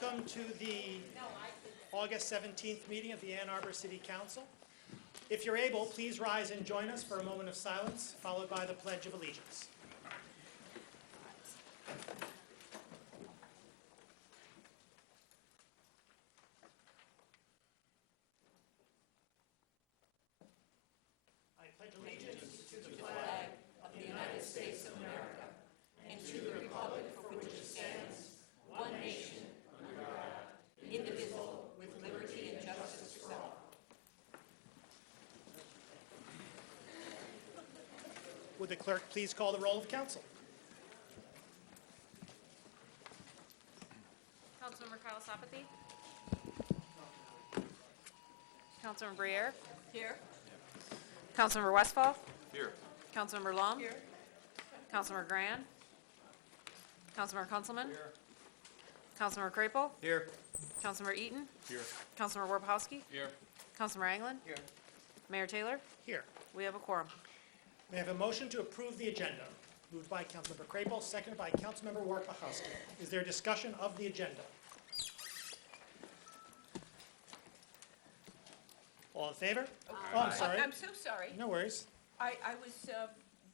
Welcome to the August 17th meeting of the Ann Arbor City Council. If you're able, please rise and join us for a moment of silence, followed by the Pledge of Allegiance. I pledge allegiance to the flag of the United States of America and to the republic for which it stands, one nation, under God, indivisible, with liberty and justice for all. Would the clerk please call the roll of council? Councilmember Kyle Sapathy. Councilmember Briere. Here. Councilmember Westphal. Here. Councilmember Lum. Here. Councilmember Grand. Councilmember Kunzelman. Here. Councilmember Crapel. Here. Councilmember Eaton. Here. Councilmember Warbowski. Here. Councilmember Anglin. Here. Mayor Taylor. Here. We have a quorum. May I have a motion to approve the agenda? Moved by Councilmember Crapel, seconded by Councilmember Warbowski. Is there discussion of the agenda? All in favor? Oh, I'm sorry. I'm so sorry. No worries. I was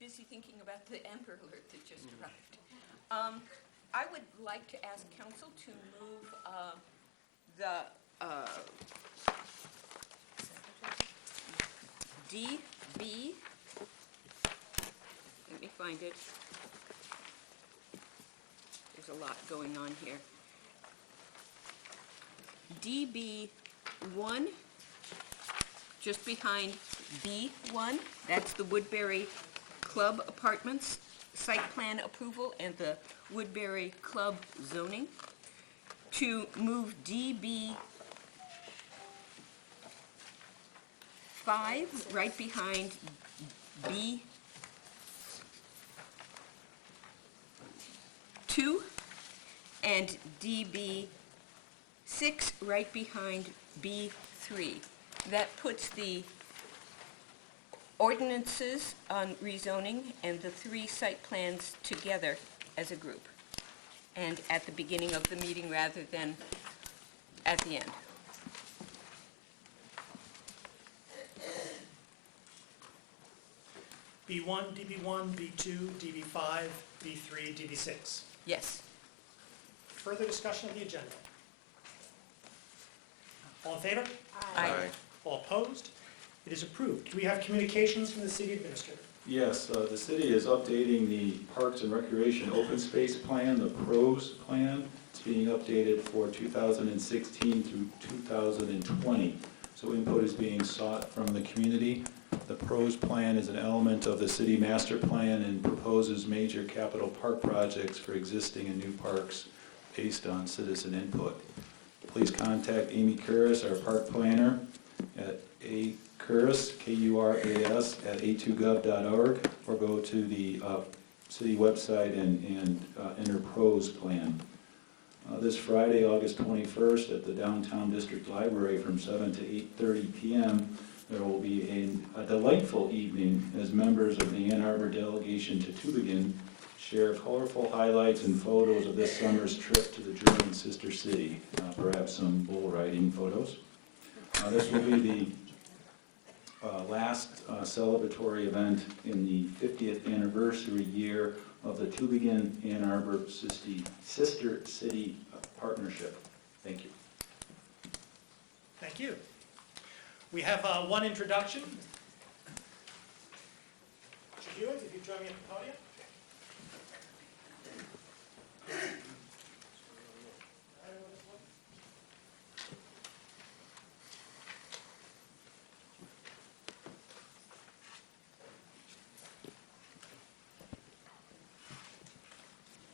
busy thinking about the Amber Alert that just arrived. I would like to ask council to move the DB, let me find it. There's a lot going on here. DB1, just behind B1, that's the Woodbury Club Apartments site plan approval and the Woodbury Club zoning. To move DB5 right behind B2 and DB6 right behind B3. That puts the ordinances on rezoning and the three site plans together as a group, and at the beginning of the meeting rather than at the end. B1, DB1, B2, DB5, B3, DB6. Yes. Further discussion of the agenda? All in favor? Aye. All opposed? It is approved. Do we have communications from the city administrator? Yes, the city is updating the Parks and Recreation Open Space Plan, the PROS plan. It's being updated for 2016 through 2020. So input is being sought from the community. The PROS plan is an element of the city master plan and proposes major capital park projects for existing and new parks based on citizen input. Please contact Amy Kuras, our park planner, at Kuras, K-U-R-A-S, at a2gov.org, or go to the city website and enter PROS plan. This Friday, August 21st, at the Downtown District Library from 7 to 8:30 p.m., there will be a delightful evening as members of the Ann Arbor delegation to Tübingen share colorful highlights and photos of this summer's trip to the German sister city, perhaps some bull riding photos. This will be the last celebratory event in the 50th anniversary year of the Tübingen Ann Arbor Sister City Partnership. Thank you. Thank you. We have one introduction. Mr. Hewins, if you join me at the podium.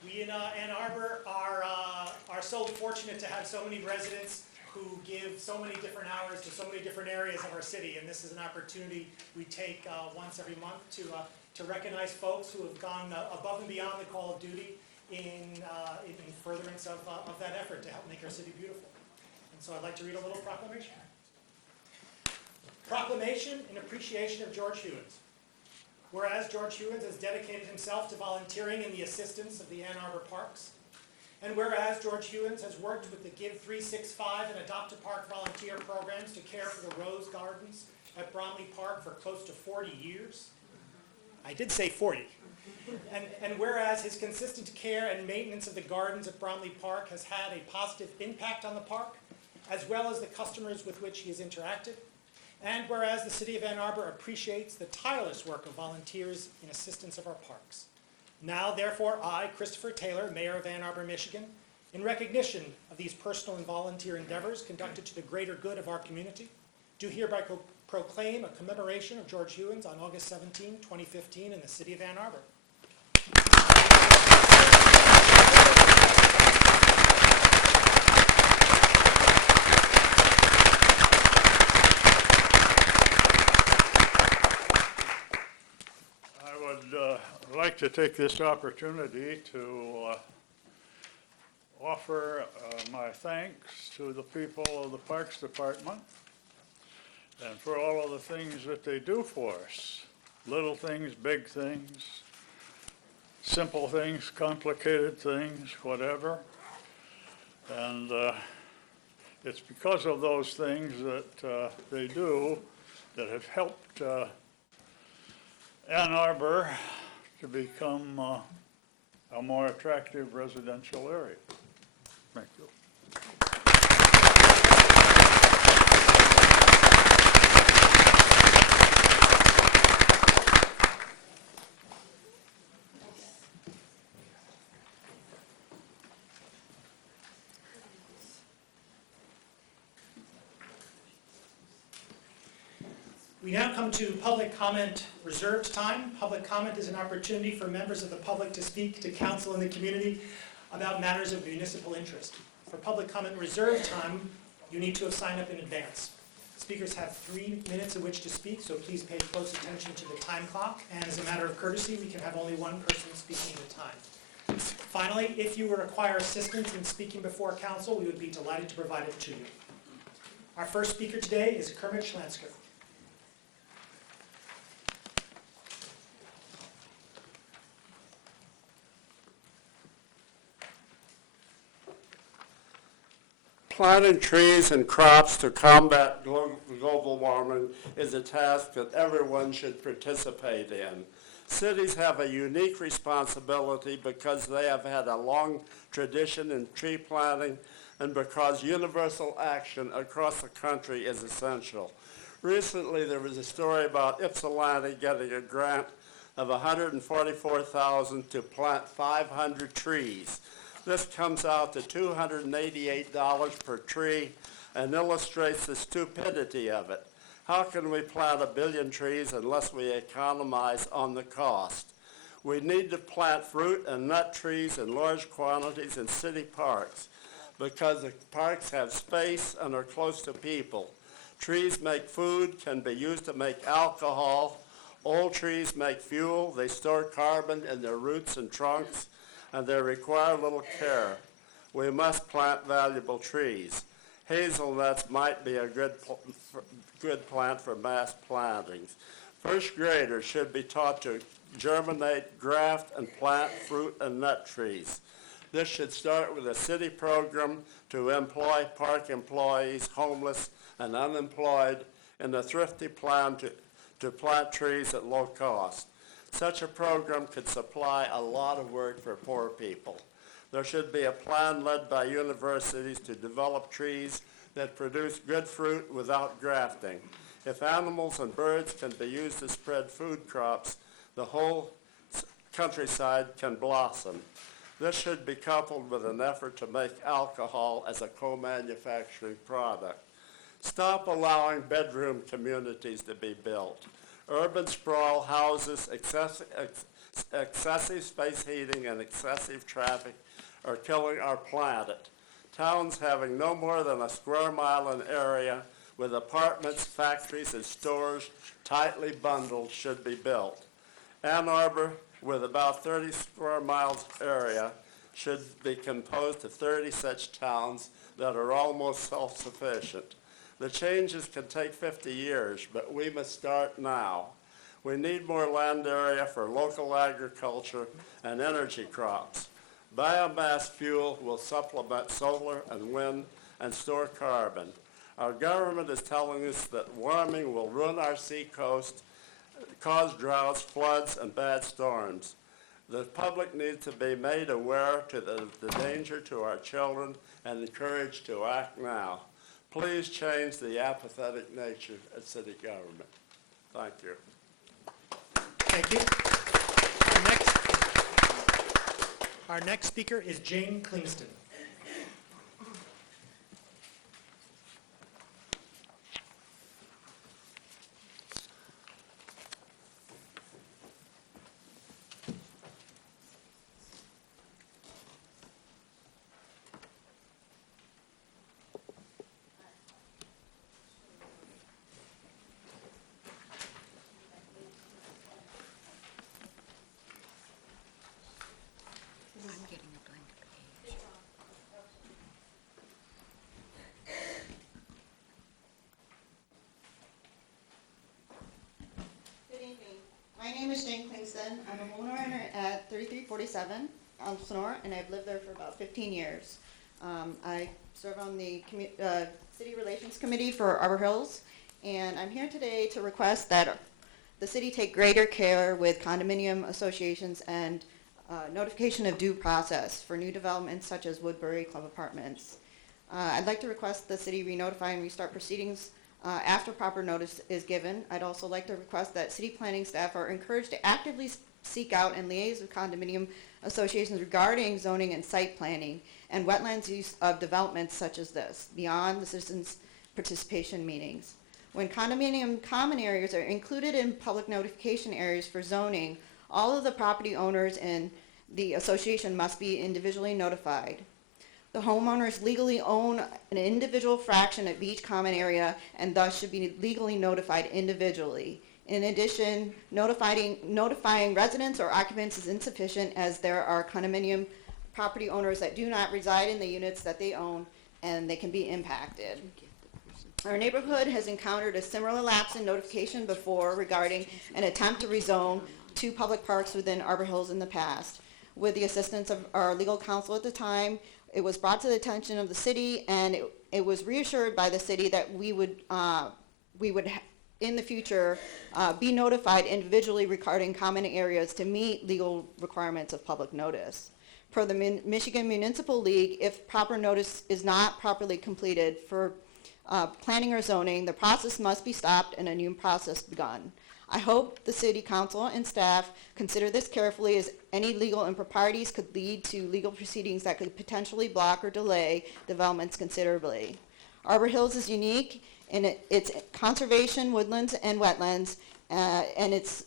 We in Ann Arbor are so fortunate to have so many residents who give so many different hours to so many different areas of our city, and this is an opportunity we take once every month to recognize folks who have gone above and beyond the call of duty in furtherance of that effort to help make our city beautiful. And so I'd like to read a little proclamation. Proclamation in appreciation of George Hewins. Whereas George Hewins has dedicated himself to volunteering in the assistance of the Ann Arbor Parks, And whereas George Hewins has worked with the Give 365 and Adopt a Park volunteer programs to care for the rose gardens at Bromley Park for close to 40 years. I did say 40. And whereas his consistent care and maintenance of the gardens at Bromley Park has had a positive impact on the park, as well as the customers with which he has interacted. And whereas the City of Ann Arbor appreciates the tireless work of volunteers in assistance of our parks. Now, therefore, I, Christopher Taylor, Mayor of Ann Arbor, Michigan, in recognition of these personal and volunteer endeavors conducted to the greater good of our community, do hereby proclaim a commemoration of George Hewins on August 17, 2015 in the City of Ann Arbor. I'd like to take this opportunity to offer my thanks to the people of the Parks Department and for all of the things that they do for us. Little things, big things, simple things, complicated things, whatever. And it's because of those things that they do that have helped Ann Arbor to become a more attractive residential area. Thank you. We now come to public comment reserved time. Public comment is an opportunity for members of the public to speak to council and the community about matters of municipal interest. For public comment reserved time, you need to have signed up in advance. Speakers have 3 minutes in which to speak, so please pay close attention to the time clock. And as a matter of courtesy, we can have only one person speaking at a time. Finally, if you require assistance in speaking before council, we would be delighted to provide it to you. Our first speaker today is Kermit Schlensker. Planting trees and crops to combat global warming is a task that everyone should participate in. Cities have a unique responsibility because they have had a long tradition in tree planting and because universal action across the country is essential. Recently, there was a story about Ypsilanti getting a grant of $144,000 to plant 500 trees. This comes out to $288 per tree and illustrates the stupidity of it. How can we plant 1 billion trees unless we economize on the cost? We need to plant fruit and nut trees in large quantities in city parks because the parks have space and are close to people. Trees make food, can be used to make alcohol. Old trees make fuel. They store carbon in their roots and trunks, and they require little care. We must plant valuable trees. Hazelnuts might be a good plant for mass plantings. First graders should be taught to germinate, graft, and plant fruit and nut trees. This should start with a city program to employ park employees, homeless and unemployed, in a thrifty plan to plant trees at low cost. Such a program could supply a lot of work for poor people. There should be a plan led by universities to develop trees that produce good fruit without grafting. If animals and birds can be used to spread food crops, the whole countryside can blossom. This should be coupled with an effort to make alcohol as a co-manufacturing product. Stop allowing bedroom communities to be built. Urban sprawl, houses, excessive space heating, and excessive traffic are killing our planet. Towns having no more than a square mile in area with apartments, factories, and stores tightly bundled should be built. Ann Arbor, with about 30 square miles area, should be composed of 30 such towns that are almost self-sufficient. The changes can take 50 years, but we must start now. We need more land area for local agriculture and energy crops. Biomass fuel will supplement solar and wind and store carbon. Our government is telling us that warming will ruin our seacoast, cause droughts, floods, and bad storms. The public needs to be made aware to the danger to our children and encouraged to act now. Please change the apathetic nature of city government. Thank you. Thank you. Our next speaker is Jane Klingston. I'm getting a blank page. Good evening. My name is Jane Klingston. I'm a homeowner at 3347 Elsinore, and I've lived there for about 15 years. I serve on the City Relations Committee for Arbor Hills, and I'm here today to request that the city take greater care with condominium associations and notification of due process for new developments such as Woodbury Club Apartments. I'd like to request the city re-notify and restart proceedings after proper notice is given. I'd also like to request that city planning staff are encouraged to actively seek out and liaise with condominium associations regarding zoning and site planning and wetlands use of developments such as this, beyond the citizens' participation meetings. When condominium common areas are included in public notification areas for zoning, all of the property owners in the association must be individually notified. The homeowners legally own an individual fraction of each common area and thus should be legally notified individually. In addition, notifying residents or occupants is insufficient as there are condominium property owners that do not reside in the units that they own and they can be impacted. Our neighborhood has encountered a similar lapse in notification before regarding an attempt to rezone 2 public parks within Arbor Hills in the past. With the assistance of our legal counsel at the time, it was brought to the attention of the city, and it was reassured by the city that we would in the future be notified individually regarding common areas to meet legal requirements of public notice. Per the Michigan Municipal League, if proper notice is not properly completed for planning or zoning, the process must be stopped and a new process begun. I hope the city council and staff consider this carefully, as any legal improprieties could lead to legal proceedings that could potentially block or delay developments considerably. Arbor Hills is unique in its conservation, woodlands, and wetlands, and it's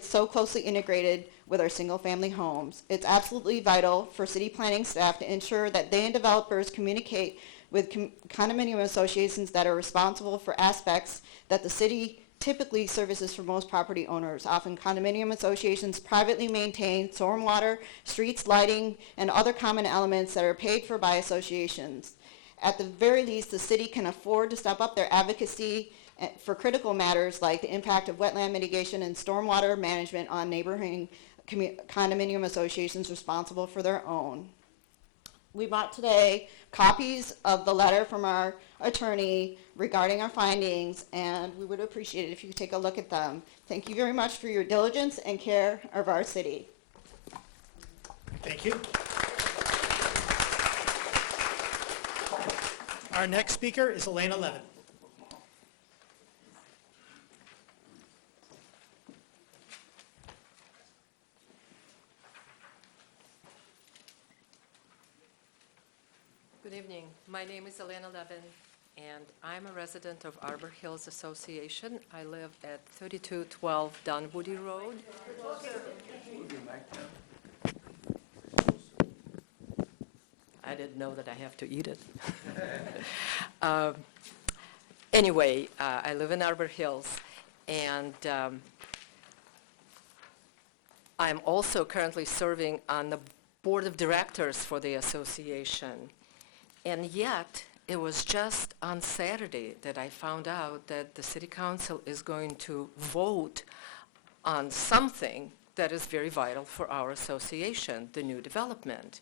so closely integrated with our single-family homes. It's absolutely vital for city planning staff to ensure that they and developers communicate with condominium associations that are responsible for aspects that the city typically services for most property owners. Often condominium associations privately maintain stormwater, streets, lighting, and other common elements that are paid for by associations. At the very least, the city can afford to step up their advocacy for critical matters like the impact of wetland mitigation and stormwater management on neighboring condominium associations responsible for their own. We brought today copies of the letter from our attorney regarding our findings, and we would appreciate it if you could take a look at them. Thank you very much for your diligence and care of our city. Thank you. Our next speaker is Elena Levin. Good evening. My name is Elena Levin, and I'm a resident of Arbor Hills Association. I live at 3212 Dunwoody Road. I didn't know that I have to eat it. Anyway, I live in Arbor Hills, and I'm also currently serving on the board of directors for the association. And yet, it was just on Saturday that I found out that the city council is going to vote on something that is very vital for our association, the new development.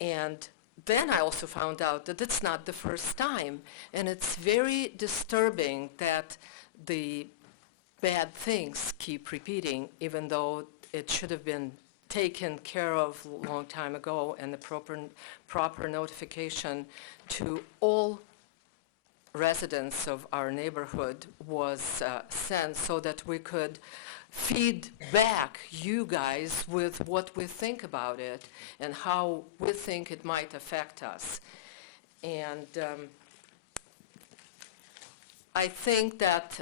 And then I also found out that it's not the first time, and it's very disturbing that the bad things keep repeating, even though it should have been taken care of a long time ago, and the proper notification to all residents of our neighborhood was sent so that we could feed back you guys with what we think about it and how we think it might affect us. And I think that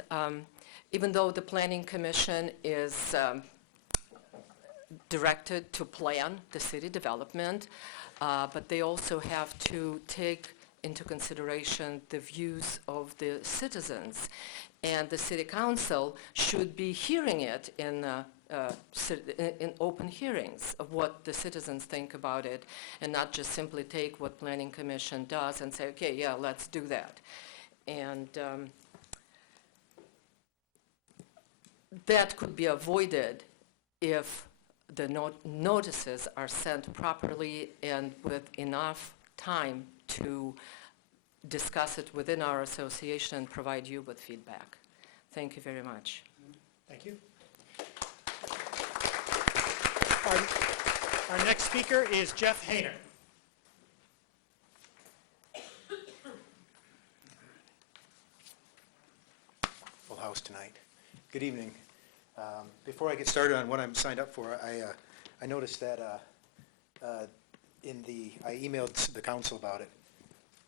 even though the Planning Commission is directed to plan the city development, but they also have to take into consideration the views of the citizens. And the city council should be hearing it in open hearings of what the citizens think about it, and not just simply take what Planning Commission does and say, okay, yeah, let's do that. And that could be avoided if the notices are sent properly and with enough time to discuss it within our association and provide you with feedback. Thank you very much. Thank you. Our next speaker is Jeff Hayner. Full house tonight. Good evening. Before I get started on what I'm signed up for, I noticed that I emailed the council about it.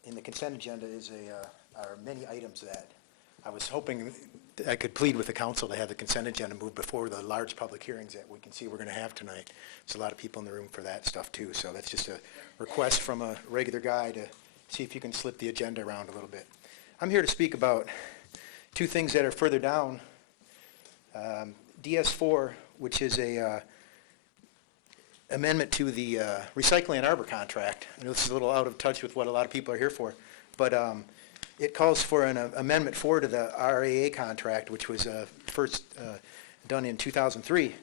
In the consent agenda are many items that I was hoping I could plead with the council to have the consent agenda moved before the large public hearings that we can see we're going to have tonight. There's a lot of people in the room for that stuff too, so that's just a request from a regular guy to see if you can slip the agenda around a little bit. I'm here to speak about two things that are further down. DS4, which is a amendment to the recycling and Arbor contract. I know this is a little out of touch with what a lot of people are here for, but it calls for an amendment 4 to the RAA contract, which was first done in 2003,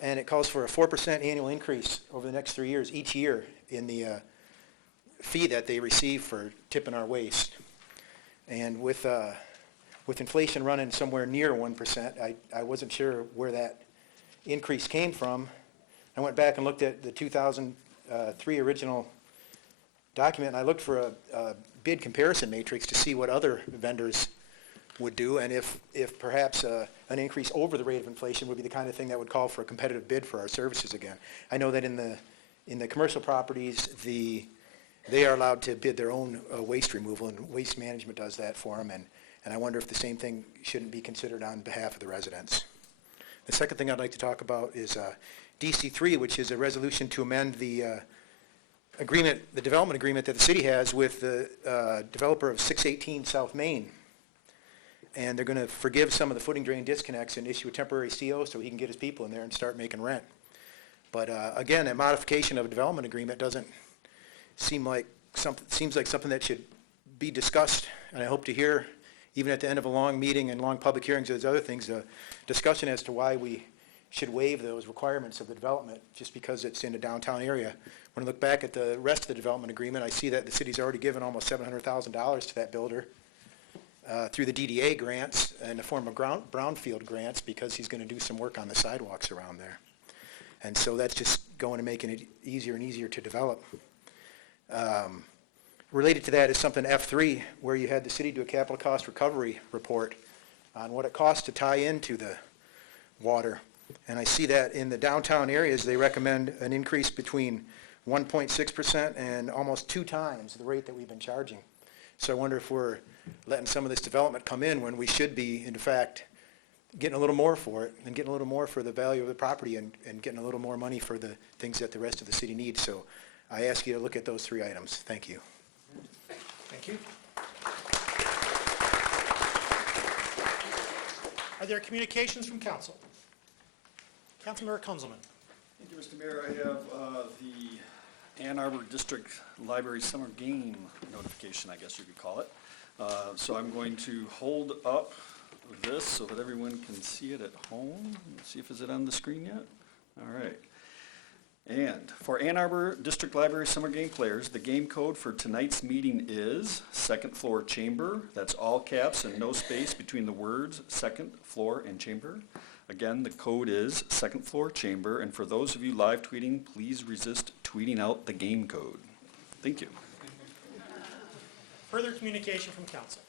and it calls for a 4% annual increase over the next 3 years, each year, in the fee that they receive for tipping our waste. And with inflation running somewhere near 1%, I wasn't sure where that increase came from. I went back and looked at the 2003 original document, and I looked for a bid comparison matrix to see what other vendors would do, and if perhaps an increase over the rate of inflation would be the kind of thing that would call for a competitive bid for our services again. I know that in the commercial properties, they are allowed to bid their own waste removal, and Waste Management does that for them, and I wonder if the same thing shouldn't be considered on behalf of the residents. The second thing I'd like to talk about is DC3, which is a resolution to amend the development agreement that the city has with the developer of 618 South Main. And they're going to forgive some of the footing drain disconnects and issue a temporary CO so he can get his people in there and start making rent. But again, a modification of a development agreement doesn't seems like something that should be discussed, and I hope to hear, even at the end of a long meeting and long public hearings, there's other things, discussion as to why we should waive those requirements of the development just because it's in a downtown area. When I look back at the rest of the development agreement, I see that the city's already given almost $700,000 to that builder through the DDA grants in the form of brownfield grants because he's going to do some work on the sidewalks around there. And so that's just going to make it easier and easier to develop. Related to that is something F3, where you had the city do a capital cost recovery report on what it costs to tie into the water. And I see that in the downtown areas, they recommend an increase between 1.6% and almost 2 times the rate that we've been charging. So I wonder if we're letting some of this development come in when we should be, in fact, getting a little more for it and getting a little more for the value of the property and getting a little more money for the things that the rest of the city needs. So I ask you to look at those 3 items. Thank you. Thank you. Are there communications from council? Councilmember Kunzelman. Thank you, Mr. Mayor. I have the Ann Arbor District Library Summer Game notification, I guess you could call it. So I'm going to hold up this so that everyone can see it at home. Let's see if is it on the screen yet. All right. And for Ann Arbor District Library Summer Game players, the game code for tonight's meeting is second floor chamber. That's all caps and no space between the words second floor and chamber. Again, the code is second floor chamber. And for those of you live tweeting, please resist tweeting out the game code. Thank you. Further communication from council.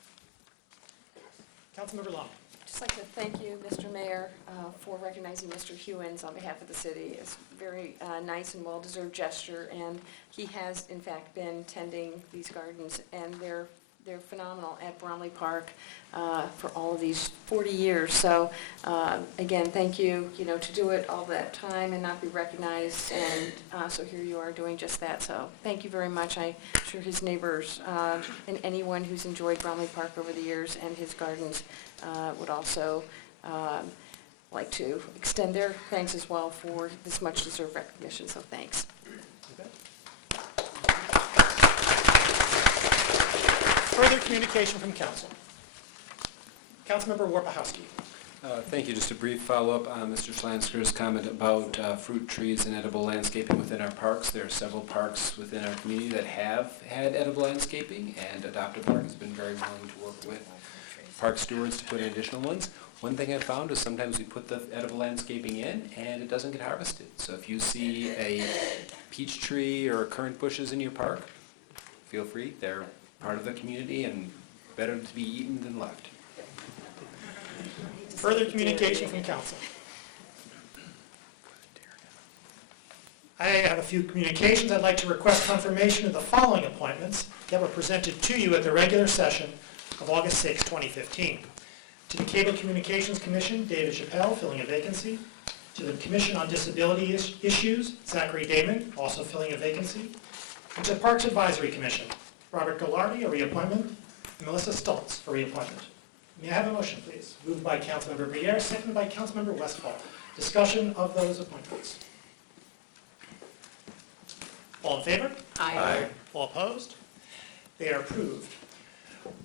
Councilmember Long. Just like to thank you, Mr. Mayor, for recognizing Mr. Hewins on behalf of the city. It's a very nice and well-deserved gesture, and he has, in fact, been tending these gardens, and they're phenomenal at Bromley Park for all of these 40 years. So, again, thank you, to do it all that time and not be recognized, and so here you are doing just that. So, thank you very much. I'm sure his neighbors and anyone who's enjoyed Bromley Park over the years and his gardens would also like to extend their thanks as well for this much-deserved recognition. So, thanks. Further communication from council. Councilmember Warpahowski. Thank you. Just a brief follow-up on Mr. Slansker's comment about fruit trees and edible landscaping within our parks. There are several parks within our community that have had edible landscaping, and Adopt a Park has been very willing to work with park stewards to put in additional ones. One thing I've found is sometimes we put the edible landscaping in and it doesn't get harvested. So if you see a peach tree or currant bushes in your park, feel free. They're part of the community and better to be eaten than left. Further communication from council. I have a few communications. I'd like to request confirmation of the following appointments that were presented to you at the regular session of August 6, 2015. To the Cable Communications Commission, David Chappelle, filling a vacancy. To the Commission on Disability Issues, Zachary Damon, also filling a vacancy. And to the Parks Advisory Commission, Robert Gallardi, a reappointment, and Melissa Stoltz, a reappointment. May I have a motion, please? Moved by Councilmember Briere, seconded by Councilmember Westphal. Discussion of those appointments. All in favor? Aye. All opposed? They are approved.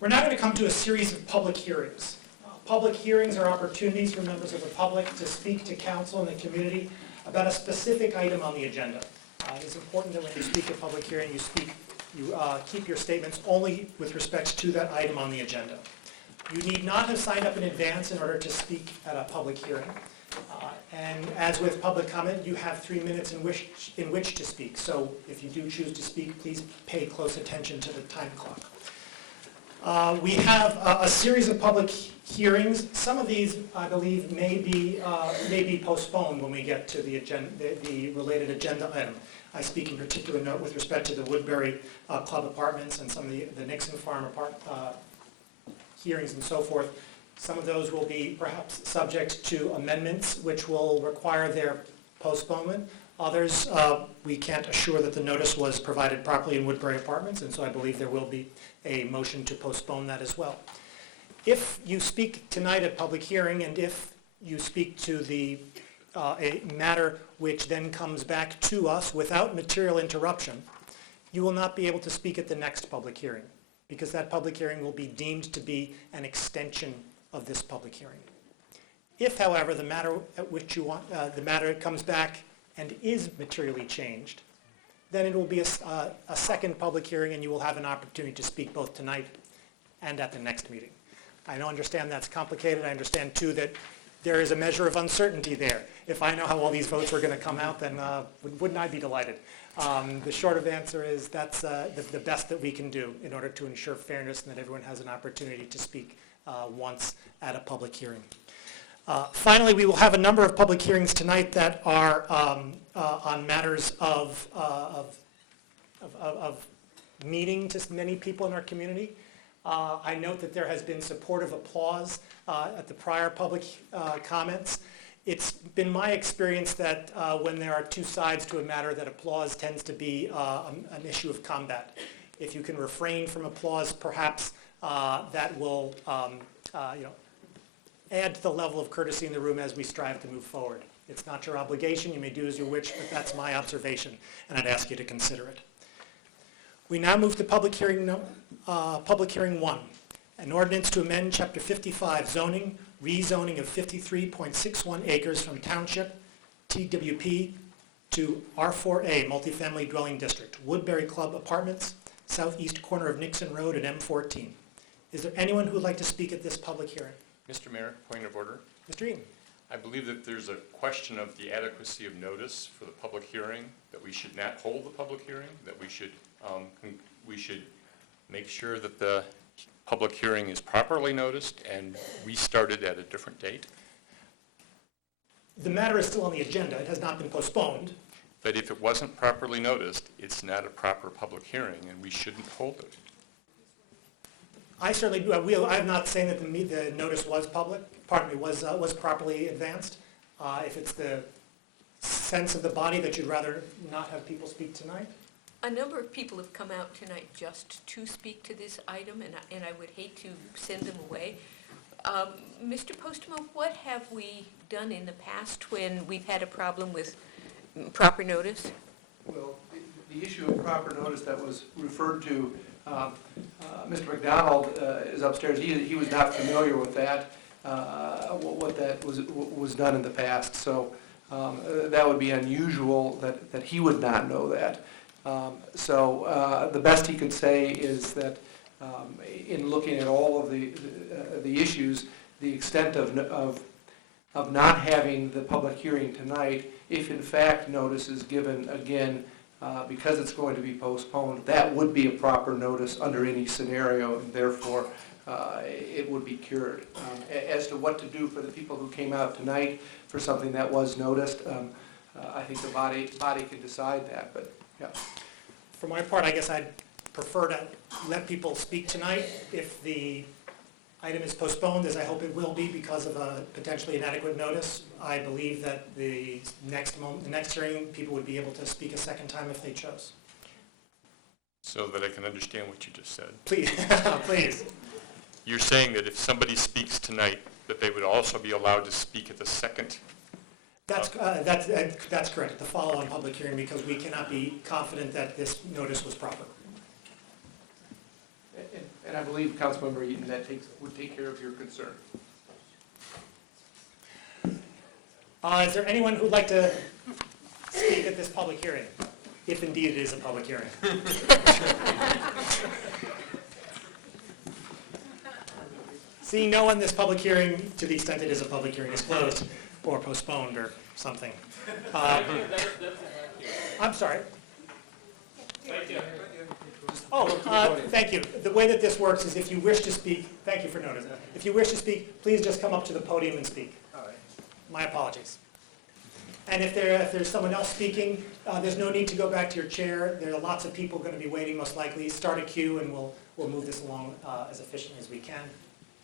We're now going to come to a series of public hearings. Public hearings are opportunities for members of the public to speak to council and the community about a specific item on the agenda. It is important that when you speak at public hearing, you keep your statements only with respect to that item on the agenda. You need not have signed up in advance in order to speak at a public hearing. And as with public comment, you have 3 minutes in which to speak. So if you do choose to speak, please pay close attention to the time clock. We have a series of public hearings. Some of these, I believe, may be postponed when we get to the related agenda item. I speak in particular note with respect to the Woodbury Club Apartments and some of the Nixon Farm hearings and so forth. Some of those will be perhaps subject to amendments, which will require their postponement. Others, we can't assure that the notice was provided properly in Woodbury Apartments, and so I believe there will be a motion to postpone that as well. If you speak tonight at public hearing, and if you speak to a matter which then comes back to us without material interruption, you will not be able to speak at the next public hearing, because that public hearing will be deemed to be an extension of this public hearing. If, however, the matter at which you want, the matter comes back and is materially changed, then it will be a second public hearing, and you will have an opportunity to speak both tonight and at the next meeting. I don't understand that's complicated. I understand, too, that there is a measure of uncertainty there. If I know how all these votes were going to come out, then wouldn't I be delighted? The short of answer is that's the best that we can do in order to ensure fairness and that everyone has an opportunity to speak once at a public hearing. Finally, we will have a number of public hearings tonight that are on matters of meaning to many people in our community. I note that there has been supportive applause at the prior public comments. It's been my experience that when there are two sides to a matter, that applause tends to be an issue of combat. If you can refrain from applause, perhaps that will add to the level of courtesy in the room as we strive to move forward. It's not your obligation. You may do as you wish, but that's my observation, and I'd ask you to consider it. We now move to public hearing 1, an ordinance to amend Chapter 55 zoning, rezoning of 53.61 acres from Township TWP to R4A Multifamily Dwelling District, Woodbury Club Apartments, southeast corner of Nixon Road and M14. Is there anyone who would like to speak at this public hearing? Mr. Mayor, point of order. Mr. Eaton. I believe that there's a question of the adequacy of notice for the public hearing, that we should not hold the public hearing, that we should make sure that the public hearing is properly noticed and restarted at a different date. The matter is still on the agenda. It has not been postponed. But if it wasn't properly noticed, it's not a proper public hearing and we shouldn't hold it. I certainly, I'm not saying that the notice was public, was properly advanced. If it's the sense of the body that you'd rather not have people speak tonight. A number of people have come out tonight just to speak to this item, and I would hate to send them away. Mr. Postma, what have we done in the past when we've had a problem with proper notice? Well, the issue of proper notice that was referred to, Mr. McDonald is upstairs. He was not familiar with that, what that was done in the past. So that would be unusual that he would not know that. So the best he could say is that in looking at all of the issues, the extent of not having the public hearing tonight, if in fact notice is given again because it's going to be postponed, that would be a proper notice under any scenario, and therefore it would be cured. As to what to do for the people who came out tonight for something that was noticed, I think the body can decide that, but yeah. For my part, I guess I'd prefer to let people speak tonight. If the item is postponed, as I hope it will be because of a potentially inadequate notice, I believe that the next hearing, people would be able to speak a second time if they chose. So that I can understand what you just said. Please, please. You're saying that if somebody speaks tonight, that they would also be allowed to speak at the second? That's correct, the follow-on public hearing, because we cannot be confident that this notice was proper. And I believe, Councilmember Eaton, that would take care of your concern. Is there anyone who'd like to speak at this public hearing? If indeed it is a public hearing. Seeing no one, this public hearing, to the extent it is a public hearing, is closed or postponed or something. I'm sorry. Thank you. The way that this works is if you wish to speak, thank you for noticing. If you wish to speak, please just come up to the podium and speak. My apologies. And if there's someone else speaking, there's no need to go back to your chair. There are lots of people going to be waiting, most likely. Start a queue, and we'll move this along as efficiently as we can.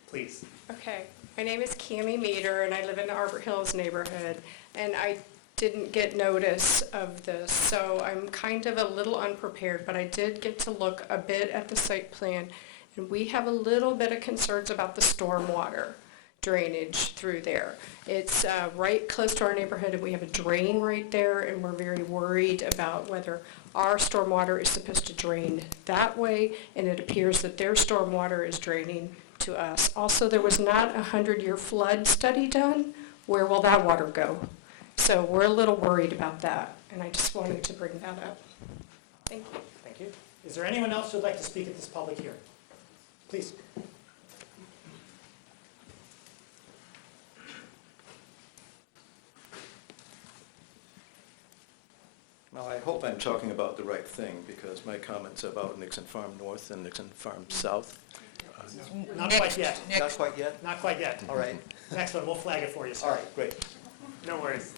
Please. Okay. My name is Cammie Meter, and I live in the Arbor Hills neighborhood. And I didn't get notice of this, so I'm kind of a little unprepared, but I did get to look a bit at the site plan, and we have a little bit of concerns about the stormwater drainage through there. It's right close to our neighborhood, and we have a drain right there, and we're very worried about whether our stormwater is supposed to drain that way, and it appears that their stormwater is draining to us. Also, there was not a 100-year flood study done. Where will that water go? So we're a little worried about that, and I just wanted to bring that up. Thank you. Thank you. Is there anyone else who would like to speak at this public hearing? Please. Well, I hope I'm talking about the right thing, because my comments about Nixon Farm North and Nixon Farm South. Not quite yet. Not quite yet? Not quite yet. All right. Next one, we'll flag it for you, sir. All right, great. No worries.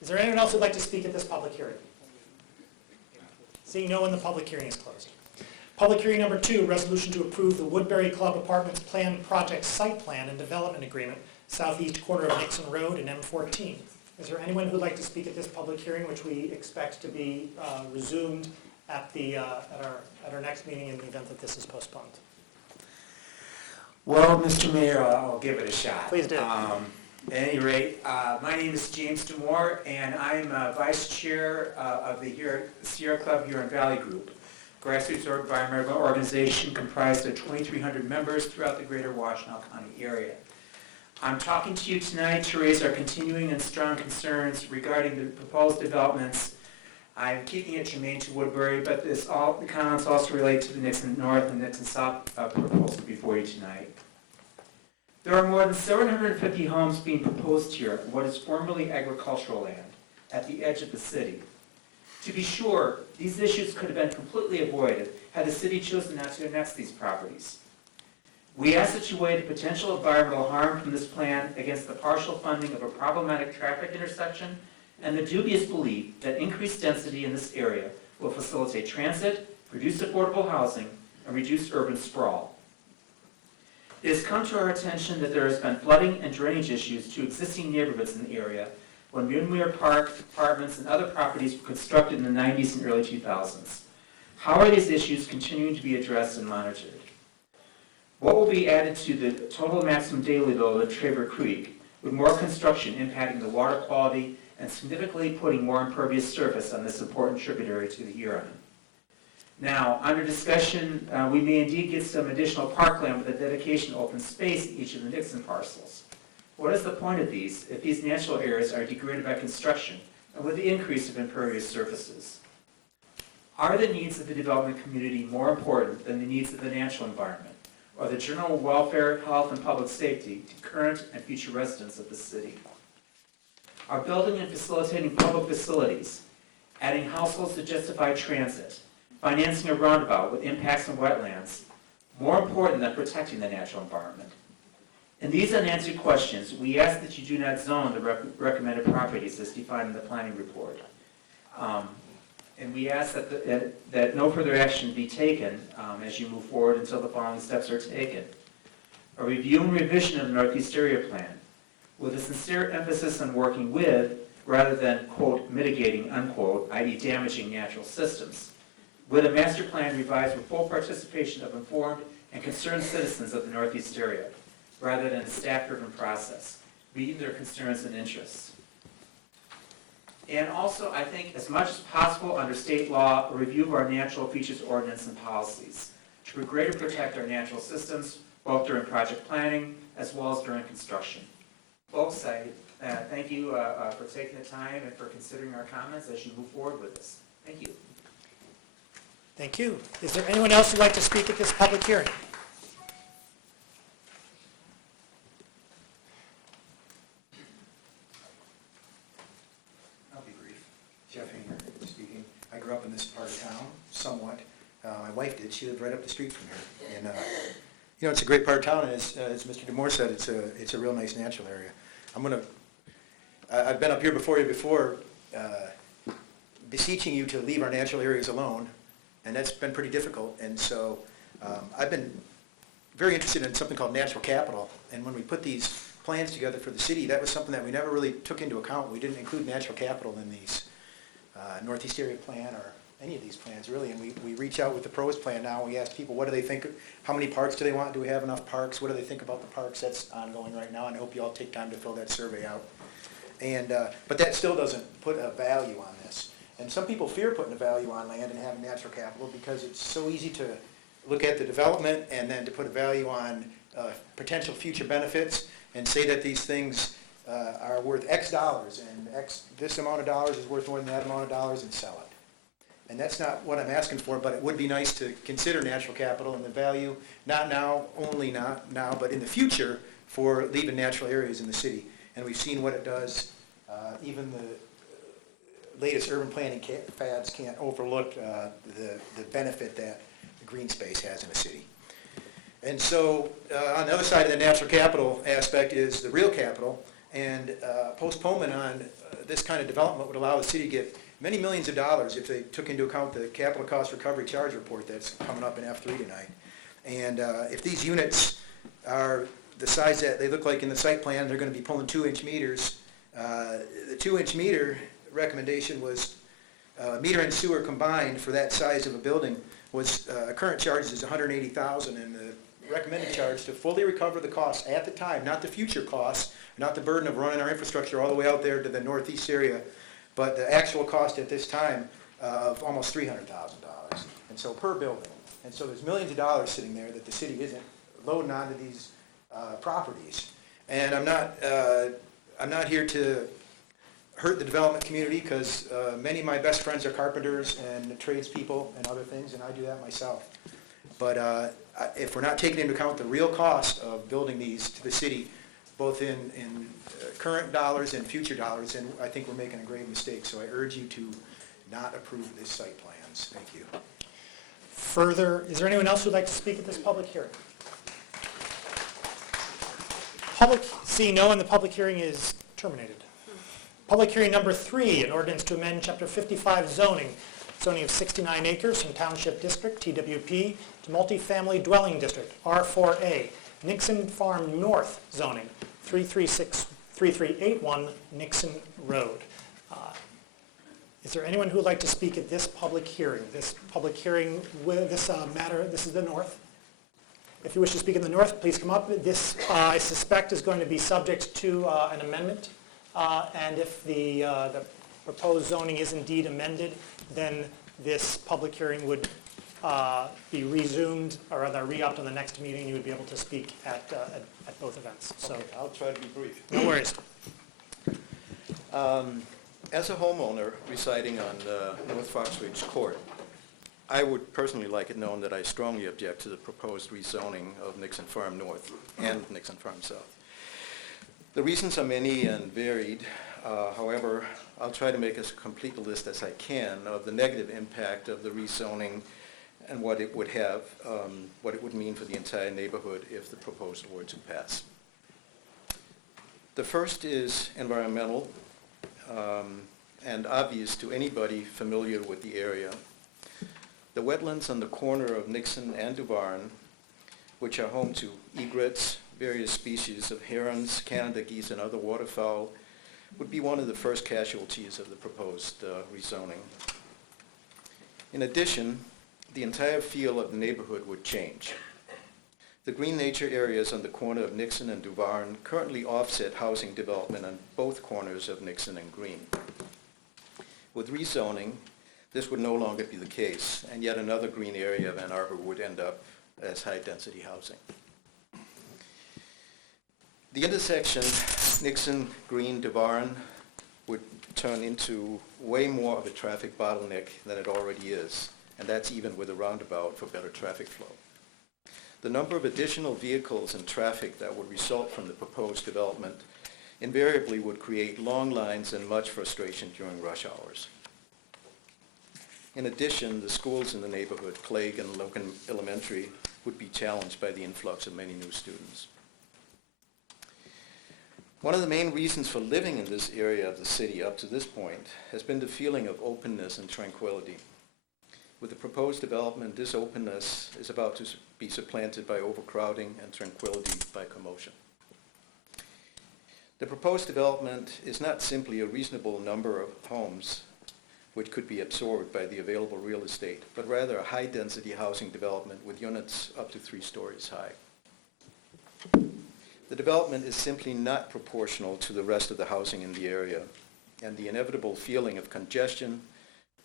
Is there anyone else who'd like to speak at this public hearing? Seeing no one, the public hearing is closed. Public hearing number 2, resolution to approve the Woodbury Club Apartments Planned Project Site Plan and Development Agreement, southeast corner of Nixon Road and M14. Is there anyone who'd like to speak at this public hearing, which we expect to be resumed at our next meeting in the event that this is postponed? Well, Mr. Mayor, I'll give it a shot. Please do. At any rate, my name is James DeMoore, and I'm Vice Chair of the Sierra Club Huron Valley Group, grassroots environmental organization comprised of 2,300 members throughout the greater Washtenaw County area. I'm talking to you tonight to raise our continuing and strong concerns regarding the proposed developments. I'm keeping it germane to Woodbury, but the comments also relate to the Nixon North and Nixon South proposal before you tonight. There are more than 750 homes being proposed here on what is formerly agricultural land at the edge of the city. To be sure, these issues could have been completely avoided had the city chosen not to annex these properties. We ask that you weigh the potential environmental harm from this plan against the partial funding of a problematic traffic intersection and the dubious belief that increased density in this area will facilitate transit, produce affordable housing, and reduce urban sprawl. It has come to our attention that there has been flooding and drainage issues to existing neighborhoods in the area when Muir Park, apartments, and other properties were constructed in the 90s and early 2000s. How are these issues continuing to be addressed and monitored? What will be added to the total maximum daily load of Traver Creek with more construction impacting the water quality and significantly putting more impervious surface on this important tributary to the Huron? Now, under discussion, we may indeed get some additional parkland with a dedication to open space in each of the Nixon parcels. What is the point of these if these natural areas are degraded by construction and with the increase of impervious surfaces? Are the needs of the development community more important than the needs of the natural environment or the general welfare, health, and public safety to current and future residents of the city? Are building and facilitating public facilities, adding households to justify transit, financing a roundabout with impacts on wetlands, more important than protecting the natural environment? In these unanswered questions, we ask that you do not zone the recommended properties as defined in the planning report. And we ask that no further action be taken as you move forward until the following steps are taken. A review and revision of the Northeast Area Plan with a sincere emphasis on working with rather than, quote, mitigating, unquote, i.e. damaging natural systems, with a master plan revised with full participation of informed and concerned citizens of the Northeast area, rather than a staff-driven process, meeting their concerns and interests. And also, I think, as much as possible under state law, a review of our natural features ordinance and policies to greater protect our natural systems, both during project planning as well as during construction. Folks, I thank you for taking the time and for considering our comments as you move forward with this. Thank you. Thank you. Is there anyone else who'd like to speak at this public hearing? I'll be brief. Jeff Hayner speaking. I grew up in this part of town, somewhat. My wife did. She lived right up the street from here. And, you know, it's a great part of town, and as Mr. DeMoore said, it's a real nice natural area. I've been up here before you before, beseeching you to leave our natural areas alone, and that's been pretty difficult. And so I've been very interested in something called natural capital, and when we put these plans together for the city, that was something that we never really took into account. We didn't include natural capital in these Northeast Area Plan or any of these plans, really. And we reach out with the pros plan now. We ask people, what do they think, how many parks do they want? Do we have enough parks? What do they think about the parks? That's ongoing right now, and I hope you all take time to fill that survey out. And but that still doesn't put a value on this. And some people fear putting a value on land and having natural capital because it's so easy to look at the development and then to put a value on potential future benefits and say that these things are worth X dollars and this amount of dollars is worth more than that amount of dollars and sell it. And that's not what I'm asking for, but it would be nice to consider natural capital and the value, not now, only not now, but in the future for leaving natural areas in the city. And we've seen what it does. Even the latest urban planning fads can't overlook the benefit that the green space has in a city. And so on the other side of the natural capital aspect is the real capital, and postponement on this kind of development would allow the city to get many millions of dollars if they took into account the capital cost recovery charge report that's coming up in F3 tonight. And if these units are the size that they look like in the site plan, they're going to be pulling 2-inch meters. The 2-inch meter recommendation was meter and sewer combined for that size of a building was current charge is $180,000, and the recommended charge to fully recover the costs at the time, not the future costs, not the burden of running our infrastructure all the way out there to the Northeast area, but the actual cost at this time of almost $300,000, and so per building. And so there's millions of dollars sitting there that the city isn't loading onto these properties. And I'm not here to hurt the development community, because many of my best friends are carpenters and tradespeople and other things, and I do that myself. But if we're not taking into account the real cost of building these to the city, both in current dollars and future dollars, then I think we're making a grave mistake. So I urge you to not approve this site plans. Thank you. Further, is there anyone else who'd like to speak at this public hearing? Seeing no one, the public hearing is terminated. Public hearing number 3, an ordinance to amend Chapter 55 zoning of 69 acres from Township District, TWP, to multifamily dwelling district, R4A, Nixon Farm North zoning, 3381 Nixon Road. Is there anyone who would like to speak at this public hearing? This public hearing with this matter, this is the north. If you wish to speak in the north, please come up. This, I suspect, is going to be subject to an amendment. And if the proposed zoning is indeed amended, then this public hearing would be resumed, or rather re-upped on the next meeting. You would be able to speak at both events. So Okay, I'll try to be brief. no worries. As a homeowner residing on North Fox Ridge Court, I would personally like it known that I strongly object to the proposed rezoning of Nixon Farm North and Nixon Farm South. The reasons are many and varied. However, I'll try to make as complete a list as I can of the negative impact of the rezoning and what it would have, what it would mean for the entire neighborhood if the proposal were to pass. The first is environmental and obvious to anybody familiar with the area. The wetlands on the corner of Nixon and Duvarn, which are home to egrets, various species of herons, Canada geese, and other waterfowl, would be one of the first casualties of the proposed rezoning. In addition, the entire feel of the neighborhood would change. The green nature areas on the corner of Nixon and Duvarn currently offset housing development on both corners of Nixon and Green. With rezoning, this would no longer be the case, and yet another green area of Ann Arbor would end up as high-density housing. The intersection Nixon, Green, Duvarn would turn into way more of a traffic bottleneck than it already is, and that's even with a roundabout for better traffic flow. The number of additional vehicles and traffic that would result from the proposed development invariably would create long lines and much frustration during rush hours. In addition, the schools in the neighborhood, Clegg and Logan Elementary, would be challenged by the influx of many new students. One of the main reasons for living in this area of the city up to this point has been the feeling of openness and tranquility. With the proposed development, this openness is about to be supplanted by overcrowding and tranquility by commotion. The proposed development is not simply a reasonable number of homes which could be absorbed by the available real estate, but rather a high-density housing development with units up to 3 stories high. The development is simply not proportional to the rest of the housing in the area, and the inevitable feeling of congestion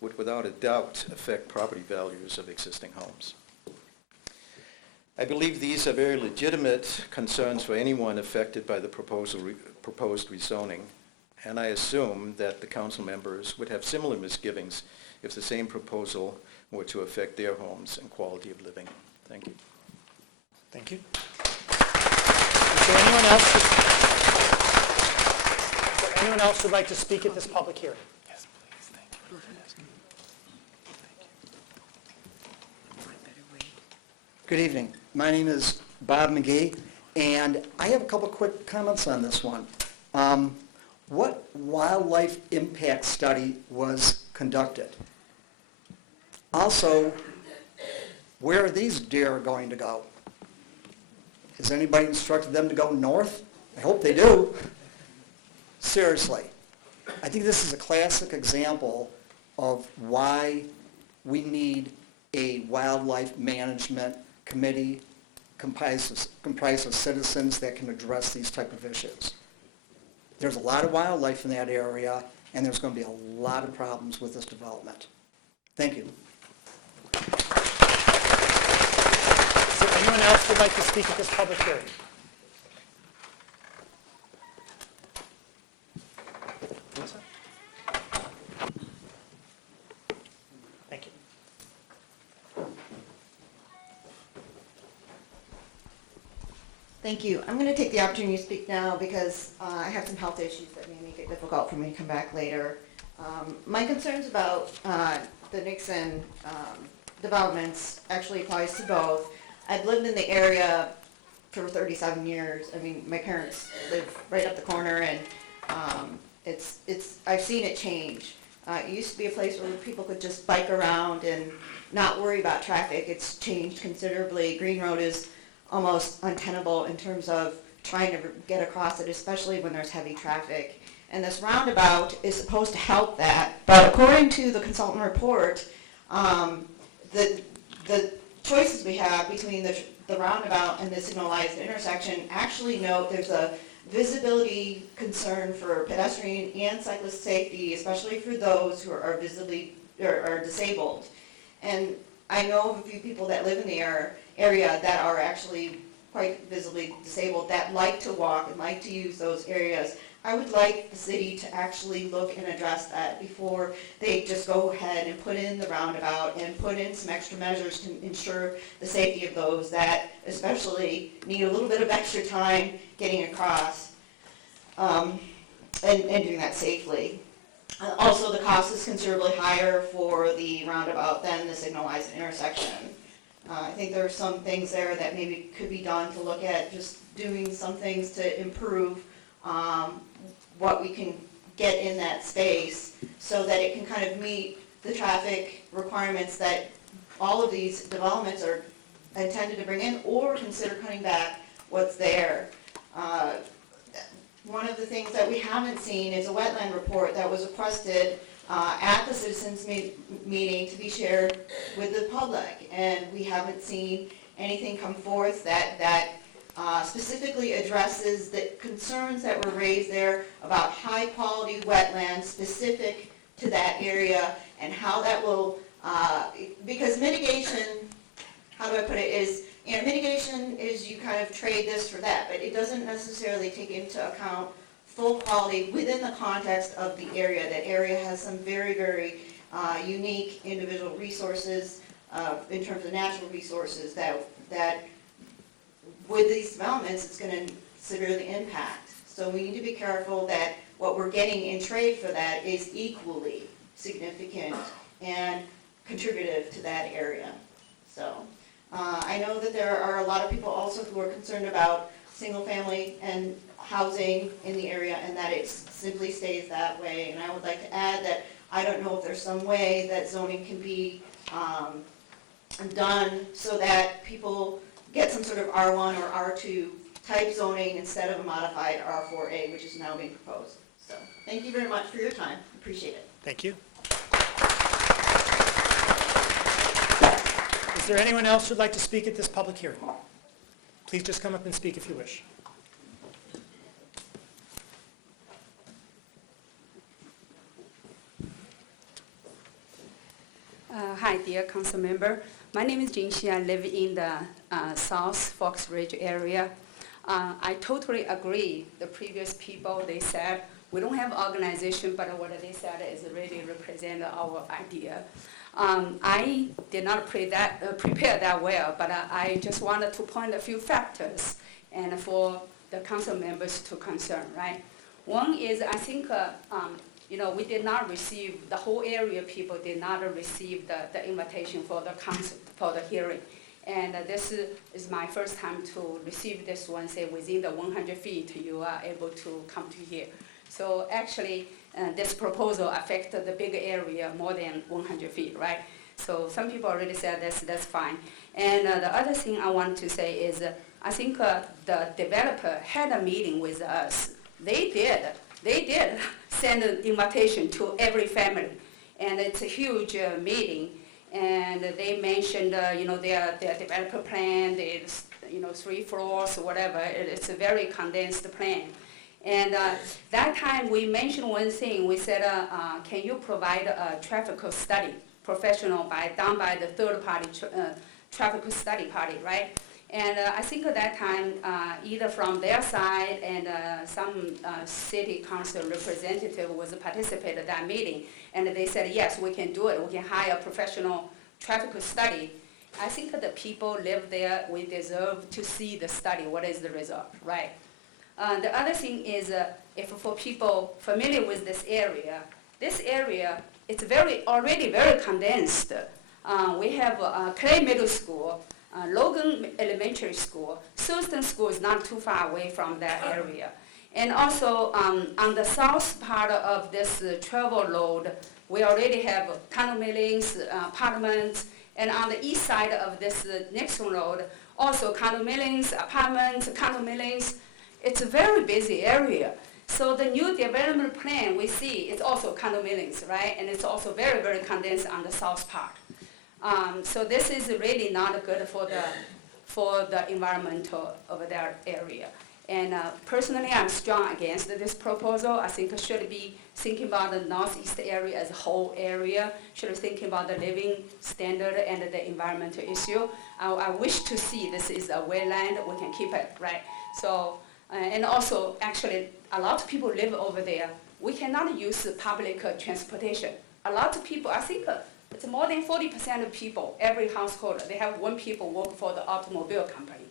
would without a doubt affect property values of existing homes. I believe these are very legitimate concerns for anyone affected by the proposed rezoning, and I assume that the council members would have similar misgivings if the same proposal were to affect their homes and quality of living. Thank you. Thank you. Is there anyone else who'd like to speak at this public hearing? Yes, please. Thank you. Good evening. My name is Bob McGee, and I have a couple quick comments on this one. What wildlife impact study was conducted? Also, where are these deer going to go? Has anybody instructed them to go north? I hope they do. Seriously. I think this is a classic example of why we need a wildlife management committee comprised of citizens that can address these type of issues. There's a lot of wildlife in that area, and there's going to be a lot of problems with this development. Thank you. Is there anyone else who'd like to speak at this public hearing? Thank you. I'm going to take the opportunity to speak now because I have some health issues that may make it difficult for me to come back later. My concerns about the Nixon developments actually applies to both. I've lived in the area for 37 years. I mean, my parents live right up the corner, and I've seen it change. It used to be a place where people could just bike around and not worry about traffic. It's changed considerably. Green Road is almost untenable in terms of trying to get across it, especially when there's heavy traffic. And this roundabout is supposed to help that, but according to the consultant report, the choices we have between the roundabout and the signalized intersection actually note there's a visibility concern for pedestrian and cyclist safety, especially for those who are visibly or disabled. And I know of a few people that live in the area that are actually quite visibly disabled that like to walk and like to use those areas. I would like the city to actually look and address that before they just go ahead and put in the roundabout and put in some extra measures to ensure the safety of those that especially need a little bit of extra time getting across and doing that safely. Also, the cost is considerably higher for the roundabout than the signalized intersection. I think there are some things there that maybe could be done to look at just doing some things to improve what we can get in that space so that it can kind of meet the traffic requirements that all of these developments are intended to bring in, or consider cutting back what's there. One of the things that we haven't seen is a wetland report that was requested at the citizens meeting to be shared with the public, and we haven't seen anything come forth that specifically addresses the concerns that were raised there about high-quality wetlands specific to that area, and how that will, because mitigation, how do I put it, is, mitigation is you kind of trade this for that, but it doesn't necessarily take into account full quality within the context of the area. That area has some very, very unique individual resources in terms of natural resources that with these developments it's going to severely impact. So we need to be careful that what we're getting in trade for that is equally significant and contributive to that area. So I know that there are a lot of people also who are concerned about single family and housing in the area, and that it simply stays that way. And I would like to add that I don't know if there's some way that zoning can be done so that people get some sort of R1 or R2 type zoning instead of a modified R4A, which is now being proposed. So thank you very much for your time. Appreciate it. Thank you. Is there anyone else who'd like to speak at this public hearing? Please just come up and speak if you wish. Hi, dear council member. My name is Jin Xi. I live in the South Fox Ridge area. I totally agree. The previous people, they said, we don't have organization, but what they said is really represent our idea. I did not prepare that well, but I just wanted to point a few factors and for the council members to concern, right? One is, I think, we did not receive, the whole area people did not receive the invitation for the council, for the hearing. And this is my first time to receive this one, say within the 100 feet, you are able to come to here. So actually, this proposal affected the big area more than 100 feet, right? So some people already said that's fine. And the other thing I want to say is, I think the developer had a meeting with us. They did send an invitation to every family, and it's a huge meeting. And they mentioned, their developer plan, there's, 3 floors or whatever. It's a very condensed plan. And that time we mentioned one thing. We said, can you provide a traffic study, professional done by the third party traffic study party, right? And I think at that time, either from their side and some city council representative was participated in that meeting, and they said, yes, we can do it. We can hire a professional traffic study. I think the people live there, we deserve to see the study, what is the result, right? The other thing is, if for people familiar with this area, it's already very condensed. We have Clay Middle School, Logan Elementary School, Thurston School is not too far away from that area. And also on the south part of this travel road, we already have condominiums, apartments, and on the east side of this Nixon Road, also condominiums, apartments, condominiums. It's a very busy area. So the new development plan we see is also condominiums, right? And it's also very, very condensed on the south part. So this is really not good for the environmental over that area. And personally, I'm strong against this proposal. I think it should be thinking about the northeast area as a whole area, should be thinking about the living standard and the environmental issue. I wish to see this is a wetland, we can keep it, right? So, and also, actually, a lot of people live over there. We cannot use public transportation. A lot of people, I think it's more than 40% of people, every household, they have one people work for the automobile company.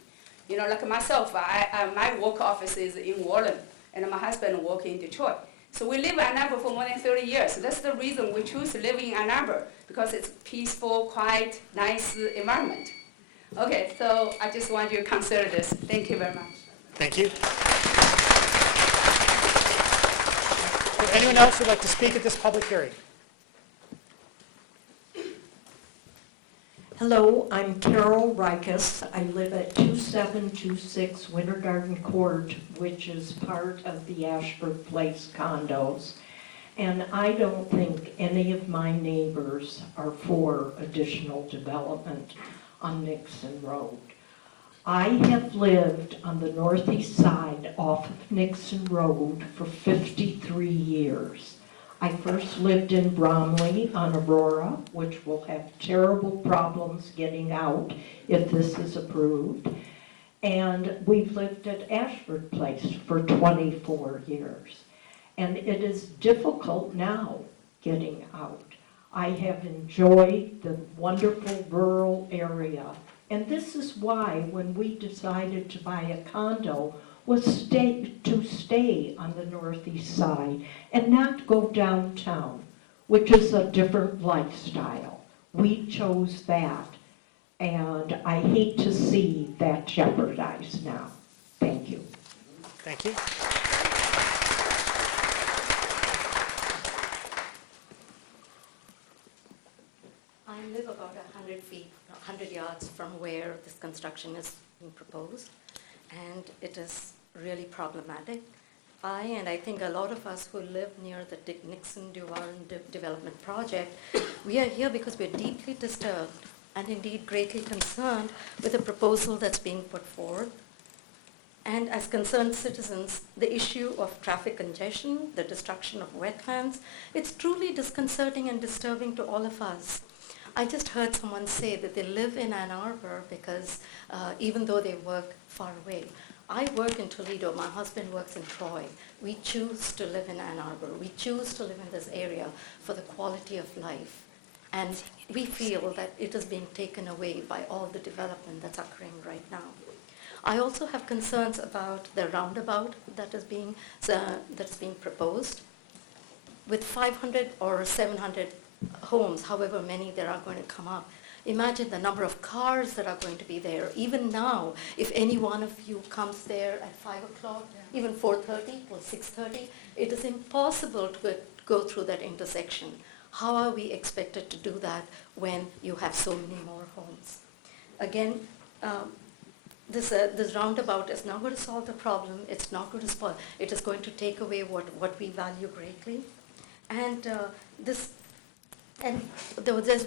You know, like myself, my work office is in Wetland, and my husband works in Detroit. So we live in Ann Arbor for more than 30 years. That's the reason we choose to live in Ann Arbor, because it's peaceful, quiet, nice environment. Okay, so I just want you to consider this. Thank you very much. Thank you. Would anyone else who'd like to speak at this public hearing? Hello, I'm Carol Rikus. I live at 2726 Winter Garden Court, which is part of the Ashford Place condos. And I don't think any of my neighbors are for additional development on Nixon Road. I have lived on the northeast side off of Nixon Road for 53 years. I first lived in Bromley on Aurora, which will have terrible problems getting out if this is approved. And we've lived at Ashford Place for 24 years. And it is difficult now getting out. I have enjoyed the wonderful rural area. And this is why when we decided to buy a condo, was to stay on the northeast side and not go downtown, which is a different lifestyle. We chose that, and I hate to see that jeopardized now. Thank you. Thank you. I live about 100 yards from where this construction is being proposed, and it is really problematic. And I think a lot of us who live near the Nixon development project, we are here because we're deeply disturbed and indeed greatly concerned with the proposal that's being put forth. And as concerned citizens, the issue of traffic congestion, the destruction of wetlands, it's truly disconcerting and disturbing to all of us. I just heard someone say that they live in Ann Arbor because even though they work far away. I work in Toledo, my husband works in Troy. We choose to live in Ann Arbor. We choose to live in this area for the quality of life. And we feel that it is being taken away by all the development that's occurring right now. I also have concerns about the roundabout that is that's being proposed. With 500 or 700 homes, however many there are going to come up, imagine the number of cars that are going to be there. Even now, if any one of you comes there at 5 o'clock, even 4:30 or 6:30, it is impossible to go through that intersection. How are we expected to do that when you have so many more homes? Again, this roundabout is not going to solve the problem. It's not going to spoil. It is going to take away what we value greatly. And there's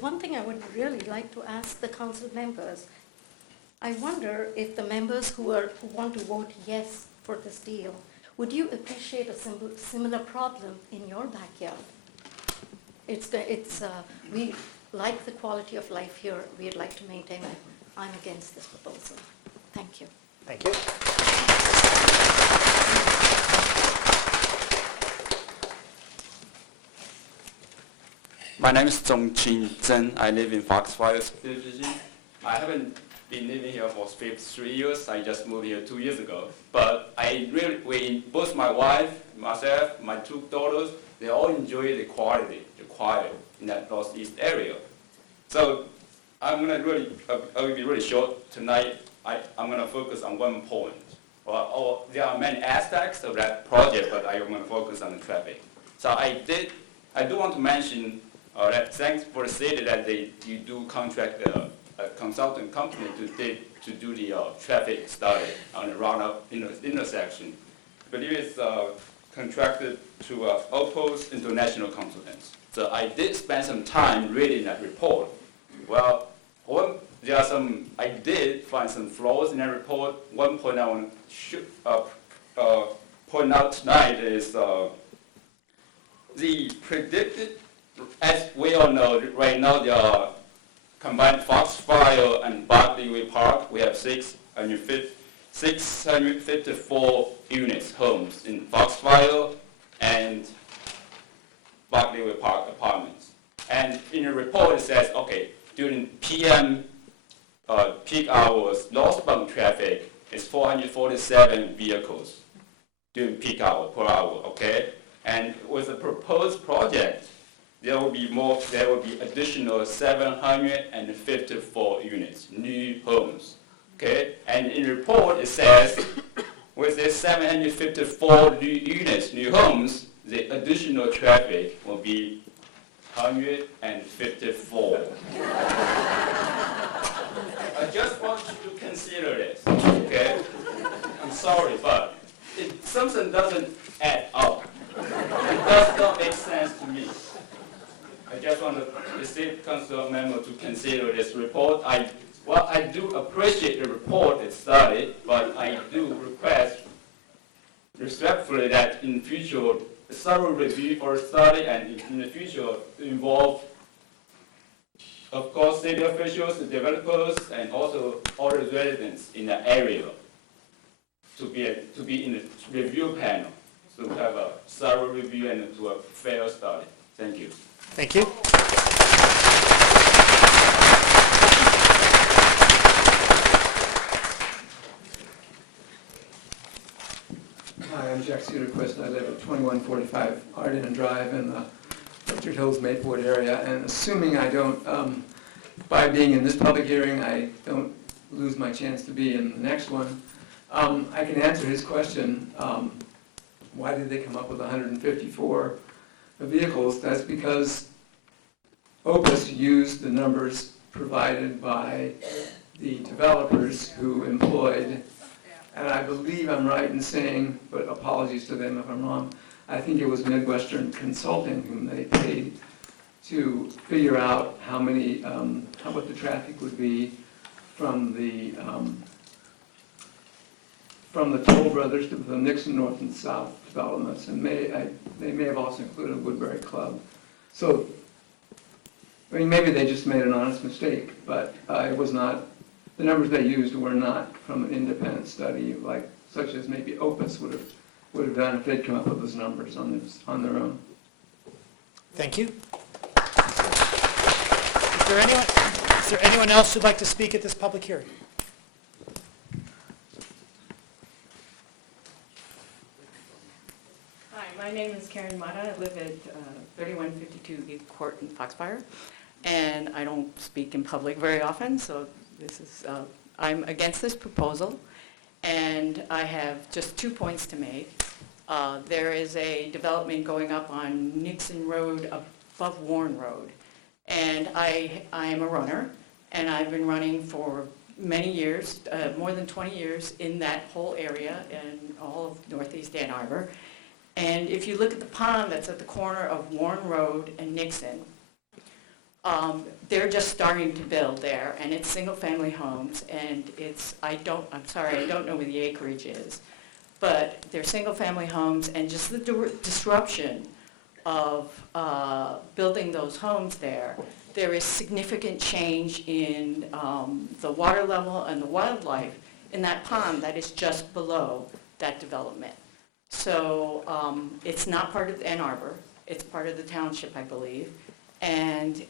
one thing I would really like to ask the council members. I wonder if the members who want to vote yes for this deal, would you appreciate a similar problem in your backyard? We like the quality of life here. We'd like to maintain it. I'm against this proposal. Thank you. Thank you. My name is Zhong Qing Zhen. I live in Foxfire Division. I haven't been living here for 53 years. I just moved here 2 years ago. But both my wife, myself, my 2 daughters, they all enjoy the quiet in that northeast area. So I'm gonna I will be really short tonight. I'm gonna focus on one point. Well, there are many aspects of that project, but I'm gonna focus on the traffic. So I do want to mention that thanks for the city that you do contract a consultant company to do the traffic study on the roundup intersection. I believe it's contracted to Opus International Consultants. So I did spend some time reading that report. Well, I did find some flaws in that report. One point I want to point out tonight is the predicted, as we all know, right now there are combined Foxfire and Barclay Park. We have 654 units, homes in Foxfire and Barclay Park apartments. And in the report it says, okay, during PM peak hours, northbound traffic is 447 vehicles during peak hour per hour, okay? And with the proposed project, there will be additional 754 units, new homes, okay? And in the report it says, with the 754 new units, new homes, the additional traffic will be 154. I just want you to consider this, okay? I'm sorry, but something doesn't add up. It does not make sense to me. I just want the city council member to consider this report. I do appreciate the report and study, but I do request respectfully that in future, a thorough review or study, and in the future involve, of course, city officials, the developers, and also all the residents in the area to be in the review panel, so to have a thorough review and to a fair study. Thank you. Thank you. Hi, I'm Jack Suderquist, and I live at 2145 Arden Drive in the Orchard Hills Maplewood area. And assuming I don't, by being in this public hearing, I don't lose my chance to be in the next one, I can answer his question. Why did they come up with 154 vehicles? That's because Opus used the numbers provided by the developers who employed, and I believe I'm right in saying, but apologies to them if I'm wrong, I think it was Midwestern Consulting whom they paid to figure out what the traffic would be from the Toll Brothers to the Nixon North and South developments, and they may have also included Woodbury Club. So, I mean, maybe they just made an honest mistake, but it was not. The numbers they used were not from an independent study, such as maybe Opus would have done if they'd come up with those numbers on their own. Thank you. Is there anyone else who'd like to speak at this public hearing? Hi, my name is Karen Mata. I live at 3152 East Court in Foxfire, and I don't speak in public very often, so I'm against this proposal, and I have just 2 points to make. There is a development going up on Nixon Road above Warren Road, and I am a runner, and I've been running for many years, more than 20 years in that whole area and all of Northeast Ann Arbor. And if you look at the pond that's at the corner of Warren Road and Nixon, they're just starting to build there, and it's single-family homes, and I'm sorry, I don't know where the acreage is, but they're single-family homes, and just the disruption of building those homes there is significant change in the water level and the wildlife in that pond that is just below that development. So it's not part of Ann Arbor, it's part of the township, I believe. And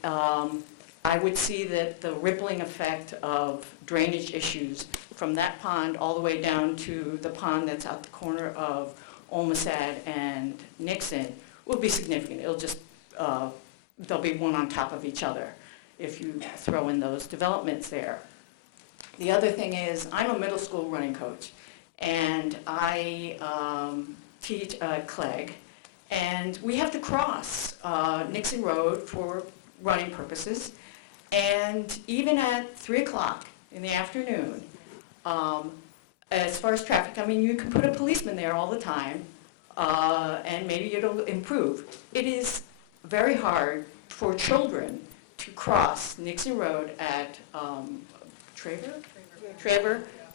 I would see that the rippling effect of drainage issues from that pond all the way down to the pond that's at the corner of Olmsted and Nixon will be significant. It'll just, they'll be one on top of each other if you throw in those developments there. The other thing is, I'm a middle school running coach, and I teach CLEG, and we have to cross Nixon Road for running purposes, and even at 3 o'clock in the afternoon, as far as traffic, I mean, you can put a policeman there all the time, and maybe it'll improve. It is very hard for children to cross Nixon Road at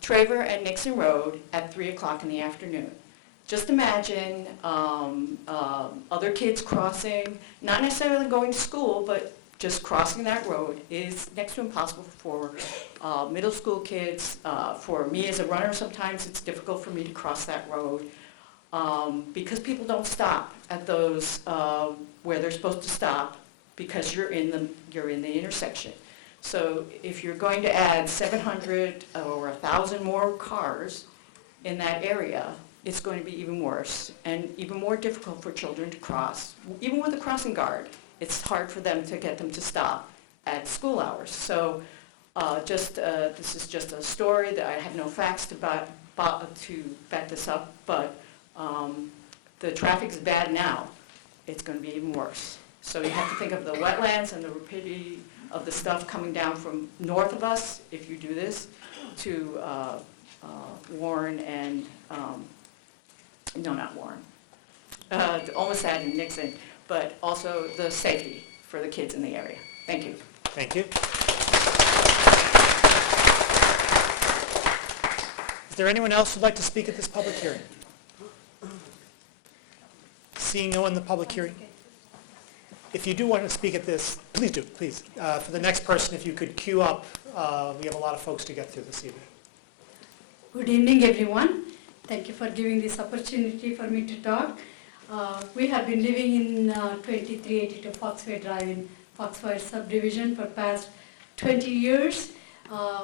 Traver and Nixon Road at 3 o'clock in the afternoon. Just imagine other kids crossing, not necessarily going to school, but just crossing that road is next to impossible for middle school kids. For me as a runner, sometimes it's difficult for me to cross that road because people don't stop at those where they're supposed to stop because you're in the intersection. So if you're going to add 700 or 1,000 more cars in that area, it's going to be even worse and even more difficult for children to cross. Even with a crossing guard, it's hard for them to get them to stop at school hours. So this is just a story that I have no facts to back this up, but the traffic is bad now. It's going to be even worse. So you have to think of the wetlands and the rapidity of the stuff coming down from north of us, if you do this, to Warren and, no, not Warren, Olmsted and Nixon, but also the safety for the kids in the area. Thank you. Thank you. Is there anyone else who'd like to speak at this public hearing? Seeing no one in the public hearing. If you do want to speak at this, please do, please. For the next person, if you could queue up, we have a lot of folks to get through this evening. Good evening, everyone. Thank you for giving this opportunity for me to talk. We have been living in 2382 Foxway Drive in Foxway subdivision for past 20 years.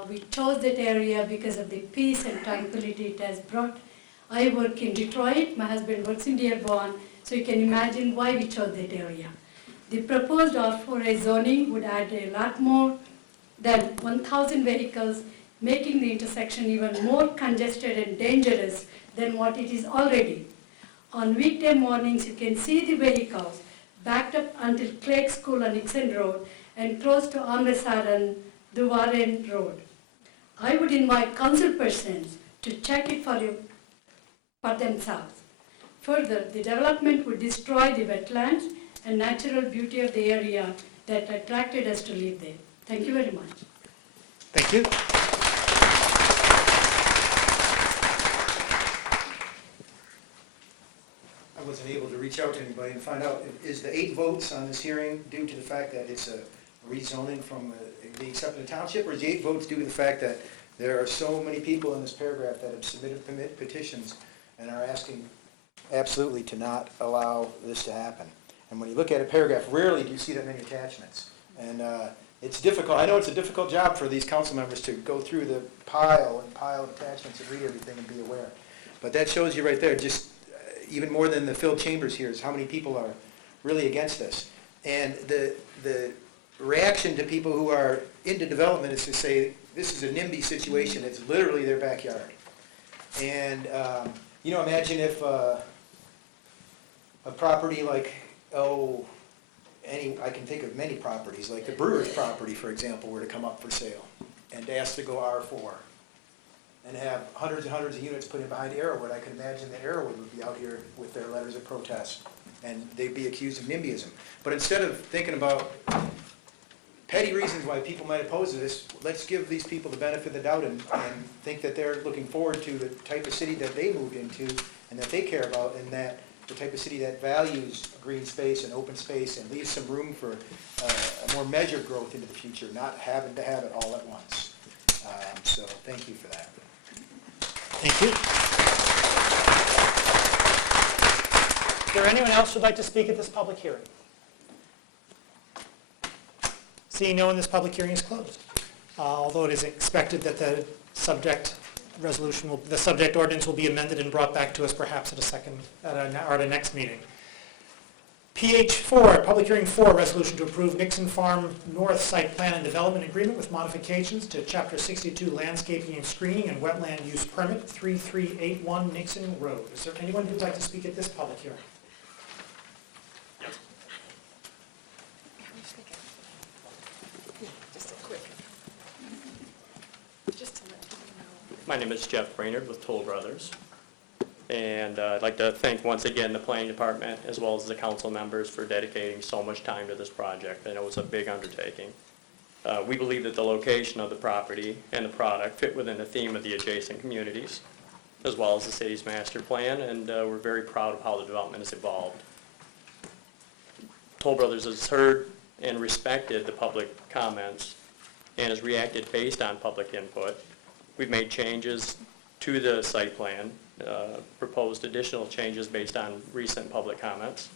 We chose that area because of the peace and tranquility it has brought. I work in Detroit, my husband works in Dearborn, so you can imagine why we chose that area. The proposed R4A zoning would add a lot more than 1,000 vehicles, making the intersection even more congested and dangerous than what it is already. On weekday mornings, you can see the vehicles backed up until Clegg School on Nixon Road and close to Amritsar and Warren Road. I would invite councilpersons to check it for themselves. Further, the development would destroy the wetlands and natural beauty of the area that attracted us to live there. Thank you very much. Thank you. I wasn't able to reach out to anybody and find out, is the 8 votes on this hearing due to the fact that it's a rezoning from being accepted in the township, or is the 8 votes due to the fact that there are so many people in this paragraph that have submitted petitions and are asking absolutely to not allow this to happen? And when you look at a paragraph, rarely do you see that many attachments. And it's difficult. I know it's a difficult job for these council members to go through the pile of attachments and read everything and be aware. But that shows you right there, just even more than the filled chambers here, is how many people are really against this. And the reaction to people who are into development is to say, this is a NIMBY situation. It's literally their backyard. And, imagine if a property like, I can think of many properties, like the Brewer's property, for example, were to come up for sale and asked to go R4 and have hundreds and hundreds of units put in behind Arrowwood. I could imagine that Arrowwood would be out here with their letters of protest, and they'd be accused of NIMBYism. But instead of thinking about petty reasons why people might oppose this, let's give these people the benefit of the doubt and think that they're looking forward to the type of city that they moved into and that they care about, and that the type of city that values green space and open space and leaves some room for a more measured growth into the future, not having to have it all at once. So thank you for that. Thank you. Is there anyone else who'd like to speak at this public hearing? Seeing no one, this public hearing is closed. Although it is expected that the subject ordinance will be amended and brought back to us perhaps at a next meeting. PH4, Public Hearing 4, Resolution to approve Nixon Farm North Site Plan and Development Agreement with modifications to Chapter 62 Landscaping and Screening and Wetland Use Permit, 3381 Nixon Road. Is there anyone who would like to speak at this public hearing? My name is Jeff Brainerd with Toll Brothers. And I'd like to thank once again the planning department as well as the council members for dedicating so much time to this project. I know it's a big undertaking. We believe that the location of the property and the product fit within the theme of the adjacent communities, as well as the city's master plan, and we're very proud of how the development has evolved. Toll Brothers has heard and respected the public comments and has reacted based on public input. We've made changes to the site plan, proposed additional changes based on recent public comments.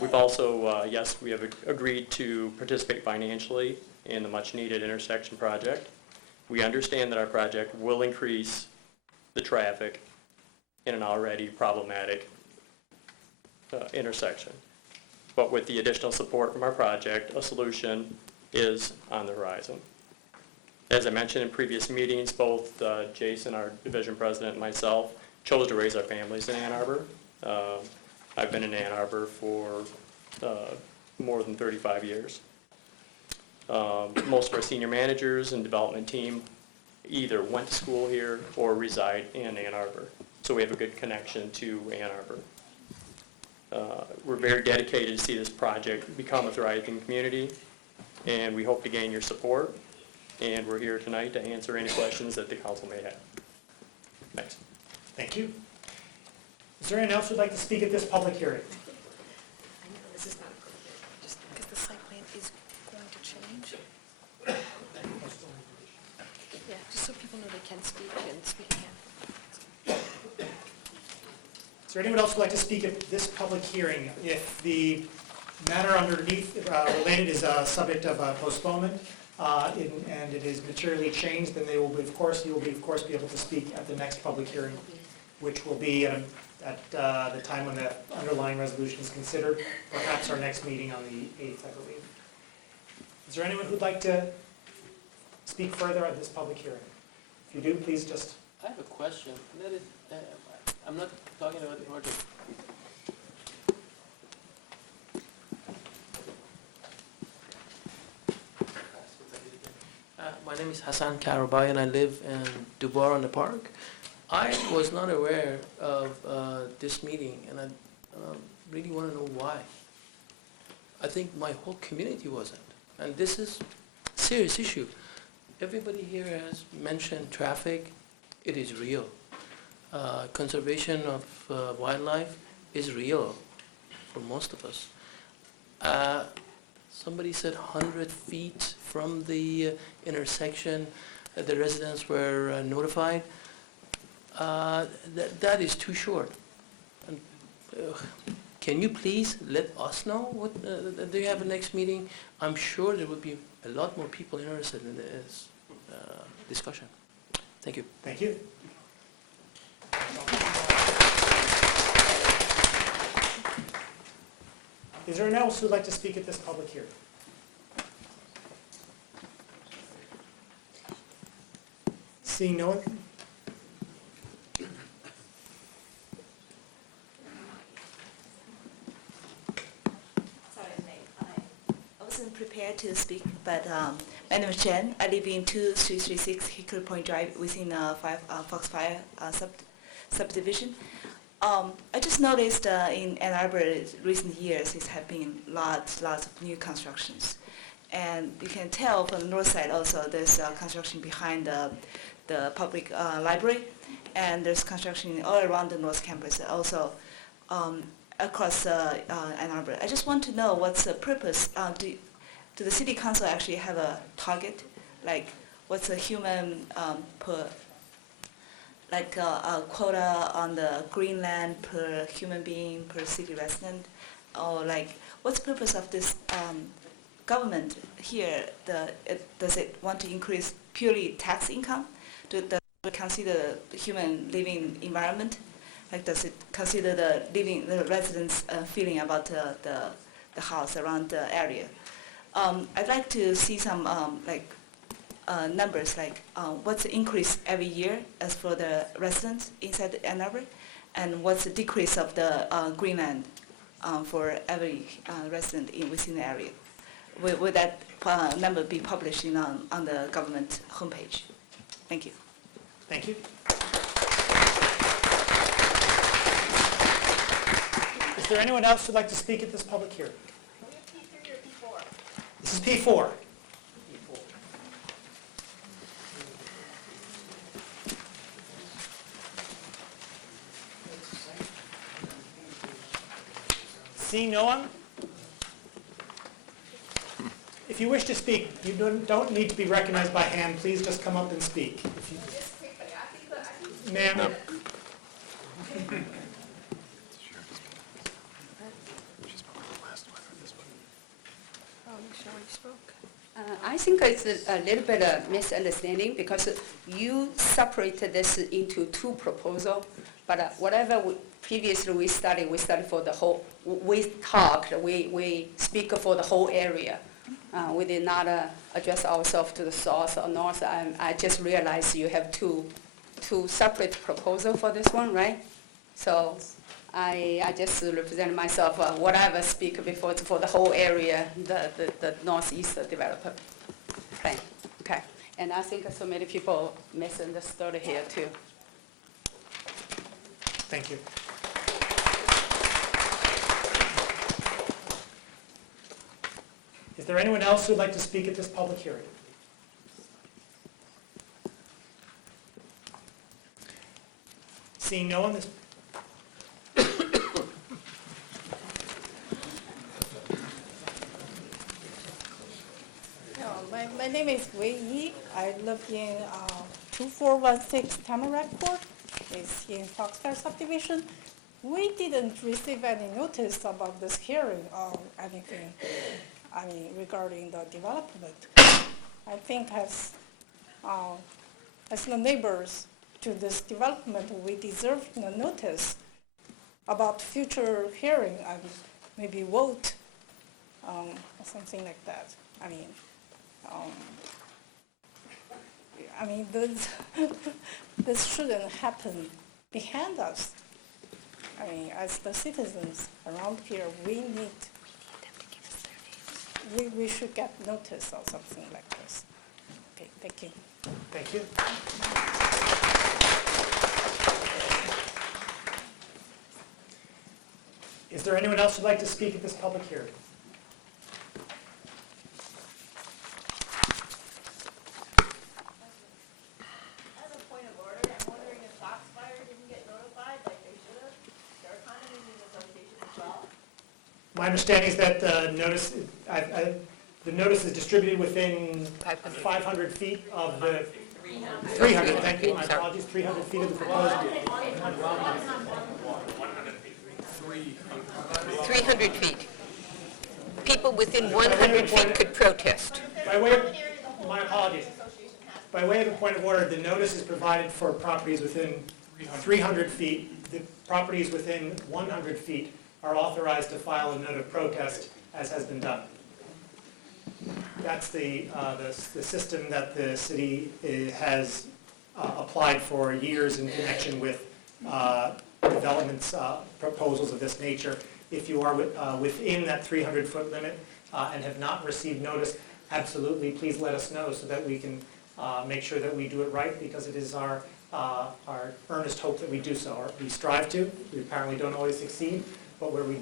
We've also, yes, we have agreed to participate financially in the much-needed intersection project. We understand that our project will increase the traffic in an already problematic intersection. But with the additional support from our project, a solution is on the horizon. As I mentioned in previous meetings, both Jason, our division president, and myself chose to raise our families in Ann Arbor. I've been in Ann Arbor for more than 35 years. Most of our senior managers and development team either went to school here or reside in Ann Arbor. So we have a good connection to Ann Arbor. We're very dedicated to see this project become a thriving community, and we hope to gain your support. And we're here tonight to answer any questions that the council may have. Thanks. Thank you. Is there anyone else who'd like to speak at this public hearing? I know this is not appropriate, just because the site plan is going to change. Yeah, just so people know they can speak and speak again. Is there anyone else who'd like to speak at this public hearing? If the matter underneath related is a subject of postponement, and it is materially changed, then you will be, of course, be able to speak at the next public hearing, which will be at the time when the underlying resolution is considered, perhaps our next meeting on the 8th, I believe. Is there anyone who'd like to speak further at this public hearing? If you do, please just... I have a question. That is, I'm not talking about the project. My name is Hassan Karabai and I live in Dubois on the Park. I was not aware of this meeting and I really want to know why. I think my whole community wasn't. And this is a serious issue. Everybody here has mentioned traffic. It is real. Conservation of wildlife is real for most of us. Somebody said 100 feet from the intersection, the residents were notified. That is too short. And, can you please let us know what do you have a next meeting? I'm sure there will be a lot more people interested in this discussion. Thank you. Thank you. Is there anyone else who would like to speak at this public hearing? Seeing no one? Sorry, I wasn't prepared to speak, but my name is Jen. I live in 2336 Hickory Point Drive within Foxfire subdivision. I just noticed in Ann Arbor recent years there have been lots of new constructions. And you can tell from the north side also there's construction behind the public library, and there's construction all around the north campus, also across Ann Arbor. I just want to know what's the purpose. Do the city council actually have a target, like what's a human per, like a quota on the green land per human being per city resident, or like what's the purpose of this government here, does it want to increase purely tax income? Does it consider the human living environment? Like, does it consider the residents' feeling about the house around the area? I'd like to see some numbers, like what's the increase every year as for the residents inside Ann Arbor, and what's the decrease of the greenland for every resident within the area. Will that number be published on the government homepage? Thank you. Thank you. Is there anyone else who'd like to speak at this public hearing? This is P4. Seeing no one? If you wish to speak, you don't need to be recognized by hand. Please just come up and speak. Ma'am. I think it's a little bit of misunderstanding because you separated this into two proposals, but whatever previously we studied for the whole, we speak for the whole area. We did not address ourselves to the south or north. I just realized you have two separate proposals for this one, right? So I just represent myself, whatever speak before for the whole area, the northeast developer plan. Okay, and I think so many people misunderstood here too. Thank you. Is there anyone else who'd like to speak at this public hearing? Seeing no one, My name is Wei Yi. I live in 2416 Tamarack Court. It's in Foxfire subdivision. We didn't receive any notice about this hearing or anything, regarding the development. I think as the neighbors to this development, we deserve the notice about future hearing and maybe vote, or something like that. This shouldn't happen behind us. As the citizens around here, we should get notice or something like this. Okay, thank you. Thank you. Is there anyone else who'd like to speak at this public hearing? My understanding is that the notice is distributed within 500 feet of the 300. Thank you. My apologies. 300 feet of the proposed. 300 feet. People within 100 feet could protest. My apologies. By way of a point of order, the notice is provided for properties within 300 feet. The properties within 100 feet are authorized to file a note of protest, as has been done. That's the system that the city has applied for years in connection with developments, proposals of this nature. If you are within that 300-foot limit and have not received notice, absolutely, please let us know so that we can make sure that we do it right, because it is our earnest hope that we do so, or we strive to. We apparently don't always succeed, but where we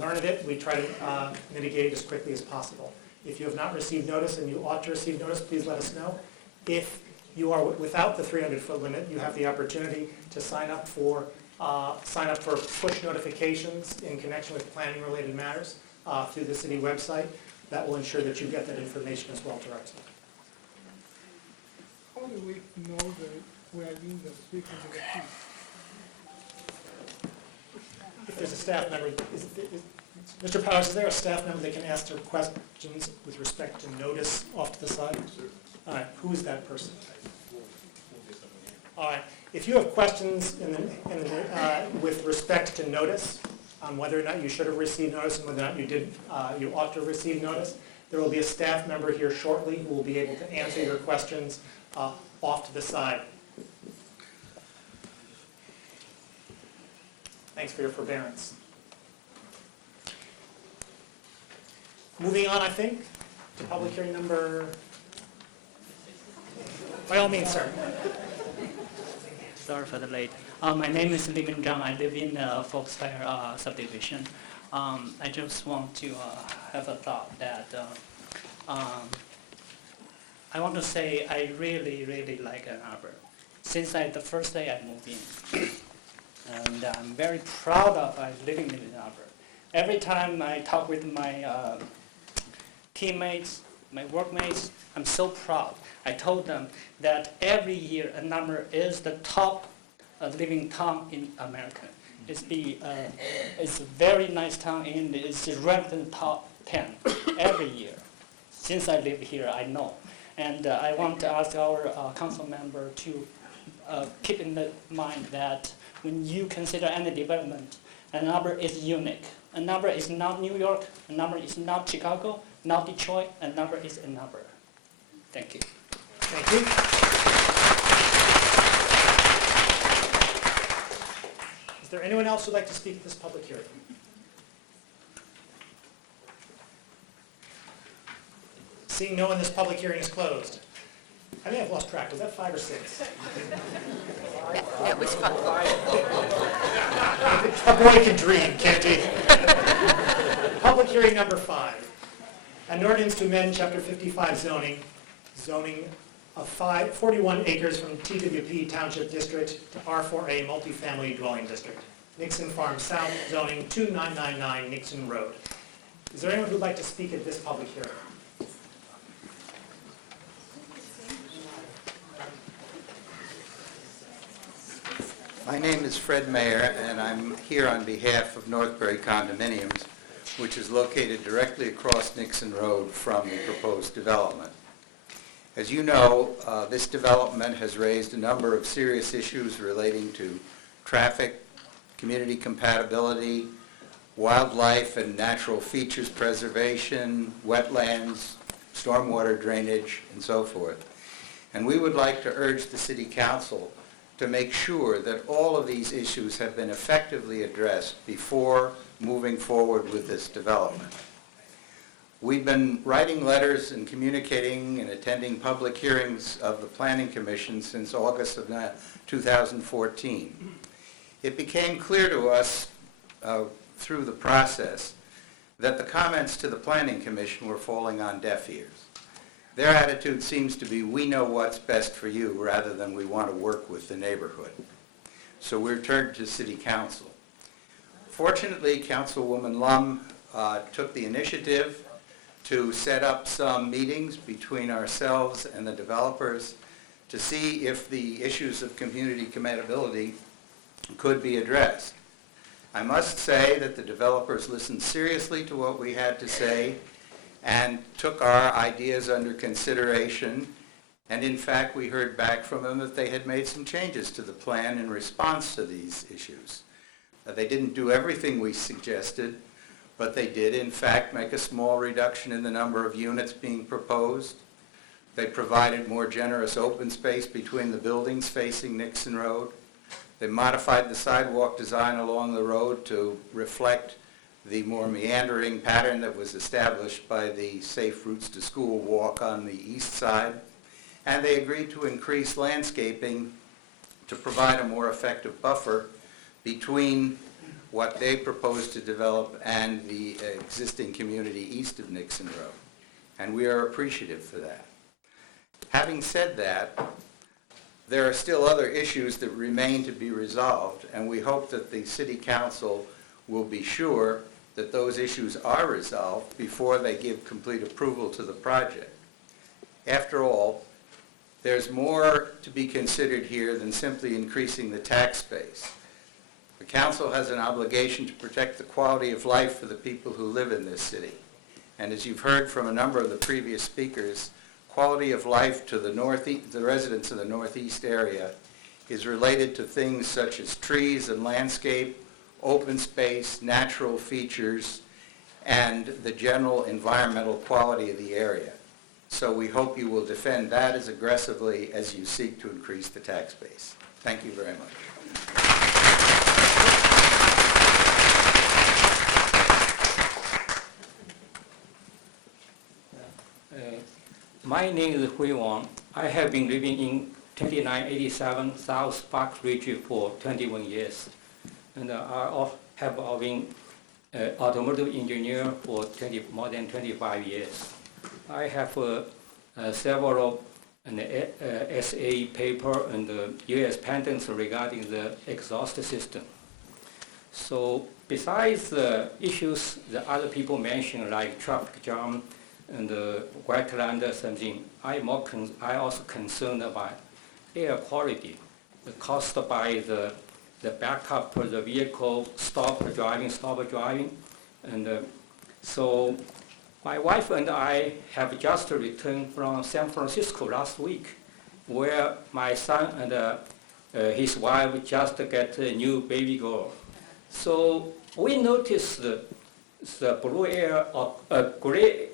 learn of it, we try to mitigate it as quickly as possible. If you have not received notice and you ought to receive notice, please let us know. If you are without the 300-foot limit, you have the opportunity to sign up for push notifications in connection with planning-related matters through the city website. That will ensure that you get that information as well directly. How do we know that we are in the 300 feet? If there's a staff member, Mr. Powers, is there a staff member that can ask their questions with respect to notice off to the side? All right, who is that person? All right, if you have questions with respect to notice, on whether or not you should have received notice and whether or not you ought to receive notice, there will be a staff member here shortly who will be able to answer your questions off to the side. Thanks for your forbearance. Moving on, I think, to public hearing number, by all means, sir. Sorry for the late. My name is Li Min Zhang. I live in the Foxfire subdivision. I just want to have a thought that I want to say I really, really like Ann Arbor. Since the first day I moved in. And I'm very proud of living in Ann Arbor. Every time I talk with my teammates, my workmates, I'm so proud. I told them that every year Ann Arbor is the top living town in America. It's a very nice town and it's ranked in the top 10 every year. Since I live here, I know. And I want to ask our council member to keep in mind that when you consider any development, Ann Arbor is unique. Ann Arbor is not New York, Ann Arbor is not Chicago, not Detroit, Ann Arbor is Ann Arbor. Thank you. Thank you. Is there anyone else who would like to speak at this public hearing? Seeing no one, this public hearing is closed. I may have lost track. Was that 5 or 6? That was fun. A boy can dream, can't he? Public hearing number 5. An ordinance to amend Chapter 55 zoning of 41 acres from TWP Township District to R4A Multifamily Dwelling District. Nixon Farm South, zoning 2999 Nixon Road. Is there anyone who would like to speak at this public hearing? My name is Fred Mayer, and I'm here on behalf of Northbury Condominiums, which is located directly across Nixon Road from the proposed development. As you know, this development has raised a number of serious issues relating to traffic, community compatibility, wildlife and natural features preservation, wetlands, stormwater drainage, and so forth. And we would like to urge the City Council to make sure that all of these issues have been effectively addressed before moving forward with this development. We've been writing letters and communicating and attending public hearings of the Planning Commission since August of 2014. It became clear to us through the process that the comments to the Planning Commission were falling on deaf ears. Their attitude seems to be, we know what's best for you, rather than we want to work with the neighborhood. So we're turned to City Council. Fortunately, Councilwoman Lum took the initiative to set up some meetings between ourselves and the developers to see if the issues of community compatibility could be addressed. I must say that the developers listened seriously to what we had to say and took our ideas under consideration, and in fact we heard back from them that they had made some changes to the plan in response to these issues. They didn't do everything we suggested, but they did in fact make a small reduction in the number of units being proposed. They provided more generous open space between the buildings facing Nixon Road. They modified the sidewalk design along the road to reflect the more meandering pattern that was established by the Safe Routes to School walk on the east side. And they agreed to increase landscaping to provide a more effective buffer between what they proposed to develop and the existing community east of Nixon Road. And we are appreciative for that. Having said that, there are still other issues that remain to be resolved, and we hope that the City Council will be sure that those issues are resolved before they give complete approval to the project. After all, there's more to be considered here than simply increasing the tax base. The council has an obligation to protect the quality of life for the people who live in this city. And as you've heard from a number of the previous speakers, quality of life to the residents of the northeast area is related to things such as trees and landscape, open space, natural features, and the general environmental quality of the area. So we hope you will defend that as aggressively as you seek to increase the tax base. Thank you very much. My name is Hui Wang. I have been living in 2987 South Park Ridge for 21 years. And I have been an automotive engineer for more than 25 years. I have several SA paper and US patents regarding the exhaust system. So besides the issues that other people mentioned, like traffic jam and wetland or something, I also concerned about air quality, caused by the backup for the vehicle, stop driving. And so my wife and I have just returned from San Francisco last week, where my son and his wife just got a new baby girl. So we noticed the blue air of gray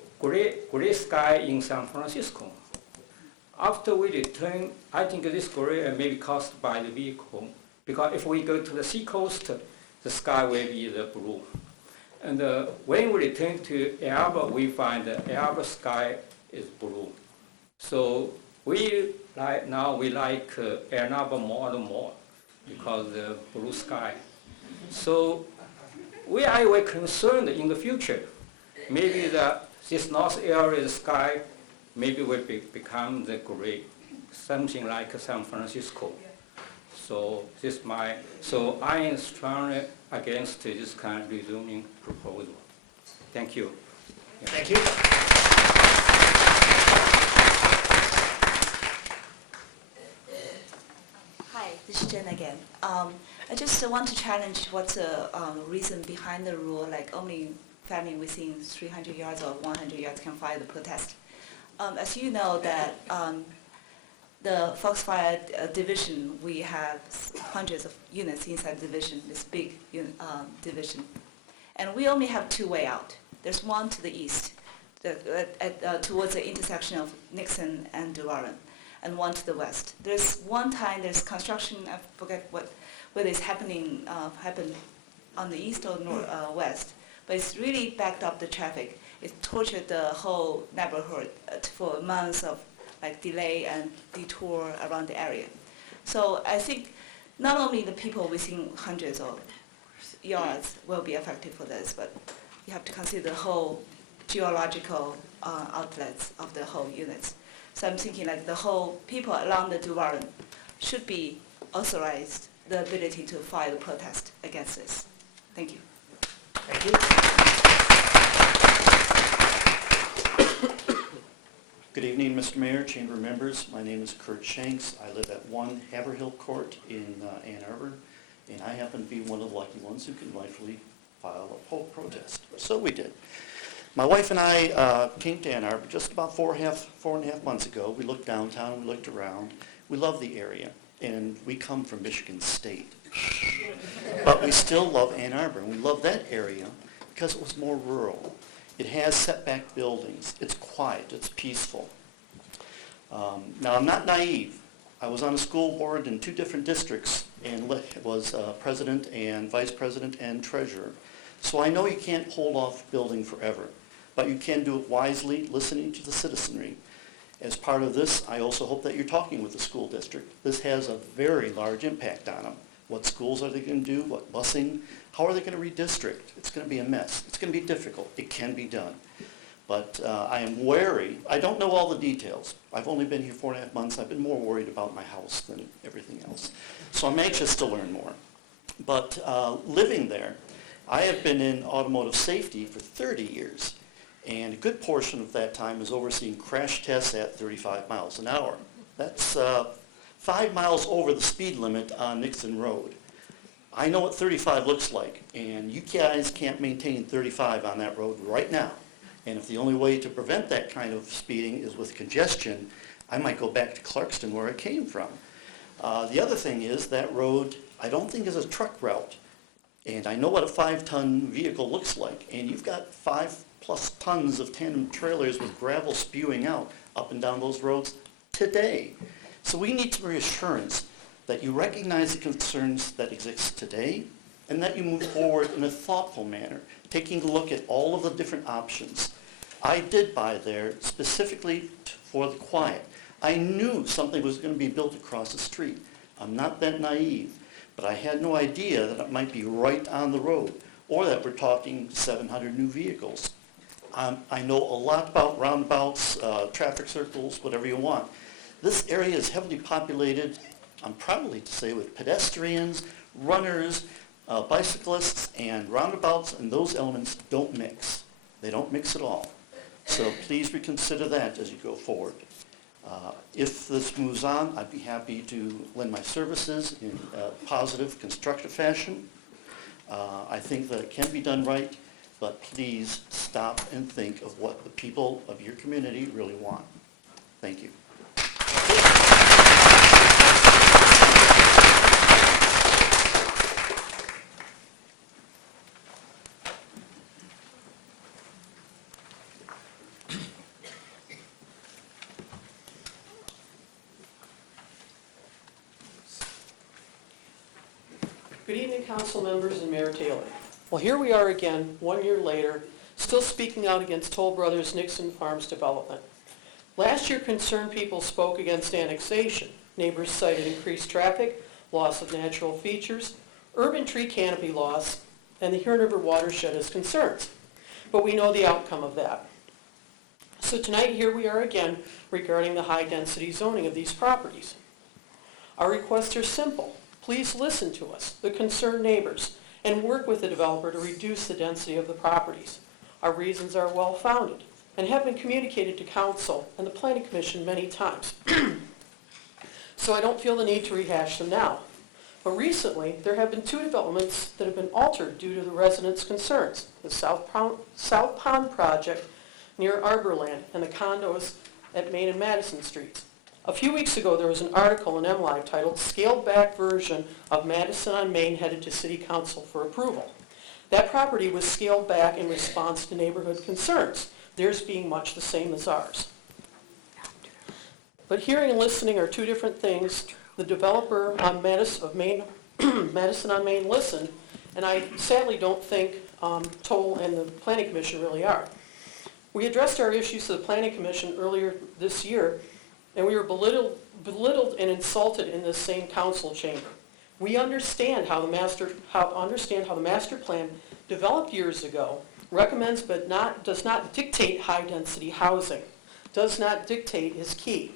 sky in San Francisco. After we return, I think this gray air may be caused by the vehicle, because if we go to the seacoast, the sky will be the blue. And when we return to Arbor, we find the Arbor sky is blue. So we like Ann Arbor more and more because of the blue sky. So we are concerned in the future, maybe this north area of the sky maybe will become the gray, something like San Francisco. So so I am strongly against this kind of rezoning proposal. Thank you. Thank you. Hi, this is Jen again. I just want to challenge what's the reason behind the rule, like only family within 300 yards or 100 yards can file the protest. As you know that the Foxfire division, we have hundreds of units inside the division, this big division. And we only have two way out. There's one to the east, towards the intersection of Nixon and Duran, and one to the west. There's one time there's construction, I forget whether it's happened on the east or west, but it's really backed up the traffic. It tortured the whole neighborhood for months of delay and detour around the area. So I think not only the people within hundreds of yards will be affected for this, but you have to consider the whole geological outlets of the whole units. So I'm thinking the whole people along the Duran should be authorized the ability to file a protest against this. Thank you. Thank you. Good evening, Mr. Mayor, Chamber members. My name is Kurt Shanks. I live at 1 Haverhill Court in Ann Arbor, and I happen to be one of the lucky ones who can rightfully file a poll protest. So we did. My wife and I came to Ann Arbor just about 4.5 months ago. We looked downtown, we looked around. We love the area, and we come from Michigan State. But we still love Ann Arbor, and we love that area because it was more rural. It has setback buildings. It's quiet. It's peaceful. Now, I'm not naive. I was on a school board in 2 different districts and was president and vice president and treasurer. So I know you can't hold off building forever, but you can do it wisely, listening to the citizenry. As part of this, I also hope that you're talking with the school district. This has a very large impact on them. What schools are they going to do? What busing? How are they going to redistrict? It's going to be a mess. It's going to be difficult. It can be done. But I am wary. I don't know all the details. I've only been here 4.5 months. I've been more worried about my house than everything else. So I'm anxious to learn more. But living there, I have been in automotive safety for 30 years. And a good portion of that time is overseeing crash tests at 35 miles an hour. That's 5 miles over the speed limit on Nixon Road. I know what 35 looks like, and you guys can't maintain 35 on that road right now. And if the only way to prevent that kind of speeding is with congestion, I might go back to Clarkston where I came from. The other thing is that road, I don't think is a truck route. And I know what a 5-ton vehicle looks like, and you've got 5+ tons of tandem trailers with gravel spewing out up and down those roads today. So we need some reassurance that you recognize the concerns that exist today and that you move forward in a thoughtful manner, taking a look at all of the different options. I did buy there specifically for the quiet. I knew something was going to be built across the street. I'm not that naive, but I had no idea that it might be right on the road or that we're talking 700 new vehicles. I know a lot about roundabouts, traffic circles, whatever you want. This area is heavily populated, I'm proud to say, with pedestrians, runners, bicyclists, and roundabouts, and those elements don't mix. They don't mix at all. So please reconsider that as you go forward. If this moves on, I'd be happy to lend my services in a positive, constructive fashion. I think that it can be done right, but please stop and think of what the people of your community really want. Thank you. Good evening, council members and Mayor Taylor. Well, here we are again, 1 year later, still speaking out against Toll Brothers Nixon Farms development. Last year, concerned people spoke against annexation. Neighbors cited increased traffic, loss of natural features, urban tree canopy loss, and the Huron River watershed as concerns. But we know the outcome of that. So tonight, here we are again regarding the high-density zoning of these properties. Our requests are simple. Please listen to us, the concerned neighbors, and work with the developer to reduce the density of the properties. Our reasons are well-founded and have been communicated to council and the Planning Commission many times. So I don't feel the need to rehash them now. But recently, there have been 2 developments that have been altered due to the residents' concerns. The South Pond project near Arbor land and the condos at Main and Madison Streets. A few weeks ago, there was an article in MLive titled "Scaled Back Version of Madison on Main Headed to City Council for Approval." That property was scaled back in response to neighborhood concerns, theirs being much the same as ours. But hearing and listening are 2 different things. The developer on Madison on Main listened, and I sadly don't think Toll and the Planning Commission really are. We addressed our issues to the Planning Commission earlier this year, and we were belittled and insulted in this same council chamber. We understand how the master plan developed years ago recommends but does not dictate high-density housing. Does not dictate is key.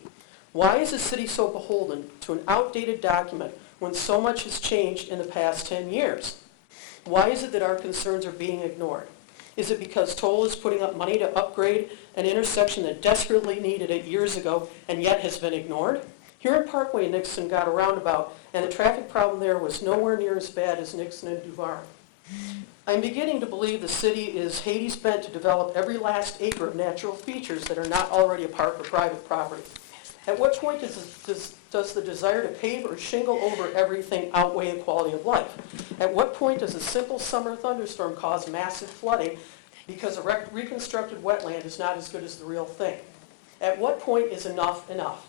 Why is the city so beholden to an outdated document when so much has changed in the past 10 years? Why is it that our concerns are being ignored? Is it because Toll is putting up money to upgrade an intersection that desperately needed it years ago and yet has been ignored? Here in Parkway, Nixon got a roundabout, and the traffic problem there was nowhere near as bad as Nixon and Duvar. I'm beginning to believe the city is Hades bent to develop every last acre of natural features that are not already a park or private property. At what point does the desire to pave or shingle over everything outweigh the quality of life? At what point does a simple summer thunderstorm cause massive flooding because a reconstructed wetland is not as good as the real thing? At what point is enough enough?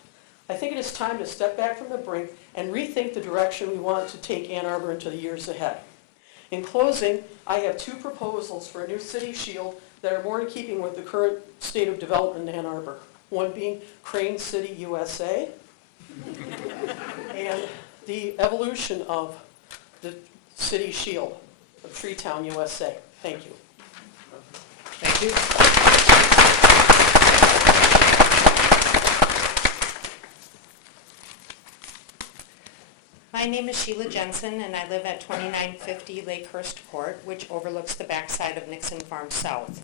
I think it is time to step back from the brink and rethink the direction we want to take Ann Arbor into the years ahead. In closing, I have 2 proposals for a new city shield that are more in keeping with the current state of development in Ann Arbor. One being Crane City, USA, and the evolution of the city shield of Treetown, USA. Thank you. Thank you. My name is Sheila Jensen, and I live at 2950 Lakehurst Court, which overlooks the backside of Nixon Farm South.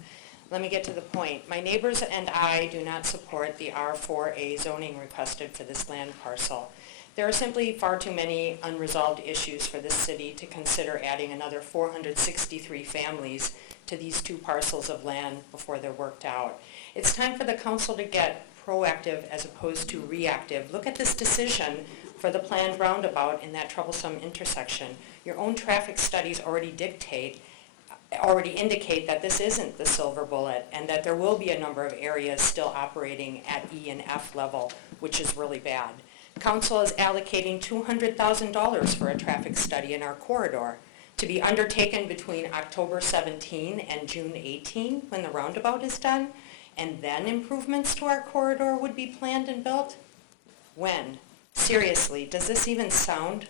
Let me get to the point. My neighbors and I do not support the R4A zoning requested for this land parcel. There are simply far too many unresolved issues for this city to consider adding another 463 families to these 2 parcels of land before they're worked out. It's time for the council to get proactive as opposed to reactive. Look at this decision for the planned roundabout in that troublesome intersection. Your own traffic studies already indicate that this isn't the silver bullet and that there will be a number of areas still operating at E and F level, which is really bad. Council is allocating $200,000 for a traffic study in our corridor to be undertaken between October 17 and June 18 when the roundabout is done, and then improvements to our corridor would be planned and built? When? Seriously, does this even sound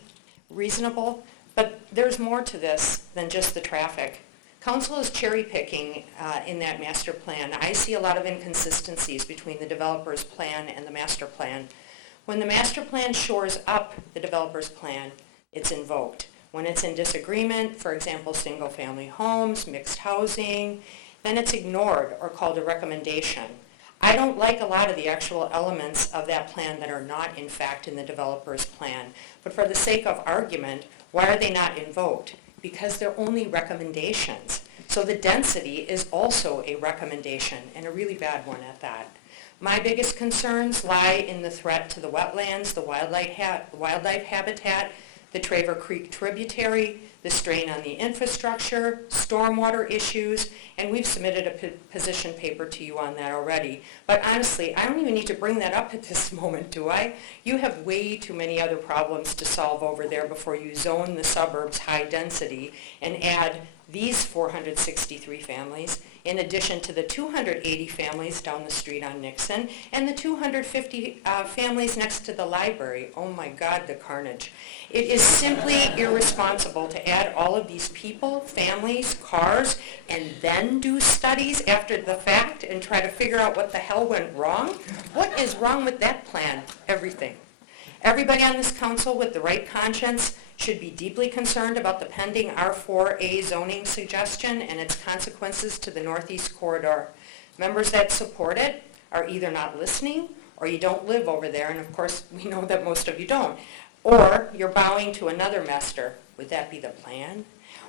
reasonable? But there's more to this than just the traffic. Council is cherry picking in that master plan. I see a lot of inconsistencies between the developer's plan and the master plan. When the master plan shores up the developer's plan, it's invoked. When it's in disagreement, for example, single-family homes, mixed housing, then it's ignored or called a recommendation. I don't like a lot of the actual elements of that plan that are not, in fact, in the developer's plan. But for the sake of argument, why are they not invoked? Because they're only recommendations. So the density is also a recommendation, and a really bad one at that. My biggest concerns lie in the threat to the wetlands, the wildlife habitat, the Traver Creek tributary, the strain on the infrastructure, stormwater issues, and we've submitted a position paper to you on that already. But honestly, I don't even need to bring that up at this moment, do I? You have way too many other problems to solve over there before you zone the suburbs high density and add these 463 families, in addition to the 280 families down the street on Nixon and the 250 families next to the library. Oh my God, the carnage. It is simply irresponsible to add all of these people, families, cars, and then do studies after the fact and try to figure out what the hell went wrong. What is wrong with that plan? Everything. Everybody on this council with the right conscience should be deeply concerned about the pending R4A zoning suggestion and its consequences to the Northeast Corridor. Members that support it are either not listening or you don't live over there, and of course we know that most of you don't. Or you're bowing to another master. Would that be the plan?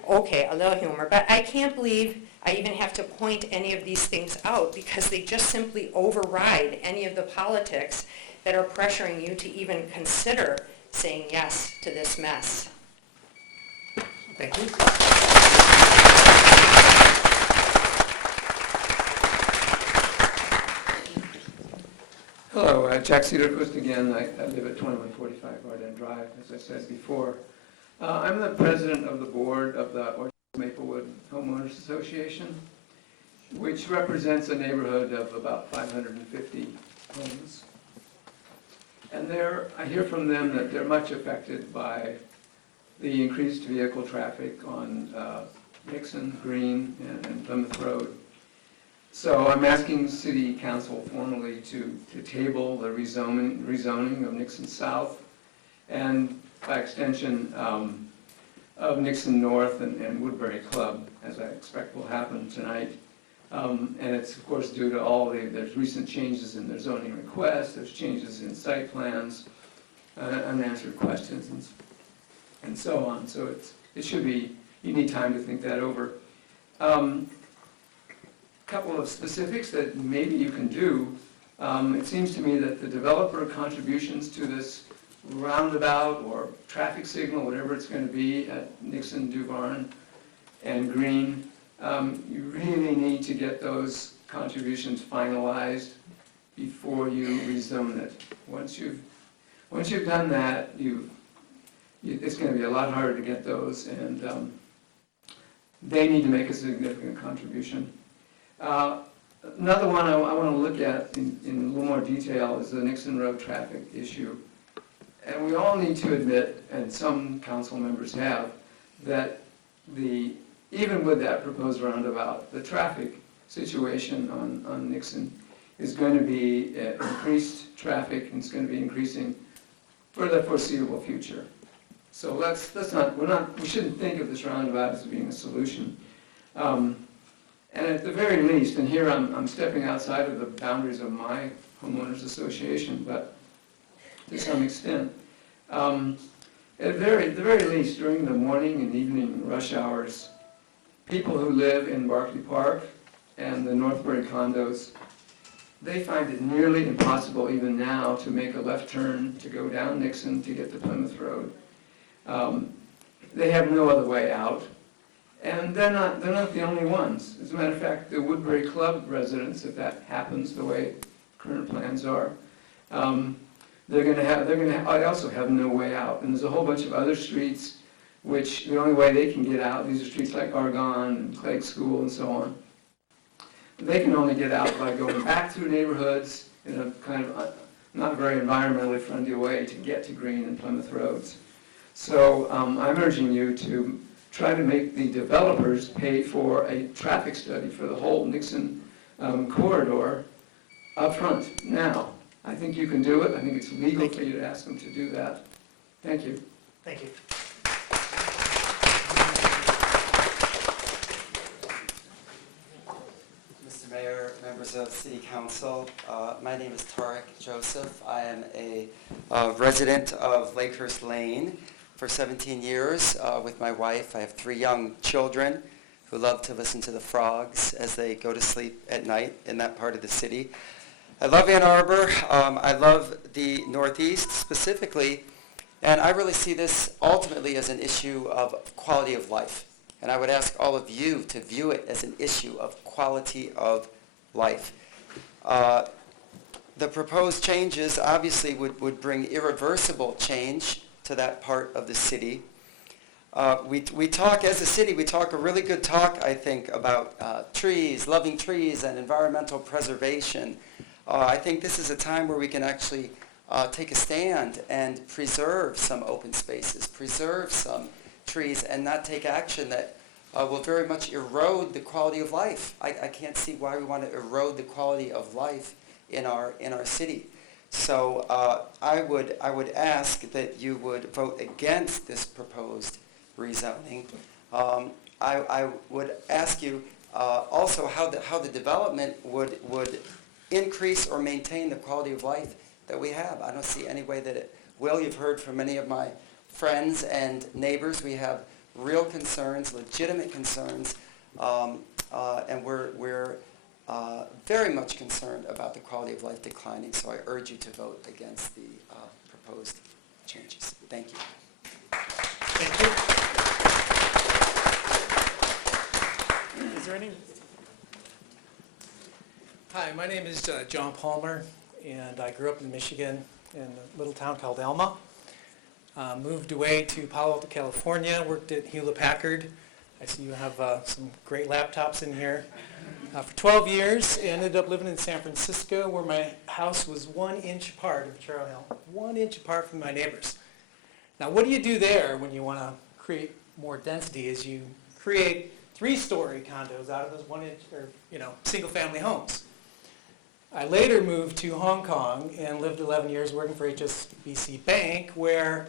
Okay, a little humor, but I can't believe I even have to point any of these things out because they just simply override any of the politics that are pressuring you to even consider saying yes to this mess. Thank you. Hello, Jack Cedarquist again. I live at 2145 Ordinance Drive, as I said before. I'm the president of the board of the Ordinance Maplewood Homeowners Association, which represents a neighborhood of about 550 homes. And I hear from them that they're much affected by the increased vehicle traffic on Nixon, Green, and Plymouth Road. So I'm asking City Council formally to table the rezoning of Nixon South and, by extension, of Nixon North and Woodbury Club, as I expect will happen tonight. And it's, of course, due to there's recent changes in their zoning requests, there's changes in site plans, unanswered questions, and so on. So it should be, you need time to think that over. Couple of specifics that maybe you can do. It seems to me that the developer contributions to this roundabout or traffic signal, whatever it's going to be at Nixon, Duvarn, and Green, you really need to get those contributions finalized before you rezone it. Once you've done that, it's going to be a lot harder to get those, and they need to make a significant contribution. Another one I want to look at in a little more detail is the Nixon Road traffic issue. And we all need to admit, and some council members have, that even with that proposed roundabout, the traffic situation on Nixon is going to be increased traffic, and it's going to be increasing for the foreseeable future. So we shouldn't think of this roundabout as being a solution. And at the very least, and here I'm stepping outside of the boundaries of my homeowners association, but to some extent, At the very least, during the morning and evening rush hours, people who live in Barclay Park and the Northbury condos, they find it nearly impossible even now to make a left turn to go down Nixon to get to Plymouth Road. They have no other way out. And they're not the only ones. As a matter of fact, the Woodbury Club residents, if that happens the way current plans are, they also have no way out. And there's a whole bunch of other streets which the only way they can get out, these are streets like Argonne and Clegg School and so on, they can only get out by going back through neighborhoods in a kind of not very environmentally friendly way to get to Green and Plymouth Roads. So I'm urging you to try to make the developers pay for a traffic study for the whole Nixon corridor up front now. I think you can do it. I think it's legal for you to ask them to do that. Thank you. Thank you. Mr. Mayor, members of City Council, my name is Tarek Joseph. I am a resident of Lakehurst Lane for 17 years with my wife. I have 3 young children who love to listen to the frogs as they go to sleep at night in that part of the city. I love Ann Arbor. I love the Northeast specifically, and I really see this ultimately as an issue of quality of life. And I would ask all of you to view it as an issue of quality of life. The proposed changes obviously would bring irreversible change to that part of the city. We talk, as a city, we talk a really good talk, I think, about trees, loving trees and environmental preservation. I think this is a time where we can actually take a stand and preserve some open spaces, preserve some trees, and not take action that will very much erode the quality of life. I can't see why we want to erode the quality of life in our city. So I would ask that you would vote against this proposed rezoning. I would ask you also how the development would increase or maintain the quality of life that we have. I don't see any way that it will. You've heard from many of my friends and neighbors. We have real concerns, legitimate concerns, and we're very much concerned about the quality of life declining. So I urge you to vote against the proposed changes. Thank you. Thank you. Is there any? Hi, my name is John Palmer, and I grew up in Michigan in a little town called Elma. Moved away to Palo Alto, California, worked at Hewlett-Packard. I see you have some great laptops in here. For 12 years, ended up living in San Francisco, where my house was 1 inch apart of Charo Hill, 1 inch apart from my neighbors. Now, what do you do there when you want to create more density? Is you create 3-story condos out of those 1 inch, or single-family homes. I later moved to Hong Kong and lived 11 years working for HSBC Bank, where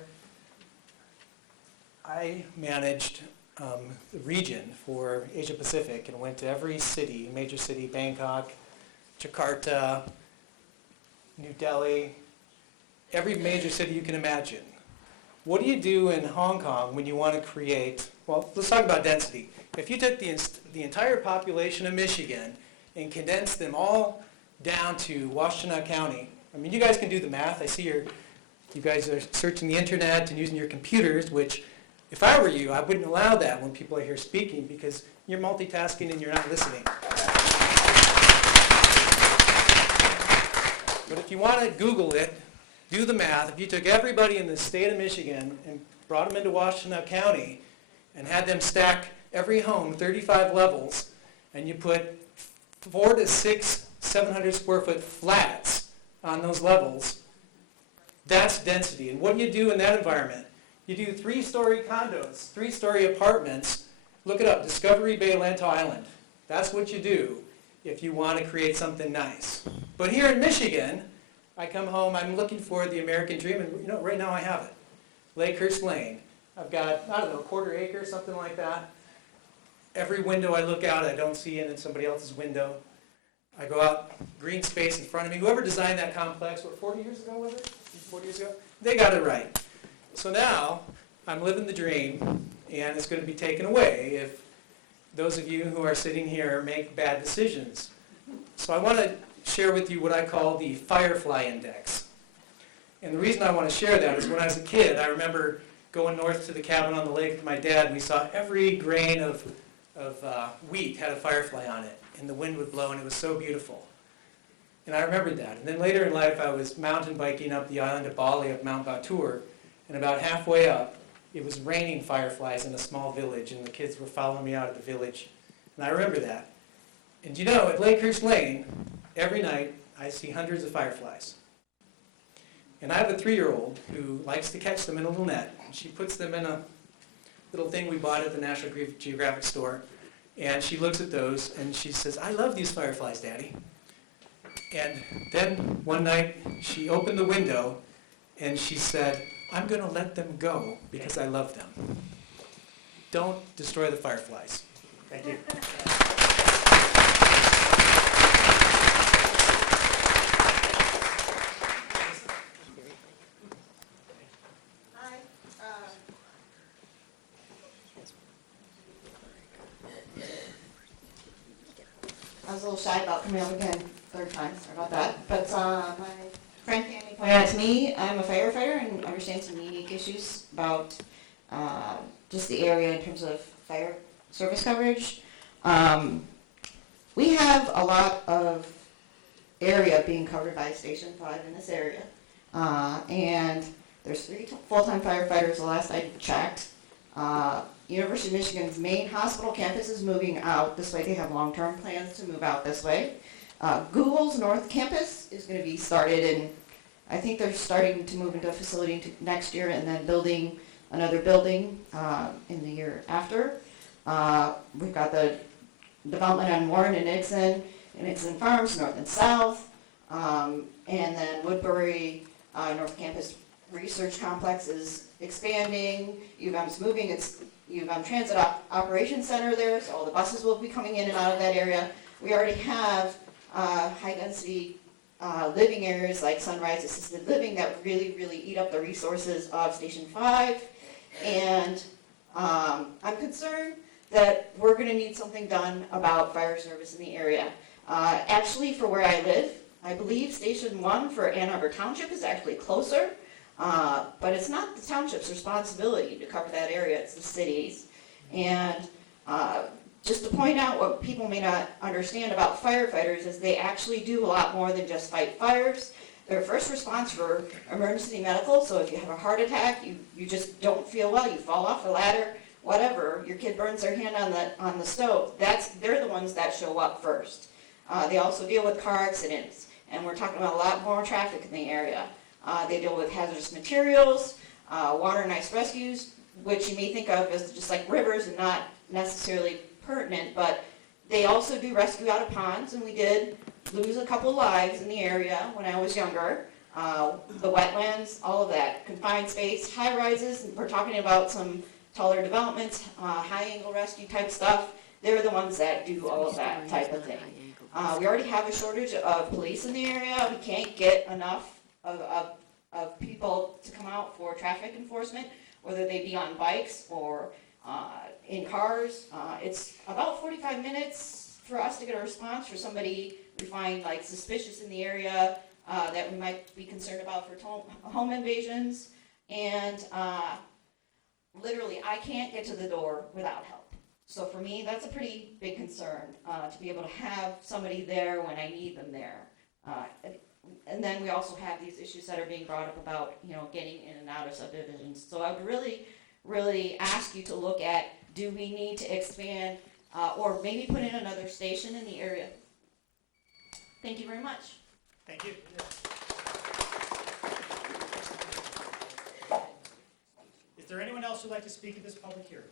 I managed the region for Asia Pacific and went to every city, major city, Bangkok, Jakarta, New Delhi, every major city you can imagine. What do you do in Hong Kong when you want to create, well, let's talk about density. If you took the entire population of Michigan and condensed them all down to Washtenaw County, I mean, you guys can do the math. I see you guys are searching the internet and using your computers, which if I were you, I wouldn't allow that when people are here speaking because you're multitasking and you're not listening. But if you want to Google it, do the math. If you took everybody in the state of Michigan and brought them into Washtenaw County and had them stack every home 35 levels, and you put 4 to 6 700 square foot flats on those levels, that's density. And what do you do in that environment? You do 3-story condos, 3-story apartments. Look it up, Discovery Bay, Lento Island. That's what you do if you want to create something nice. But here in Michigan, I come home, I'm looking for the American dream, and right now I have it. Lakehurst Lane. I've got, I don't know, a quarter acre, something like that. Every window I look out, I don't see in somebody else's window. I go out, green space in front of me. Whoever designed that complex, 40 years ago was it? 40 years ago? They got it right. So now, I'm living the dream, and it's going to be taken away if those of you who are sitting here make bad decisions. So I want to share with you what I call the Firefly Index. And the reason I want to share that is when I was a kid, I remember going north to the cabin on the lake with my dad, and we saw every grain of wheat had a firefly on it, and the wind would blow, and it was so beautiful. And I remembered that. And then later in life, I was mountain biking up the island of Bali, up Mount Batur, and about halfway up, it was raining fireflies in a small village, and the kids were following me out of the village. And I remember that. And you know, at Lakehurst Lane, every night, I see hundreds of fireflies. And I have a 3-year-old who likes to catch them in a little net. She puts them in a little thing we bought at the National Geographic store, and she looks at those, and she says, "I love these fireflies, Daddy." And then one night, she opened the window, and she said, "I'm going to let them go because I love them. Don't destroy the fireflies." Thank you. I was a little shy about coming up again, third time, sorry about that. But my friend Tammy pointed out to me, I'm a firefighter and understand some unique issues about just the area in terms of fire service coverage. We have a lot of area being covered by Station 5 in this area. And there's 3 full-time firefighters the last I checked. University of Michigan's main hospital campus is moving out this way. They have long-term plans to move out this way. Google's North Campus is going to be started in, I think they're starting to move into a facility next year and then building another building in the year after. We've got the development on Warren and Nixon Farms, north and south. And then Woodbury North Campus Research Complex is expanding. UVM's moving its UVM Transit Operations Center there, so all the buses will be coming in and out of that area. We already have high-density living areas like Sunrise Assisted Living that really, really eat up the resources of Station 5. And I'm concerned that we're going to need something done about fire service in the area. Actually, for where I live, I believe Station 1 for Ann Arbor Township is actually closer. But it's not the township's responsibility to cover that area, it's the city's. And just to point out what people may not understand about firefighters is they actually do a lot more than just fight fires. They're first response for emergency medical, so if you have a heart attack, you just don't feel well, you fall off the ladder, whatever, your kid burns their hand on the stove, they're the ones that show up first. They also deal with car accidents, and we're talking about a lot more traffic in the area. They deal with hazardous materials, water and ice rescues, which you may think of as just like rivers and not necessarily pertinent, but they also do rescue out of ponds, and we did lose a couple lives in the area when I was younger. The wetlands, all of that, confined space, high rises, and we're talking about some taller developments, high angle rescue type stuff. They're the ones that do all of that type of thing. We already have a shortage of police in the area. We can't get enough of people to come out for traffic enforcement, whether they be on bikes or in cars. It's about 45 minutes for us to get a response for somebody we find like suspicious in the area that we might be concerned about for home invasions. And literally, I can't get to the door without help. So for me, that's a pretty big concern, to be able to have somebody there when I need them there. And then we also have these issues that are being brought up about, getting in and out of subdivisions. So I would really, really ask you to look at, do we need to expand or maybe put in another station in the area? Thank you very much. Thank you. Is there anyone else who'd like to speak at this public hearing?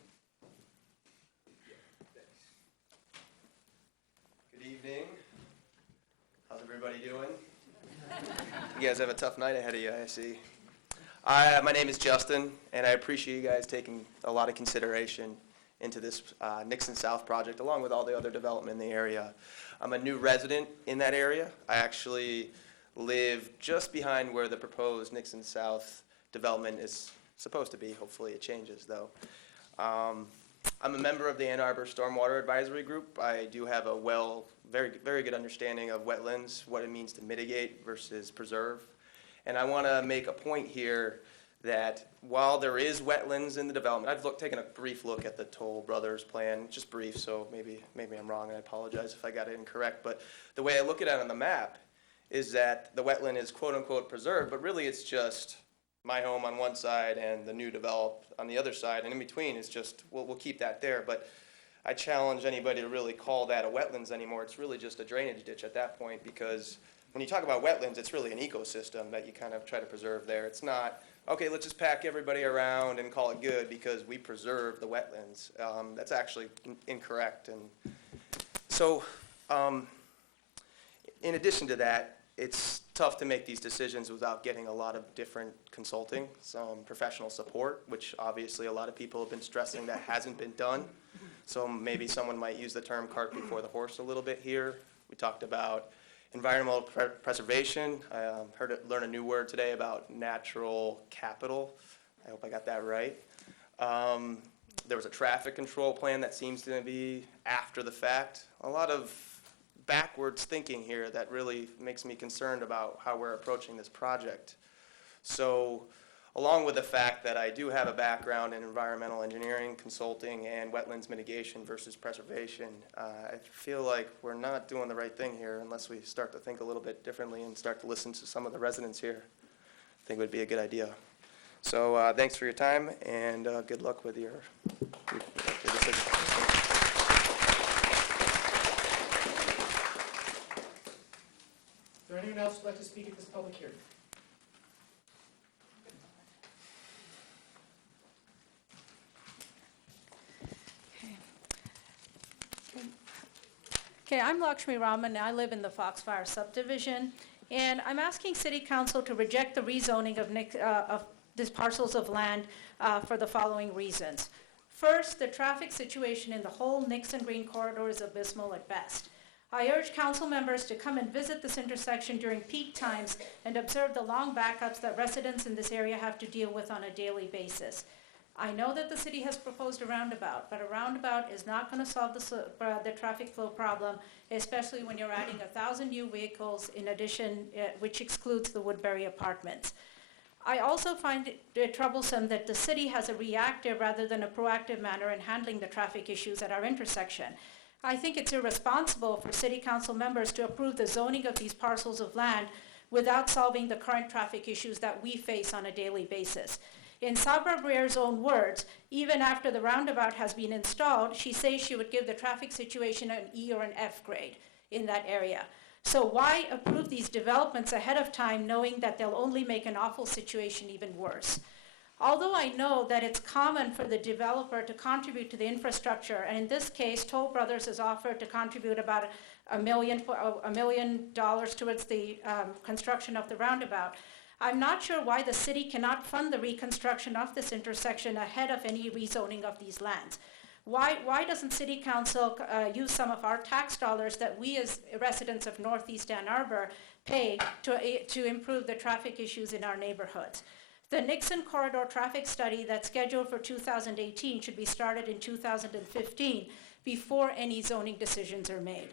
Good evening. How's everybody doing? You guys have a tough night ahead of you, I see. My name is Justin, and I appreciate you guys taking a lot of consideration into this Nixon South project, along with all the other development in the area. I'm a new resident in that area. I actually live just behind where the proposed Nixon South development is supposed to be. Hopefully it changes, though. I'm a member of the Ann Arbor Stormwater Advisory Group. I do have a very good understanding of wetlands, what it means to mitigate versus preserve. And I want to make a point here that while there is wetlands in the development, I've taken a brief look at the Toll Brothers plan, just brief, so maybe I'm wrong, and I apologize if I got it incorrect. But the way I look at it on the map is that the wetland is quote-unquote preserved, but really it's just my home on one side and the new developed on the other side, and in between is just, we'll keep that there. But I challenge anybody to really call that a wetlands anymore. It's really just a drainage ditch at that point, because when you talk about wetlands, it's really an ecosystem that you kind of try to preserve there. It's not, okay, let's just pack everybody around and call it good because we preserve the wetlands. That's actually incorrect. And so, in addition to that, it's tough to make these decisions without getting a lot of different consulting, some professional support, which obviously a lot of people have been stressing that hasn't been done. So maybe someone might use the term cart before the horse a little bit here. We talked about environmental preservation. I learned a new word today about natural capital. I hope I got that right. There was a traffic control plan that seems to be after the fact. A lot of backwards thinking here that really makes me concerned about how we're approaching this project. So, along with the fact that I do have a background in environmental engineering, consulting, and wetlands mitigation versus preservation, I feel like we're not doing the right thing here unless we start to think a little bit differently and start to listen to some of the residents here. I think it would be a good idea. So thanks for your time, and good luck with your decision. Is there anyone else who'd like to speak at this public hearing? Okay, I'm Lakshmi Raman, and I live in the Foxfire subdivision, and I'm asking City Council to reject the rezoning of these parcels of land for the following reasons. First, the traffic situation in the whole Nixon Green corridor is abysmal at best. I urge council members to come and visit this intersection during peak times and observe the long backups that residents in this area have to deal with on a daily basis. I know that the city has proposed a roundabout, but a roundabout is not going to solve the traffic flow problem, especially when you're adding 1,000 new vehicles in addition, which excludes the Woodbury apartments. I also find it troublesome that the city has a reactive rather than a proactive manner in handling the traffic issues at our intersection. I think it's irresponsible for city council members to approve the zoning of these parcels of land without solving the current traffic issues that we face on a daily basis. In Sabra Breer's own words, even after the roundabout has been installed, she says she would give the traffic situation an E or an F grade in that area. So why approve these developments ahead of time knowing that they'll only make an awful situation even worse? Although I know that it's common for the developer to contribute to the infrastructure, and in this case, Toll Brothers has offered to contribute about $1 million towards the construction of the roundabout, I'm not sure why the city cannot fund the reconstruction of this intersection ahead of any rezoning of these lands. Why doesn't City Council use some of our tax dollars that we as residents of Northeast Ann Arbor pay to improve the traffic issues in our neighborhoods? The Nixon corridor traffic study that's scheduled for 2018 should be started in 2015 before any zoning decisions are made.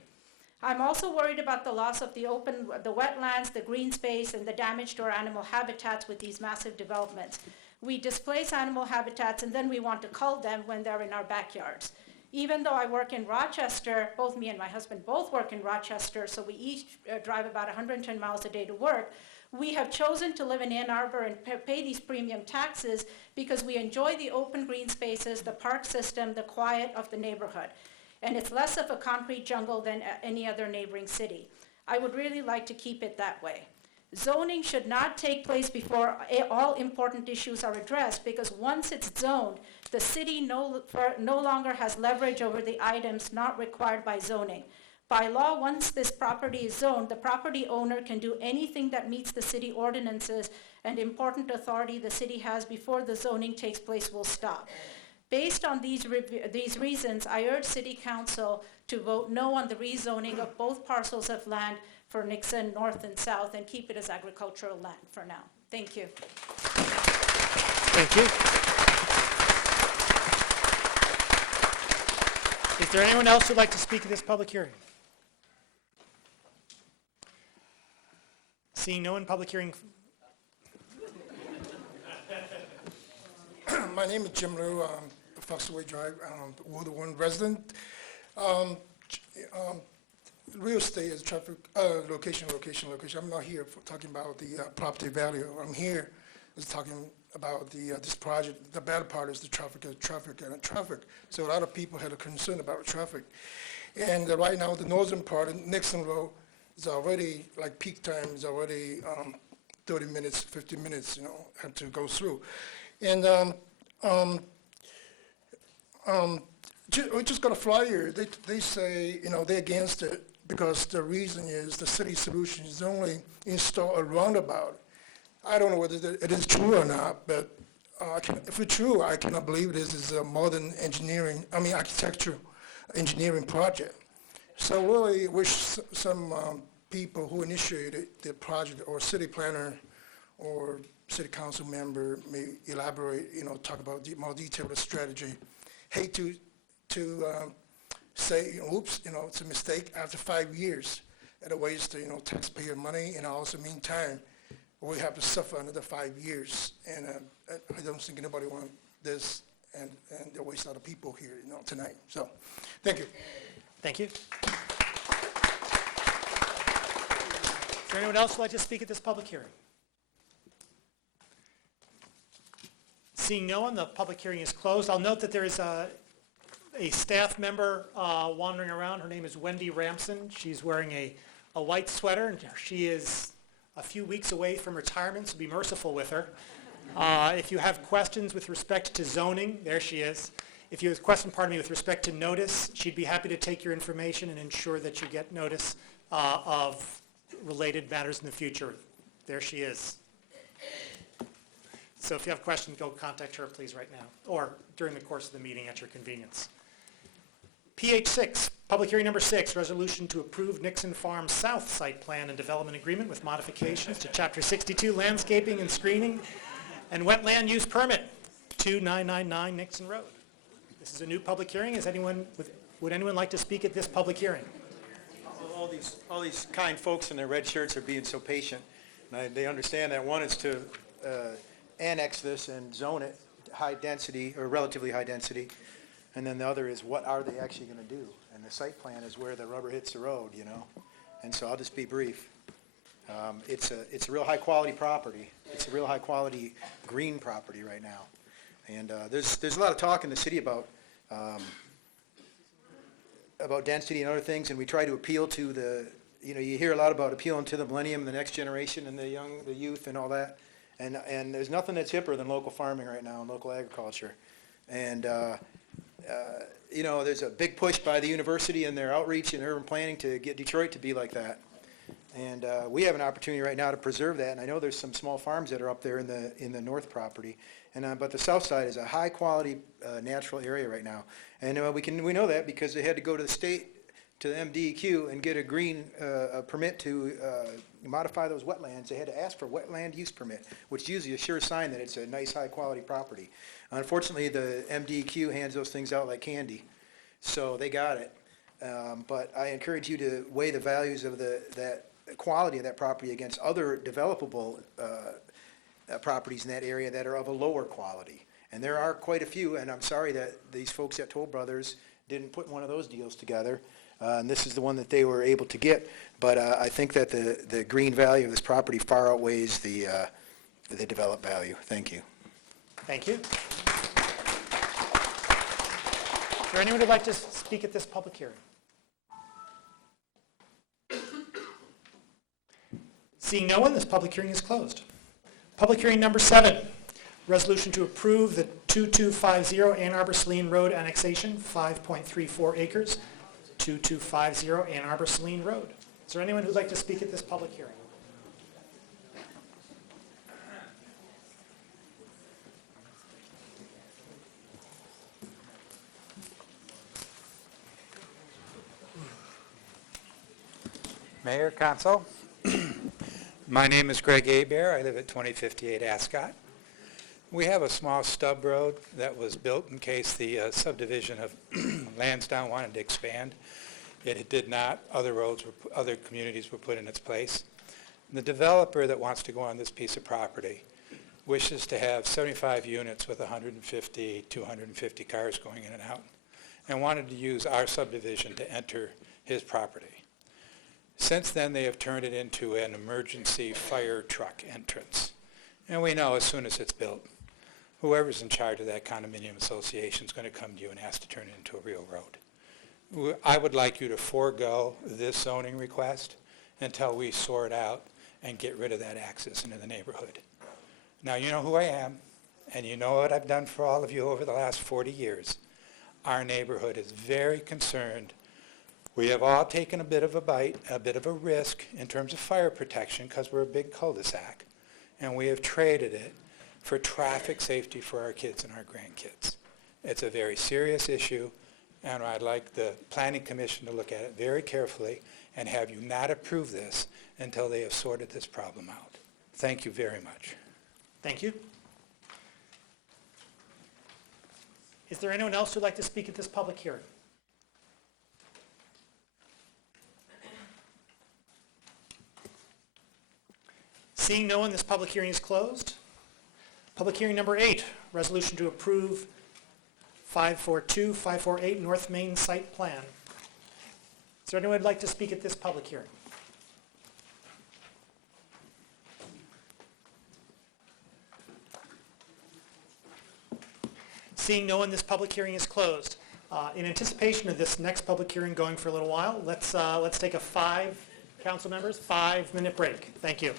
I'm also worried about the loss of the wetlands, the green space, and the damage to our animal habitats with these massive developments. We displace animal habitats and then we want to cull them when they're in our backyards. Even though I work in Rochester, both me and my husband both work in Rochester, so we each drive about 110 miles a day to work, we have chosen to live in Ann Arbor and pay these premium taxes because we enjoy the open green spaces, the park system, the quiet of the neighborhood. And it's less of a concrete jungle than any other neighboring city. I would really like to keep it that way. Zoning should not take place before all important issues are addressed, because once it's zoned, the city no longer has leverage over the items not required by zoning. By law, once this property is zoned, the property owner can do anything that meets the city ordinances, and important authority the city has before the zoning takes place will stop. Based on these reasons, I urge City Council to vote no on the rezoning of both parcels of land for Nixon North and South and keep it as agricultural land for now. Thank you. Thank you. Is there anyone else who'd like to speak at this public hearing? Seeing no one, public hearing. My name is Jim Liu, Foxway Drive, Ward 1 resident. Real estate is traffic, location. I'm not here for talking about the property value. I'm here is talking about this project. The bad part is the traffic. So a lot of people had a concern about traffic. And right now, the northern part of Nixon Road is already, like peak time is already 30 minutes, 50 minutes, have to go through. And we just got a flyer. They say, they're against it because the reason is the city solution is only install a roundabout. I don't know whether it is true or not, but if it's true, I cannot believe this is a modern architectural engineering project. So really wish some people who initiated the project or city planner or city council member may elaborate, talk about more detailed strategy. Hate to say, oops, it's a mistake after 5 years at a waste of, taxpayer money, and also meantime, we have to suffer another 5 years. And I don't think anybody wants this, and they waste a lot of people here, tonight. So, thank you. Thank you. Is there anyone else who'd like to speak at this public hearing? Seeing no one, the public hearing is closed. I'll note that there is a staff member wandering around. Her name is Wendy Ramson. She's wearing a white sweater, and she is a few weeks away from retirement, so be merciful with her. If you have questions with respect to zoning, there she is. If you have a question, with respect to notice, she'd be happy to take your information and ensure that you get notice of related matters in the future. There she is. So if you have questions, go contact her, please, right now, or during the course of the meeting at your convenience. PH6, public hearing number 6, resolution to approve Nixon Farm South site plan and development agreement with modifications to Chapter 62 landscaping and screening and wetland use permit, 2999 Nixon Road. This is a new public hearing. Would anyone like to speak at this public hearing? All these kind folks in their red shirts are being so patient. And they understand that one is to annex this and zone it high density or relatively high density, and then the other is what are they actually going to do? And the site plan is where the rubber hits the road, And so I'll just be brief. It's a real high quality property. It's a real high quality green property right now, and there's a lot of talk in the city about density and other things, and we try to appeal to the, you hear a lot about appealing to the millennium, the next generation, and the youth, and all that. And there's nothing that's hipper than local farming right now and local agriculture. And, there's a big push by the university and their outreach and urban planning to get Detroit to be like that. And we have an opportunity right now to preserve that. And I know there's some small farms that are up there in the north property. And but the south side is a high quality natural area right now. And we know that because they had to go to the state, to the MDEQ, and get a green permit to modify those wetlands. They had to ask for a wetland use permit, which is usually a sure sign that it's a nice, high-quality property. Unfortunately, the MDEQ hands those things out like candy, so they got it. But I encourage you to weigh the values of that quality of that property against other developable properties in that area that are of a lower quality. And there are quite a few, and I'm sorry that these folks at Toll Brothers didn't put one of those deals together. And this is the one that they were able to get. But I think that the green value of this property far outweighs the developed value. Thank you. Thank you. Is there anyone who would like to speak at this public hearing? Seeing no one, this public hearing is closed. Public hearing number 7, resolution to approve the 2250 Ann Arbor Saline Road annexation, 5.34 acres. 2250 Ann Arbor Saline Road. Is there anyone who'd like to speak at this public hearing? Mayor, Council. My name is Greg Hebert. I live at 2058 Ascot. We have a small stub road that was built in case the subdivision of Lansdowne wanted to expand. It did not. Other communities were put in its place. The developer that wants to go on this piece of property wishes to have 75 units with 150, 250 cars going in and out, and wanted to use our subdivision to enter his property. Since then, they have turned it into an emergency fire truck entrance. And we know as soon as it's built, whoever's in charge of that condominium association is going to come to you and ask to turn it into a real road. I would like you to forego this zoning request until we sort out and get rid of that access into the neighborhood. Now, you know who I am, and you know what I've done for all of you over the last 40 years. Our neighborhood is very concerned. We have all taken a bit of a bite, a bit of a risk in terms of fire protection because we're a big cul-de-sac, and we have traded it for traffic safety for our kids and our grandkids. It's a very serious issue, and I'd like the Planning Commission to look at it very carefully and have you not approve this until they have sorted this problem out. Thank you very much. Thank you. Is there anyone else who'd like to speak at this public hearing? Seeing no one, this public hearing is closed. Public hearing number 8, resolution to approve 542-548 North Main Site Plan. Is there anyone who'd like to speak at this public hearing? Seeing no one, this public hearing is closed. In anticipation of this next public hearing going for a little while, let's take a 5-minute break. Thank you.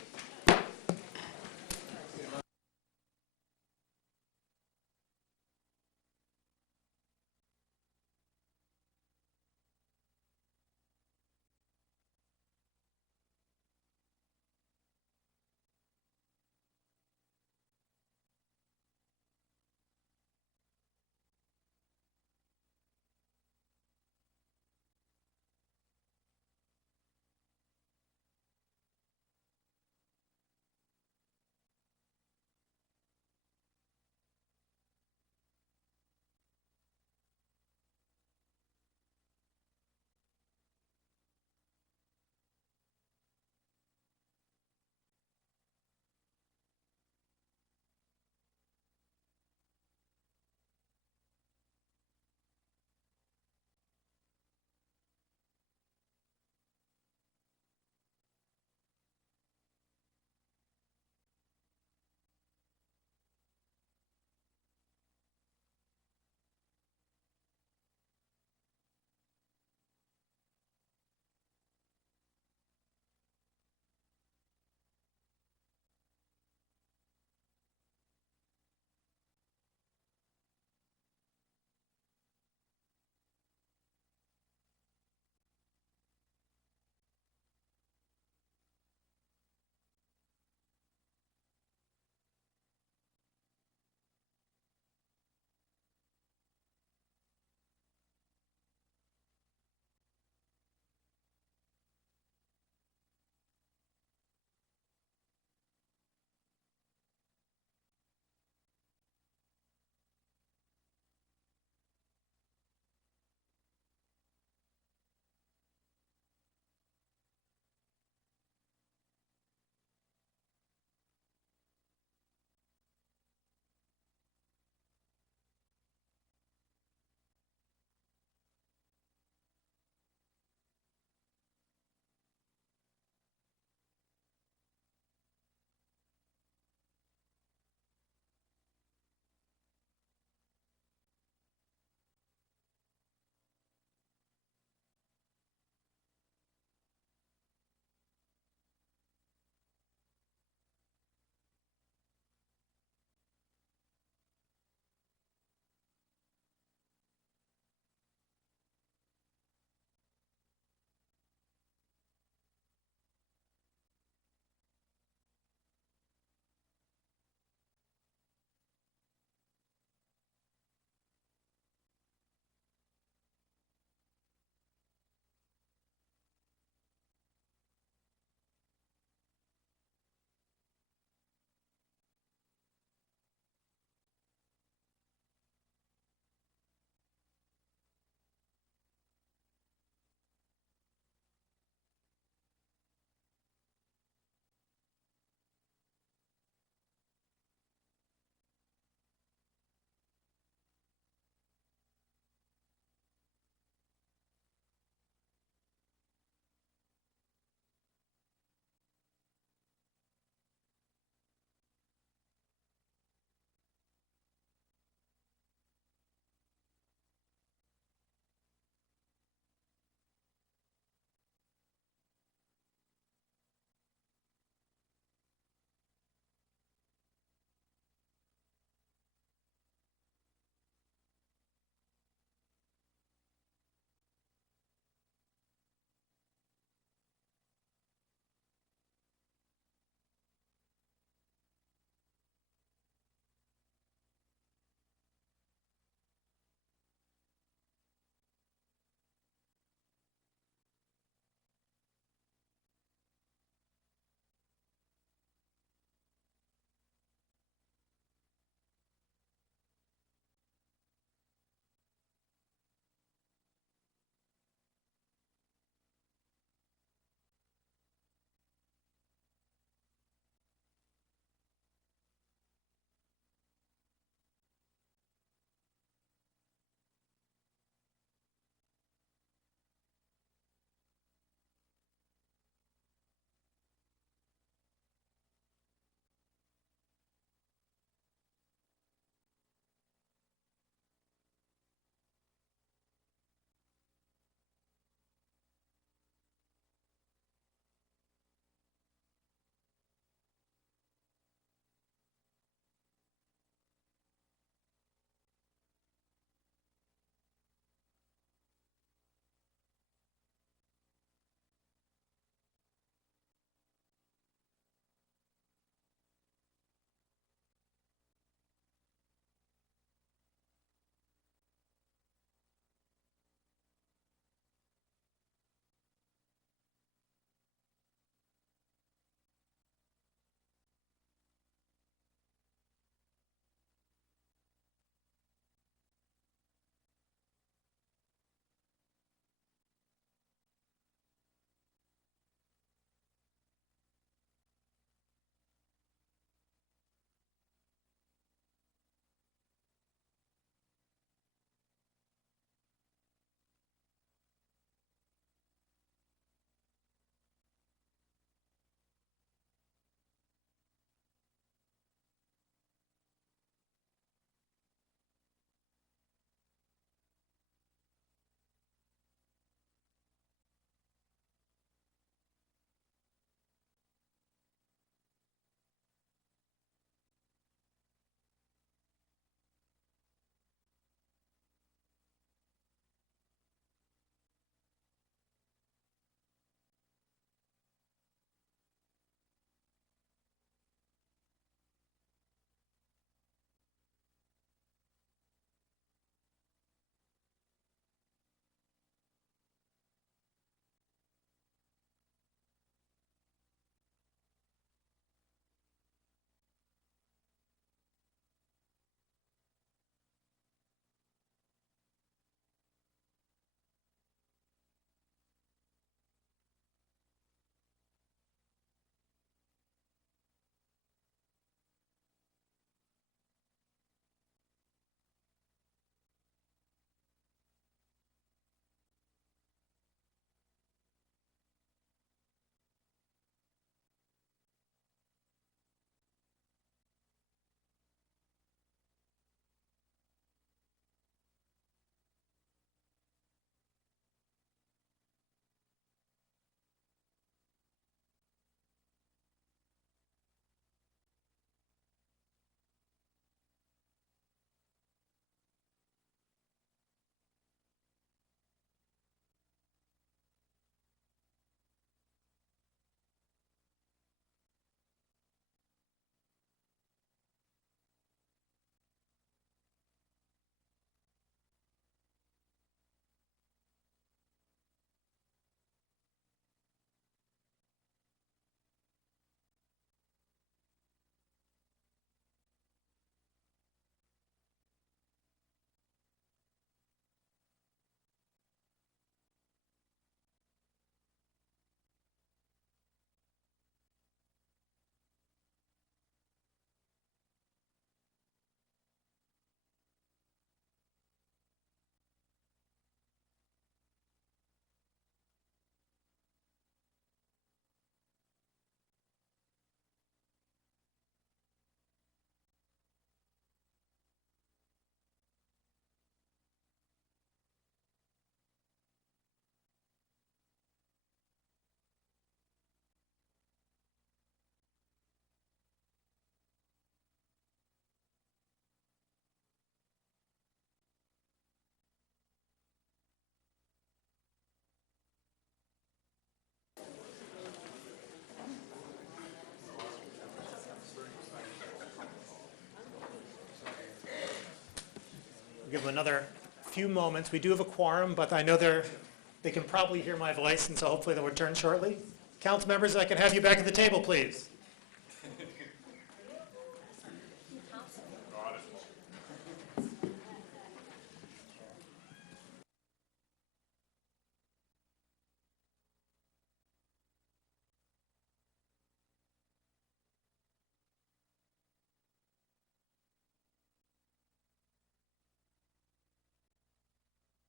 give them another few moments. We do have a quorum, but I know they can probably hear my voice, and so hopefully they'll return shortly. Council members, I can have you back at the table, please.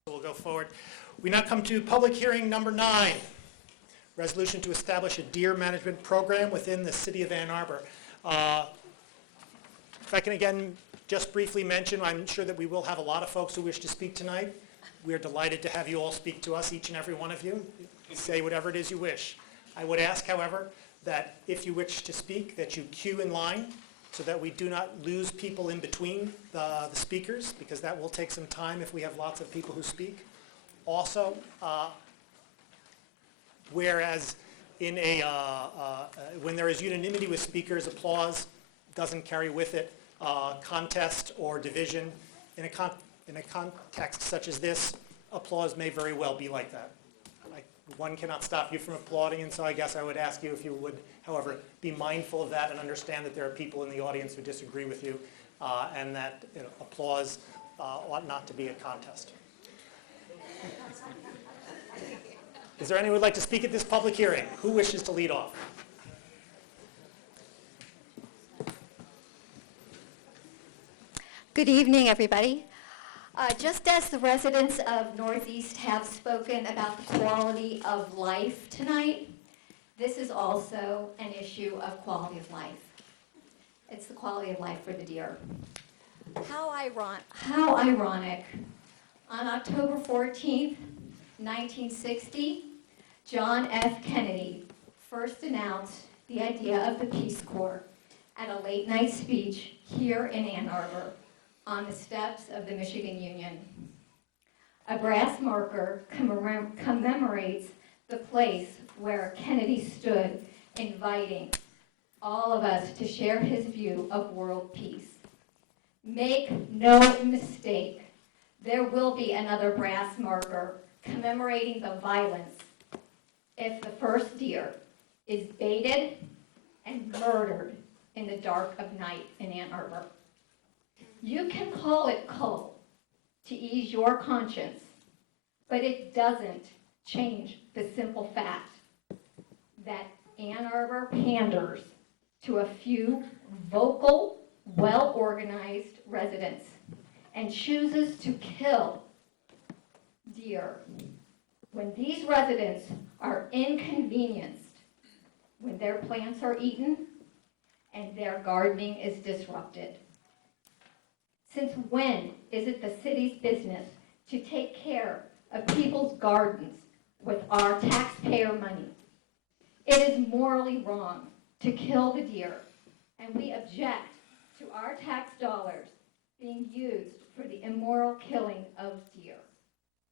We'll go forward. We now come to public hearing number 9, resolution to establish a deer management program within the city of Ann Arbor. If I can again just briefly mention, I'm sure that we will have a lot of folks who wish to speak tonight. We are delighted to have you all speak to us, each and every one of you. Say whatever it is you wish. I would ask, however, that if you wish to speak, that you queue in line so that we do not lose people in between the speakers, because that will take some time if we have lots of people who speak. Also, whereas in when there is unanimity with speakers, applause doesn't carry with it contest or division. In a context such as this, applause may very well be like that. One cannot stop you from applauding, and so I guess I would ask you if you would, however, be mindful of that and understand that there are people in the audience who disagree with you, and that applause ought not to be a contest. Is there anyone who would like to speak at this public hearing? Who wishes to lead off? Good evening, everybody. Just as the residents of Northeast have spoken about the quality of life tonight, this is also an issue of quality of life. It's the quality of life for the deer. How ironic. On October 14th, 1960, John F. Kennedy first announced the idea of the Peace Corps at a late-night speech here in Ann Arbor on the steps of the Michigan Union. A brass marker commemorates the place where Kennedy stood, inviting all of us to share his view of world peace. Make no mistake, there will be another brass marker commemorating the violence if the first deer is baited and murdered in the dark of night in Ann Arbor. You can call it cold to ease your conscience, but it doesn't change the simple fact that Ann Arbor panders to a few vocal, well-organized residents and chooses to kill deer when these residents are inconvenienced, when their plants are eaten and their gardening is disrupted. Since when is it the city's business to take care of people's gardens with our taxpayer money? It is morally wrong to kill the deer, and we object to our tax dollars being used for the immoral killing of deer.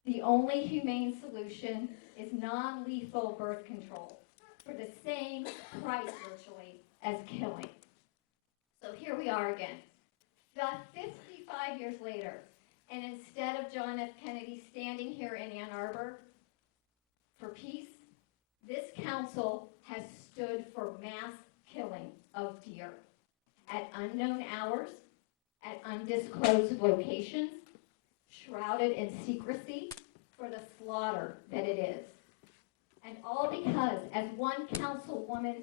The only humane solution is non-lethal birth control for the same price virtually as killing. So here we are again, 55 years later, and instead of John F. Kennedy standing here in Ann Arbor for peace, this council has stood for mass killing of deer at unknown hours, at undisclosed locations, shrouded in secrecy for the slaughter that it is. And all because, as one councilwoman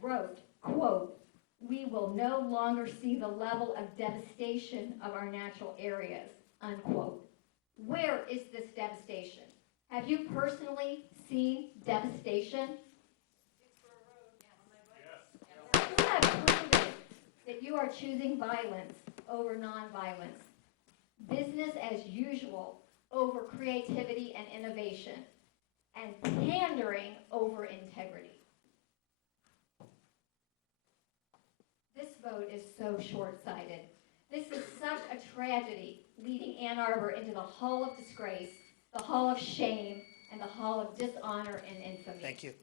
wrote, quote, "We will no longer see the level of devastation of our natural areas," unquote. Where is this devastation? Have you personally seen devastation? You have proven that you are choosing violence over nonviolence, business as usual over creativity and innovation, and pandering over integrity. This vote is so short-sighted. This is such a tragedy, leading Ann Arbor into the hall of disgrace, the hall of shame, and the hall of dishonor and infamy. Thank you.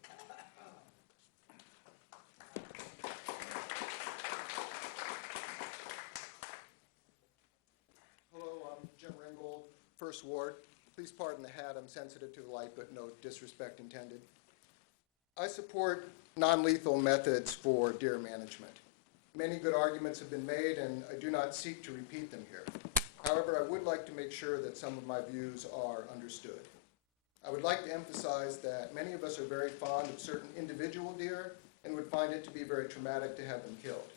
Hello, I'm Jim First Ward. Please pardon the hat, I'm sensitive to the light, but no disrespect intended. I support non-lethal methods for deer management. Many good arguments have been made, and I do not seek to repeat them here. However, I would like to make sure that some of my views are understood. I would like to emphasize that many of us are very fond of certain individual deer and would find it to be very traumatic to have them killed.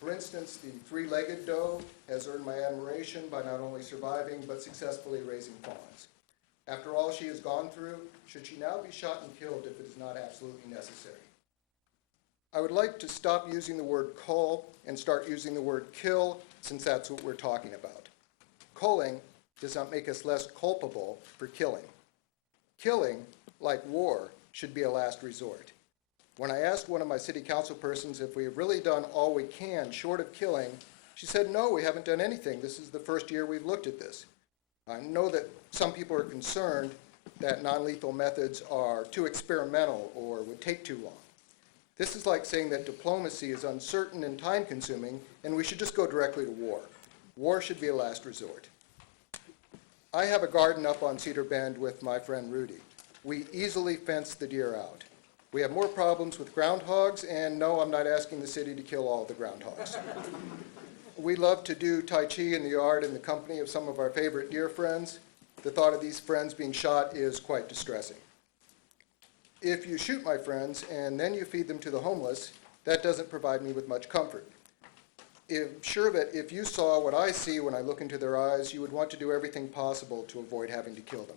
For instance, the three-legged doe has earned my admiration by not only surviving but successfully raising fawns. After all she has gone through, should she now be shot and killed if it is not absolutely necessary? I would like to stop using the word cull and start using the word kill, since that's what we're talking about. Culling does not make us less culpable for killing. Killing, like war, should be a last resort. When I asked one of my city council persons if we have really done all we can short of killing, she said, no, we haven't done anything. This is the first year we've looked at this. I know that some people are concerned that non-lethal methods are too experimental or would take too long. This is like saying that diplomacy is uncertain and time-consuming, and we should just go directly to war. War should be a last resort. I have a garden up on Cedar Bend with my friend Rudy. We easily fence the deer out. We have more problems with groundhogs, and no, I'm not asking the city to kill all the groundhogs. We love to do Tai Chi in the yard in the company of some of our favorite deer friends. The thought of these friends being shot is quite distressing. If you shoot my friends and then you feed them to the homeless, that doesn't provide me with much comfort. I'm sure that if you saw what I see when I look into their eyes, you would want to do everything possible to avoid having to kill them.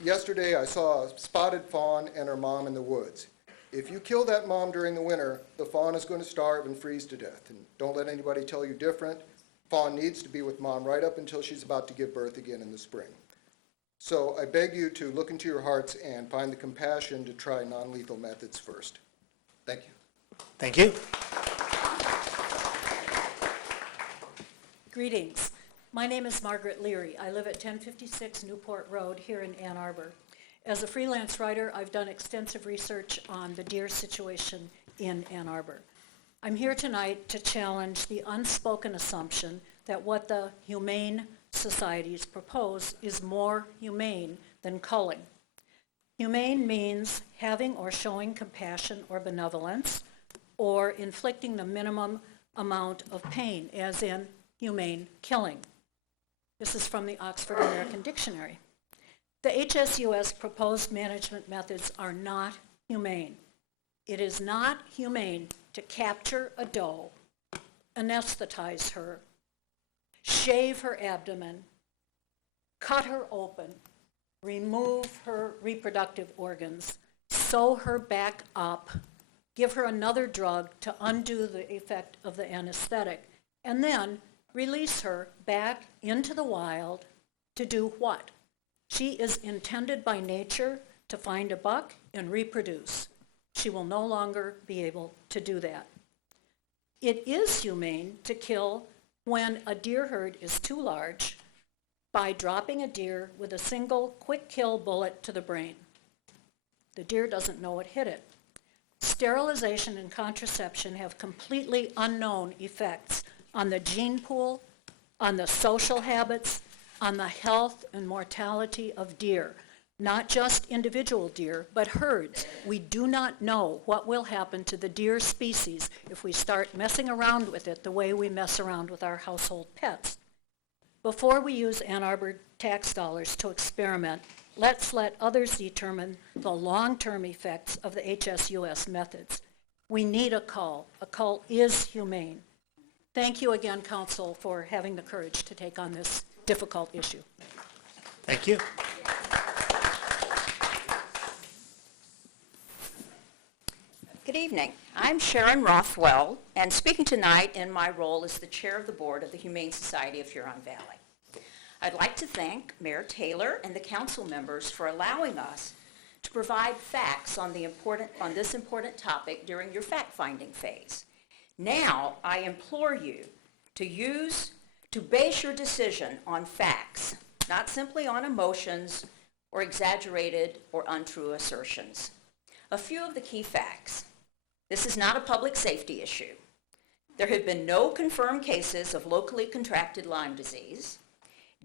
Yesterday, I saw a spotted fawn and her mom in the woods. If you kill that mom during the winter, the fawn is going to starve and freeze to death. And don't let anybody tell you different. Fawn needs to be with mom right up until she's about to give birth again in the spring. So I beg you to look into your hearts and find the compassion to try non-lethal methods first. Thank you. Thank you. Greetings. My name is Margaret Leary. I live at 1056 Newport Road here in Ann Arbor. As a freelance writer, I've done extensive research on the deer situation in Ann Arbor. I'm here tonight to challenge the unspoken assumption that what the humane societies propose is more humane than culling. Humane means having or showing compassion or benevolence, or inflicting the minimum amount of pain, as in humane killing. This is from the Oxford American Dictionary. The HSUS proposed management methods are not humane. It is not humane to capture a doe, anesthetize her, shave her abdomen, cut her open, remove her reproductive organs, sew her back up, give her another drug to undo the effect of the anesthetic, and then release her back into the wild to do what? She is intended by nature to find a buck and reproduce. She will no longer be able to do that. It is humane to kill when a deer herd is too large by dropping a deer with a single quick kill bullet to the brain. The deer doesn't know it hit it. Sterilization and contraception have completely unknown effects on the gene pool, on the social habits, on the health and mortality of deer. Not just individual deer, but herds. We do not know what will happen to the deer species if we start messing around with it the way we mess around with our household pets. Before we use Ann Arbor tax dollars to experiment, let's let others determine the long-term effects of the HSUS methods. We need a cull. A cull is humane. Thank you again, Council, for having the courage to take on this difficult issue. Thank you. Good evening. I'm Sharon Rothwell, and speaking tonight in my role as the chair of the board of the Humane Society of Huron Valley. I'd like to thank Mayor Taylor and the council members for allowing us to provide facts on this important topic during your fact-finding phase. Now, I implore you to base your decision on facts, not simply on emotions or exaggerated or untrue assertions. A few of the key facts. This is not a public safety issue. There have been no confirmed cases of locally contracted Lyme disease.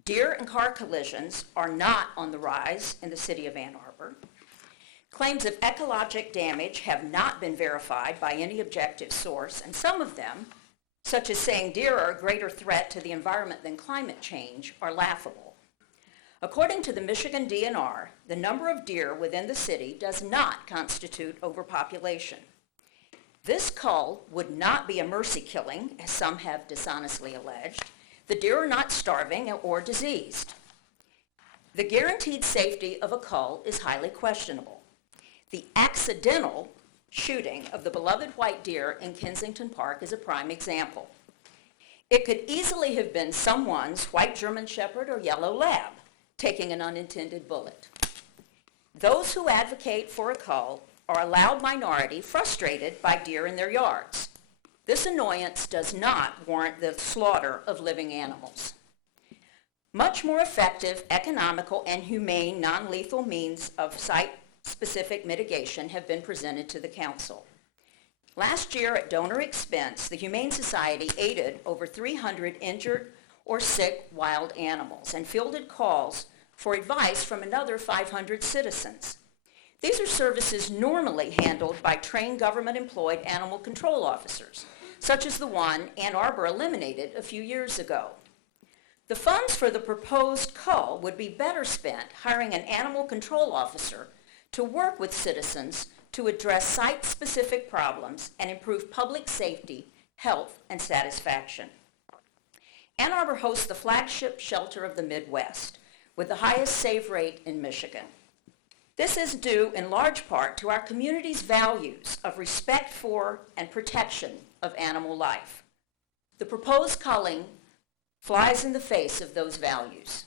Deer and car collisions are not on the rise in the city of Ann Arbor. Claims of ecologic damage have not been verified by any objective source, and some of them, such as saying deer are a greater threat to the environment than climate change, are laughable. According to the Michigan DNR, the number of deer within the city does not constitute overpopulation. This cull would not be a mercy killing, as some have dishonestly alleged. The deer are not starving or diseased. The guaranteed safety of a cull is highly questionable. The accidental shooting of the beloved white deer in Kensington Park is a prime example. It could easily have been someone's white German Shepherd or yellow lab taking an unintended bullet. Those who advocate for a cull are a loud minority frustrated by deer in their yards. This annoyance does not warrant the slaughter of living animals. Much more effective, economical, and humane non-lethal means of site-specific mitigation have been presented to the council. Last year, at donor expense, the Humane Society aided over 300 injured or sick wild animals and fielded calls for advice from another 500 citizens. These are services normally handled by trained government-employed animal control officers, such as the one Ann Arbor eliminated a few years ago. The funds for the proposed cull would be better spent hiring an animal control officer to work with citizens to address site-specific problems and improve public safety, health, and satisfaction. Ann Arbor hosts the flagship shelter of the Midwest, with the highest save rate in Michigan. This is due in large part to our community's values of respect for and protection of animal life. The proposed culling flies in the face of those values.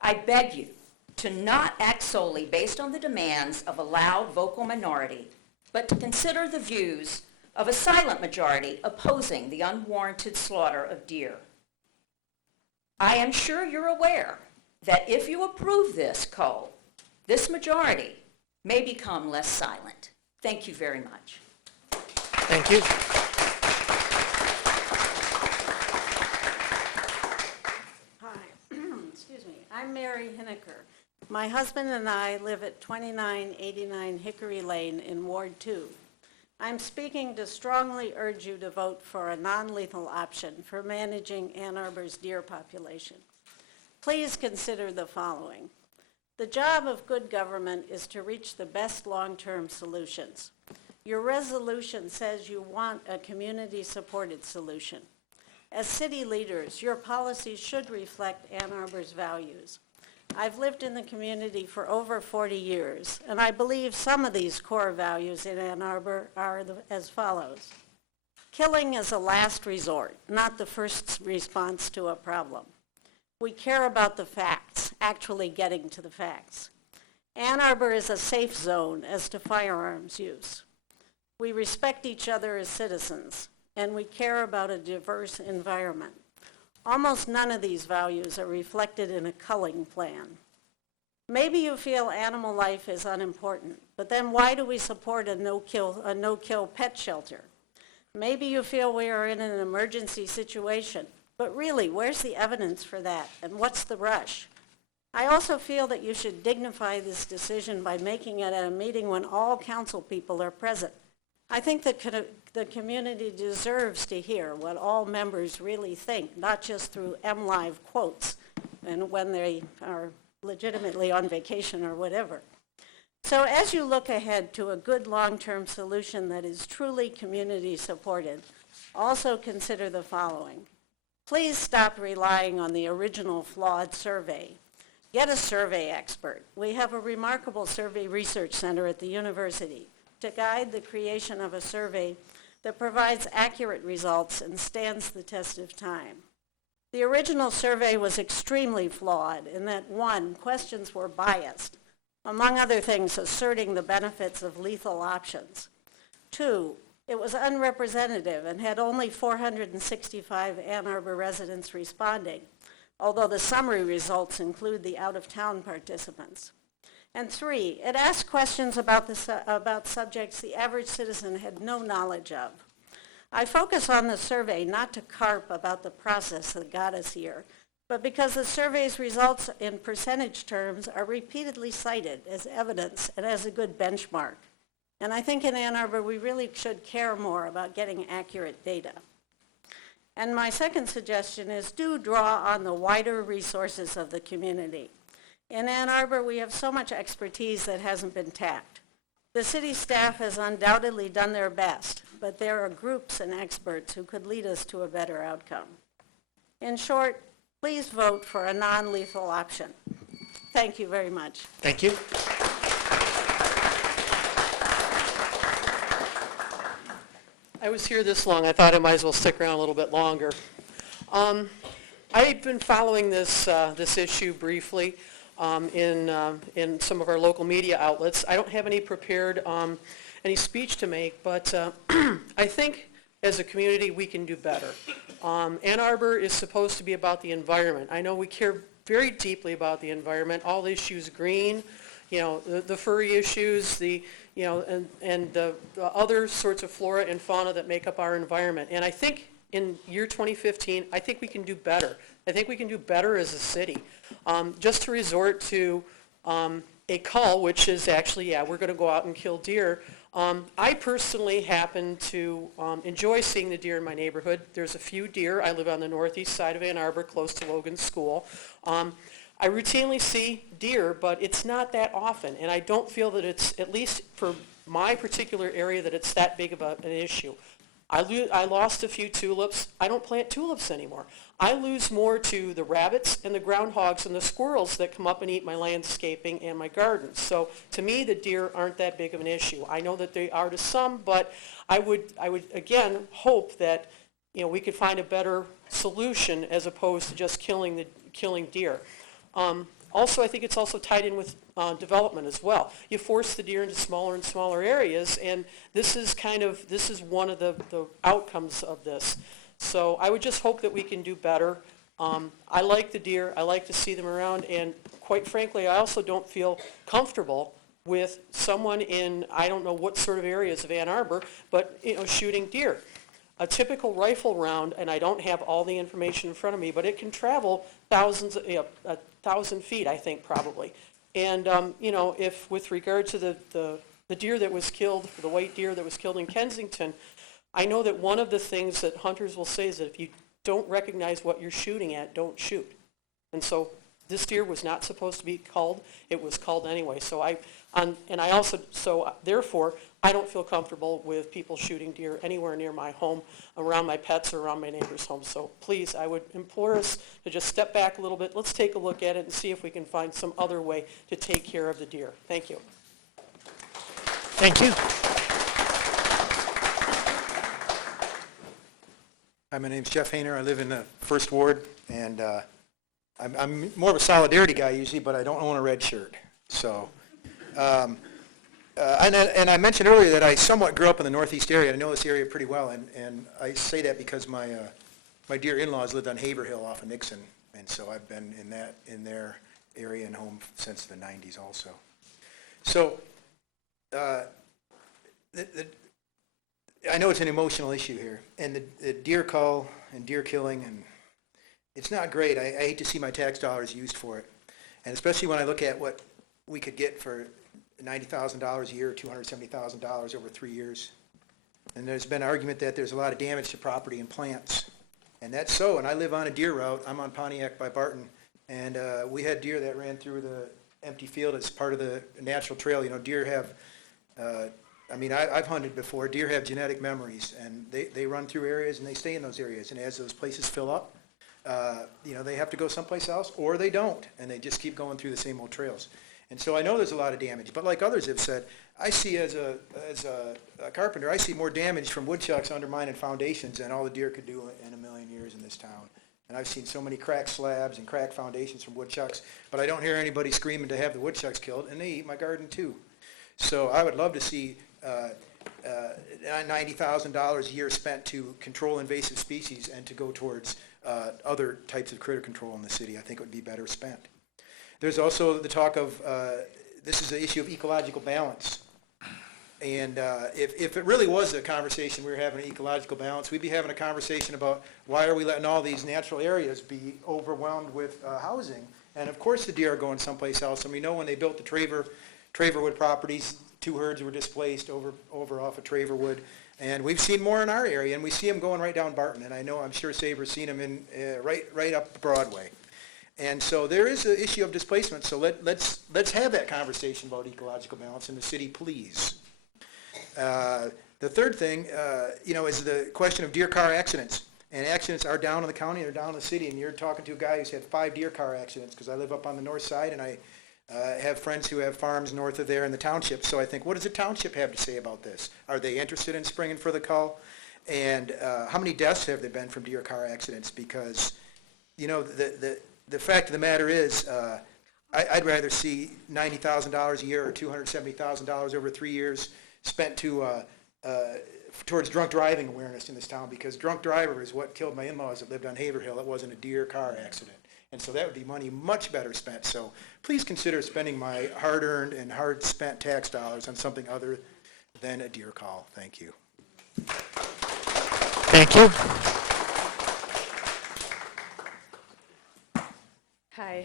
I beg you to not act solely based on the demands of a loud vocal minority, but to consider the views of a silent majority opposing the unwarranted slaughter of deer. I am sure you're aware that if you approve this cull, this majority may become less silent. Thank you very much. Thank you. Hi, excuse me. I'm Mary Hineker. My husband and I live at 2989 Hickory Lane in Ward 2. I'm speaking to strongly urge you to vote for a non-lethal option for managing Ann Arbor's deer population. Please consider the following. The job of good government is to reach the best long-term solutions. Your resolution says you want a community-supported solution. As city leaders, your policies should reflect Ann Arbor's values. I've lived in the community for over 40 years, and I believe some of these core values in Ann Arbor are as follows. Killing is a last resort, not the first response to a problem. We care about the facts, actually getting to the facts. Ann Arbor is a safe zone as to firearms use. We respect each other as citizens, and we care about a diverse environment. Almost none of these values are reflected in a culling plan. Maybe you feel animal life is unimportant, but then why do we support a no-kill pet shelter? Maybe you feel we are in an emergency situation, but really, where's the evidence for that, and what's the rush? I also feel that you should dignify this decision by making it at a meeting when all council people are present. I think that the community deserves to hear what all members really think, not just through MLive quotes and when they are legitimately on vacation or whatever. So as you look ahead to a good long-term solution that is truly community supported, also consider the following. Please stop relying on the original flawed survey. Get a survey expert. We have a remarkable survey research center at the university to guide the creation of a survey that provides accurate results and stands the test of time. The original survey was extremely flawed in that, one, questions were biased, among other things asserting the benefits of lethal options. Two, it was unrepresentative and had only 465 Ann Arbor residents responding, although the summary results include the out-of-town participants. And three, it asked questions about subjects the average citizen had no knowledge of. I focus on the survey not to carp about the process that got us here, but because the survey's results in percentage terms are repeatedly cited as evidence and as a good benchmark. And I think in Ann Arbor, we really should care more about getting accurate data. And my second suggestion is do draw on the wider resources of the community. In Ann Arbor, we have so much expertise that hasn't been tapped. The city staff has undoubtedly done their best, but there are groups and experts who could lead us to a better outcome. In short, please vote for a non-lethal option. Thank you very much. Thank you. I was here this long, I thought I might as well stick around a little bit longer. I've been following this issue briefly in some of our local media outlets. I don't have any prepared any speech to make, but I think as a community we can do better. Ann Arbor is supposed to be about the environment. I know we care very deeply about the environment, all the issues green, the furry issues, and the other sorts of flora and fauna that make up our environment. And I think in year 2015, I think we can do better. I think we can do better as a city. Just to resort to a cull, which is actually, we're going to go out and kill deer. I personally happen to enjoy seeing the deer in my neighborhood. There's a few deer. I live on the northeast side of Ann Arbor, close to Logan's School. I routinely see deer, but it's not that often, and I don't feel that it's, at least for my particular area, that it's that big of an issue. I lost a few tulips. I don't plant tulips anymore. I lose more to the rabbits and the groundhogs and the squirrels that come up and eat my landscaping and my gardens. So to me, the deer aren't that big of an issue. I know that they are to some, but I would again hope that we could find a better solution as opposed to just killing deer. Also, I think it's also tied in with development as well. You force the deer into smaller and smaller areas, and this is one of the outcomes of this. So I would just hope that we can do better. I like the deer. I like to see them around, and quite frankly, I also don't feel comfortable with someone in, I don't know what sort of areas of Ann Arbor, but shooting deer. A typical rifle round, and I don't have all the information in front of me, but it can travel 1,000 feet, I think, probably. And, if with regard to the deer that was killed, the white deer that was killed in Kensington, I know that one of the things that hunters will say is that if you don't recognize what you're shooting at, don't shoot. And so this deer was not supposed to be culled. It was culled anyway. So therefore, I don't feel comfortable with people shooting deer anywhere near my home, around my pets, or around my neighbor's home. So please, I would implore us to just step back a little bit. Let's take a look at it and see if we can find some other way to take care of the deer. Thank you. Thank you. Hi, my name's Jeff Hayner. I live in the First Ward, and I'm more of a solidarity guy usually, but I don't own a red shirt. So, and I mentioned earlier that I somewhat grew up in the northeast area. I know this area pretty well, and I say that because my dear in-laws lived on Haver Hill off of Nixon, and so I've been in their area and home since the 90s also. So, I know it's an emotional issue here, and the deer cull and deer killing, and it's not great. I hate to see my tax dollars used for it, and especially when I look at what we could get for $90,000 a year, $270,000 over 3 years. And there's been an argument that there's a lot of damage to property and plants, and that's so. And I live on a deer route. I'm on Pontiac by Barton, and we had deer that ran through the empty field as part of the natural trail. Deer have I've hunted before. Deer have genetic memories, and they run through areas and they stay in those areas. And as those places fill up, they have to go someplace else, or they don't, and they just keep going through the same old trails. And so I know there's a lot of damage, but like others have said, I see as a carpenter, I see more damage from woodchucks undermining foundations than all the deer could do in a million years in this town. And I've seen so many cracked slabs and cracked foundations from woodchucks, but I don't hear anybody screaming to have the woodchucks killed, and they eat my garden too. So I would love to see $90,000 a year spent to control invasive species and to go towards other types of critter control in the city. I think it would be better spent. There's also the talk of, this is the issue of ecological balance. And if it really was a conversation we were having, an ecological balance, we'd be having a conversation about why are we letting all these natural areas be overwhelmed with housing? And of course the deer are going someplace else. And we know when they built the Traverwood properties, 2 herds were displaced over off of Traverwood. And we've seen more in our area, and we see them going right down Barton. And I'm sure Saber's seen them in right up Broadway. And so there is an issue of displacement. So let's have that conversation about ecological balance in the city, please. The third thing, is the question of deer car accidents. And accidents are down in the county, they're down in the city. And you're talking to a guy who's had 5 deer car accidents, because I live up on the north side, and I have friends who have farms north of there in the township. So I think, what does the township have to say about this? Are they interested in springing for the call? And how many deaths have there been from deer car accidents? Because, the fact of the matter is, I'd rather see $90,000 a year or $270,000 over 3 years spent towards drunk driving awareness in this town, because drunk driver is what killed my in-laws that lived on Haverhill. It wasn't a deer car accident. And so that would be money much better spent. So please consider spending my hard-earned and hard-spent tax dollars on something other than a deer call. Thank you. Thank you. Hi,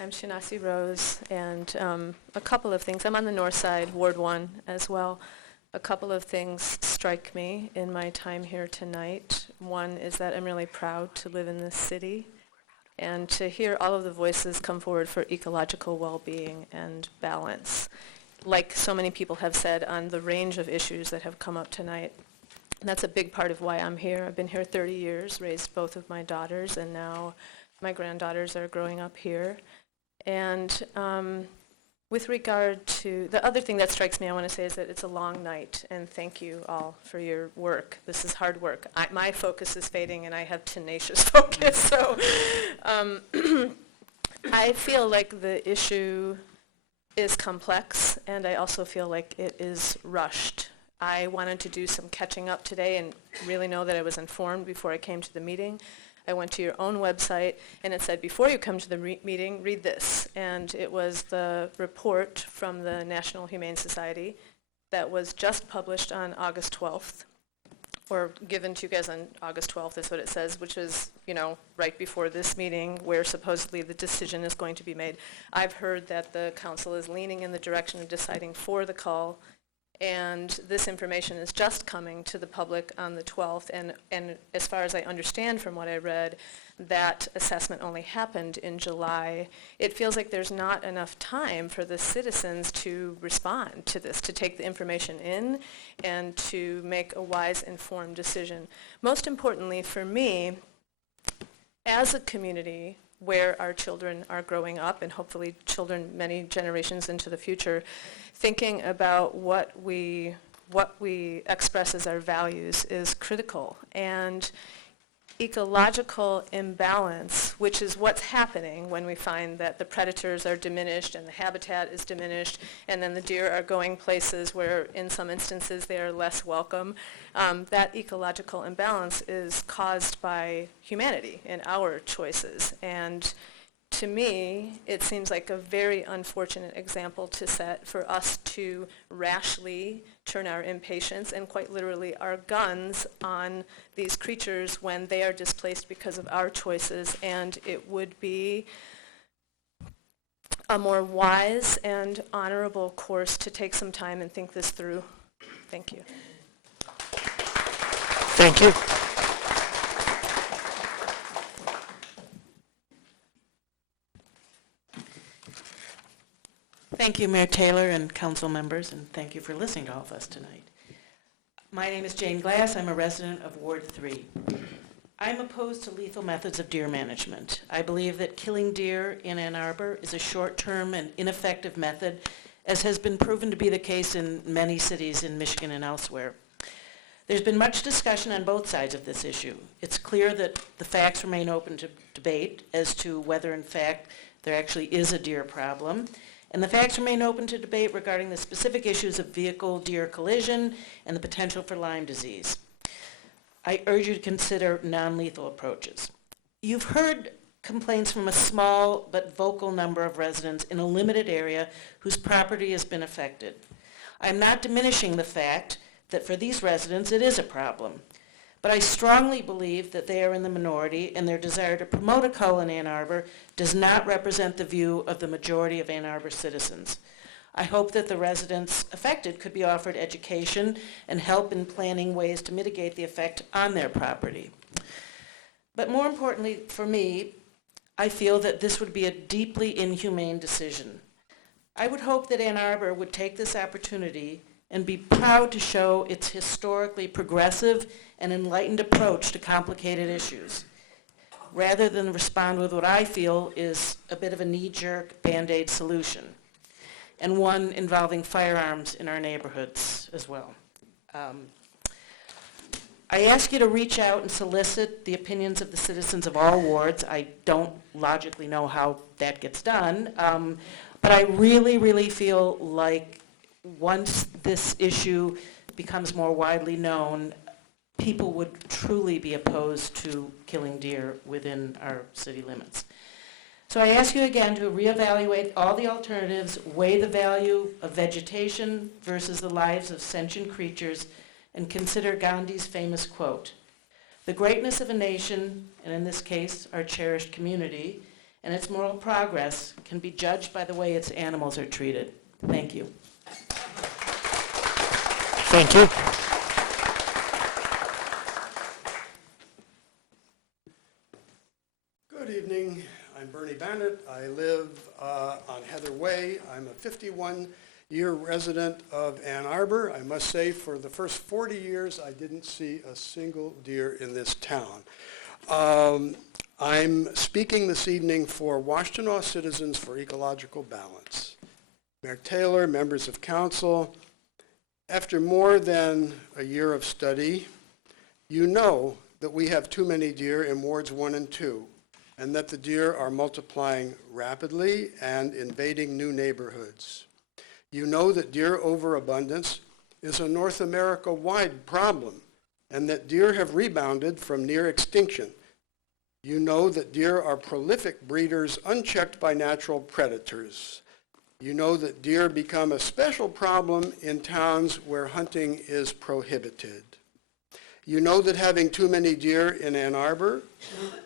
I'm Shanasi Rose, and a couple of things. I'm on the north side, Ward 1 as well. A couple of things strike me in my time here tonight. One is that I'm really proud to live in this city and to hear all of the voices come forward for ecological well-being and balance. Like so many people have said on the range of issues that have come up tonight, that's a big part of why I'm here. I've been here 30 years, raised both of my daughters, and now my granddaughters are growing up here. And with regard to, the other thing that strikes me, I want to say, is that it's a long night, and thank you all for your work. This is hard work. My focus is fading, and I have tenacious focus, so I feel like the issue is complex, and I also feel like it is rushed. I wanted to do some catching up today and really know that I was informed before I came to the meeting. I went to your own website, and it said, before you come to the meeting, read this. And it was the report from the National Humane Society that was just published on August 12th, or given to you guys on August 12th is what it says, which is, right before this meeting where supposedly the decision is going to be made. I've heard that the council is leaning in the direction of deciding for the call, and this information is just coming to the public on the 12th, and as far as I understand from what I read, that assessment only happened in July. It feels like there's not enough time for the citizens to respond to this, to take the information in and to make a wise, informed decision. Most importantly for me, as a community where our children are growing up, and hopefully children many generations into the future, thinking about what we express as our values is critical. And ecological imbalance, which is what's happening when we find that the predators are diminished and the habitat is diminished, and then the deer are going places where in some instances they are less welcome, that ecological imbalance is caused by humanity and our choices. And to me, it seems like a very unfortunate example to set for us to rashly turn our impatience and quite literally our guns on these creatures when they are displaced because of our choices. And it would be a more wise and honorable course to take some time and think this through. Thank you. Thank you. Thank you, Mayor Taylor and council members, and thank you for listening to all of us tonight. My name is Jane Glass. I'm a resident of Ward 3. I'm opposed to lethal methods of deer management. I believe that killing deer in Ann Arbor is a short-term and ineffective method, as has been proven to be the case in many cities in Michigan and elsewhere. There's been much discussion on both sides of this issue. It's clear that the facts remain open to debate as to whether, in fact, there actually is a deer problem. And the facts remain open to debate regarding the specific issues of vehicle-deer collision and the potential for Lyme disease. I urge you to consider non-lethal approaches. You've heard complaints from a small but vocal number of residents in a limited area whose property has been affected. I'm not diminishing the fact that for these residents it is a problem, but I strongly believe that they are in the minority and their desire to promote a cull in Ann Arbor does not represent the view of the majority of Ann Arbor citizens. I hope that the residents affected could be offered education and help in planning ways to mitigate the effect on their property. But more importantly for me, I feel that this would be a deeply inhumane decision. I would hope that Ann Arbor would take this opportunity and be proud to show its historically progressive and enlightened approach to complicated issues, rather than respond with what I feel is a bit of a knee-jerk Band-Aid solution, and one involving firearms in our neighborhoods as well. I ask you to reach out and solicit the opinions of the citizens of all wards. I don't logically know how that gets done, but I really, really feel like once this issue becomes more widely known, people would truly be opposed to killing deer within our city limits. So I ask you again to reevaluate all the alternatives, weigh the value of vegetation versus the lives of sentient creatures, and consider Gandhi's famous quote, "The greatness of a nation, and in this case, our cherished community, and its moral progress can be judged by the way its animals are treated." Thank you. Thank you. Good evening. I'm Bernie Bannett. I live on Heather Way. I'm a 51-year resident of Ann Arbor. I must say, for the first 40 years, I didn't see a single deer in this town. I'm speaking this evening for Washtenaw Citizens for Ecological Balance. Mayor Taylor, members of council, after more than a year of study, you know that we have too many deer in wards 1 and 2, and that the deer are multiplying rapidly and invading new neighborhoods. You know that deer overabundance is a North America-wide problem, and that deer have rebounded from near extinction. You know that deer are prolific breeders unchecked by natural predators. You know that deer become a special problem in towns where hunting is prohibited. You know that having too many deer in Ann Arbor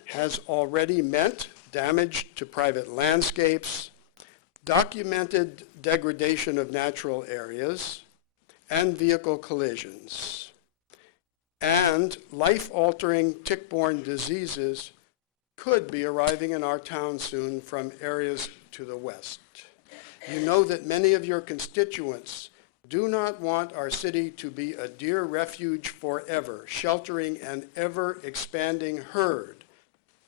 has already meant damage to private landscapes, documented degradation of natural areas, and vehicle collisions. And life-altering tick-borne diseases could be arriving in our town soon from areas to the west. You know that many of your constituents do not want our city to be a deer refuge forever, sheltering an ever-expanding herd.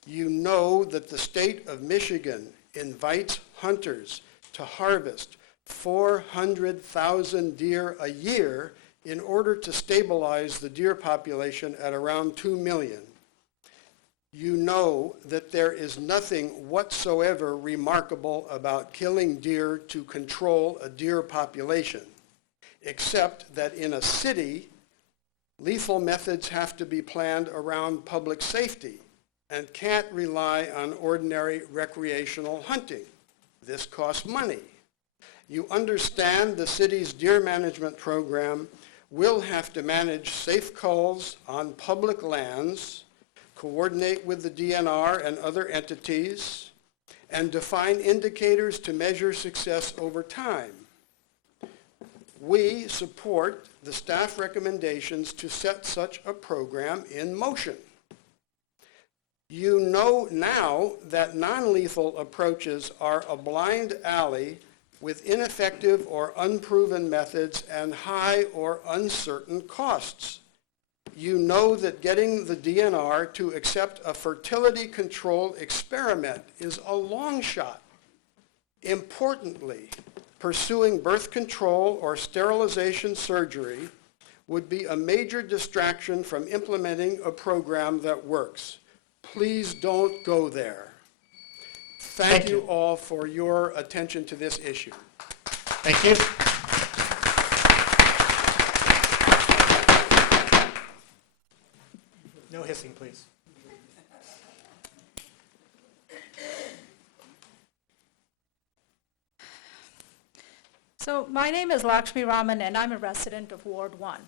You know that the state of Michigan invites hunters to harvest 400,000 deer a year in order to stabilize the deer population at around 2 million. You know that there is nothing whatsoever remarkable about killing deer to control a deer population, except that in a city, lethal methods have to be planned around public safety and can't rely on ordinary recreational hunting. This costs money. You understand the city's deer management program will have to manage safe culls on public lands, coordinate with the DNR and other entities, and define indicators to measure success over time. We support the staff recommendations to set such a program in motion. You know now that non-lethal approaches are a blind alley with ineffective or unproven methods and high or uncertain costs. You know that getting the DNR to accept a fertility control experiment is a long shot. Importantly, pursuing birth control or sterilization surgery would be a major distraction from implementing a program that works. Please don't go there. Thank you all for your attention to this issue. Thank you. No hissing, please. So my name is Lakshmi Raman, and I'm a resident of Ward 1.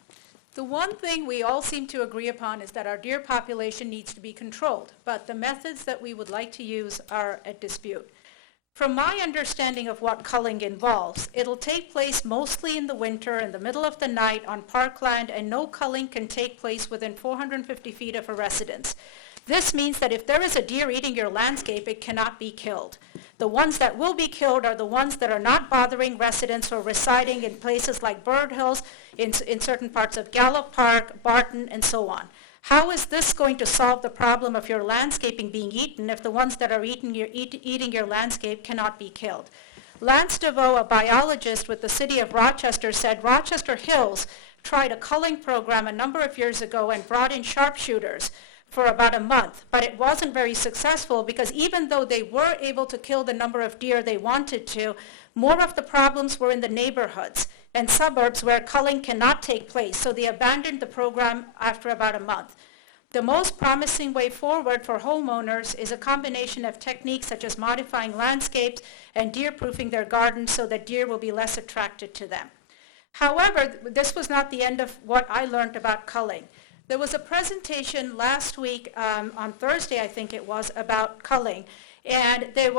The one thing we all seem to agree upon is that our deer population needs to be controlled, but the methods that we would like to use are at dispute. From my understanding of what culling involves, it'll take place mostly in the winter, in the middle of the night, on parkland, and no culling can take place within 450 feet of a residence. This means that if there is a deer eating your landscape, it cannot be killed. The ones that will be killed are the ones that are not bothering residents or residing in places like Bird Hills, in certain parts of Gallup Park, Barton, and so on. How is this going to solve the problem of your landscaping being eaten if the ones that are eating your landscape cannot be killed? Lance DeVoe, a biologist with the city of Rochester, said Rochester Hills tried a culling program a number of years ago and brought in sharpshooters for about a month, but it wasn't very successful because even though they were able to kill the number of deer they wanted to, more of the problems were in the neighborhoods and suburbs where culling cannot take place, so they abandoned the program after about a month. The most promising way forward for homeowners is a combination of techniques such as modifying landscapes and deer-proofing their gardens so that deer will be less attracted to them. However, this was not the end of what I learned about culling. There was a presentation last week, on Thursday I think it was, about culling. And and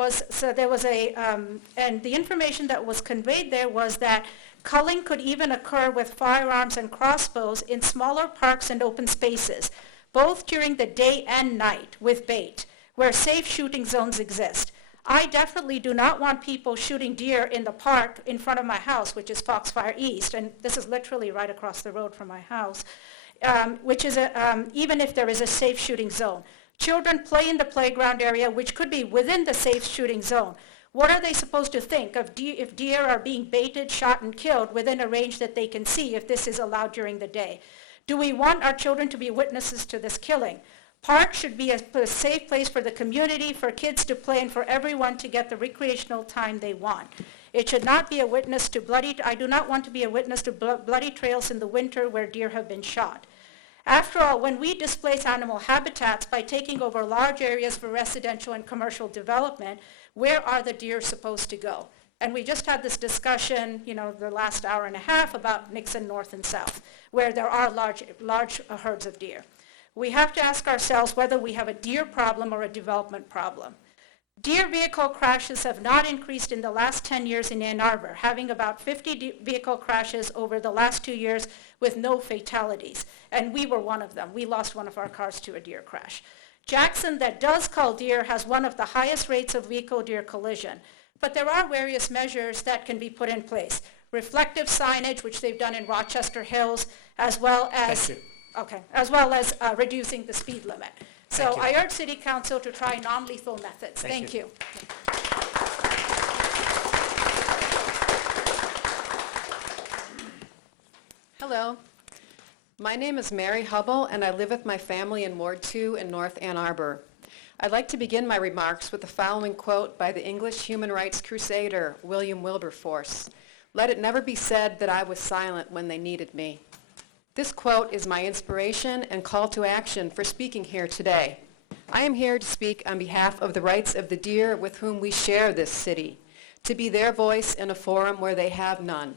the information that was conveyed there was that culling could even occur with firearms and crossbows in smaller parks and open spaces, both during the day and night with bait, where safe shooting zones exist. I definitely do not want people shooting deer in the park in front of my house, which is Foxfire East, and this is literally right across the road from my house, which is even if there is a safe shooting zone. Children play in the playground area, which could be within the safe shooting zone. What are they supposed to think of if deer are being baited, shot, and killed within a range that they can see if this is allowed during the day? Do we want our children to be witnesses to this killing? Parks should be a safe place for the community, for kids to play, and for everyone to get the recreational time they want. It should not be a witness to I do not want to be a witness to bloody trails in the winter where deer have been shot. After all, when we displace animal habitats by taking over large areas for residential and commercial development, where are the deer supposed to go? And we just had this discussion, the last hour and a half about Nixon North and South, where there are large herds of deer. We have to ask ourselves whether we have a deer problem or a development problem. Deer vehicle crashes have not increased in the last 10 years in Ann Arbor, having about 50 vehicle crashes over the last 2 years with no fatalities. And we were one of them. We lost one of our cars to a deer crash. Jackson, that does cull deer, has one of the highest rates of vehicle-deer collision. But there are various measures that can be put in place. Reflective signage, which they've done in Rochester Hills, as well as reducing the speed limit. So I urge City Council to try non-lethal methods. Thank you. Hello. My name is Mary Hubble, and I live with my family in Ward 2 in North Ann Arbor. I'd like to begin my remarks with the following quote by the English human rights crusader, William Wilberforce. "Let it never be said that I was silent when they needed me." This quote is my inspiration and call to action for speaking here today. I am here to speak on behalf of the rights of the deer with whom we share this city, to be their voice in a forum where they have none.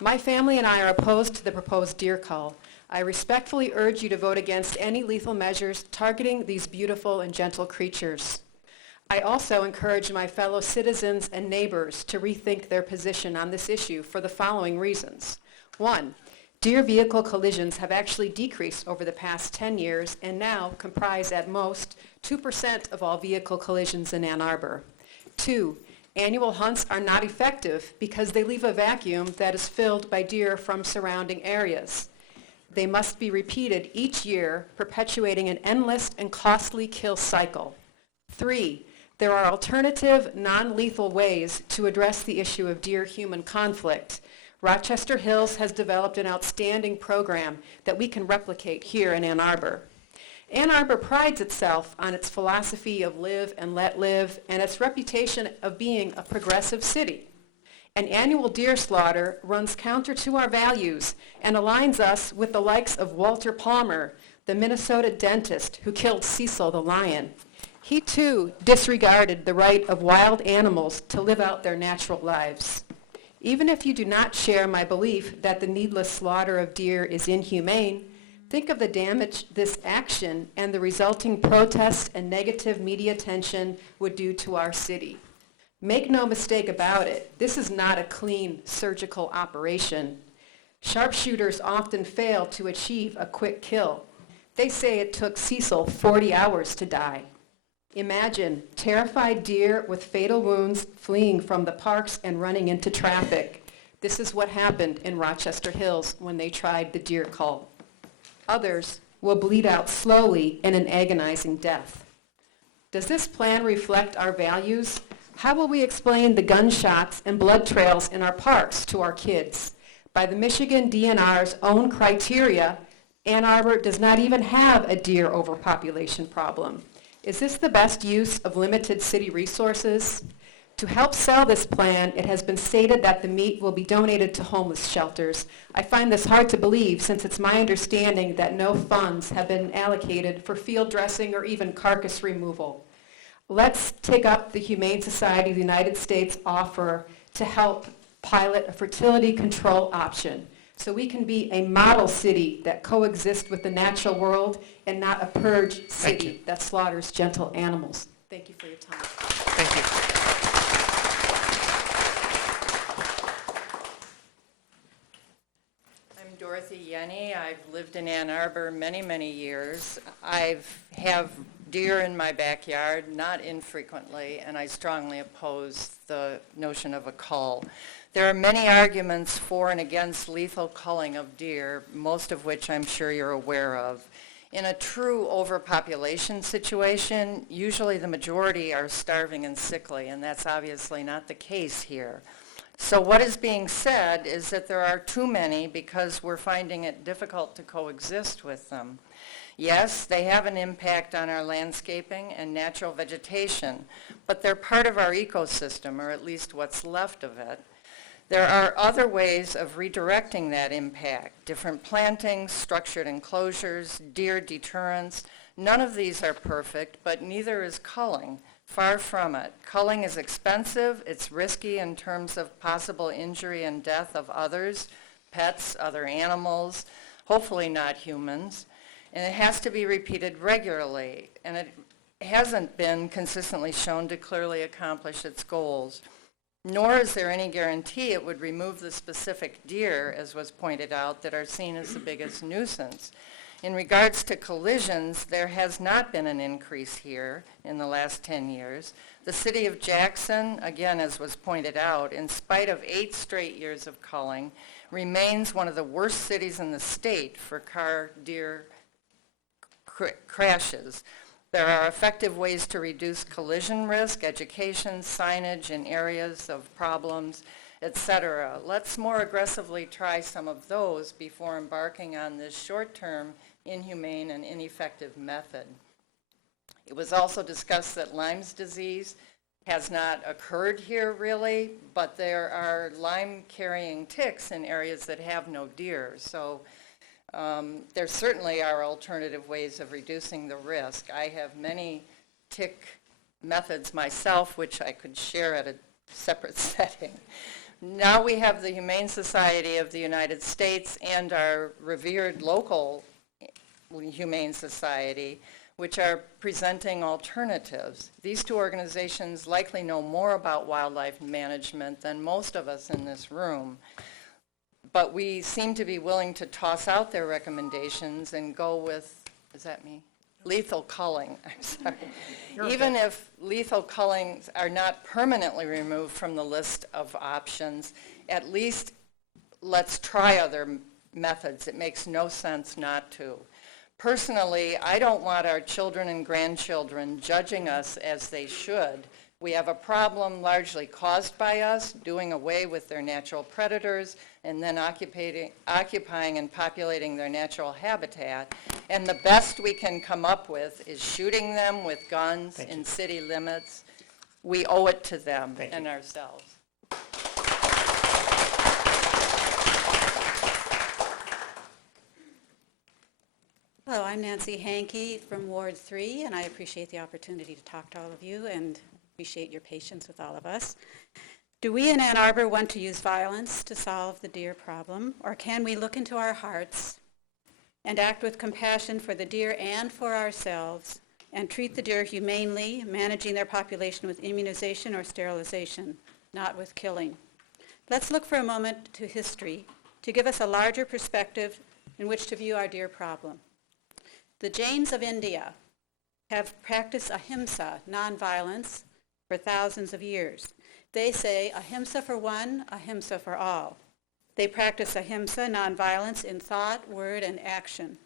My family and I are opposed to the proposed deer cull. I respectfully urge you to vote against any lethal measures targeting these beautiful and gentle creatures. I also encourage my fellow citizens and neighbors to rethink their position on this issue for the following reasons. 1, deer vehicle collisions have actually decreased over the past 10 years and now comprise at most 2% of all vehicle collisions in Ann Arbor. 2, annual hunts are not effective because they leave a vacuum that is filled by deer from surrounding areas. They must be repeated each year, perpetuating an endless and costly kill cycle. 3, there are alternative, non-lethal ways to address the issue of deer-human conflict. Rochester Hills has developed an outstanding program that we can replicate here in Ann Arbor. Ann Arbor prides itself on its philosophy of live and let live and its reputation of being a progressive city. An annual deer slaughter runs counter to our values and aligns us with the likes of Walter Palmer, the Minnesota dentist who killed Cecil the lion. He too disregarded the right of wild animals to live out their natural lives. Even if you do not share my belief that the needless slaughter of deer is inhumane, think of the damage this action and the resulting protest and negative media attention would do to our city. Make no mistake about it, this is not a clean surgical operation. Sharpshooters often fail to achieve a quick kill. They say it took Cecil 40 hours to die. Imagine terrified deer with fatal wounds fleeing from the parks and running into traffic. This is what happened in Rochester Hills when they tried the deer cull. Others will bleed out slowly in an agonizing death. Does this plan reflect our values? How will we explain the gunshots and blood trails in our parks to our kids? By the Michigan DNR's own criteria, Ann Arbor does not even have a deer overpopulation problem. Is this the best use of limited city resources? To help sell this plan, it has been stated that the meat will be donated to homeless shelters. I find this hard to believe since it's my understanding that no funds have been allocated for field dressing or even carcass removal. Let's take up the Humane Society of the United States offer to help pilot a fertility control option so we can be a model city that coexists with the natural world and not a purged city that slaughters gentle animals. Thank you for your time. Thank you. I'm Dorothy Yenny. I've lived in Ann Arbor many, many years. I have deer in my backyard, not infrequently, and I strongly oppose the notion of a cull. There are many arguments for and against lethal culling of deer, most of which I'm sure you're aware of. In a true overpopulation situation, usually the majority are starving and sickly, and that's obviously not the case here. So what is being said is that there are too many because we're finding it difficult to coexist with them. Yes, they have an impact on our landscaping and natural vegetation, but they're part of our ecosystem, or at least what's left of it. There are other ways of redirecting that impact, different plantings, structured enclosures, deer deterrence. None of these are perfect, but neither is culling. Far from it. Culling is expensive, it's risky in terms of possible injury and death of others, pets, other animals, hopefully not humans, and it has to be repeated regularly, and it hasn't been consistently shown to clearly accomplish its goals. Nor is there any guarantee it would remove the specific deer, as was pointed out, that are seen as the biggest nuisance. In regards to collisions, there has not been an increase here in the last 10 years. The city of Jackson, again, as was pointed out, in spite of 8 straight years of culling, remains one of the worst cities in the state for car-deer crashes. There are effective ways to reduce collision risk, education, signage in areas of problems, etc. Let's more aggressively try some of those before embarking on this short-term, inhumane, and ineffective method. It was also discussed that Lyme's disease has not occurred here really, but there are Lyme-carrying ticks in areas that have no deer. So there certainly are alternative ways of reducing the risk. I have many tick methods myself, which I could share at a separate setting. Now we have the Humane Society of the United States and our revered local Humane Society, which are presenting alternatives. These two organizations likely know more about wildlife management than most of us in this room. But we seem to be willing to toss out their recommendations and go with, is that me? Lethal culling, I'm sorry. Even if lethal cullings are not permanently removed from the list of options, at least let's try other methods. It makes no sense not to. Personally, I don't want our children and grandchildren judging us as they should. We have a problem largely caused by us, doing away with their natural predators and then occupying and populating their natural habitat. And the best we can come up with is shooting them with guns in city limits. We owe it to them and ourselves. Hello, I'm Nancy Hankey from Ward 3, and I appreciate the opportunity to talk to all of you and appreciate your patience with all of us. Do we in Ann Arbor want to use violence to solve the deer problem, or can we look into our hearts and act with compassion for the deer and for ourselves and treat the deer humanely, managing their population with immunization or sterilization, not with killing? Let's look for a moment to history to give us a larger perspective in which to view our deer problem. The Jains of India have practiced ahimsa, nonviolence, for thousands of years. They say ahimsa for one, ahimsa for all. They practice ahimsa, nonviolence, in thought, word, and action.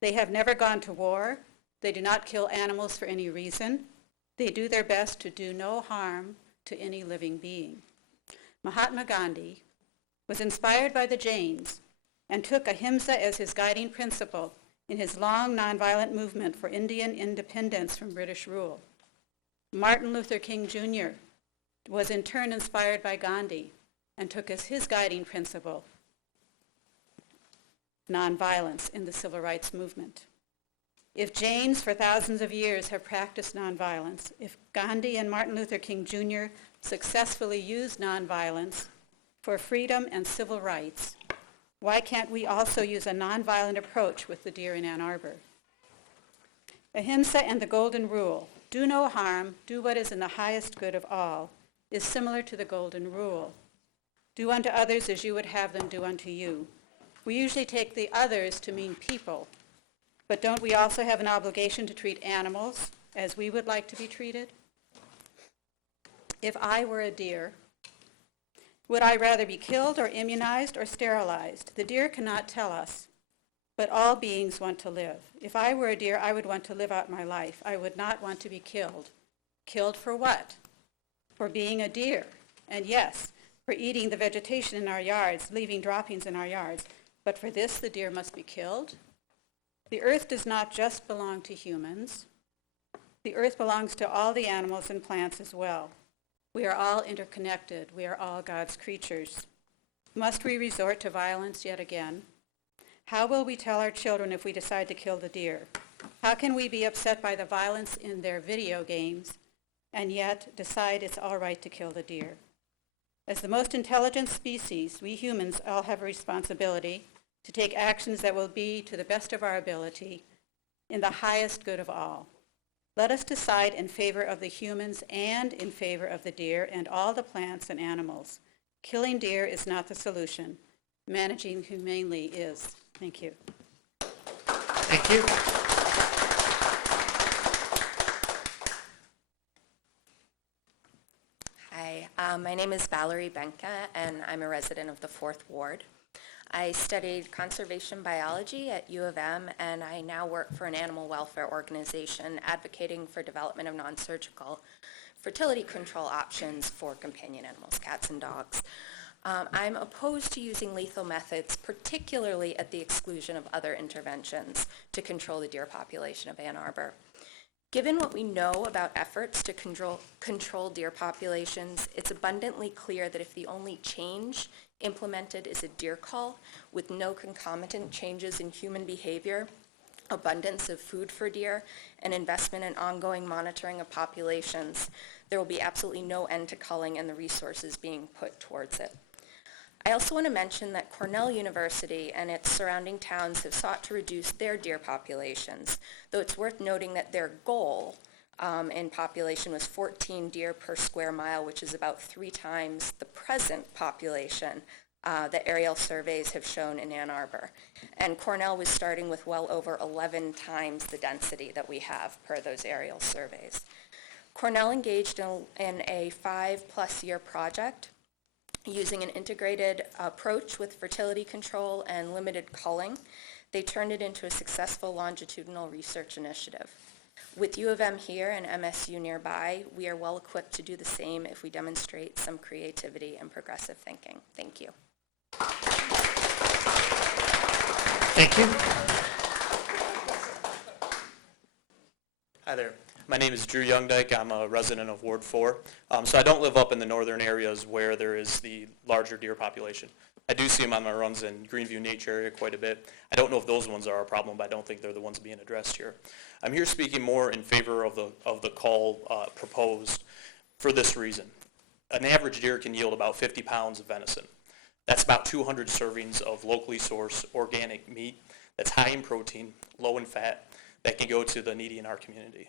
They have never gone to war. They do not kill animals for any reason. They do their best to do no harm to any living being. Mahatma Gandhi was inspired by the Jains and took ahimsa as his guiding principle in his long nonviolent movement for Indian independence from British rule. Martin Luther King Jr. was in turn inspired by Gandhi and took as his guiding principle nonviolence in the civil rights movement. If Jains for thousands of years have practiced nonviolence, if Gandhi and Martin Luther King Jr. successfully used nonviolence for freedom and civil rights, why can't we also use a nonviolent approach with the deer in Ann Arbor? Ahimsa and the golden rule, do no harm, do what is in the highest good of all, is similar to the golden rule. Do unto others as you would have them do unto you. We usually take the others to mean people, but don't we also have an obligation to treat animals as we would like to be treated? If I were a deer, would I rather be killed or immunized or sterilized? The deer cannot tell us, but all beings want to live. If I were a deer, I would want to live out my life. I would not want to be killed. Killed for what? For being a deer. And yes, for eating the vegetation in our yards, leaving droppings in our yards. But for this, the deer must be killed? The earth does not just belong to humans. The earth belongs to all the animals and plants as well. We are all interconnected. We are all God's creatures. Must we resort to violence yet again? How will we tell our children if we decide to kill the deer? How can we be upset by the violence in their video games and yet decide it's all right to kill the deer? As the most intelligent species, we humans all have a responsibility to take actions that will be, to the best of our ability, in the highest good of all. Let us decide in favor of the humans and in favor of the deer and all the plants and animals. Killing deer is not the solution. Managing humanely is. Thank you. Thank you. Hi, my name is Valerie Benka, and I'm a resident of the 4th Ward. I studied conservation biology at U of M, and I now work for an animal welfare organization advocating for development of non-surgical fertility control options for companion animals, cats and dogs. I'm opposed to using lethal methods, particularly at the exclusion of other interventions to control the deer population of Ann Arbor. Given what we know about efforts to control deer populations, it's abundantly clear that if the only change implemented is a deer call with no concomitant changes in human behavior, abundance of food for deer, and investment in ongoing monitoring of populations, there will be absolutely no end to culling and the resources being put towards it. I also want to mention that Cornell University and its surrounding towns have sought to reduce their deer populations, though it's worth noting that their goal in population was 14 deer per square mile, which is about 3 times the present population that aerial surveys have shown in Ann Arbor. And Cornell was starting with well over 11 times the density that we have per those aerial surveys. Cornell engaged in a 5+ year project using an integrated approach with fertility control and limited culling. They turned it into a successful longitudinal research initiative. With U of M here and MSU nearby, we are well equipped to do the same if we demonstrate some creativity and progressive thinking. Thank you. Thank you. Hi there. My name is Drew Youngdyke. I'm a resident of Ward 4. So I don't live up in the northern areas where there is the larger deer population. I do see them on my runs in Greenview Nature area quite a bit. I don't know if those ones are a problem, but I don't think they're the ones being addressed here. I'm here speaking more in favor of the call proposed for this reason. an average deer can yield about 50 pounds of venison. That's about 200 servings of locally sourced organic meat that's high in protein, low in fat, that can go to the needy in our community.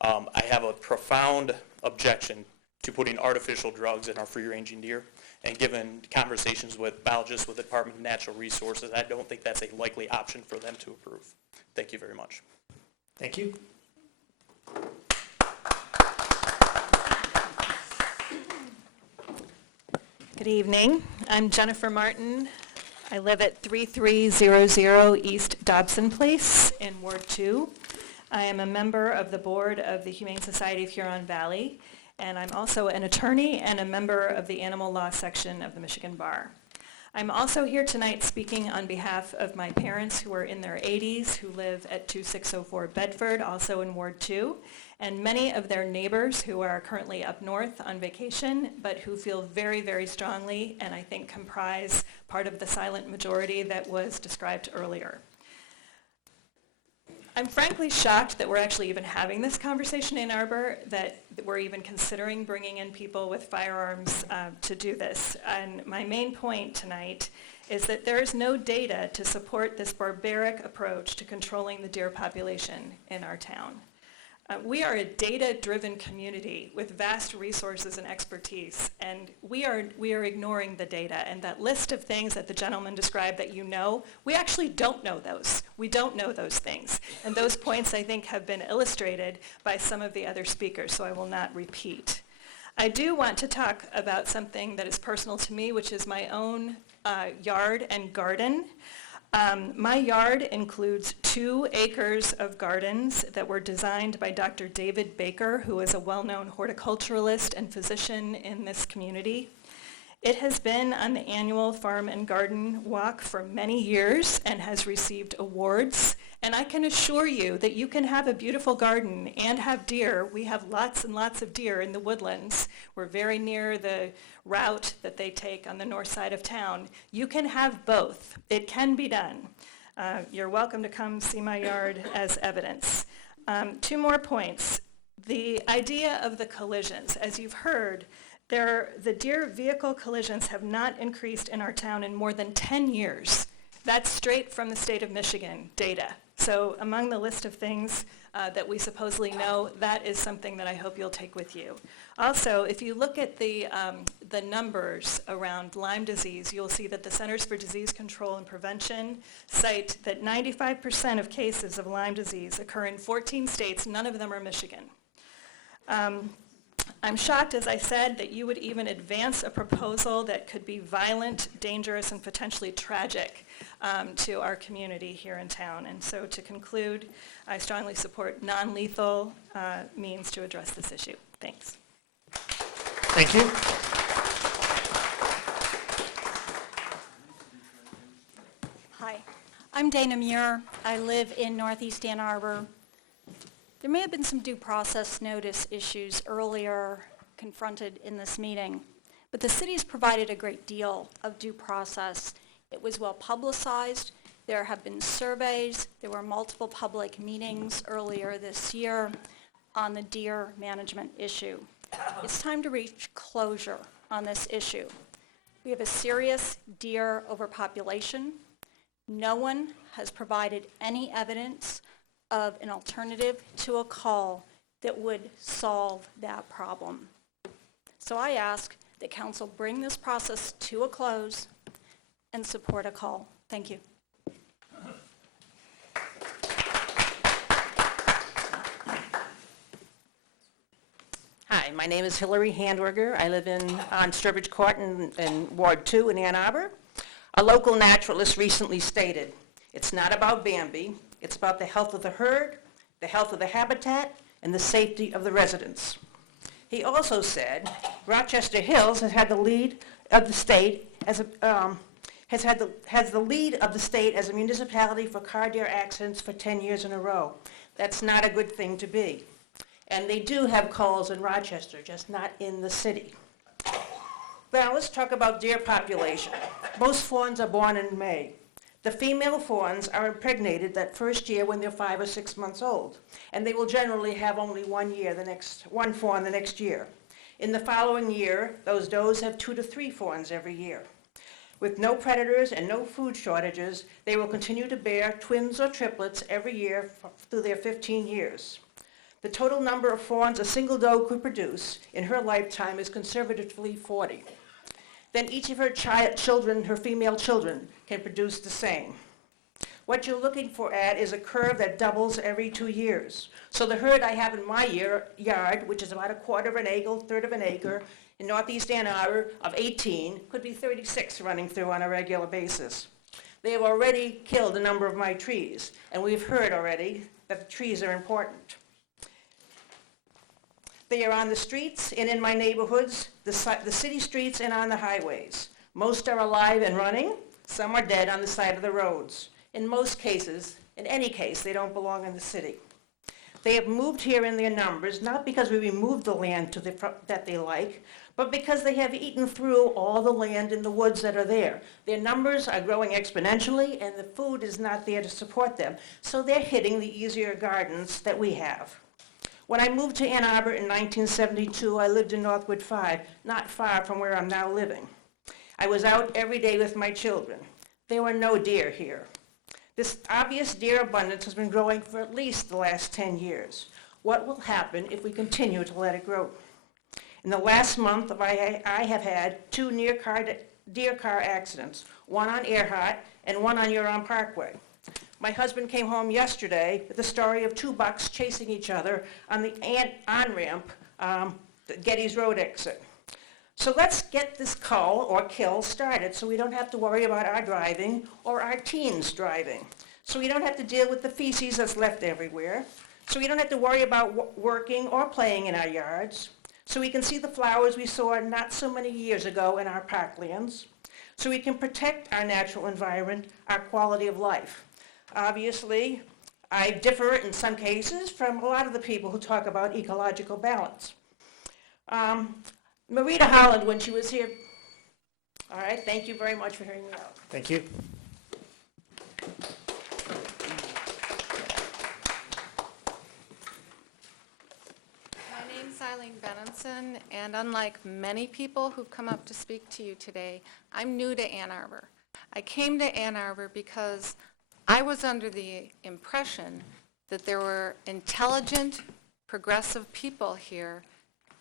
I have a profound objection to putting artificial drugs in our free-ranging deer, and given conversations with biologists with the Department of Natural Resources, I don't think that's a likely option for them to approve. Thank you very much. Thank you. Good evening. I'm Jennifer Martin. I live at 3300 East Dobson Place in Ward 2. I am a member of the board of the Humane Society of Huron Valley, and I'm also an attorney and a member of the Animal Law section of the Michigan Bar. I'm also here tonight speaking on behalf of my parents who are in their 80s, who live at 2604 Bedford, also in Ward 2, and many of their neighbors who are currently up north on vacation, but who feel very, very strongly, and I think comprise part of the silent majority that was described earlier. I'm frankly shocked that we're actually even having this conversation in Arbor, that we're even considering bringing in people with firearms to do this. And my main point tonight is that there is no data to support this barbaric approach to controlling the deer population in our town. We are a data-driven community with vast resources and expertise, and we are ignoring the data. And that list of things that the gentleman described that you know, we actually don't know those. We don't know those things. And those points, I think, have been illustrated by some of the other speakers, so I will not repeat. I do want to talk about something that is personal to me, which is my own yard and garden. My yard includes 2 acres of gardens that were designed by Dr. David Baker, who is a well-known horticulturalist and physician in this community. It has been on the annual Farm and Garden Walk for many years and has received awards. And I can assure you that you can have a beautiful garden and have deer. We have lots and lots of deer in the woodlands. We're very near the route that they take on the north side of town. You can have both. It can be done. You're welcome to come see my yard as evidence. 2 more points. The idea of the collisions, as you've heard, the deer vehicle collisions have not increased in our town in more than 10 years. That's straight from the state of Michigan data. So among the list of things that we supposedly know, that is something that I hope you'll take with you. Also, if you look at the numbers around Lyme disease, you'll see that the Centers for Disease Control and Prevention cite that 95% of cases of Lyme disease occur in 14 states. None of them are Michigan. I'm shocked, as I said, that you would even advance a proposal that could be violent, dangerous, and potentially tragic to our community here in town. And so to conclude, I strongly support non-lethal means to address this issue. Thanks. Thank you. Hi, I'm Dana Muir. I live in Northeast Ann Arbor. There may have been some due process notice issues earlier confronted in this meeting, but the city's provided a great deal of due process. It was well publicized. There have been surveys. There were multiple public meetings earlier this year on the deer management issue. It's time to reach closure on this issue. We have a serious deer overpopulation. No one has provided any evidence of an alternative to a call that would solve that problem. So I ask that council bring this process to a close and support a call. Thank you. Hi, my name is Hillary Handwerger. I live on Sturbridge Court in Ward 2 in Ann Arbor. A local naturalist recently stated, "It's not about Bambi. It's about the health of the herd, the health of the habitat, and the safety of the residents." He also said, "Rochester Hills has had the lead of the state as has the lead of the state as a municipality for car deer accidents for 10 years in a row. That's not a good thing to be." And they do have calls in Rochester, just not in the city. Now let's talk about deer population. Most fawns are born in May. The female fawns are impregnated that first year when they're 5 or 6 months old, and they will generally have only one fawn the next year. In the following year, those does have 2 to 3 fawns every year. With no predators and no food shortages, they will continue to bear twins or triplets every year through their 15 years. The total number of fawns a single doe could produce in her lifetime is conservatively 40. Then each of her children, her female children, can produce the same. What you're looking for is a curve that doubles every 2 years. So the herd I have in my yard, which is about 1/4 of an acre, 1/3 of an acre, in northeast Ann Arbor of 18, could be 36 running through on a regular basis. They have already killed a number of my trees, and we've heard already that the trees are important. They are on the streets and in my neighborhoods, the city streets and on the highways. Most are alive and running. Some are dead on the side of the roads. In most cases, in any case, they don't belong in the city. They have moved here in their numbers, not because we removed the land that they like, but because they have eaten through all the land in the woods that are there. Their numbers are growing exponentially, and the food is not there to support them. So they're hitting the easier gardens that we have. When I moved to Ann Arbor in 1972, I lived in Northwood 5, not far from where I'm now living. I was out every day with my children. There were no deer here. This obvious deer abundance has been growing for at least the last 10 years. What will happen if we continue to let it grow? In the last month, I have had 2 deer car accidents, one on Earhart and one on Huron Parkway. My husband came home yesterday with the story of 2 bucks chasing each other on the on-ramp, the Getty's Road exit. So let's get this cull or kill started so we don't have to worry about our driving or our teens driving. So we don't have to deal with the feces that's left everywhere. So we don't have to worry about working or playing in our yards. So we can see the flowers we saw not so many years ago in our parklands. So we can protect our natural environment, our quality of life. Obviously, I differ in some cases from a lot of the people who talk about ecological balance. Marita Holland, when she was here, all right, thank you very much for hearing me out. Thank you. My name's Eileen Benenson, and unlike many people who've come up to speak to you today, I'm new to Ann Arbor. I came to Ann Arbor because I was under the impression that there were intelligent, progressive people here.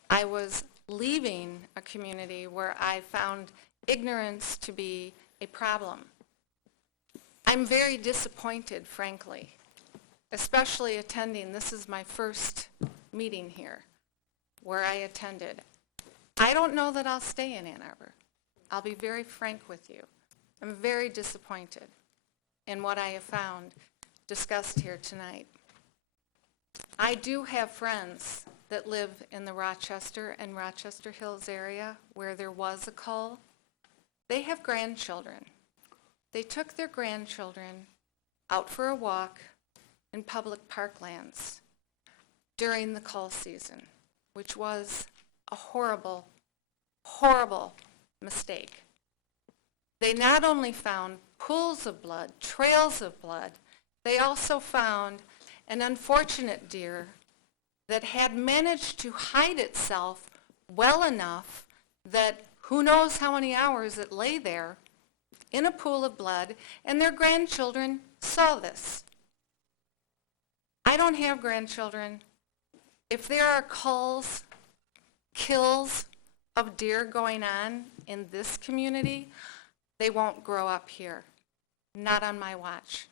I was leaving a community where I found ignorance to be a problem. I'm very disappointed, frankly, especially attending. This is my first meeting here where I attended. I don't know that I'll stay in Ann Arbor. I'll be very frank with you. I'm very disappointed in what I have found discussed here tonight. I do have friends that live in the Rochester and Rochester Hills area where there was a cull. They have grandchildren. They took their grandchildren out for a walk in public parklands during the cull season, which was a horrible, horrible mistake. They not only found pools of blood, trails of blood, they also found an unfortunate deer that had managed to hide itself well enough that who knows how many hours it lay there in a pool of blood, and their grandchildren saw this. I don't have grandchildren. If there are culls, kills of deer going on in this community, they won't grow up here. Not on my watch.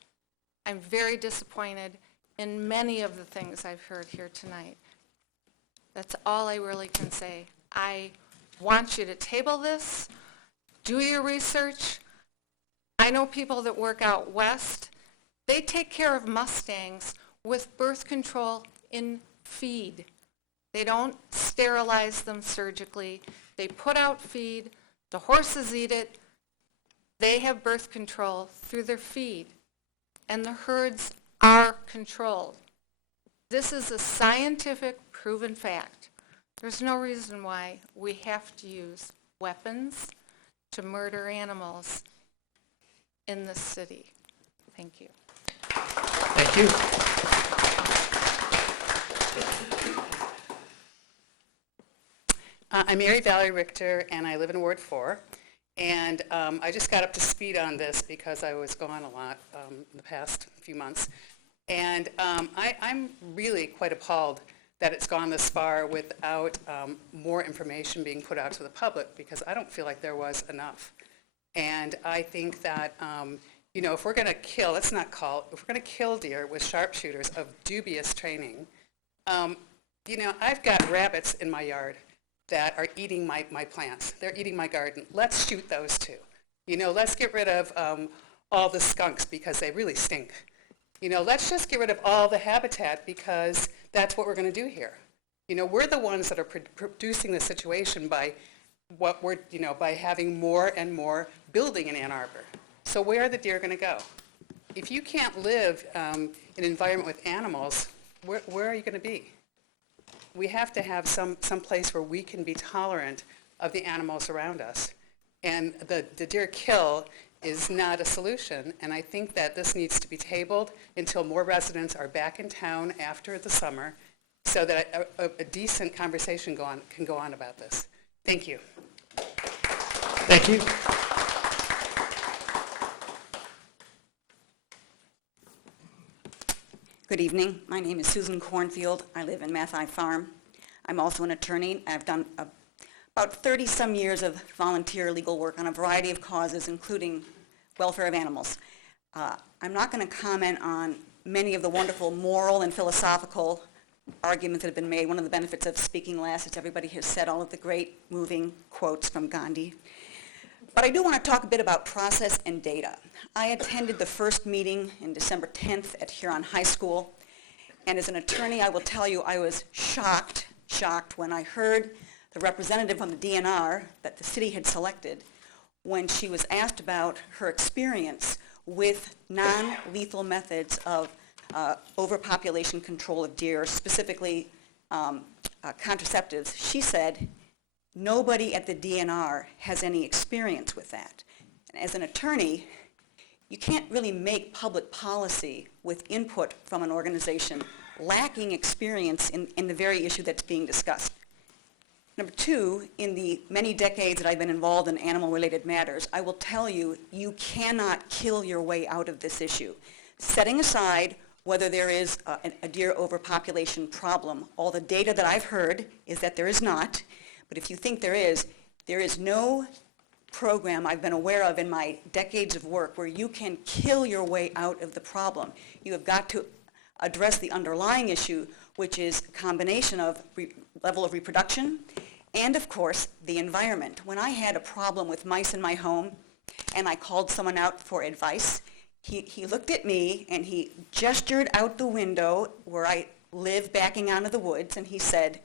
I'm very disappointed in many of the things I've heard here tonight. That's all I really can say. I want you to table this, do your research. I know people that work out west. They take care of mustangs with birth control in feed. They don't sterilize them surgically. They put out feed. The horses eat it. They have birth control through their feed. And the herds are controlled. This is a scientific proven fact. There's no reason why we have to use weapons to murder animals in this city. Thank you. Thank you. I'm Mary Valerie Richter, and I live in Ward 4. And I just got up to speed on this because I was gone a lot in the past few months. And I'm really quite appalled that it's gone this far without more information being put out to the public, because I don't feel like there was enough. And I think that, you know, if we're going to kill, if we're going to kill deer with sharpshooters of dubious training, you know, I've got rabbits in my yard that are eating my plants. They're eating my garden. Let's shoot those too. You know, let's get rid of all the skunks because they really stink. You know, let's just get rid of all the habitat because that's what we're going to do here. You know, we're the ones that are producing the situation by what we're, you know, by having more and more building in Ann Arbor. So where are the deer going to go? If you can't live in an environment with animals, where are you going to be? We have to have some place where we can be tolerant of the animals around us. And the deer kill is not a solution, and I think that this needs to be tabled until more residents are back in town after the summer so that a decent conversation can go on about this. Thank you. Thank you. Good evening. My name is Susan Cornfield. I live in Mathai Farm. I'm also an attorney. I've done about 30-some years of volunteer legal work on a variety of causes, including welfare of animals. I'm not going to comment on many of the wonderful moral and philosophical arguments that have been made. One of the benefits of speaking last is everybody has said all of the great moving quotes from Gandhi. But I do want to talk a bit about process and data. I attended the first meeting in December 10th at Huron High School, and as an attorney, I will tell you I was shocked when I heard the representative from the DNR that the city had selected when she was asked about her experience with non-lethal methods of overpopulation control of deer, specifically contraceptives. She said, nobody at the DNR has any experience with that. And as an attorney, you can't really make public policy with input from an organization lacking experience in the very issue that's being discussed. Number two, in the many decades that I've been involved in animal-related matters, I will tell you, you cannot kill your way out of this issue. Setting aside whether there is a deer overpopulation problem, all the data that I've heard is that there is not. But if you think there is no program I've been aware of in my decades of work where you can kill your way out of the problem. You have got to address the underlying issue, which is a combination of level of reproduction and, of course, the environment. When I had a problem with mice in my home and I called someone out for advice, he looked at me and he gestured out the window where I live backing out of the woods, and he said,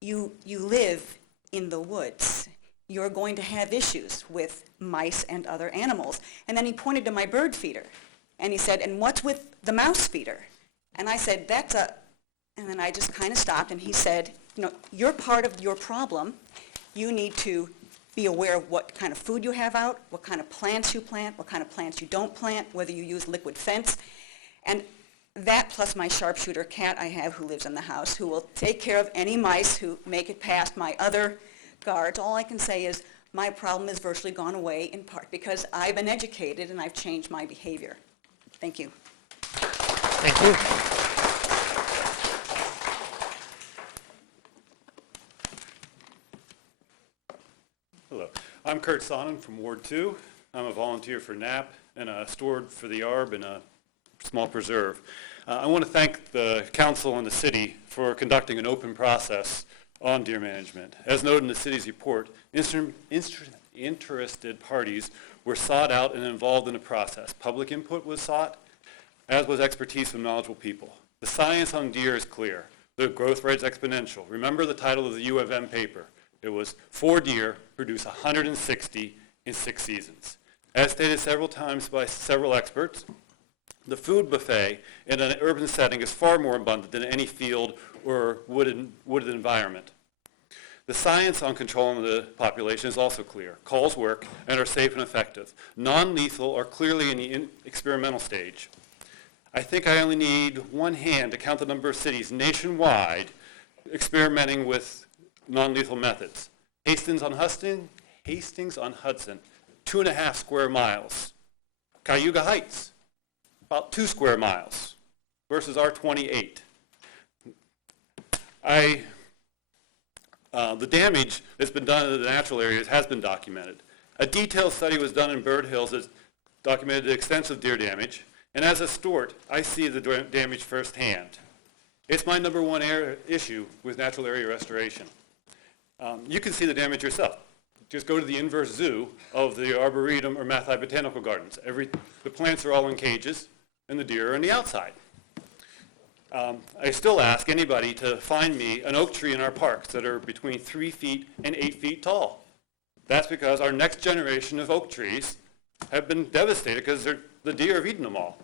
you live in the woods. You're going to have issues with mice and other animals. And then he pointed to my bird feeder, and he said, and what's with the mouse feeder? And I said, and then I just kind of stopped, and he said, you know, you're part of your problem. You need to be aware of what kind of food you have out, what kind of plants you plant, what kind of plants you don't plant, whether you use liquid fence. And that plus my sharpshooter cat I have who lives in the house, who will take care of any mice who make it past my other guards. All I can say is my problem has virtually gone away, in part because I've been educated and I've changed my behavior. Thank you. Thank you. Hello, I'm Kurt Sonnen from Ward 2. I'm a volunteer for NAP and a steward for the Arbor and a small preserve. I want to thank the council and the city for conducting an open process on deer management. As noted in the city's report, interested parties were sought out and involved in the process. Public input was sought, as was expertise from knowledgeable people. The science on deer is clear. The growth rate is exponential. Remember the title of the U of M paper. It was 4 deer produce 160 in 6 seasons. As stated several times by several experts, the food buffet in an urban setting is far more abundant than any field or wooded environment. The science on controlling the population is also clear. Calls work and are safe and effective. Non-lethal are clearly in the experimental stage. I think I only need one hand to count the number of cities nationwide experimenting with non-lethal methods. Hastings on Hudson, 2.5 square miles. Cayuga Heights, about 2 square miles versus our 28. The damage that's been done in the natural areas has been documented. A detailed study was done in Bird Hills that documented extensive deer damage, and as a steward, I see the damage firsthand. It's my number one issue with natural area restoration. You can see the damage yourself. Just go to the inverse zoo of the Arboretum or Mathai Botanical Gardens. The plants are all in cages, and the deer are on the outside. I still ask anybody to find me an oak tree in our parks that are between 3 feet and 8 feet tall. That's because our next generation of oak trees have been devastated because the deer have eaten them all.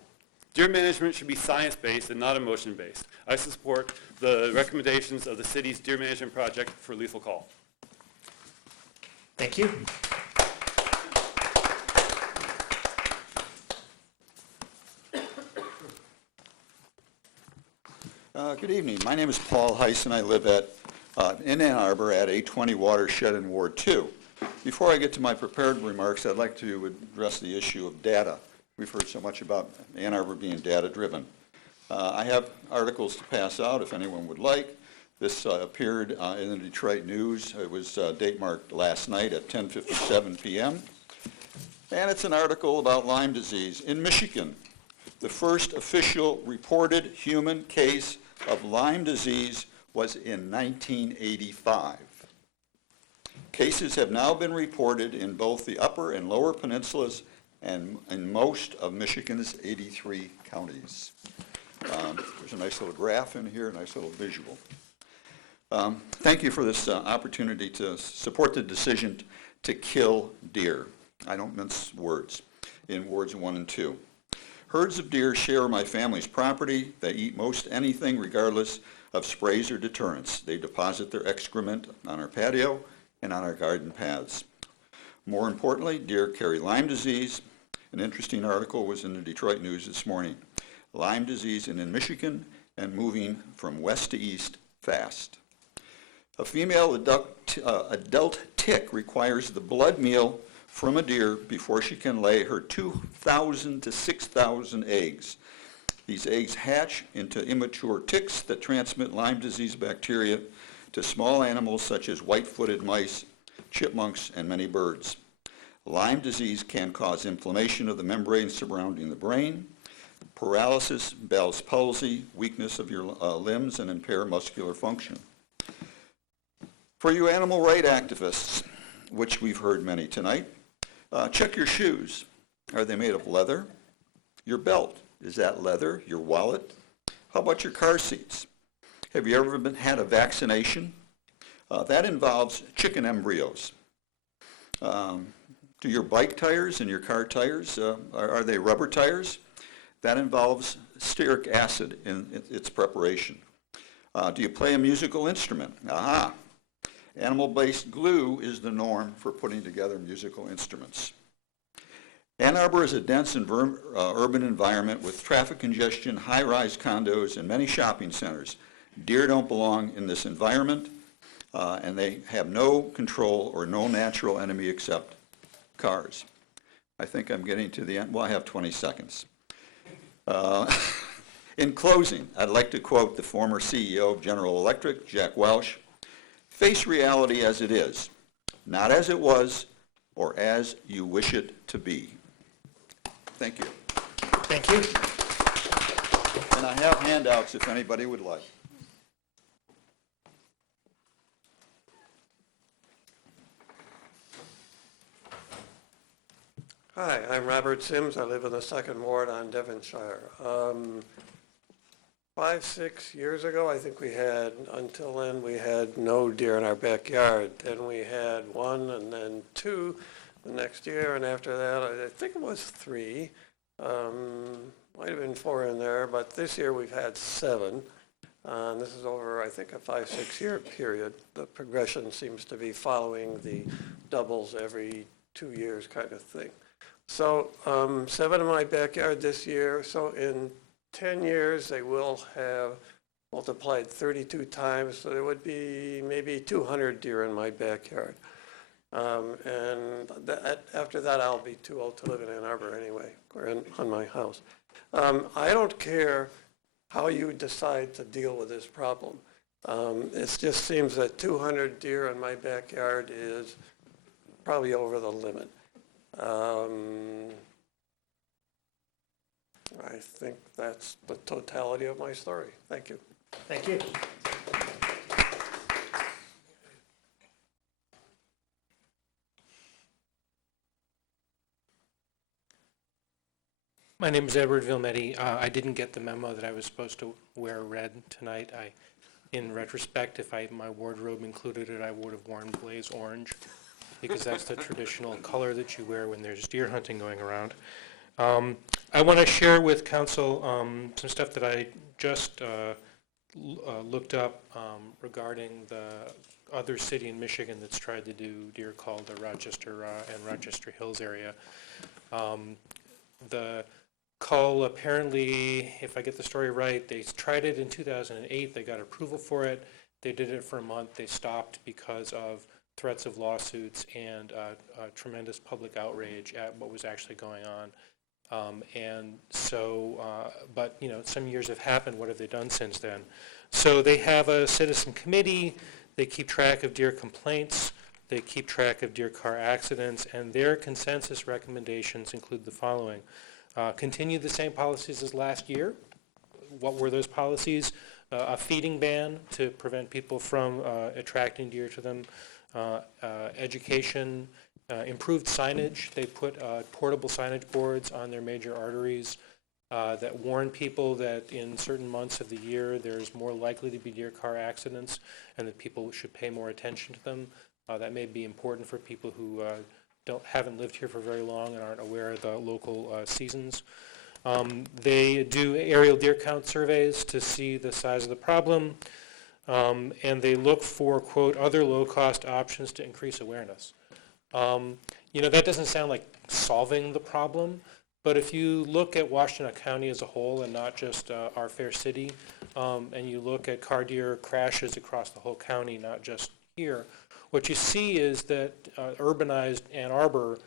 Deer management should be science-based and not emotion-based. I support the recommendations of the city's deer management project for lethal call. Thank you. Good evening. My name is Paul Heiss, and I live in Ann Arbor at 820 Watershed in Ward 2. Before I get to my prepared remarks, I'd like to address the issue of data. We've heard so much about Ann Arbor being data-driven. I have articles to pass out if anyone would like. This appeared in the Detroit News. It was date marked last night at 10:57 p.m. And it's an article about Lyme disease in Michigan. The first official reported human case of Lyme disease was in 1985. Cases have now been reported in both the upper and lower peninsulas and in most of Michigan's 83 counties. There's a nice little graph in here, a nice little visual. Thank you for this opportunity to support the decision to kill deer. I don't mince words in wards 1 and 2. Herds of deer share my family's property. They eat most anything regardless of sprays or deterrents. They deposit their excrement on our patio and on our garden paths. More importantly, deer carry Lyme disease. An interesting article was in the Detroit News this morning. Lyme disease in Michigan and moving from west to east fast. A female adult tick requires the blood meal from a deer before she can lay her 2,000 to 6,000 eggs. These eggs hatch into immature ticks that transmit Lyme disease bacteria to small animals such as white-footed mice, chipmunks, and many birds. Lyme disease can cause inflammation of the membrane surrounding the brain, paralysis, Bell's palsy, weakness of your limbs, and impair muscular function. For you animal rights activists, which we've heard many tonight, check your shoes. Are they made of leather? Your belt, is that leather? Your wallet? How about your car seats? Have you ever had a vaccination? That involves chicken embryos. Do your bike tires and your car tires, are they rubber tires? That involves stearic acid in its preparation. Do you play a musical instrument? Aha! Animal-based glue is the norm for putting together musical instruments. Ann Arbor is a dense and urban environment with traffic congestion, high-rise condos, and many shopping centers. Deer don't belong in this environment, and they have no control or no natural enemy except cars. I think I'm getting to the end. Well, I have 20 seconds. In closing, I'd like to quote the former CEO of General Electric, Jack Welch. Face reality as it is, not as it was or as you wish it to be. Thank you. Thank you. And I have handouts if anybody would like. Hi, I'm Robert Sims. I live in the 2nd Ward on Devonshire. 5-6 years ago, I think until then, we had no deer in our backyard. Then we had 1 and then 2 the next year, and after that, I think it was 3. Might have been 4 in there, but this year we've had 7. And this is over, I think, a 5-6 year period. The progression seems to be following the doubles every 2 years kind of thing. So 7 in my backyard this year, so in 10 years, they will have multiplied 32 times, so there would be maybe 200 deer in my backyard. And after that, I'll be too old to live in Ann Arbor anyway, or on my house. I don't care how you decide to deal with this problem. It just seems that 200 deer in my backyard is probably over the limit. I think that's the totality of my story. Thank you. Thank you. My name is Edward Vilmetti. I didn't get the memo that I was supposed to wear red tonight. In retrospect, if my wardrobe included it, I would have worn blaze orange, because that's the traditional color that you wear when there's deer hunting going around. I want to share with council some stuff that I just looked up regarding the other city in Michigan that's tried to do deer called the Rochester and Rochester Hills area. The cull, apparently, if I get the story right, they tried it in 2008. They got approval for it. They did it for a month. They stopped because of threats of lawsuits and tremendous public outrage at what was actually going on. And so, but some years have happened. What have they done since then? So they have a citizen committee. They keep track of deer complaints. They keep track of deer car accidents, and their consensus recommendations include the following. Continue the same policies as last year. What were those policies? A feeding ban to prevent people from attracting deer to them. Education, improved signage. They put portable signage boards on their major arteries that warn people that in certain months of the year there's more likely to be deer car accidents and that people should pay more attention to them. That may be important for people who haven't lived here for very long and aren't aware of the local seasons. They do aerial deer count surveys to see the size of the problem, and they look for, quote, other low-cost options to increase awareness. That doesn't sound like solving the problem, but if you look at Washtenaw County as a whole and not just our fair city, and you look at car deer crashes across the whole county, not just here, what you see is that urbanized Ann Arbor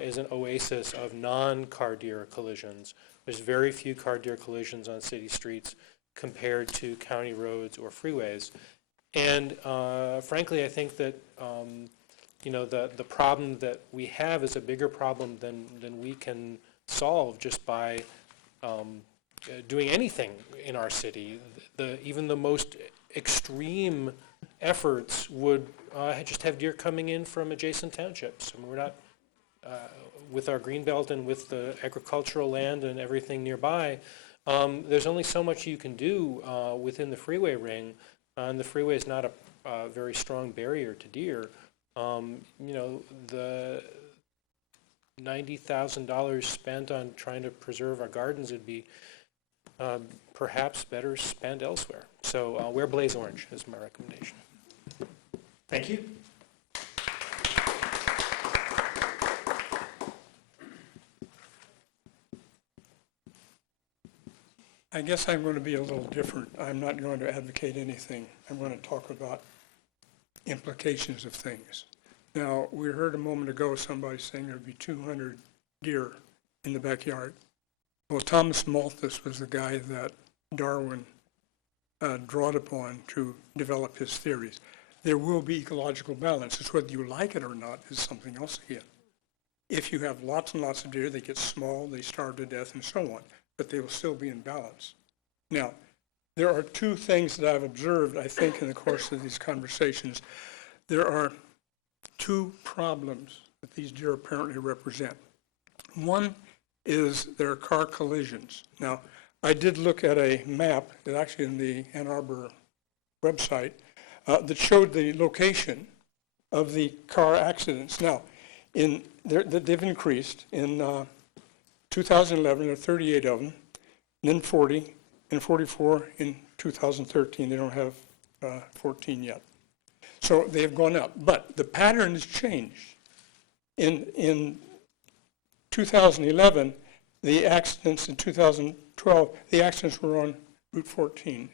is an oasis of non-car deer collisions. There's very few car deer collisions on city streets compared to county roads or freeways. And frankly, I think that the problem that we have is a bigger problem than we can solve just by doing anything in our city. Even the most extreme efforts would just have deer coming in from adjacent townships. I mean, we're not, with our greenbelt and with the agricultural land and everything nearby, there's only so much you can do within the freeway ring, and the freeway is not a very strong barrier to deer. The $90,000 spent on trying to preserve our gardens would be perhaps better spent elsewhere. So wear blaze orange is my recommendation. Thank you. I guess I'm going to be a little different. I'm not going to advocate anything. I'm going to talk about implications of things. Now, we heard a moment ago somebody saying there'd be 200 deer in the backyard. Well, Thomas Malthus was the guy that Darwin drawed upon to develop his theories. There will be ecological balance. It's whether you like it or not is something else again. If you have lots and lots of deer, they get small, they starve to death, and so on, but they will still be in balance. Now, there are two things that I've observed, I think, in the course of these conversations. There are two problems that these deer apparently represent. One is their car collisions. Now, I did look at a map, it's actually in the Ann Arbor website, that showed the location of the car accidents. Now, they've increased. In 2011, there are 38 of them, then 40, and 44 in 2013. They don't have 14 yet. So they have gone up. But the pattern has changed. In 2011, the accidents in 2012, the accidents were on Route 14.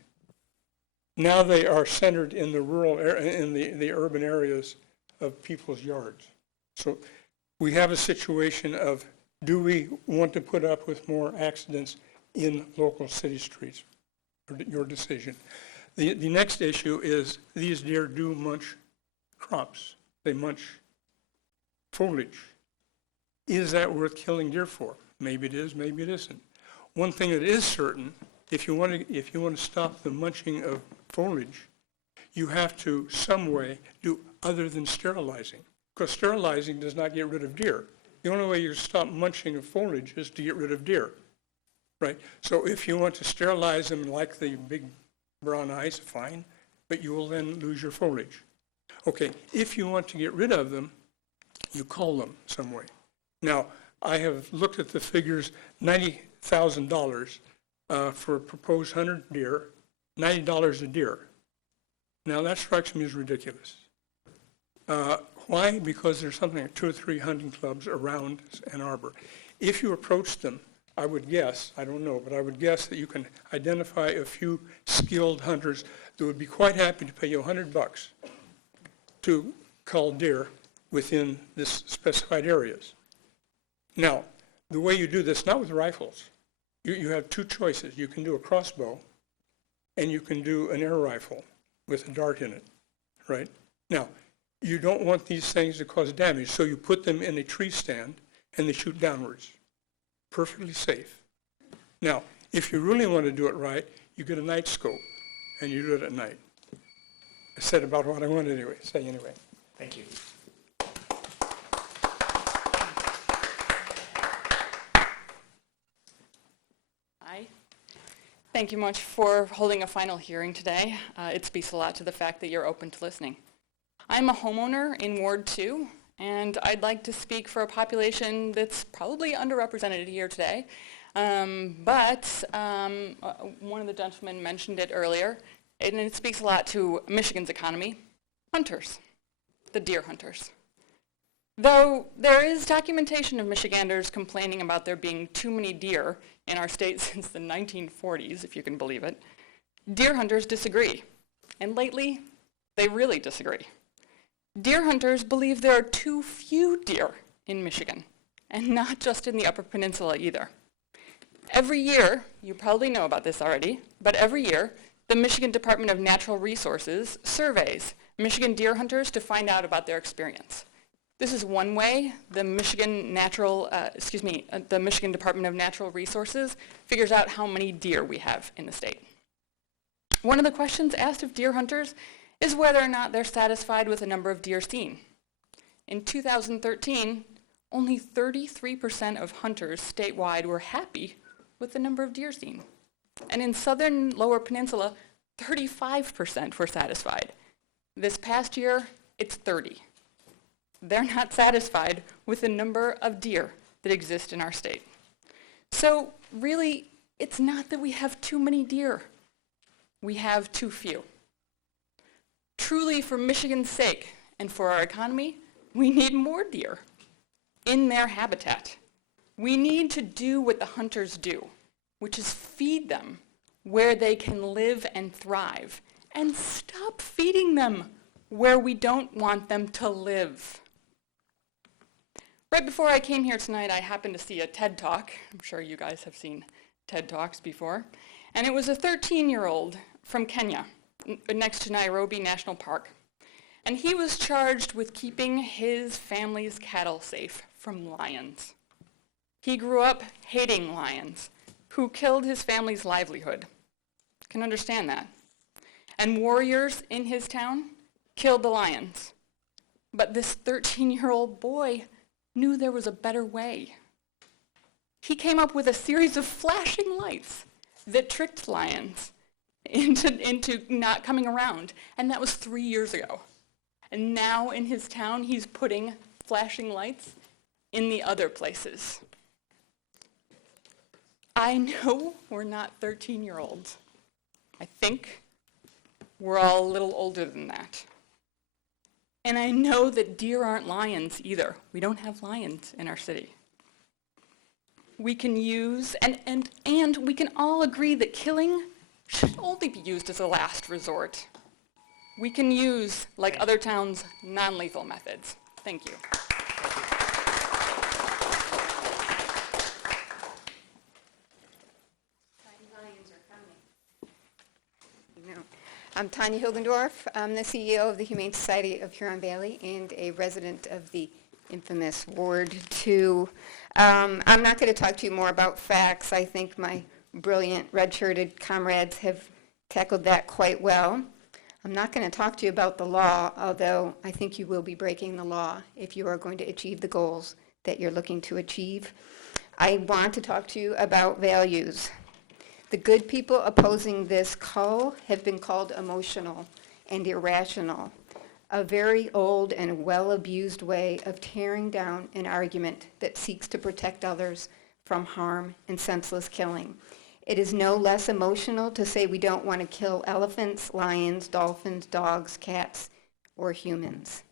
Now they are centered in the rural, in the urban areas of people's yards. So we have a situation of, do we want to put up with more accidents in local city streets? Your decision. The next issue is these deer do munch crops. They munch foliage. Is that worth killing deer for? Maybe it is, maybe it isn't. One thing that is certain, if you want to stop the munching of foliage, you have to some way do other than sterilizing, because sterilizing does not get rid of deer. The only way you stop munching of foliage is to get rid of deer, right? So if you want to sterilize them like the big brown eyes, fine, but you will then lose your foliage. Okay, if you want to get rid of them, you cull them some way. Now, I have looked at the figures, $90,000 for a proposed 100 deer, $90 a deer. Now, that strikes me as ridiculous. Why? Because there's something like 2 or 3 hunting clubs around Ann Arbor. If you approach them, I would guess, I don't know, but I would guess that you can identify a few skilled hunters that would be quite happy to pay you $100 to cull deer within this specified areas. Now, the way you do this, not with rifles, you have 2 choices. You can do a crossbow and you can do an air rifle with a dart in it, right? Now, you don't want these things to cause damage, so you put them in a tree stand and they shoot downwards. Perfectly safe. Now, if you really want to do it right, you get a night scope and you do it at night. I said about what I wanted to say anyway. Thank you. Hi. Thank you much for holding a final hearing today. It speaks a lot to the fact that you're open to listening. I'm a homeowner in Ward 2, and I'd like to speak for a population that's probably underrepresented here today. But one of the gentlemen mentioned it earlier, and it speaks a lot to Michigan's economy. Hunters, the deer hunters. Though there is documentation of Michiganders complaining about there being too many deer in our state since the 1940s, if you can believe it, deer hunters disagree. And lately, they really disagree. Deer hunters believe there are too few deer in Michigan, and not just in the Upper Peninsula either. Every year, you probably know about this already, but every year, the Michigan Department of Natural Resources surveys Michigan deer hunters to find out about their experience. This is one way the Michigan Department of Natural Resources figures out how many deer we have in the state. One of the questions asked of deer hunters is whether or not they're satisfied with the number of deer seen. In 2013, only 33% of hunters statewide were happy with the number of deer seen. And in southern Lower Peninsula, 35% were satisfied. This past year, it's 30%. They're not satisfied with the number of deer that exist in our state. So really, it's not that we have too many deer. We have too few. Truly, for Michigan's sake and for our economy, we need more deer in their habitat. We need to do what the hunters do, which is feed them where they can live and thrive, and stop feeding them where we don't want them to live. Right before I came here tonight, I happened to see a TED Talk. I'm sure you guys have seen TED Talks before. And it was a 13-year-old from Kenya, next to Nairobi National Park. And he was charged with keeping his family's cattle safe from lions. He grew up hating lions, who killed his family's livelihood. Can understand that. And warriors in his town killed the lions. But this 13-year-old boy knew there was a better way. He came up with a series of flashing lights that tricked lions into not coming around, and that was 3 years ago. And now in his town, he's putting flashing lights in the other places. I know we're not 13-year-olds. I think we're all a little older than that. And I know that deer aren't lions either. We don't have lions in our city. We can use, and we can all agree that killing should only be used as a last resort. We can use, like other towns, non-lethal methods. Thank you. I'm Tanya Hildendorf. I'm the CEO of the Humane Society of Huron Valley and a resident of the infamous Ward 2. I'm not going to talk to you more about facts. I think my brilliant red-shirted comrades have tackled that quite well. I'm not going to talk to you about the law, although I think you will be breaking the law if you are going to achieve the goals that you're looking to achieve. I want to talk to you about values. The good people opposing this cull have been called emotional and irrational, a very old and well-abused way of tearing down an argument that seeks to protect others from harm and senseless killing. It is no less emotional to say we don't want to kill elephants, lions, dolphins, dogs, cats, or humans.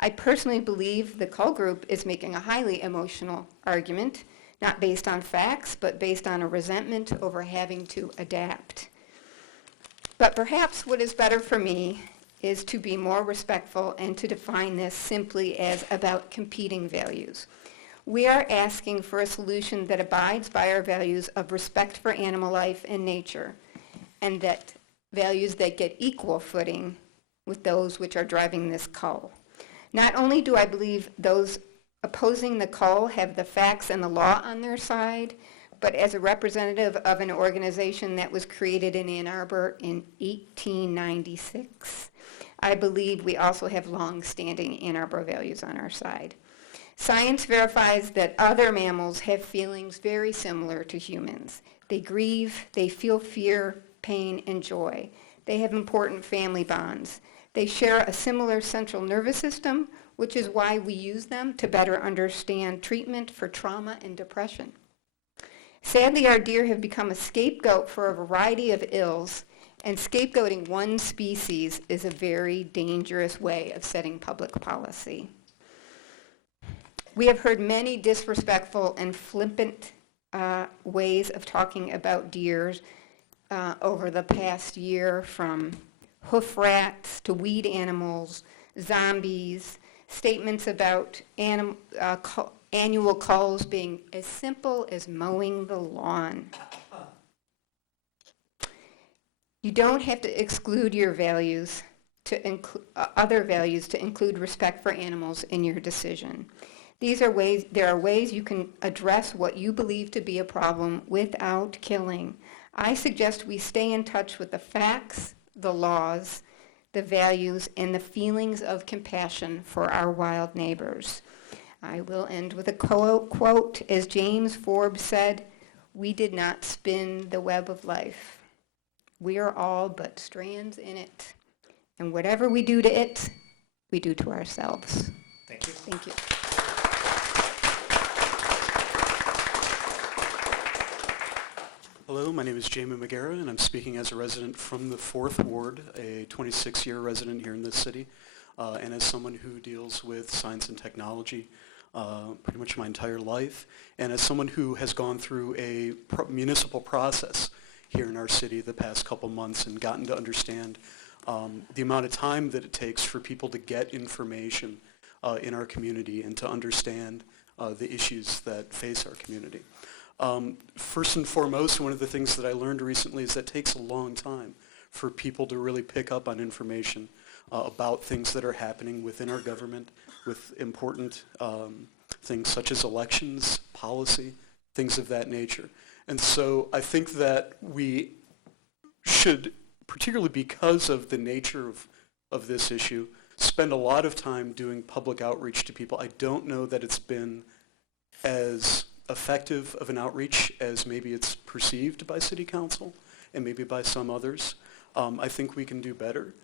I personally believe the cull group is making a highly emotional argument, not based on facts, but based on a resentment over having to adapt. But perhaps what is better for me is to be more respectful and to define this simply as about competing values. We are asking for a solution that abides by our values of respect for animal life and nature, and that values that get equal footing with those which are driving this cull. Not only do I believe those opposing the cull have the facts and the law on their side, but as a representative of an organization that was created in Ann Arbor in 1896, I believe we also have long-standing Ann Arbor values on our side. Science verifies that other mammals have feelings very similar to humans. They grieve, they feel fear, pain, and joy. They have important family bonds. They share a similar central nervous system, which is why we use them to better understand treatment for trauma and depression. Sadly, our deer have become a scapegoat for a variety of ills, and scapegoating one species is a very dangerous way of setting public policy. We have heard many disrespectful and flippant ways of talking about deer over the past year, from hoof rats to weed animals, zombies, statements about annual culls being as simple as mowing the lawn. You don't have to exclude your values to other values to include respect for animals in your decision. There are ways you can address what you believe to be a problem without killing. I suggest we stay in touch with the facts, the laws, the values, and the feelings of compassion for our wild neighbors. I will end with a quote. As James Forbes said, "We did not spin the web of life. We are all but strands in it. And whatever we do to it, we do to ourselves." Thank you. Thank you. Hello, my name is Jamie McGarrett, and I'm speaking as a resident from the 4th Ward, a 26-year resident here in this city, and as someone who deals with science and technology pretty much my entire life, and as someone who has gone through a municipal process here in our city the past couple months and gotten to understand the amount of time that it takes for people to get information in our community and to understand the issues that face our community. First and foremost, one of the things that I learned recently is that it takes a long time for people to really pick up on information about things that are happening within our government, with important things such as elections, policy, things of that nature. And so I think that we should, particularly because of the nature of this issue, spend a lot of time doing public outreach to people. I don't know that it's been as effective of an outreach as maybe it's perceived by City Council and maybe by some others. I think we can do better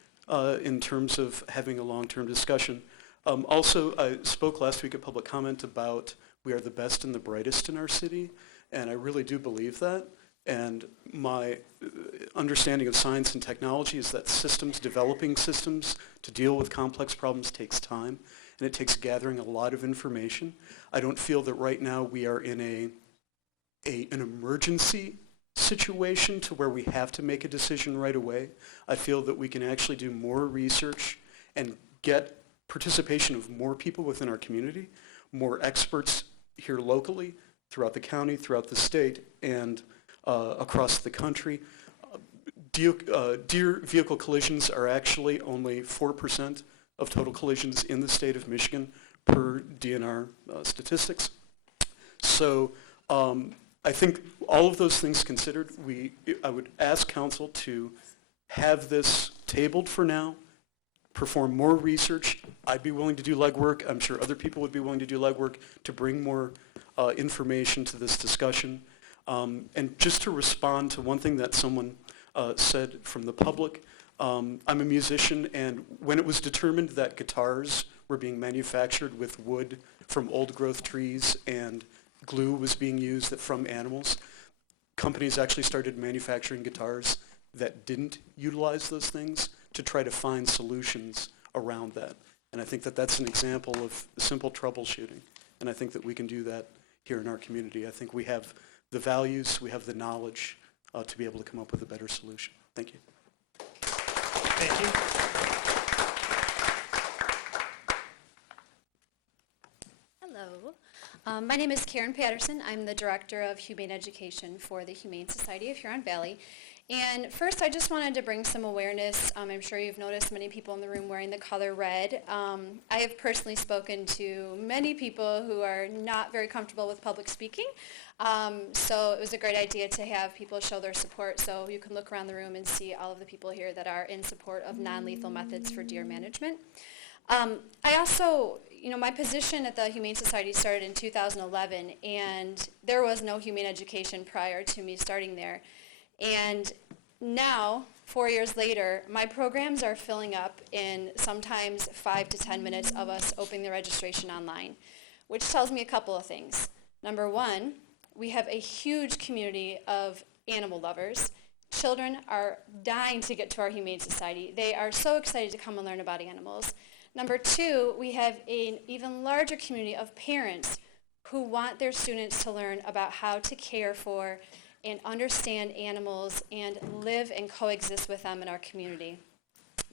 in terms of having a long-term discussion. Also, I spoke last week at public comment about we are the best and the brightest in our city, and I really do believe that. And my understanding of science and technology is that developing systems to deal with complex problems takes time, and it takes gathering a lot of information. I don't feel that right now we are in an emergency situation to where we have to make a decision right away. I feel that we can actually do more research and get participation of more people within our community, more experts here locally, throughout the county, throughout the state, and across the country. Deer vehicle collisions are actually only 4% of total collisions in the state of Michigan per DNR statistics. So I think all of those things considered, I would ask council to have this tabled for now, perform more research. I'd be willing to do legwork. I'm sure other people would be willing to do legwork to bring more information to this discussion. And just to respond to one thing that someone said from the public, I'm a musician, and when it was determined that guitars were being manufactured with wood from old growth trees and glue was being used from animals, companies actually started manufacturing guitars that didn't utilize those things to try to find solutions around that. And I think that that's an example of simple troubleshooting. And I think that we can do that here in our community. I think we have the values, we have the knowledge to be able to come up with a better solution. Thank you. Thank you. Hello. My name is Karen Patterson. I'm the Director of Humane Education for the Humane Society of Huron Valley. And first, I just wanted to bring some awareness. I'm sure you've noticed many people in the room wearing the color red. I have personally spoken to many people who are not very comfortable with public speaking. So it was a great idea to have people show their support. So you can look around the room and see all of the people here that are in support of non-lethal methods for deer management. I also, my position at the Humane Society started in 2011, and there was no humane education prior to me starting there. And now, 4 years later, my programs are filling up in sometimes 5 to 10 minutes of us opening the registration online, which tells me a couple of things. Number one, we have a huge community of animal lovers. Children are dying to get to our Humane Society. They are so excited to come and learn about animals. Number two, we have an even larger community of parents who want their students to learn about how to care for and understand animals and live and coexist with them in our community.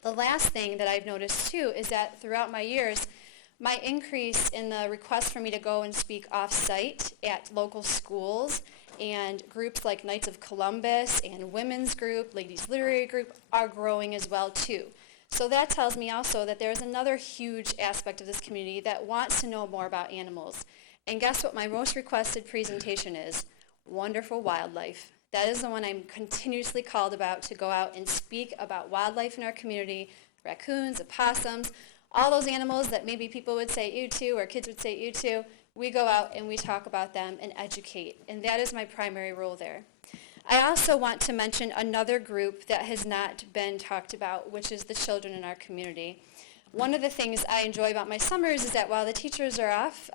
The last thing that I've noticed too is that throughout my years, my increase in the request for me to go and speak off-site at local schools and groups like Knights of Columbus and Women's Group, Ladies Literary Group are growing as well too. So that tells me also that there's another huge aspect of this community that wants to know more about animals. And guess what my most requested presentation is? Wonderful wildlife. That is the one I'm continuously called about to go out and speak about wildlife in our community, raccoons, opossums, all those animals that maybe people would say ew to or kids would say ew to. We go out and we talk about them and educate, and that is my primary role there. I also want to mention another group that has not been talked about, which is the children in our community. One of the things I enjoy about my summers is that while the teachers are off,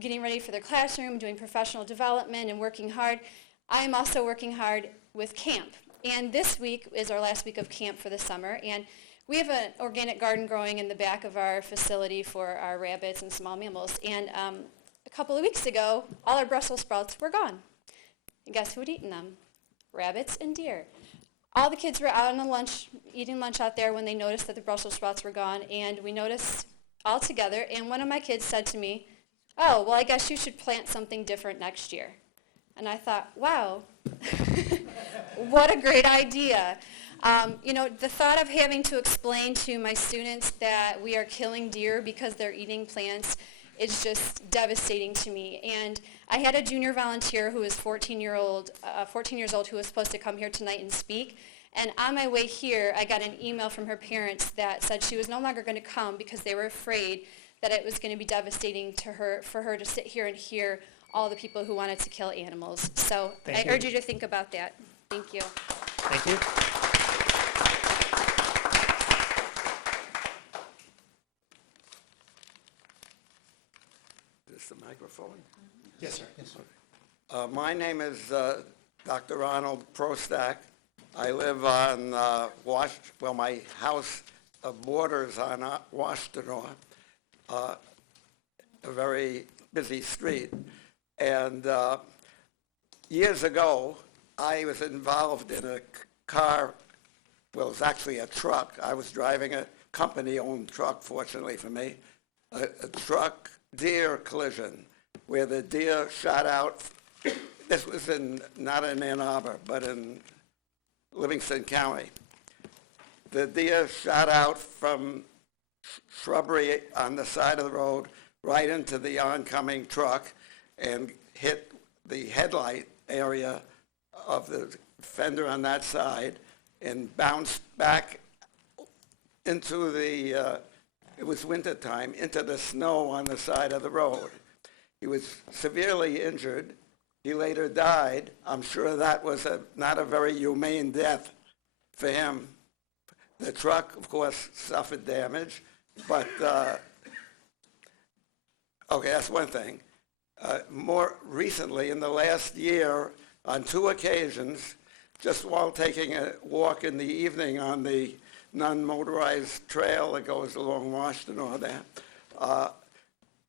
getting ready for their classroom, doing professional development and working hard, I am also working hard with camp. And this week is our last week of camp for the summer, and we have an organic garden growing in the back of our facility for our rabbits and small mammals. And a couple of weeks ago, all our Brussels sprouts were gone. And guess who had eaten them? Rabbits and deer. All the kids were out on the lunch, eating lunch out there when they noticed that the Brussels sprouts were gone, and we noticed all together, and one of my kids said to me, oh, well, I guess you should plant something different next year. And I thought, wow, what a great idea. The thought of having to explain to my students that we are killing deer because they're eating plants is just devastating to me. And I had a junior volunteer who was 14 years old who was supposed to come here tonight and speak. And on my way here, I got an email from her parents that said she was no longer going to come because they were afraid that it was going to be devastating to her, for her to sit here and hear all the people who wanted to kill animals. So I urge you to think about that. Thank you. Thank you. Is this the microphone? Yes, sir. Yes, sir. My name is Dr. Arnold Prostak. I live on my house borders on Washtenaw, a very busy street. And years ago, I was involved in a car, well, it was actually a truck. I was driving a company-owned truck, fortunately for me, a truck deer collision where the deer shot out. This was not in Ann Arbor, but in Livingston County. The deer shot out from shrubbery on the side of the road right into the oncoming truck and hit the headlight area of the fender on that side and bounced back into the, it was wintertime, into the snow on the side of the road. He was severely injured. He later died. I'm sure that was not a very humane death for him. The truck, of course, suffered damage, but, okay, that's one thing. More recently, in the last year, on 2 occasions, just while taking a walk in the evening on the non-motorized trail that goes along Washtenaw there,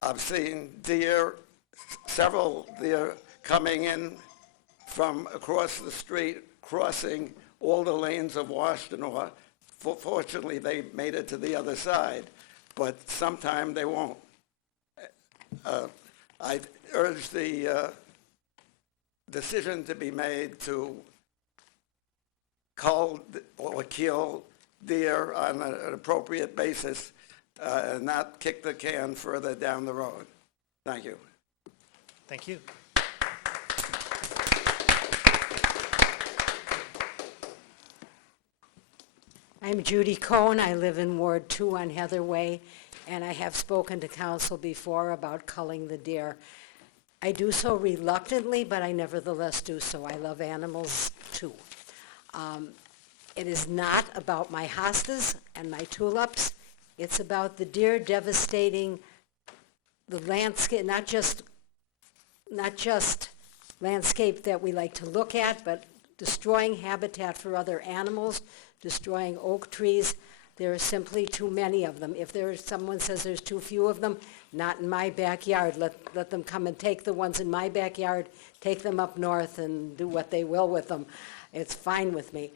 I've seen deer, several deer coming in from across the street, crossing all the lanes of Washtenaw. Fortunately, they made it to the other side, but sometime they won't. I urge the decision to be made to cull or kill deer on an appropriate basis and not kick the can further down the road. Thank you. Thank you. I'm Judy Cohen. I live in Ward 2 on Heather Way, and I have spoken to council before about culling the deer. I do so reluctantly, but I nevertheless do so. I love animals too. It is not about my hostas and my tulips. It's about the deer devastating the landscape, not just landscape that we like to look at, but destroying habitat for other animals, destroying oak trees. There are simply too many of them. If someone says there's too few of them, not in my backyard. Let them come and take the ones in my backyard, take them up north and do what they will with them. It's fine with me.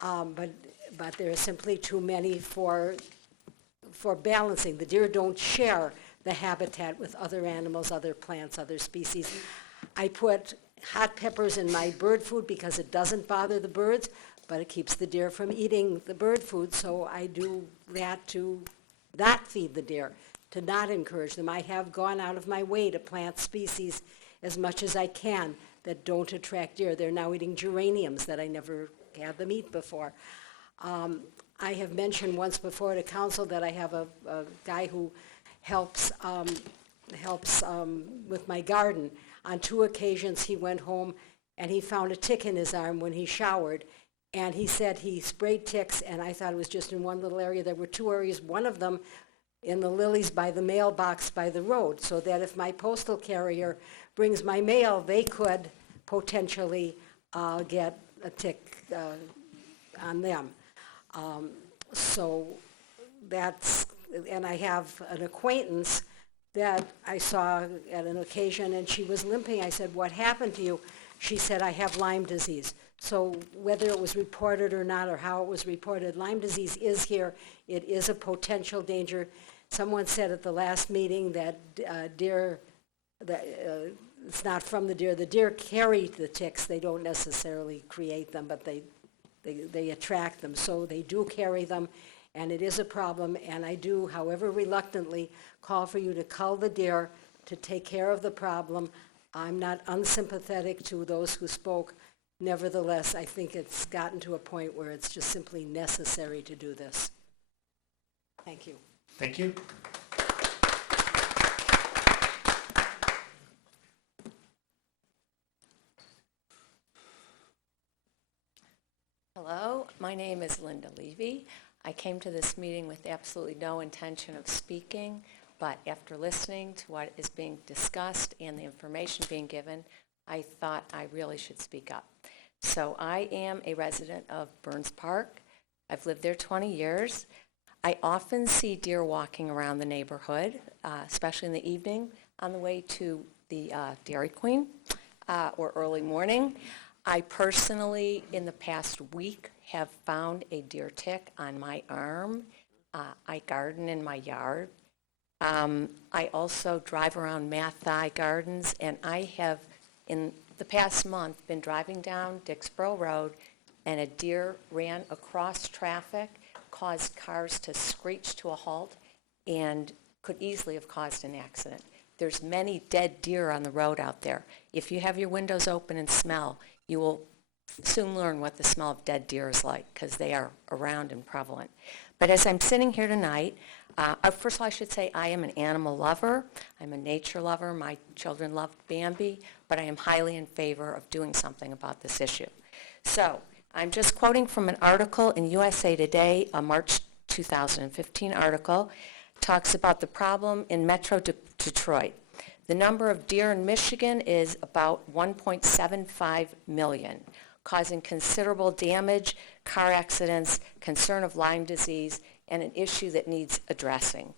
But there are simply too many for balancing. The deer don't share the habitat with other animals, other plants, other species. I put hot peppers in my bird food because it doesn't bother the birds, but it keeps the deer from eating the bird food, so I do that to not feed the deer, to not encourage them. I have gone out of my way to plant species as much as I can that don't attract deer. They're now eating geraniums that I never had them eat before. I have mentioned once before to council that I have a guy who helps with my garden. On 2 occasions he went home and he found a tick in his arm when he showered, and he said he sprayed ticks, and I thought it was just in one little area. There were 2 areas, one of them in the lilies by the mailbox by the road, so that if my postal carrier brings my mail, they could potentially get a tick on them. So that's, and I have an acquaintance that I saw at an occasion, and she was limping. I said, "What happened to you?" She said, "I have Lyme disease." So whether it was reported or not, or how it was reported, Lyme disease is here. It is a potential danger. Someone said at the last meeting that it's not from the deer. The deer carry the ticks. They don't necessarily create them, but they attract them. So they do carry them, and it is a problem. And I do, however reluctantly, call for you to cull the deer to take care of the problem. I'm not unsympathetic to those who spoke. Nevertheless, I think it's gotten to a point where it's just simply necessary to do this. Thank you. Thank you. Hello, my name is Linda Levy. I came to this meeting with absolutely no intention of speaking, but after listening to what is being discussed and the information being given, I thought I really should speak up. So I am a resident of Burns Park. I've lived there 20 years. I often see deer walking around the neighborhood, especially in the evening on the way to the Dairy Queen or early morning. I personally, in the past week, have found a deer tick on my arm. I garden in my yard. I also drive around Mathai Gardens, and I have, in the past month, been driving down Dixboro Road, and a deer ran across traffic, caused cars to screech to a halt, and could easily have caused an accident. There's many dead deer on the road out there. If you have your windows open and smell, you will soon learn what the smell of dead deer is like, because they are around and prevalent. But as I'm sitting here tonight, first of all, I should say I am an animal lover. I'm a nature lover. My children loved Bambi, but I am highly in favor of doing something about this issue. So I'm just quoting from an article in USA Today, a March 2015 article. Talks about the problem in Metro Detroit. The number of deer in Michigan is about 1.75 million, causing considerable damage, car accidents, concern of Lyme disease, and an issue that needs addressing.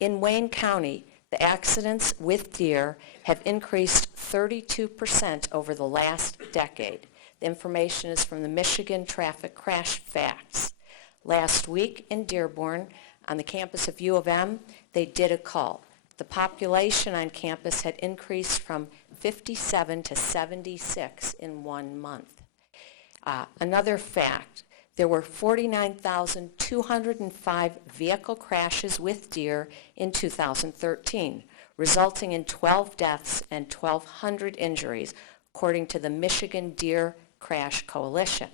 In Wayne County, the accidents with deer have increased 32% over the last decade. The information is from the Michigan Traffic Crash Facts. Last week in Dearborn, on the campus of U of M, they did a call. The population on campus had increased from 57 to 76 in 1 month. Another fact, there were 49,205 vehicle crashes with deer in 2013, resulting in 12 deaths and 1,200 injuries, according to the Michigan Deer Crash Coalition.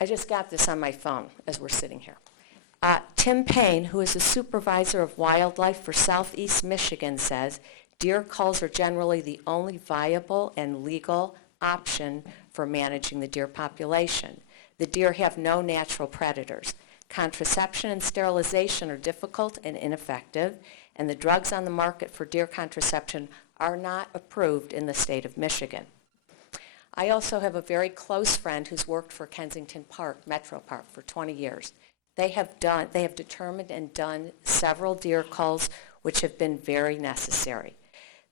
I just got this on my phone as we're sitting here. Tim Payne, who is the supervisor of wildlife for Southeast Michigan, says deer culls are generally the only viable and legal option for managing the deer population. The deer have no natural predators. Contraception and sterilization are difficult and ineffective, and the drugs on the market for deer contraception are not approved in the state of Michigan. I also have a very close friend who's worked for Kensington Park, Metro Park, for 20 years. They have determined and done several deer culls which have been very necessary.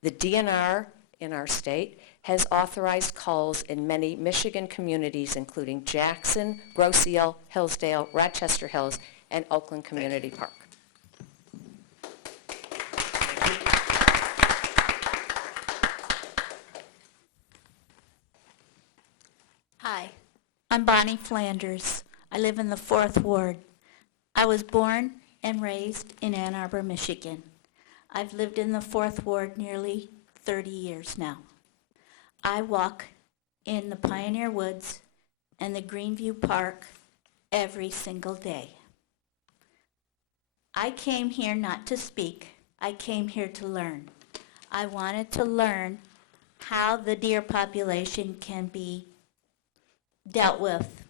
The DNR in our state has authorized culls in many Michigan communities, including Jackson, Grosse Ile, Hillsdale, Rochester Hills, and Oakland Community Park. Hi, I'm Bonnie Flanders. I live in the 4th Ward. I was born and raised in Ann Arbor, Michigan. I've lived in the 4th Ward nearly 30 years now. I walk in the Pioneer Woods and the Greenview Park every single day. I came here not to speak. I came here to learn. I wanted to learn how the deer population can be dealt with.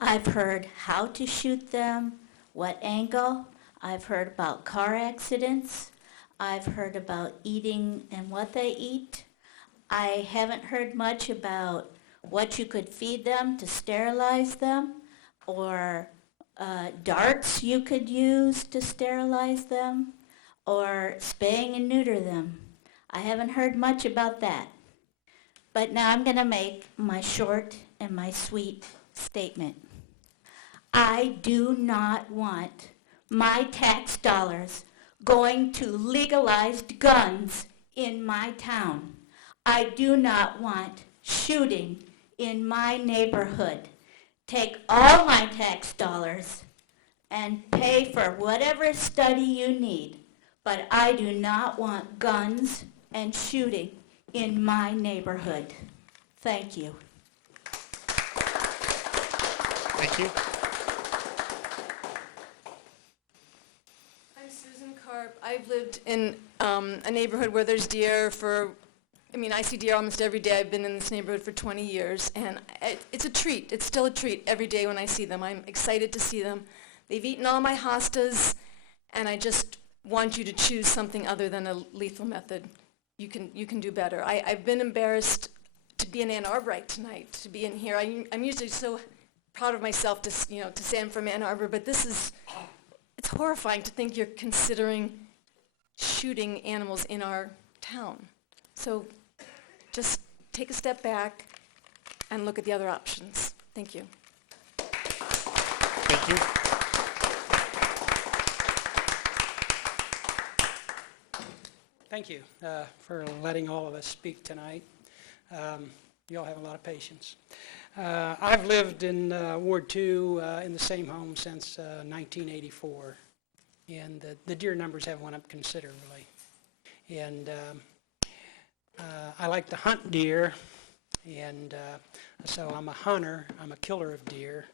I've heard how to shoot them, what angle. I've heard about car accidents. I've heard about eating and what they eat. I haven't heard much about what you could feed them to sterilize them, or darts you could use to sterilize them, or spaying and neuter them. I haven't heard much about that. But now I'm going to make my short and my sweet statement. I do not want my tax dollars going to legalized guns in my town. I do not want shooting in my neighborhood. Take all my tax dollars and pay for whatever study you need, but I do not want guns and shooting in my neighborhood. Thank you. Thank you. I'm Susan Karp. I've lived in a neighborhood where there's deer I see deer almost every day. I've been in this neighborhood for 20 years, and it's a treat. It's still a treat every day when I see them. I'm excited to see them. They've eaten all my hostas, and I just want you to choose something other than a lethal method. You can do better. I've been embarrassed to be an Ann Arborite tonight, to be in here. I'm usually so proud of myself to say I'm from Ann Arbor, but it's horrifying to think you're considering shooting animals in our town. So just take a step back and look at the other options. Thank you. Thank you. Thank you for letting all of us speak tonight. You all have a lot of patience. I've lived in Ward 2 in the same home since 1984, and the deer numbers have went up considerably. And I like to hunt deer, and so I'm a hunter. I'm a killer of deer.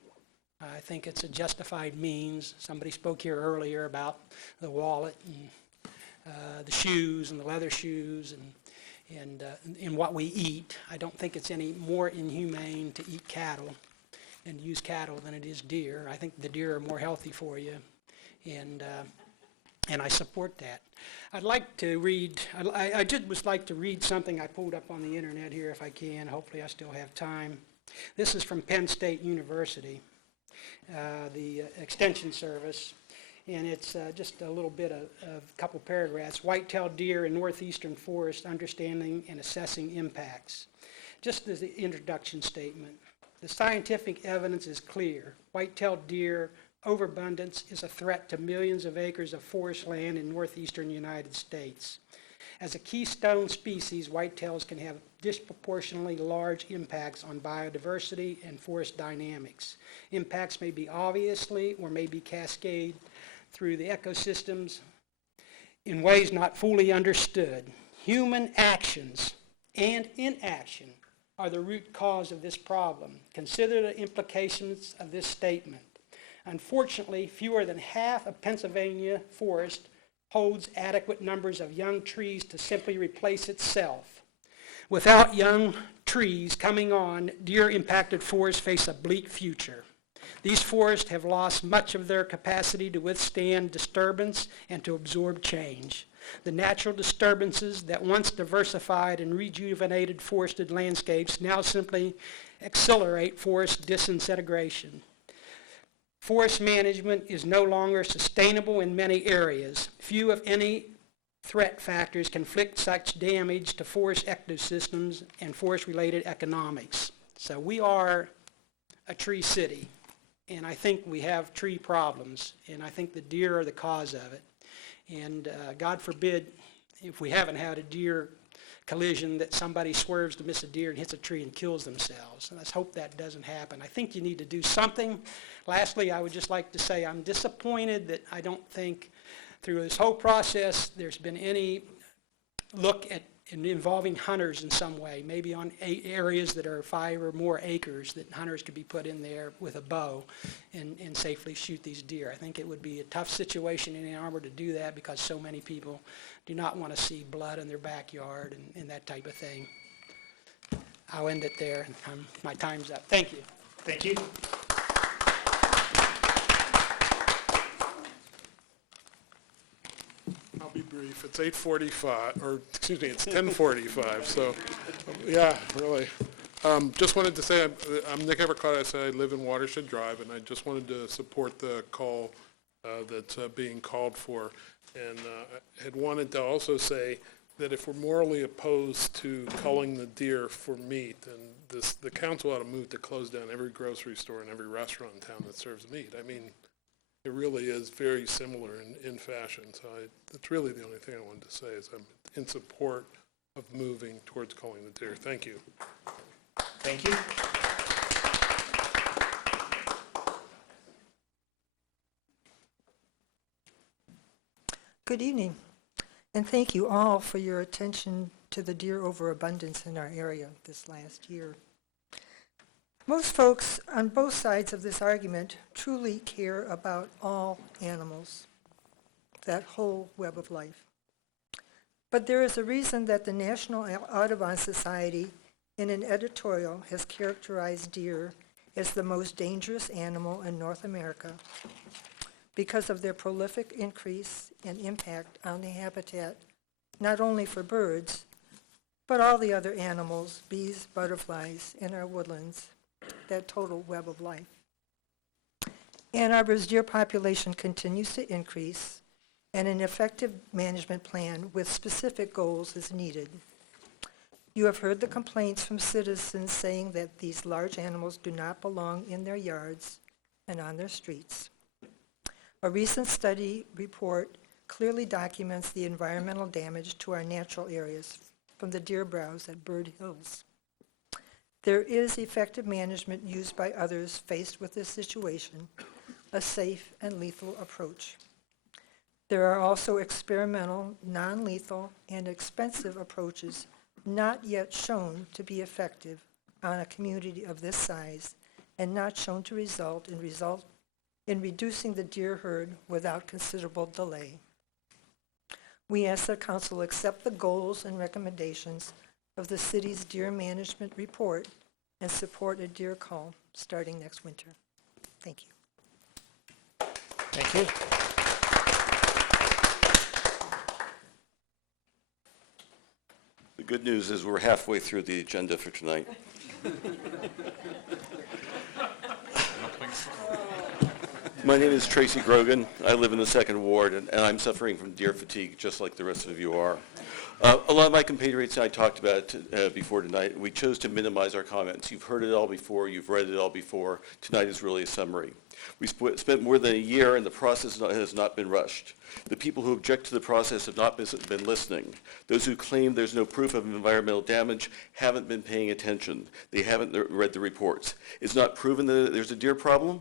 I think it's a justified means. Somebody spoke here earlier about the wallet and the shoes and the leather shoes and what we eat. I don't think it's any more inhumane to eat cattle and use cattle than it is deer. I think the deer are more healthy for you, and I support that. I'd like to read, I just would like to read something I pulled up on the internet here if I can. Hopefully I still have time. This is from Penn State University, the Extension Service. And it's just a little bit of a couple paragraphs. White-tailed deer in northeastern forest, understanding and assessing impacts. Just as the introduction statement, the scientific evidence is clear. White-tailed deer overabundance is a threat to millions of acres of forest land in northeastern United States. As a keystone species, whitetails can have disproportionately large impacts on biodiversity and forest dynamics. Impacts may be obviously or may be cascade through the ecosystems in ways not fully understood. Human actions and inaction are the root cause of this problem. Consider the implications of this statement. Unfortunately, fewer than half of Pennsylvania forest holds adequate numbers of young trees to simply replace itself. Without young trees coming on, deer-impacted forests face a bleak future. These forests have lost much of their capacity to withstand disturbance and to absorb change. The natural disturbances that once diversified and rejuvenated forested landscapes now simply accelerate forest disintegration. Forest management is no longer sustainable in many areas. Few, if any, threat factors can inflict such damage to forest ecosystems and forest-related economics. So we are a tree city. And I think we have tree problems, and I think the deer are the cause of it. And God forbid, if we haven't had a deer collision, that somebody swerves to miss a deer and hits a tree and kills themselves. And let's hope that doesn't happen. I think you need to do something. Lastly, I would just like to say I'm disappointed that I don't think through this whole process there's been any look at involving hunters in some way, maybe on areas that are 5 or more acres that hunters could be put in there with a bow and safely shoot these deer. I think it would be a tough situation in Ann Arbor to do that because so many people do not want to see blood in their backyard and that type of thing. I'll end it there. My time's up. Thank you. Thank you. I'll be brief. It's 8:45, or excuse me, it's 10:45. So, yeah, really. Just wanted to say I'm Nick Evercott. I say I live in Watershed Drive, and I just wanted to support the call that's being called for. And I had wanted to also say that if we're morally opposed to culling the deer for meat, then the council ought to move to close down every grocery store and every restaurant in town that serves meat. I mean, it really is very similar in fashion. So that's really the only thing I wanted to say is I'm in support of moving towards culling the deer. Thank you. Thank you. Good evening, and thank you all for your attention to the deer overabundance in our area this last year. Most folks on both sides of this argument truly care about all animals, that whole web of life. But there is a reason that the National Audubon Society, in an editorial, has characterized deer as the most dangerous animal in North America because of their prolific increase and impact on the habitat, not only for birds, but all the other animals, bees, butterflies, in our woodlands, that total web of life. Ann Arbor's deer population continues to increase, and an effective management plan with specific goals is needed. You have heard the complaints from citizens saying that these large animals do not belong in their yards and on their streets. A recent study report clearly documents the environmental damage to our natural areas from the deer browse at Bird Hills. There is effective management used by others faced with this situation, a safe and lethal approach. There are also experimental, non-lethal, and expensive approaches not yet shown to be effective on a community of this size and not shown to result in reducing the deer herd without considerable delay. We ask that Council accept the goals and recommendations of the city's deer management report and support a deer call starting next winter. Thank you. Thank you. The good news is we're halfway through the agenda for tonight. My name is Tracy Grogan. I live in the 2nd Ward, and I'm suffering from deer fatigue just like the rest of you are. A lot of my compatriots and I talked about it before tonight. We chose to minimize our comments. You've heard it all before. You've read it all before. Tonight is really a summary. We spent more than a year, and the process has not been rushed. The people who object to the process have not been listening. Those who claim there's no proof of environmental damage haven't been paying attention. They haven't read the reports. It's not proven that there's a deer problem?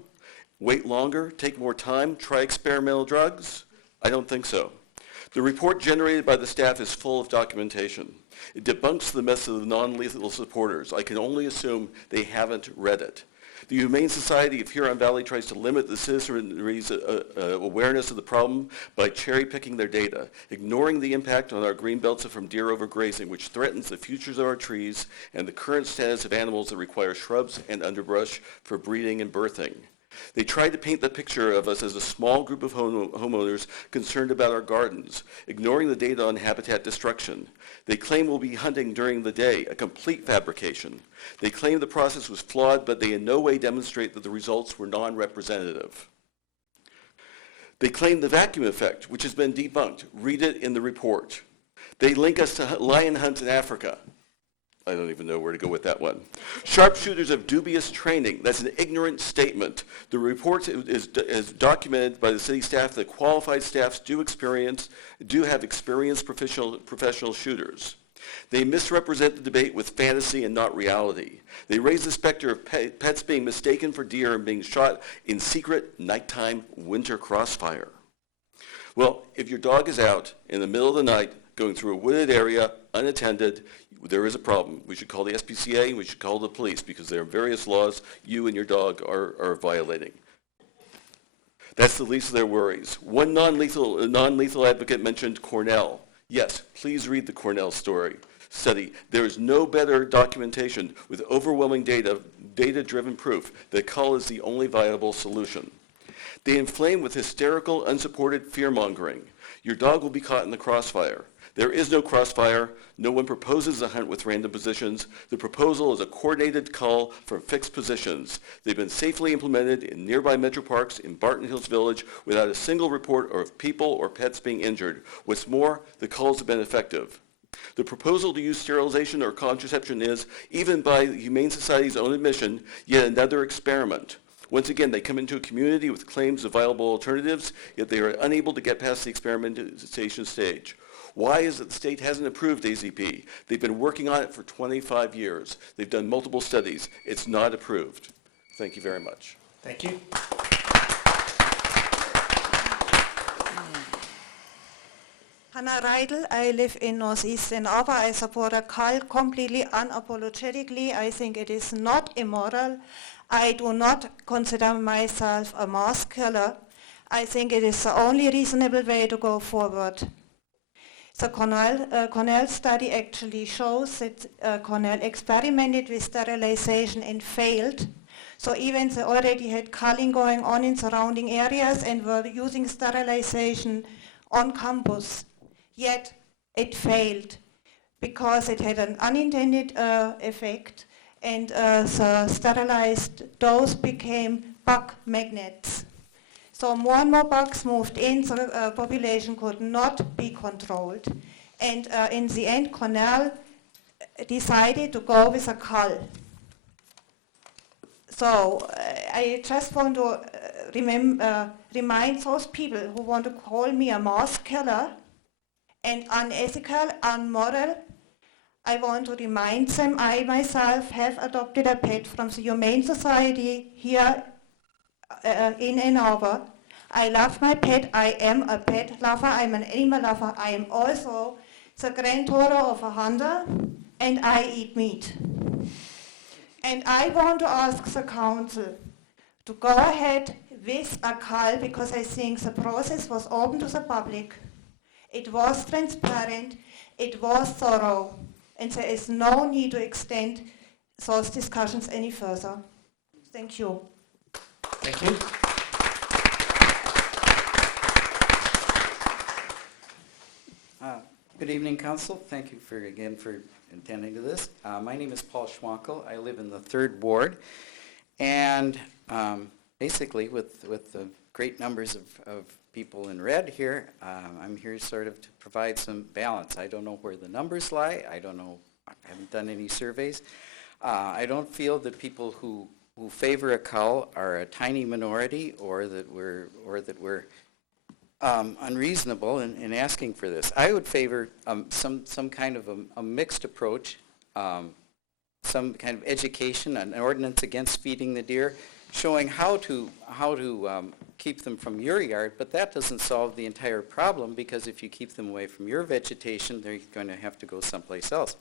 Wait longer? Take more time? Try experimental drugs? I don't think so. The report generated by the staff is full of documentation. It debunks the mess of the non-lethal supporters. I can only assume they haven't read it. The Humane Society of Huron Valley tries to limit the citizenry's awareness of the problem by cherry-picking their data, ignoring the impact on our green belts from deer overgrazing, which threatens the futures of our trees and the current status of animals that require shrubs and underbrush for breeding and birthing. They tried to paint the picture of us as a small group of homeowners concerned about our gardens, ignoring the data on habitat destruction. They claim we'll be hunting during the day, a complete fabrication. They claim the process was flawed, but they in no way demonstrate that the results were non-representative. They claim the vacuum effect, which has been debunked. Read it in the report. They link us to lion hunts in Africa. I don't even know where to go with that one. Sharpshooters have dubious training. That's an ignorant statement. The report is documented by the city staff that qualified staffs do have experienced professional shooters. They misrepresent the debate with fantasy and not reality. They raise the specter of pets being mistaken for deer and being shot in secret nighttime winter crossfire. Well, if your dog is out in the middle of the night going through a wooded area, unattended, there is a problem. We should call the SPCA and we should call the police because there are various laws you and your dog are violating. That's the least of their worries. One non-lethal advocate mentioned Cornell. Yes, please read the Cornell study. There is no better documentation with overwhelming data-driven proof that cull is the only viable solution. They inflame with hysterical, unsupported fear-mongering. Your dog will be caught in the crossfire. There is no crossfire. No one proposes a hunt with random positions. The proposal is a coordinated cull from fixed positions. They've been safely implemented in nearby metro parks in Barton Hills Village without a single report of people or pets being injured. What's more, the culls have been effective. The proposal to use sterilization or contraception is, even by the Humane Society's own admission, yet another experiment. Once again, they come into a community with claims of viable alternatives, yet they are unable to get past the experimentation stage. Why is it the state hasn't approved AZP? They've been working on it for 25 years. They've done multiple studies. It's not approved. Thank you very much. Thank you. Hannah Reidel, I live in Northeast Ann Arbor. I support a cull completely unapologetically. I think it is not immoral. I do not consider myself a mass killer. I think it is the only reasonable way to go forward. The Cornell study actually shows that Cornell experimented with sterilization and failed. So even they already had culling going on in surrounding areas and were using sterilization on campus. Yet it failed because it had an unintended effect, and the sterilized dose became bug magnets. So more and more bugs moved in, so the population could not be controlled. And in the end, Cornell decided to go with a cull. So I just want to remind those people who want to call me a mass killer and unethical, unmoral. I want to remind them I myself have adopted a pet from the Humane Society here in Ann Arbor. I love my pet. I am a pet lover. I'm an animal lover. I am also the granddaughter of a hunter, and I eat meat. And I want to ask the council to go ahead with a cull because I think the process was open to the public. It was transparent. It was thorough. And there is no need to extend those discussions any further. Thank you. Thank you. Good evening, Council. Thank you again for attending to this. My name is Paul Schwankel. I live in the 3rd Ward. And basically, with the great numbers of people in red here, I'm here sort of to provide some balance. I don't know where the numbers lie. I don't know. I haven't done any surveys. I don't feel that people who favor a cull are a tiny minority, or that we're unreasonable in asking for this. I would favor some kind of a mixed approach, some kind of education, an ordinance against feeding the deer, showing how to keep them from your yard, but that doesn't solve the entire problem, because if you keep them away from your vegetation, they're going to have to go someplace else.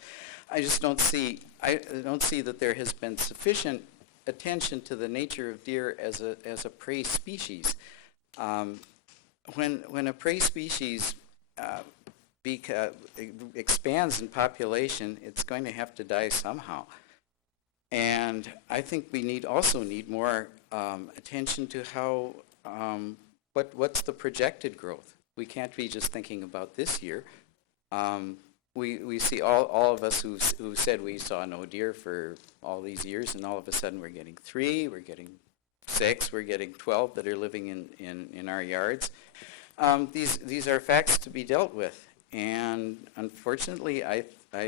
I just don't see that there has been sufficient attention to the nature of deer as a prey species. When a prey species expands in population, it's going to have to die somehow. And I think we also need more attention to how what's the projected growth. We can't be just thinking about this year. We see all of us who said we saw no deer for all these years, and all of a sudden we're getting 3, we're getting 6, we're getting 12 that are living in our yards. These are facts to be dealt with, and unfortunately I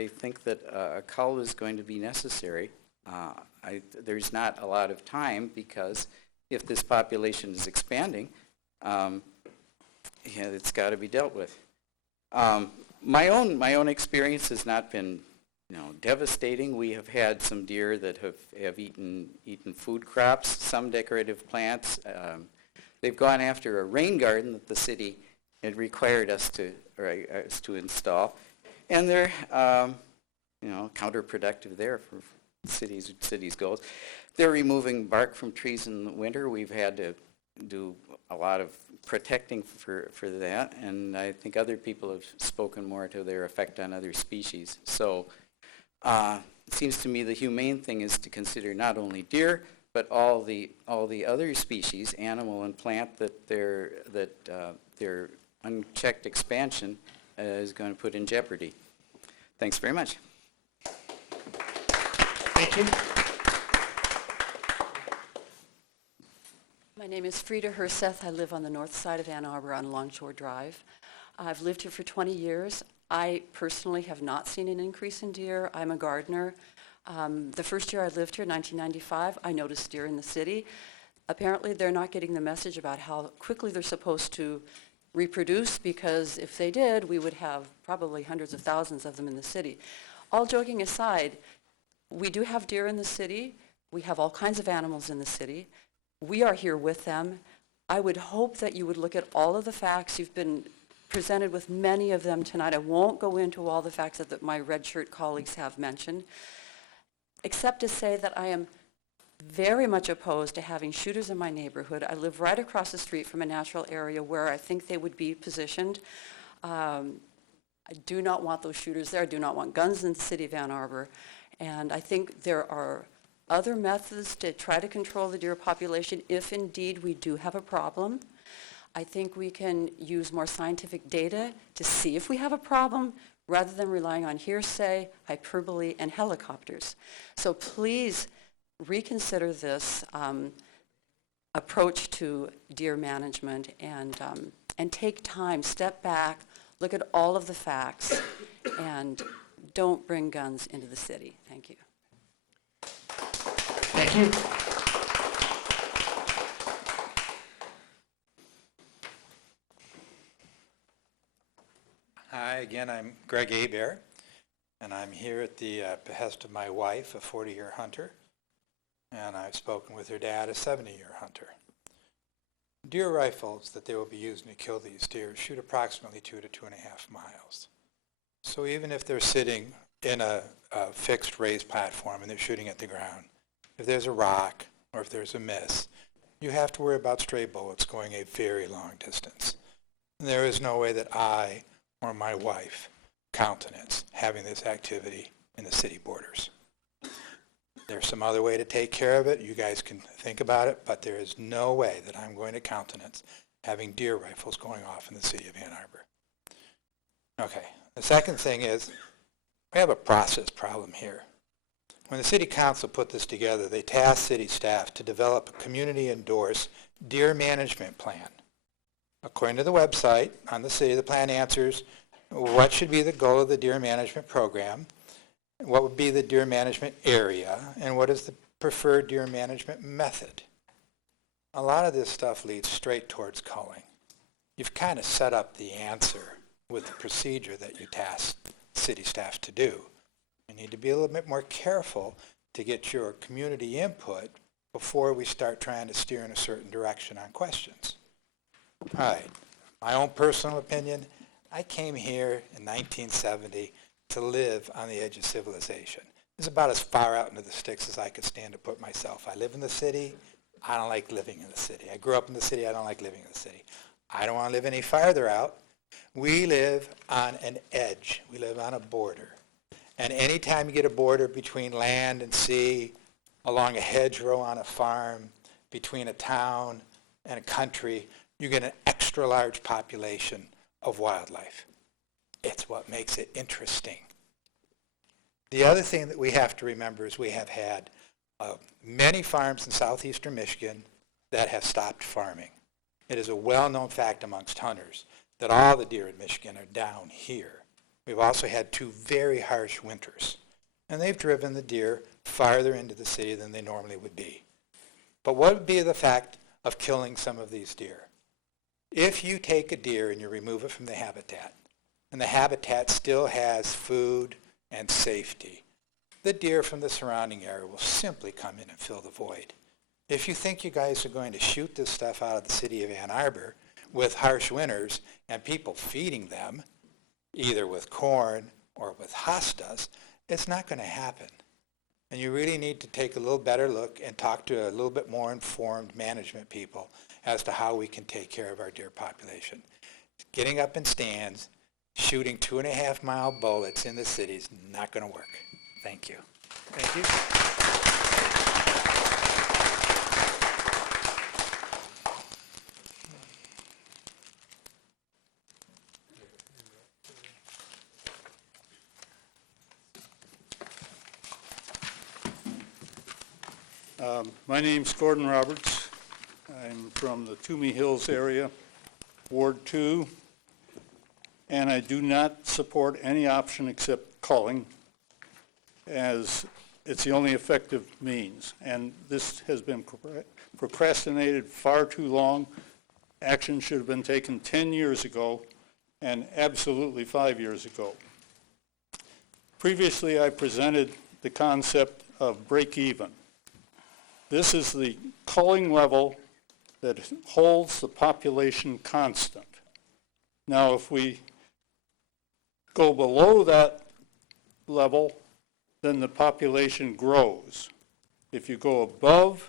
think that a cull is going to be necessary. There's not a lot of time, because if this population is expanding, it's got to be dealt with. My own experience has not been devastating. We have had some deer that have eaten food crops, some decorative plants. They've gone after a rain garden that the city had required us to install, and they're counterproductive there for cities' goals. They're removing bark from trees in the winter. We've had to do a lot of protecting for that, and I think other people have spoken more to their effect on other species. So it seems to me the humane thing is to consider not only deer, but all the other species, animal and plant, that their unchecked expansion is going to put in jeopardy. Thanks very much. Thank you. My name is Frida Herseth. I live on the north side of Ann Arbor on Longshore Drive. I've lived here for 20 years. I personally have not seen an increase in deer. I'm a gardener. The first year I lived here, 1995, I noticed deer in the city. Apparently they're not getting the message about how quickly they're supposed to reproduce, because if they did, we would have probably hundreds of thousands of them in the city. All joking aside, we do have deer in the city. We have all kinds of animals in the city. We are here with them. I would hope that you would look at all of the facts. You've been presented with many of them tonight. I won't go into all the facts that my red shirt colleagues have mentioned, except to say that I am very much opposed to having shooters in my neighborhood. I live right across the street from a natural area where I think they would be positioned. I do not want those shooters there. I do not want guns in the city of Ann Arbor. And I think there are other methods to try to control the deer population if indeed we do have a problem. I think we can use more scientific data to see if we have a problem, rather than relying on hearsay, hyperbole, and helicopters. So please reconsider this approach to deer management, and take time, step back, look at all of the facts, and don't bring guns into the city. Thank you. Thank you. Hi, again, I'm Greg Hebert, and I'm here at the behest of my wife, a 40-year hunter, and I've spoken with her dad, a 70-year hunter. Deer rifles that they will be using to kill these deer shoot approximately 2 to 2.5 miles. So even if they're sitting in a fixed raised platform and they're shooting at the ground, if there's a rock or if there's a miss, you have to worry about stray bullets going a very long distance. And there is no way that I or my wife countenance having this activity in the city borders. There's some other way to take care of it. You guys can think about it, but there is no way that I'm going to countenance having deer rifles going off in the city of Ann Arbor. Okay, the second thing is we have a process problem here. When the city council put this together, they tasked city staff to develop a community-endorsed deer management plan. According to the website on the city, the plan answers what should be the goal of the deer management program, what would be the deer management area, and what is the preferred deer management method. A lot of this stuff leads straight towards culling. You've kind of set up the answer with the procedure that you task city staff to do. You need to be a little bit more careful to get your community input before we start trying to steer in a certain direction on questions. All right, my own personal opinion, I came here in 1970 to live on the edge of civilization. It's about as far out into the sticks as I could stand to put myself. I live in the city. I don't like living in the city. I grew up in the city. I don't like living in the city. I don't want to live any farther out. We live on an edge. We live on a border. And anytime you get a border between land and sea, along a hedgerow on a farm, between a town and a country, you get an extra large population of wildlife. It's what makes it interesting. The other thing that we have to remember is we have had many farms in southeastern Michigan that have stopped farming. It is a well-known fact amongst hunters that all the deer in Michigan are down here. We've also had 2 very harsh winters, and they've driven the deer farther into the city than they normally would be. But what would be the fact of killing some of these deer? If you take a deer and you remove it from the habitat, and the habitat still has food and safety, the deer from the surrounding area will simply come in and fill the void. If you think you guys are going to shoot this stuff out of the city of Ann Arbor with harsh winters and people feeding them, either with corn or with hostas, it's not going to happen. And you really need to take a little better look and talk to a little bit more informed management people as to how we can take care of our deer population. Getting up in stands, shooting 2.5-mile bullets in the city is not going to work. Thank you. Thank you. My name's Gordon Roberts. I'm from the Toomey Hills area, Ward 2, and I do not support any option except culling, as it's the only effective means. And this has been procrastinated far too long. Action should have been taken 10 years ago and absolutely 5 years ago. Previously, I presented the concept of break even. This is the culling level that holds the population constant. Now, if we go below that level, then the population grows. If you go above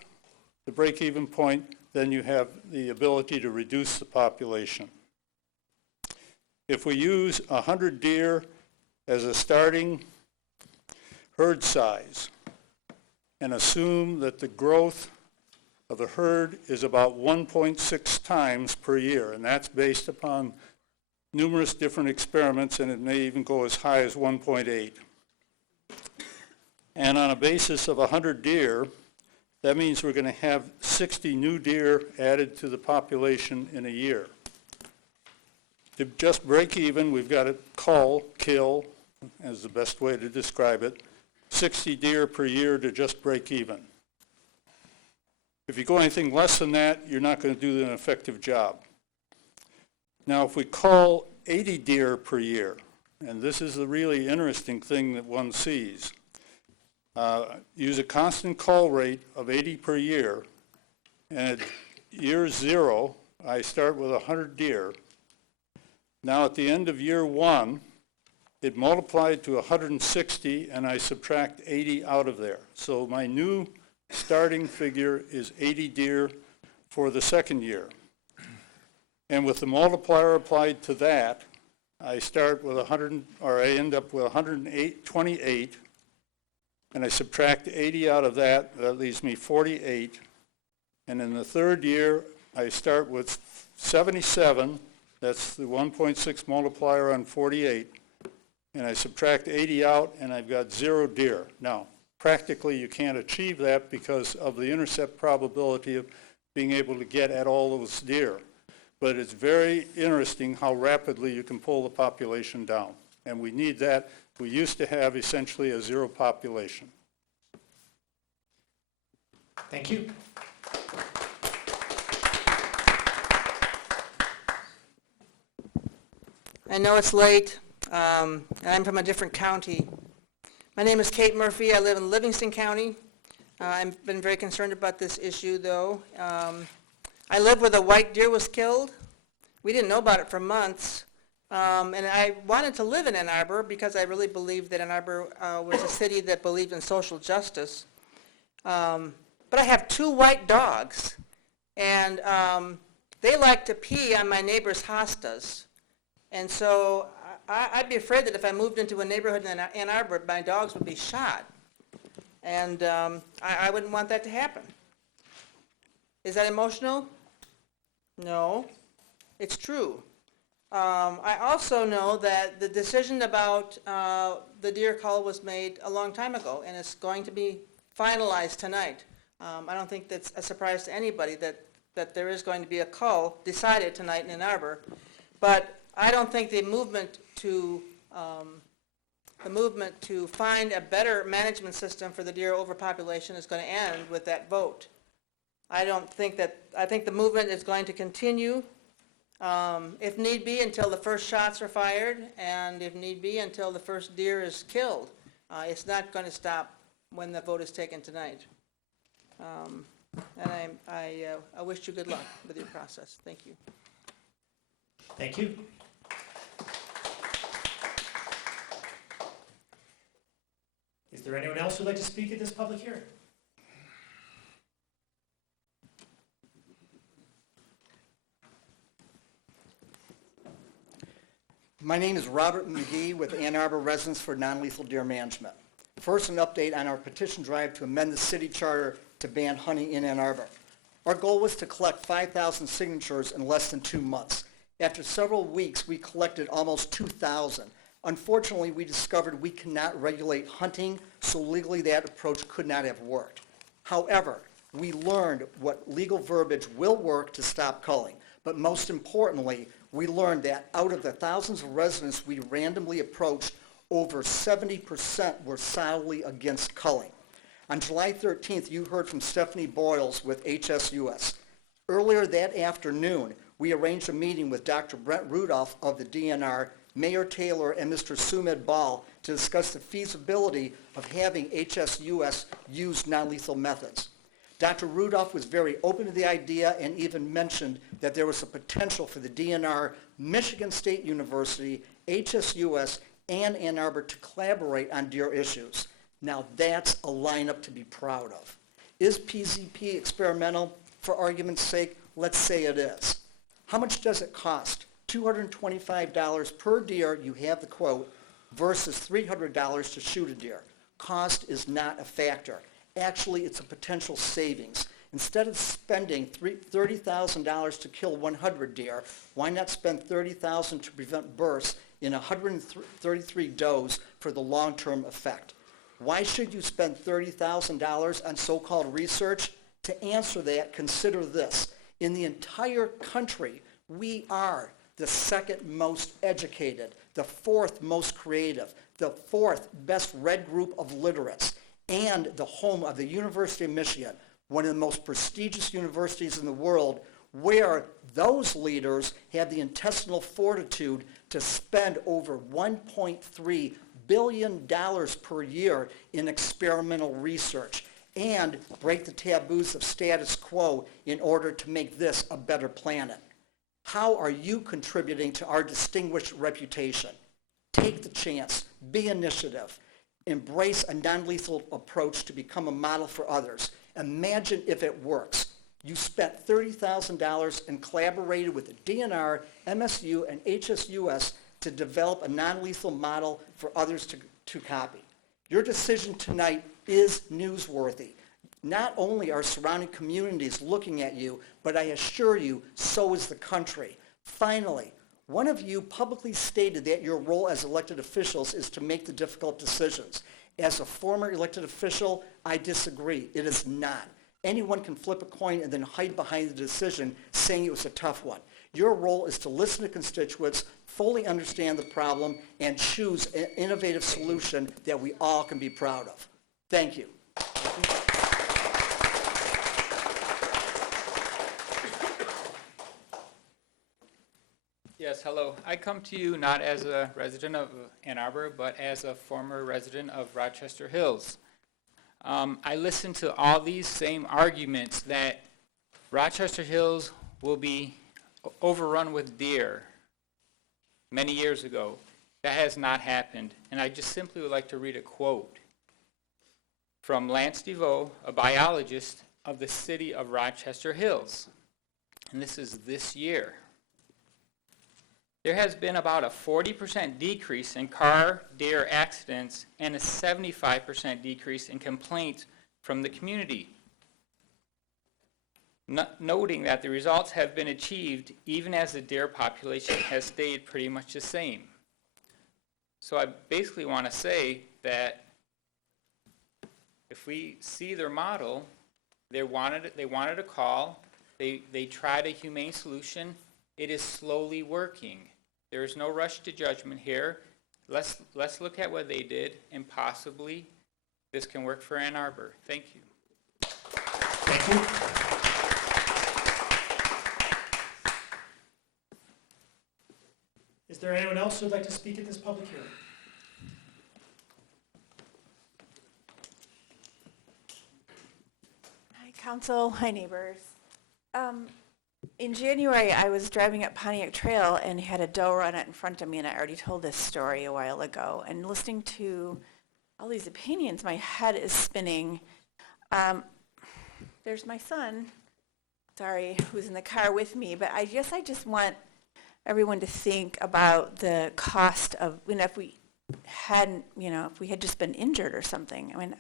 the break-even point, then you have the ability to reduce the population. If we use 100 deer as a starting herd size and assume that the growth of the herd is about 1.6 times per year, and that's based upon numerous different experiments, and it may even go as high as 1.8. And on a basis of 100 deer, that means we're going to have 60 new deer added to the population in a year. To just break even, we've got to cull, kill is the best way to describe it, 60 deer per year to just break even. If you go anything less than that, you're not going to do an effective job. Now, if we call 80 deer per year, and this is the really interesting thing that one sees, use a constant call rate of 80 per year, and at year 0, I start with 100 deer. Now, at the end of year 1, it multiplied to 160, and I subtract 80 out of there. So my new starting figure is 80 deer for the second year. And with the multiplier applied to that, I start with I end up with 128, and I subtract 80 out of that. That leaves me 48. And in the third year, I start with 77. That's the 1.6 multiplier on 48. And I subtract 80 out, and I've got 0 deer. Now, practically, you can't achieve that because of the intercept probability of being able to get at all those deer. But it's very interesting how rapidly you can pull the population down. And we need that. We used to have essentially a 0 population. Thank you. I know it's late, and I'm from a different county. My name is Kate Murphy. I live in Livingston County. I've been very concerned about this issue, though. I live where the white deer was killed. We didn't know about it for months. And I wanted to live in Ann Arbor because I really believed that Ann Arbor was a city that believed in social justice. But I have 2 white dogs, and they like to pee on my neighbor's hostas. And so I'd be afraid that if I moved into a neighborhood in Ann Arbor, my dogs would be shot. And I wouldn't want that to happen. Is that emotional? No, it's true. I also know that the decision about the deer cull was made a long time ago, and it's going to be finalized tonight. I don't think that's a surprise to anybody that there is going to be a cull decided tonight in Ann Arbor. But I don't think the movement to find a better management system for the deer overpopulation is going to end with that vote. I think the movement is going to continue, if need be, until the first shots are fired, and if need be, until the first deer is killed. It's not going to stop when the vote is taken tonight. And I wish you good luck with your process. Thank you. Thank you. Is there anyone else who'd like to speak at this public hearing? My name is Robert McGee with Ann Arbor Residents for Non-Lethal Deer Management. First, an update on our petition drive to amend the city charter to ban hunting in Ann Arbor. Our goal was to collect 5,000 signatures in less than 2 months. After several weeks, we collected almost 2,000. Unfortunately, we discovered we cannot regulate hunting, so legally that approach could not have worked. However, we learned what legal verbiage will work to stop culling. But most importantly, we learned that out of the thousands of residents we randomly approached, over 70% were solidly against culling. On July 13th, you heard from Stephanie Boyles with HSUS. Earlier that afternoon, we arranged a meeting with Dr. Brent Rudolph of the DNR, Mayor Taylor, and Mr. Sumit Bal to discuss the feasibility of having HSUS use non-lethal methods. Dr. Rudolph was very open to the idea and even mentioned that there was a potential for the DNR, Michigan State University, HSUS, and Ann Arbor to collaborate on deer issues. Now that's a lineup to be proud of. Is PZP experimental? For argument's sake, let's say it is. How much does it cost? $225 per deer, you have the quote, versus $300 to shoot a deer. Cost is not a factor. Actually, it's a potential savings. Instead of spending $30,000 to kill 100 deer, why not spend $30,000 to prevent births in 133 does for the long-term effect? Why should you spend $30,000 on so-called research? To answer that, consider this. In the entire country, we are the second most educated, the fourth most creative, the fourth best red group of literates, and the home of the University of Michigan, one of the most prestigious universities in the world, where those leaders have the intestinal fortitude to spend over $1.3 billion per year in experimental research and break the taboos of status quo in order to make this a better planet. How are you contributing to our distinguished reputation? Take the chance, be initiative, embrace a non-lethal approach to become a model for others. Imagine if it works. You spent $30,000 and collaborated with the DNR, MSU, and HSUS to develop a non-lethal model for others to copy. Your decision tonight is newsworthy. Not only are surrounding communities looking at you, but I assure you, so is the country. Finally, one of you publicly stated that your role as elected officials is to make the difficult decisions. As a former elected official, I disagree. It is not. Anyone can flip a coin and then hide behind the decision saying it was a tough one. Your role is to listen to constituents, fully understand the problem, and choose an innovative solution that we all can be proud of. Thank you. Yes, hello. I come to you not as a resident of Ann Arbor, but as a former resident of Rochester Hills. I listened to all these same arguments that Rochester Hills will be overrun with deer many years ago. That has not happened. And I just simply would like to read a quote from Lance DeVoe, a biologist of the city of Rochester Hills. And this is this year. There has been about a 40% decrease in car-deer accidents and a 75% decrease in complaints from the community. Noting that the results have been achieved even as the deer population has stayed pretty much the same. So I basically want to say that if we see their model, they wanted a call, they tried a humane solution, it is slowly working. There is no rush to judgment here. Let's look at what they did, and possibly this can work for Ann Arbor. Thank you. Thank you. Is there anyone else who would like to speak at this public hearing? Hi, Council. Hi, neighbors. In January, I was driving up Pontiac Trail and had a doe run out in front of me, and I already told this story a while ago. And listening to all these opinions, my head is spinning. There's my son, sorry, who's in the car with me, but I guess I just want everyone to think about the cost of, if we hadn't, if we had just been injured or something. I mean,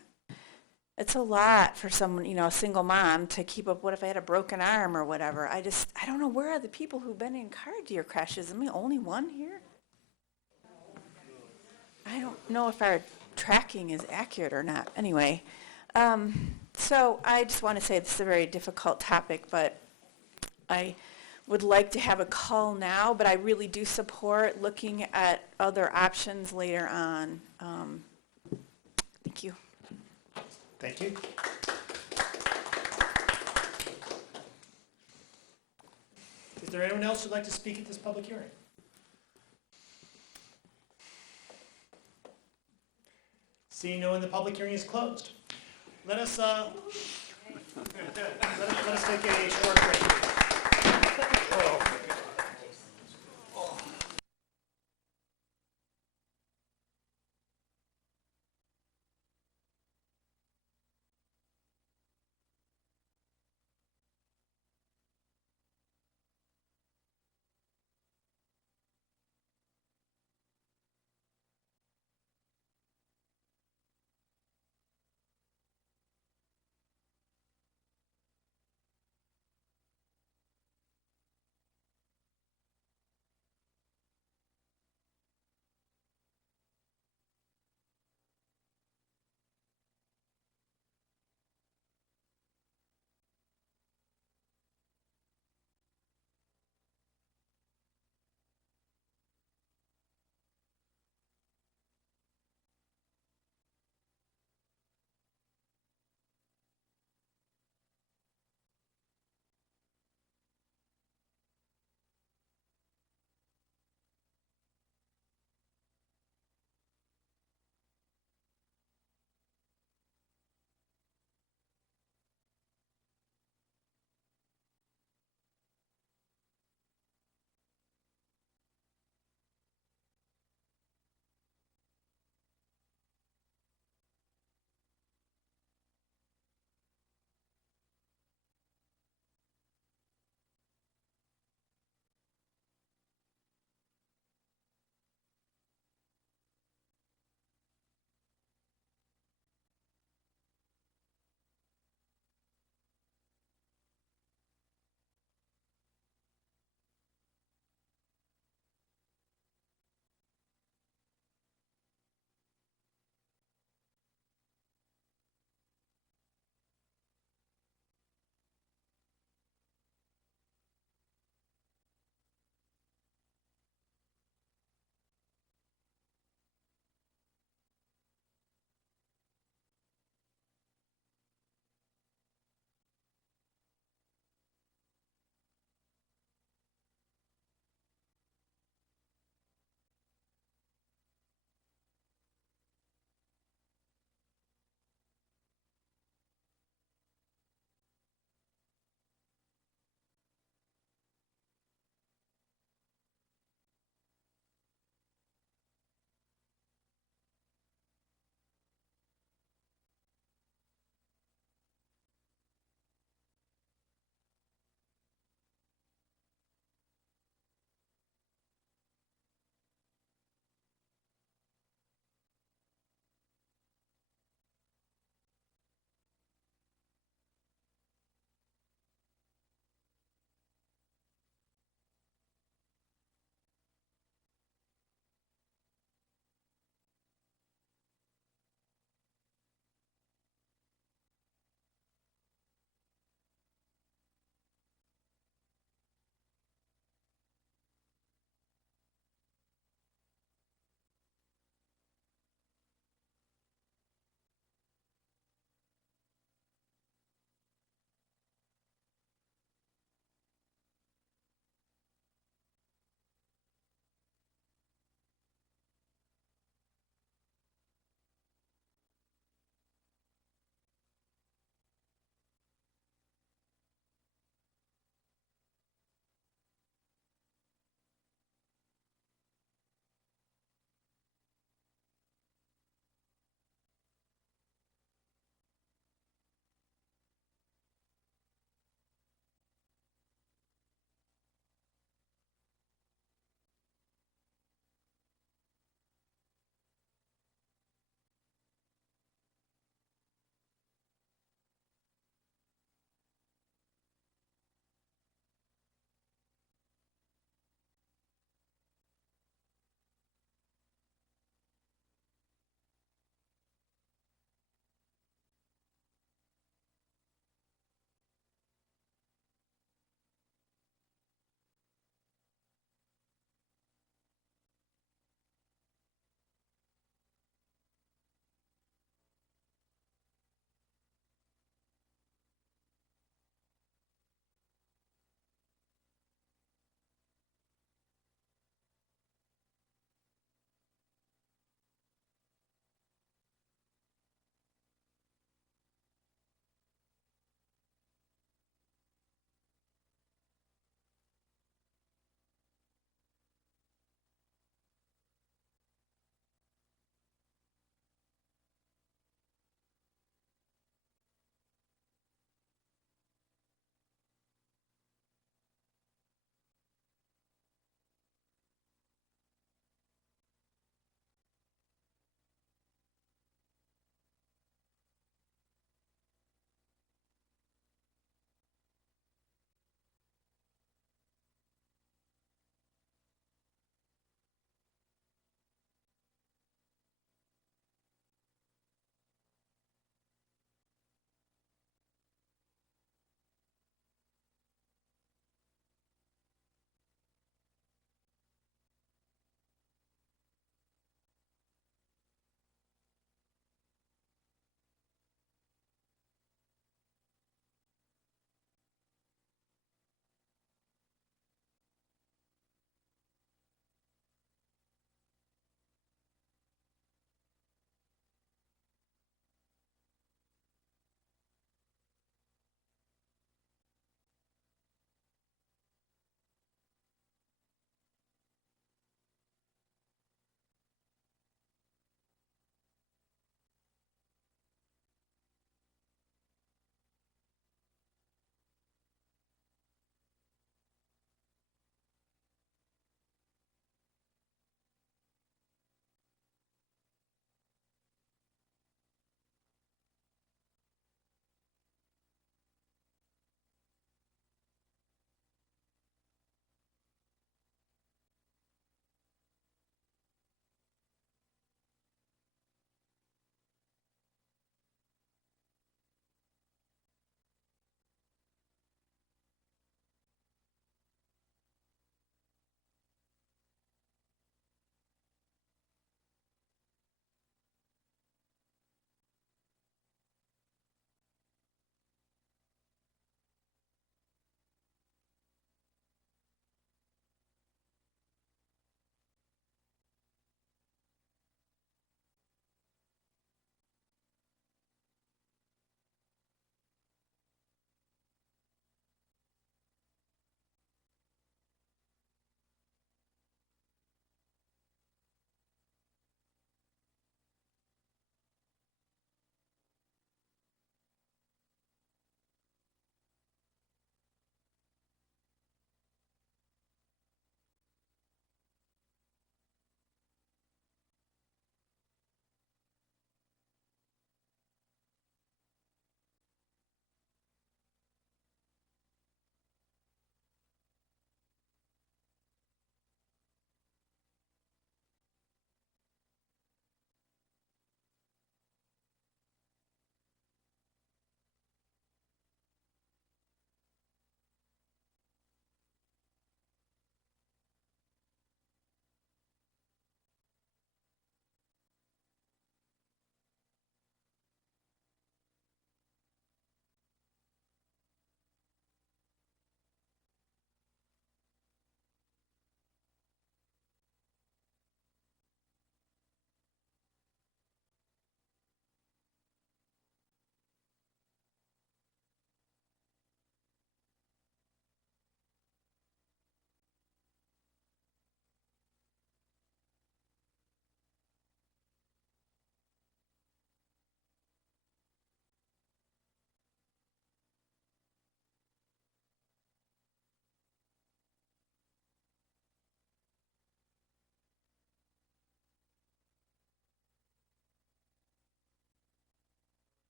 it's a lot for someone, a single mom to keep up. What if I had a broken arm or whatever? I don't know, where are the people who've been in car deer crashes? Am I the only one here? I don't know if our tracking is accurate or not. Anyway, so I just want to say this is a very difficult topic, but I would like to have a call now, but I really do support looking at other options later on. Thank you. Thank you. Is there anyone else who'd like to speak at this public hearing? Seeing no one, the public hearing is closed. Let us take a short break.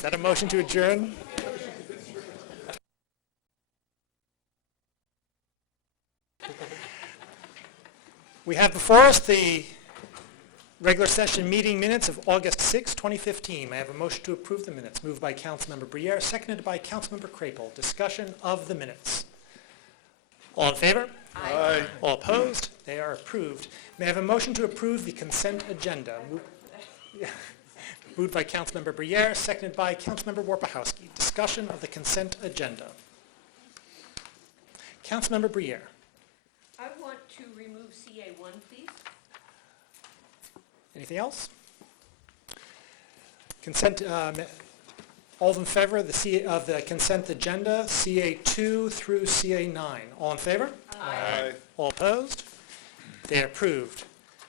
Is that a motion to adjourn? We have before us the regular session meeting minutes of August 6, 2015. May I have a motion to approve the minutes? Moved by Councilmember Briere, seconded by Councilmember Crapel. Discussion of the minutes. All in favor? Aye. All opposed? They are approved. May I have a motion to approve the consent agenda? Moved by Councilmember Briere, seconded by Councilmember Warpachowski. Discussion of the consent agenda. Councilmember Briere. I want to remove CA1, please. Anything else? Consent, all in favor of the consent agenda, CA2 through CA9. All in favor? Aye. All opposed? They are approved.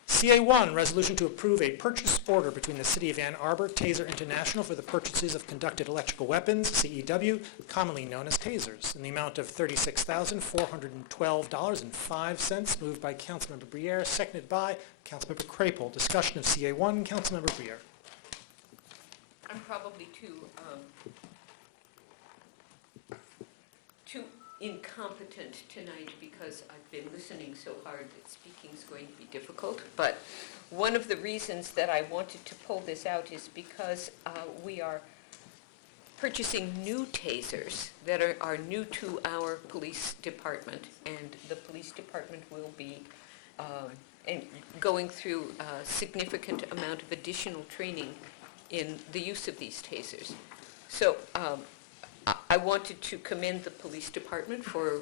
CA1, resolution to approve a purchase order between the City of Ann Arbor, Taser International, for the purchases of conducted electrical weapons, CEW, commonly known as tasers, in the amount of $36,412.05, moved by Councilmember Briere, seconded by Councilmember Crapel. Discussion of CA1, Councilmember Briere. I'm probably too incompetent tonight because I've been listening so hard that speaking is going to be difficult. But one of the reasons that I wanted to pull this out is because we are purchasing new tasers that are new to our police department, and the police department will be going through a significant amount of additional training in the use of these tasers. So I wanted to commend the police department for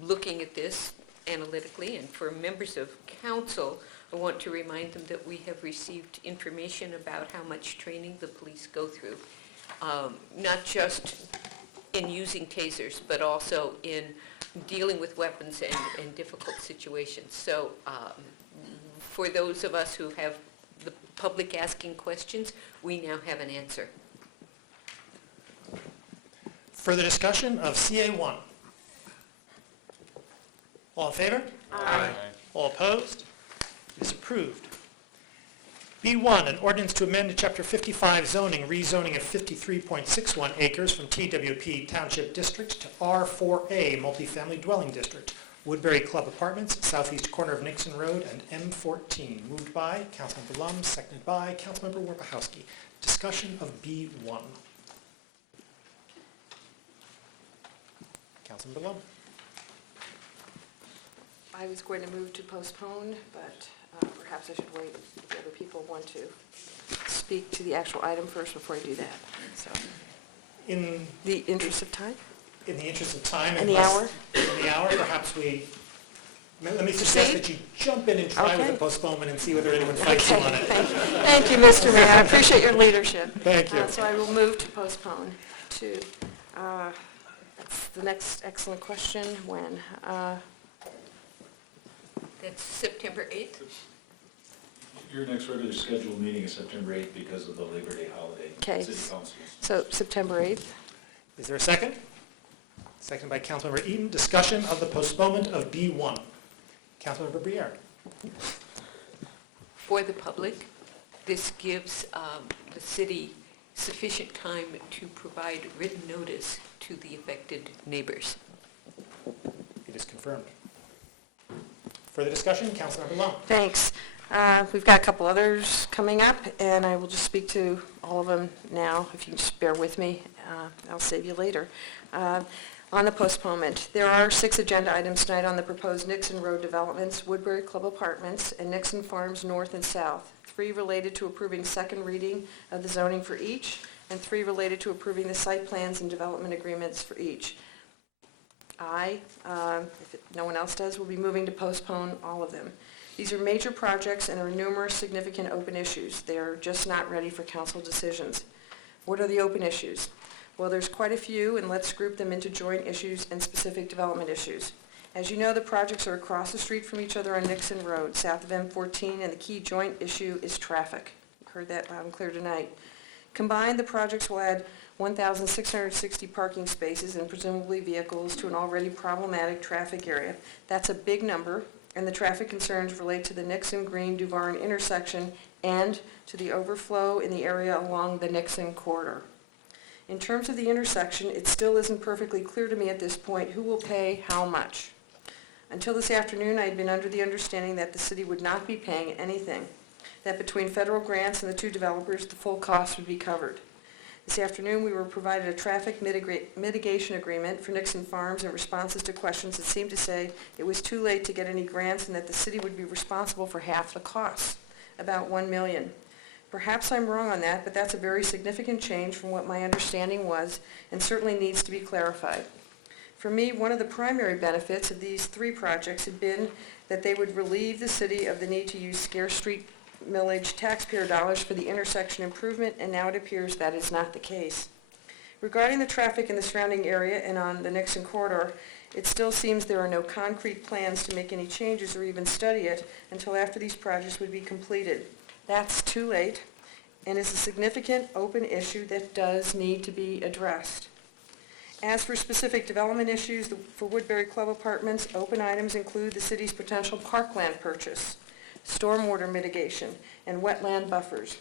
looking at this analytically, and for members of council, I want to remind them that we have received information about how much training the police go through, not just in using tasers, but also in dealing with weapons and difficult situations. So for those of us who have the public asking questions, we now have an answer. Further discussion of CA1. All in favor? Aye. All opposed? It is approved. B1, an ordinance to amend Chapter 55 zoning, rezoning of 53.61 acres from TWP Township District to R4A Multifamily Dwelling District, Woodbury Club Apartments, southeast corner of Nixon Road and M14. Moved by Councilmember Lum, seconded by Councilmember Warpachowski. Discussion of B1. Councilmember Lum. I was going to move to postpone, but perhaps I should wait if the other people want to speak to the actual item first before I do that. So, In the interest of time? In the interest of time. And the hour? In the hour, perhaps let me suggest that you jump in and try with the postponement and see whether anyone fights you on it. Thank you, Mr. Mayor. I appreciate your leadership. Thank you. So I will move to postpone to, that's the next excellent question, when? That's September 8th? Your next regular scheduled meeting is September 8th because of the Labor Day holiday. Okay, City Council. so September 8th. Is there a second? Second by Councilmember Eaton. Discussion of the postponement of B1. Councilmember Briere. For the public, this gives the city sufficient time to provide written notice to the affected neighbors. It is confirmed. Further discussion? Councilmember Lum. Thanks. We've got a couple others coming up, and I will just speak to all of them now. If you can just bear with me, I'll save you later. On the postponement, there are 6 agenda items tonight on the proposed Nixon Road developments, Woodbury Club Apartments, and Nixon Farms North and South. 3 related to approving second reading of the zoning for each, and 3 related to approving the site plans and development agreements for each. If no one else does, will be moving to postpone all of them. These are major projects and there are numerous significant open issues. They are just not ready for council decisions. What are the open issues? Well, there's quite a few, and let's group them into joint issues and specific development issues. As you know, the projects are across the street from each other on Nixon Road, south of M14, and the key joint issue is traffic. You heard that loud and clear tonight. Combined, the projects will add 1,660 parking spaces and presumably vehicles to an already problematic traffic area. That's a big number, and the traffic concerns relate to the Nixon-Green-Duvarn intersection and to the overflow in the area along the Nixon corridor. In terms of the intersection, it still isn't perfectly clear to me at this point who will pay how much. Until this afternoon, I had been under the understanding that the city would not be paying anything, that between federal grants and the two developers, the full cost would be covered. This afternoon, we were provided a traffic mitigation agreement for Nixon Farms in responses to questions that seemed to say it was too late to get any grants and that the city would be responsible for half the costs, about $1 million. Perhaps I'm wrong on that, but that's a very significant change from what my understanding was and certainly needs to be clarified. For me, one of the primary benefits of these three projects had been that they would relieve the city of the need to use scarce street millage taxpayer dollars for the intersection improvement, and now it appears that is not the case. Regarding the traffic in the surrounding area and on the Nixon corridor, it still seems there are no concrete plans to make any changes or even study it until after these projects would be completed. That's too late and is a significant open issue that does need to be addressed. As for specific development issues for Woodbury Club Apartments, open items include the city's potential parkland purchase, stormwater mitigation, and wetland buffers.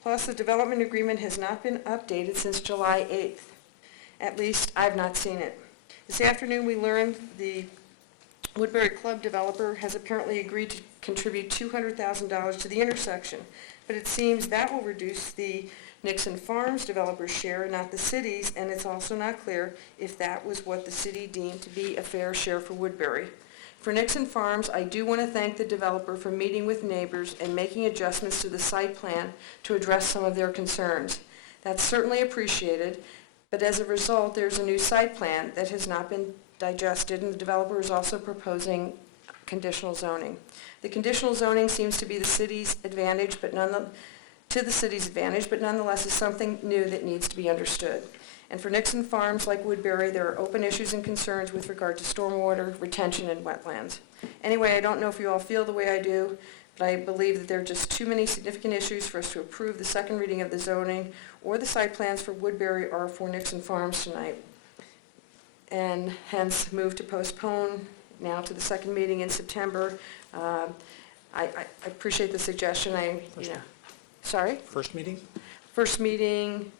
Plus, the development agreement has not been updated since July 8th. At least, I've not seen it. This afternoon, we learned the Woodbury Club developer has apparently agreed to contribute $200,000 to the intersection, but it seems that will reduce the Nixon Farms developer's share, not the city's, and it's also not clear if that was what the city deemed to be a fair share for Woodbury. For Nixon Farms, I do want to thank the developer for meeting with neighbors and making adjustments to the site plan to address some of their concerns. That's certainly appreciated, but as a result, there's a new site plan that has not been digested, and the developer is also proposing conditional zoning. The conditional zoning seems to be the city's advantage, but nonetheless is something new that needs to be understood. And for Nixon Farms like Woodbury, there are open issues and concerns with regard to stormwater, retention, and wetlands. Anyway, I don't know if you all feel the way I do, but I believe that there are just too many significant issues for us to approve the second reading of the zoning or the site plans for Woodbury or for Nixon Farms tonight. And hence move to postpone now to the second meeting in September. I appreciate the suggestion. Sorry? First meeting? First meeting,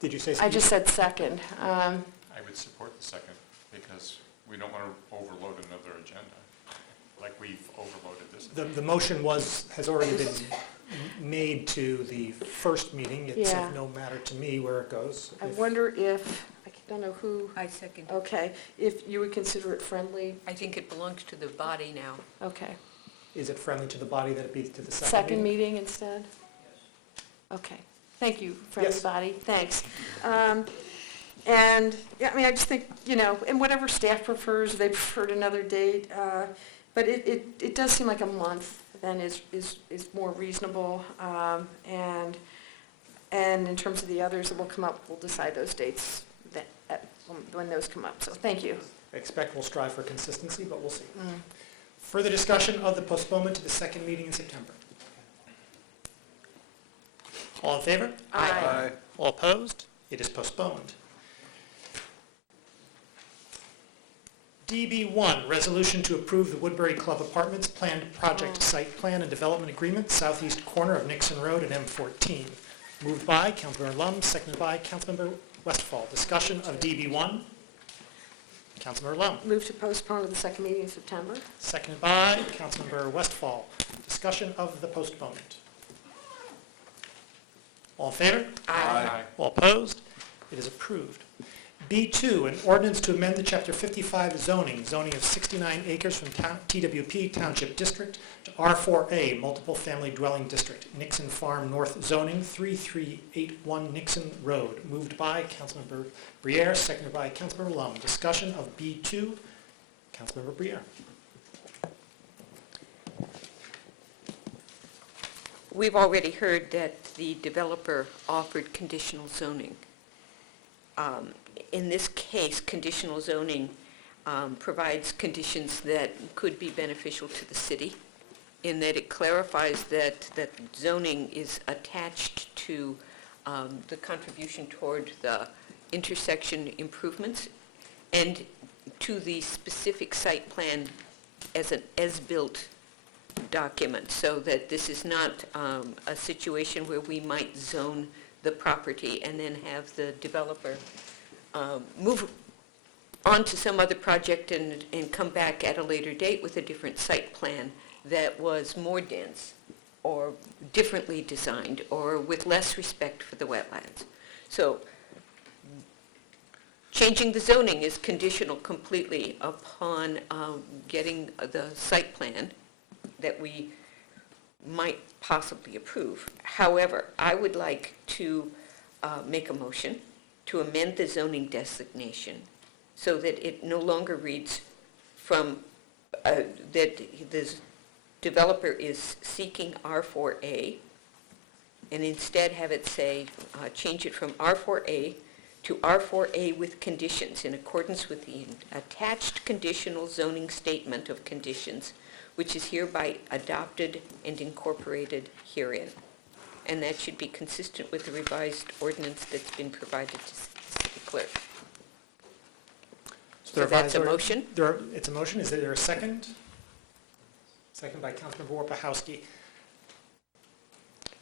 Did you say I something? just said second. I would support the second because we don't want to overload another agenda like we've overloaded this. The motion has already been made to the first meeting. It's Yeah. of no matter to me where it goes. I wonder if, I don't know who, I second. okay, if you would consider it friendly, I think it belongs to the body now. okay. Is it friendly to the body that it be to the second Second meeting? meeting instead? Okay, thank you, friendly Yes. body, thanks. And, yeah, I mean, I just think, and whatever staff prefers, they preferred another date, but it does seem like a month then is more reasonable, and in terms of the others that will come up, we'll decide those dates when those come up, so thank you. I expect we'll strive for consistency, but we'll see. Further discussion of the postponement to the second meeting in September. All in favor? Aye. All opposed? It is postponed. DB1, resolution to approve the Woodbury Club Apartments planned project site plan and development agreement, southeast corner of Nixon Road and M14. Moved by Councilmember Lum, seconded by Councilmember Westfall. Discussion of DB1. Councilmember Lum. Move to postpone to the second meeting in September. Seconded by Councilmember Westfall. Discussion of the postponement. All in favor? Aye. All opposed? It is approved. B2, an ordinance to amend the Chapter 55 zoning of 69 acres from TWP Township District to R4A, Multiple Family Dwelling District, Nixon Farm North zoning, 3381 Nixon Road. Moved by Councilmember Briere, seconded by Councilmember Lum. Discussion of B2. Councilmember Briere. We've already heard that the developer offered conditional zoning. In this case, conditional zoning provides conditions that could be beneficial to the city in that it clarifies that zoning is attached to the contribution toward the intersection improvements and to the specific site plan as an as-built document, so that this is not a situation where we might zone the property and then have the developer move on to some other project and come back at a later date with a different site plan that was more dense or differently designed or with less respect for the wetlands. So changing the zoning is conditional completely upon getting the site plan that we might possibly approve. However, I would like to make a motion to amend the zoning designation so that it no longer reads from, that the developer is seeking R4A, and instead have it say, change it from R4A to R4A with conditions in accordance with the attached conditional zoning statement of conditions, which is hereby adopted and incorporated herein. And that should be consistent with the revised ordinance that's been provided to the city clerk. So that's a motion? It's a motion. Is there a second? Second by Councilmember Warpahowski.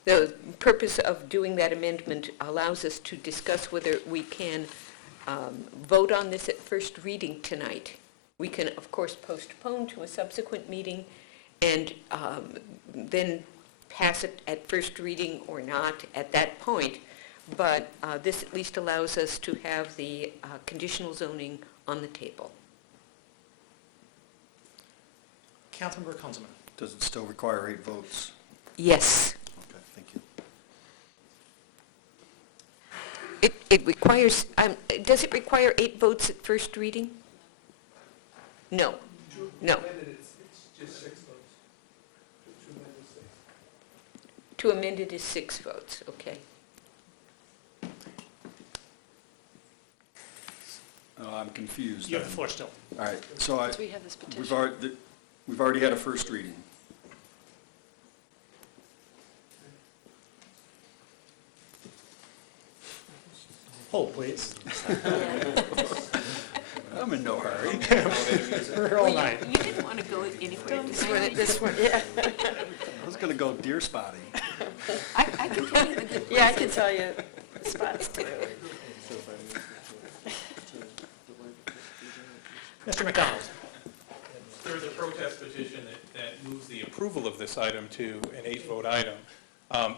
The purpose of doing that amendment allows us to discuss whether we can vote on this at first reading tonight. We can, of course, postpone to a subsequent meeting and then pass it at first reading or not at that point. But this at least allows us to have the conditional zoning on the table. Councilmember Kunzelman. Does it still require 8 votes? Yes. Okay, thank you. It requires, does it require 8 votes at first reading? No. No. To amend it is 6 votes, okay. I'm confused. You have the floor still. All right, so Because we have this petition. we've already had a first reading. Hold, please. I'm in no hurry. We're all night. You didn't want to go anywhere tonight. This one, yeah. I was going to go deer spotting. I can tell you the good Yeah, I can tell you the spots too. Mr. McDonald. There is a protest petition that moves the approval of this item to an 8-vote item.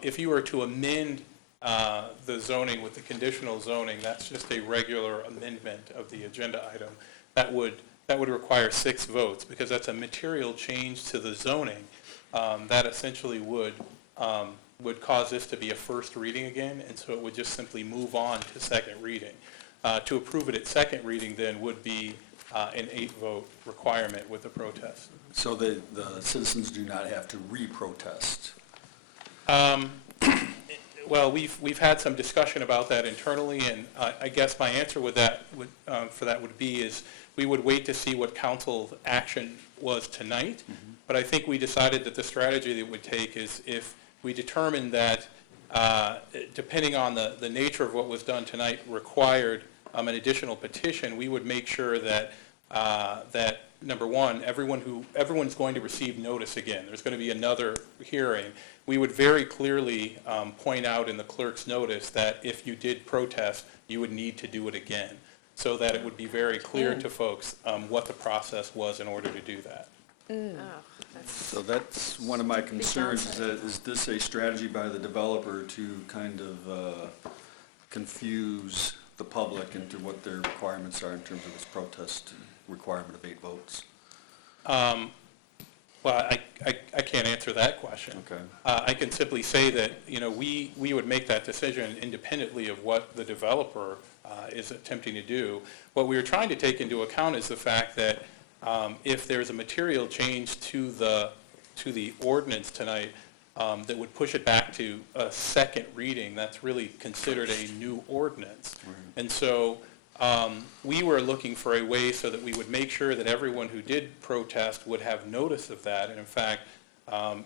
If you were to amend the zoning with the conditional zoning, that's just a regular amendment of the agenda item. That would require 6 votes because that's a material change to the zoning that essentially would cause this to be a first reading again, and so it would just simply move on to second reading. To approve it at second reading then would be an 8-vote requirement with the protest. So the citizens do not have to re-protest? Well, we've had some discussion about that internally, and I guess my answer for that would be is we would wait to see what council action was tonight, but I think we decided that the strategy that it would take is if we determined that, depending on the nature of what was done tonight, required an additional petition, we would make sure that number one, everyone's going to receive notice again. There's going to be another hearing. We would very clearly point out in the clerk's notice that if you did protest, you would need to do it again, so that it would be very clear to folks what the process was in order to do that. So that's one of my concerns, is this a strategy by the developer to kind of confuse the public into what their requirements are in terms of this protest requirement of 8 votes? Well, I can't answer that question. Okay. I can simply say that, we would make that decision independently of what the developer is attempting to do. What we were trying to take into account is the fact that if there's a material change to the ordinance tonight that would push it back to a second reading, that's really considered a new ordinance. Right. And so we were looking for a way so that we would make sure that everyone who did protest would have notice of that. And in fact,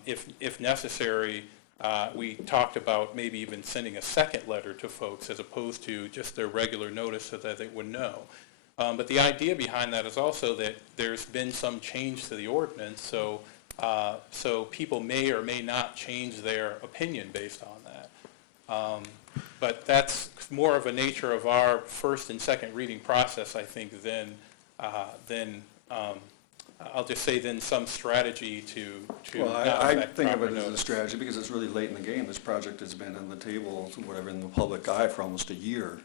if necessary, we talked about maybe even sending a second letter to folks as opposed to just their regular notice so that they would know. But the idea behind that is also that there's been some change to the ordinance, so people may or may not change their opinion based on that. But that's more of a nature of our first and second reading process, I think, than I'll just say than some strategy to Well, not I affect think of proper it as a notice. strategy because it's really late in the game. This project has been on the table, whatever, in the public eye for almost a year.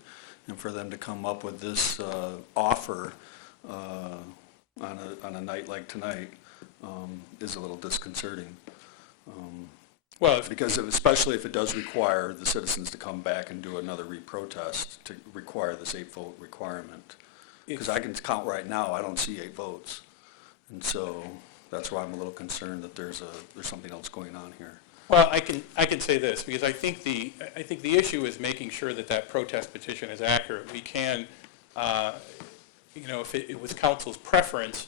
And for them to come up with this offer on a night like tonight is a little disconcerting. Because especially if it does require the citizens to come back and do another re-protest to require this 8-vote requirement. Because I can count right now, I don't see 8 votes. And so that's why I'm a little concerned that there's something else going on here. Well, I can say this, because I think the issue is making sure that that protest petition is accurate. We can, if it was council's preference,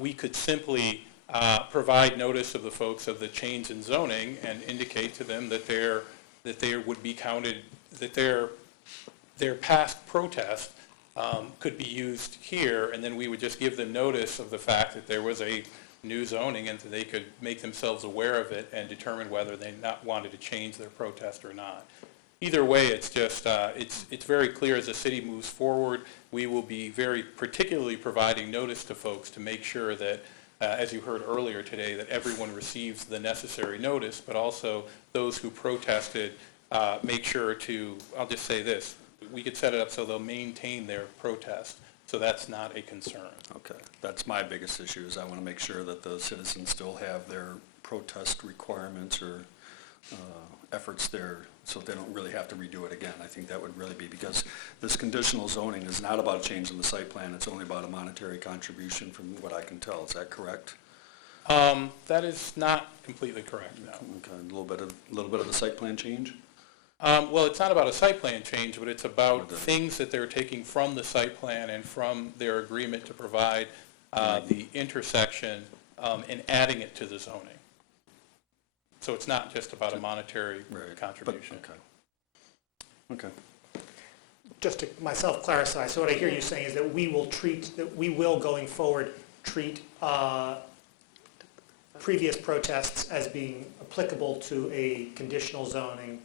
we could simply provide notice of the folks of the change in zoning and indicate to them that there would be counted, that their past protest could be used here, and then we would just give them notice of the fact that there was a new zoning and that they could make themselves aware of it and determine whether they not wanted to change their protest or not. Either way, it's just, it's very clear as the city moves forward, we will be very particularly providing notice to folks to make sure that, as you heard earlier today, that everyone receives the necessary notice, but also those who protested make sure to, I'll just say this, we could set it up so they'll maintain their protest, so that's not a concern. Okay, that's my biggest issue, is I want to make sure that the citizens still have their protest requirements or efforts there, so they don't really have to redo it again. I think that would really be, because this conditional zoning is not about changing the site plan, it's only about a monetary contribution from what I can tell. Is that correct? That is not completely correct, no. Okay, a little bit of the site plan change? Well, it's not about a site plan change, but it's about things that they're taking from the site plan and from their agreement to provide the intersection and adding it to the zoning. So it's not just about a monetary contribution. Okay. Just to myself clarify, so what I hear you saying is that we will going forward treat previous protests as being applicable to a conditional zoning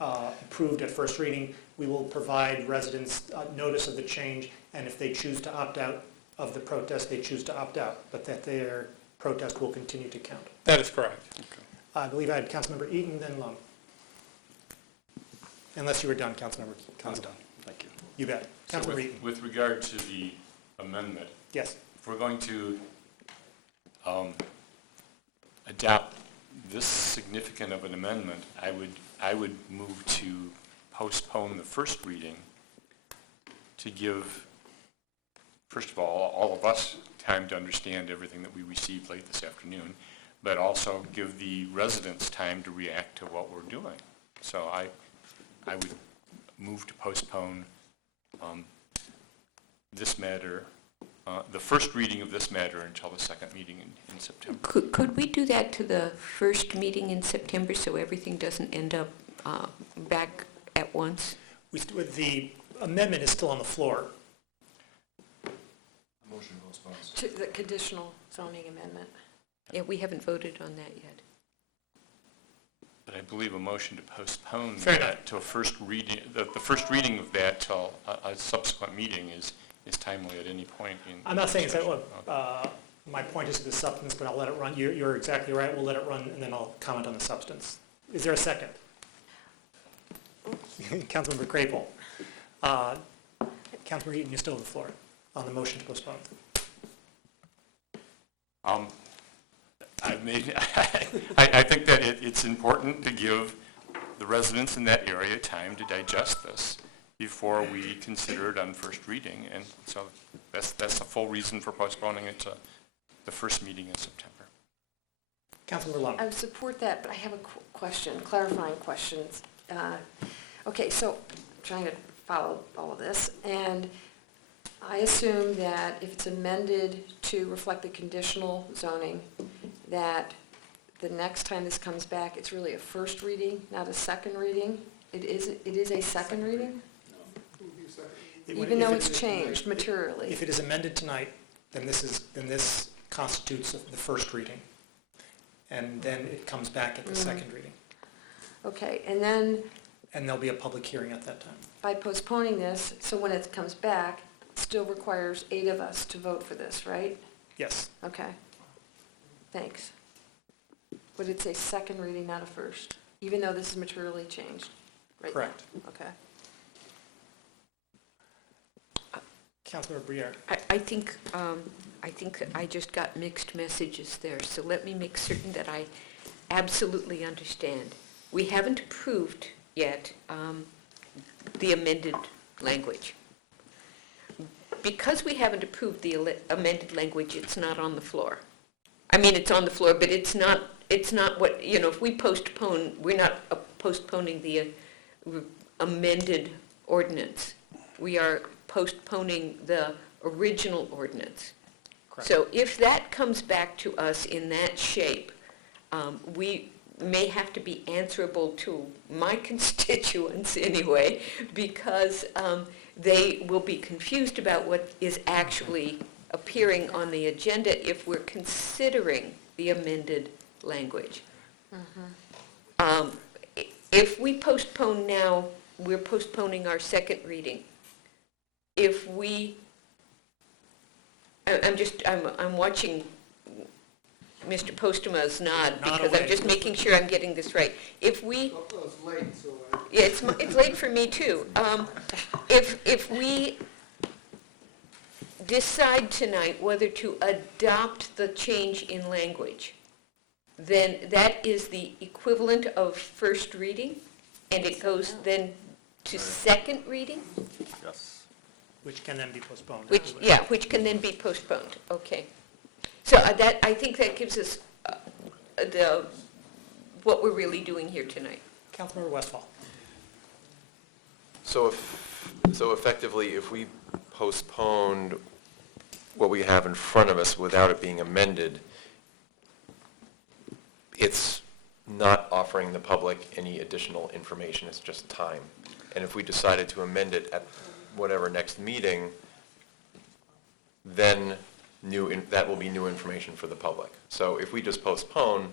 approved at first reading. We will provide residents notice of the change, and if they choose to opt out of the protest, they choose to opt out, but that their protest will continue to count. That is correct. Okay. I believe I had Councilmember Eaton, then Lum. Unless you were done, Councilmember. I'm done. Thank you. You bet. So Councilmember Eaton. with regard to the amendment, yes. If we're going to adopt this significant of an amendment, I would move to postpone the first reading to give, first of all of us time to understand everything that we received late this afternoon, but also give the residents time to react to what we're doing. So I would move to postpone this matter, the first reading of this matter until the second meeting in September. Could we do that to the first meeting in September so everything doesn't end up back at once? The amendment is still on the floor. Motion postpones. To the conditional zoning amendment. Yeah, we haven't voted on that yet. But I believe a motion to postpone Fair that to a first reading, the first reading of that till a subsequent meeting is timely at any point in. I'm not saying it's that, my point is the substance, but I'll let it run. You're exactly right. We'll let it run, and then I'll comment on the substance. Is there a second? Councilmember Crapel. Councilmember Eaton, you're still on the floor on the motion to postpone. I think that it's important to give the residents in that area time to digest this before we consider it on first reading, and so that's the full reason for postponing it to the first meeting in September. Councilmember Lum. I would support that, but I have a question, clarifying questions. Okay, so I'm trying to follow all of this, and I assume that if it's amended to reflect the conditional zoning, that the next time this comes back, it's really a first reading, not a second reading? It is a second reading? Even though it's changed materially? If it is amended tonight, then this constitutes the first reading, and then it comes back at the second reading. Okay, and then And there'll be a public hearing at that time. By postponing this, so when it comes back, it still requires 8 of us to vote for this, right? Yes. Okay. Thanks. But it's a second reading, not a first, even though this is materially changed right now? Correct. Okay. Councilmember Briere. I think I just got mixed messages there, so let me make certain that I absolutely understand. We haven't approved yet the amended language. Because we haven't approved the amended language, it's not on the floor. I mean, it's on the floor, but it's not what, if we postpone, we're not postponing the amended ordinance. We are postponing the original ordinance. Correct. So if that comes back to us in that shape, we may have to be answerable to my constituents anyway, because they will be confused about what is actually appearing on the agenda if we're considering the amended language. If we postpone now, we're postponing our second reading. If we, I'm watching Mr. Postema's nod because I'm just making sure I'm getting this right. If we, yeah, it's late for me too. If we decide tonight whether to adopt the change in language, then that is the equivalent of first reading, and it goes then to second reading? Yes. Which can then be postponed. Which can then be postponed, okay. So I think that gives us what we're really doing here tonight. Councilmember Westphal. So effectively, if we postponed what we have in front of us without it being amended, it's not offering the public any additional information, it's just time. And if we decided to amend it at whatever next meeting, then that will be new information for the public. So if we just postpone,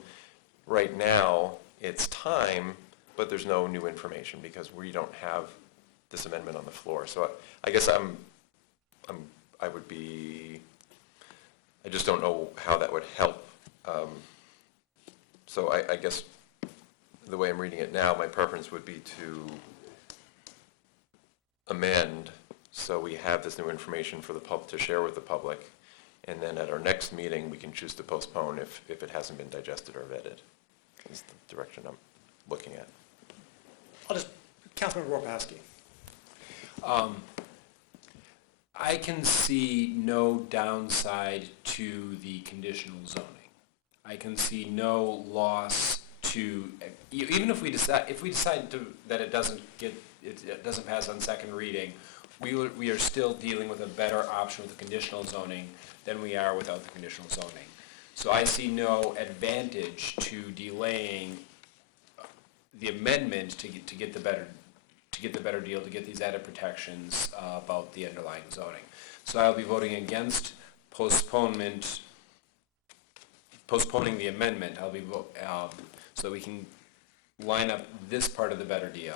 right now, it's time, but there's no new information because we don't have this amendment on the floor. So I guess I just don't know how that would help. So I guess the way I'm reading it now, my preference would be to amend so we have this new information for the public to share with the public, and then at our next meeting we can choose to postpone if it hasn't been digested or vetted. Is the direction I'm looking at. Councilmember Warpowski. I can see no downside to the conditional zoning. I can see no loss to, even if we decide that it doesn't pass on second reading, we are still dealing with a better option with the conditional zoning than we are without the conditional zoning. So I see no advantage to delaying the amendment to get the better deal, to get these added protections about the underlying zoning. So I'll be voting against postponing the amendment. I'll be so that we can line up this part of the better deal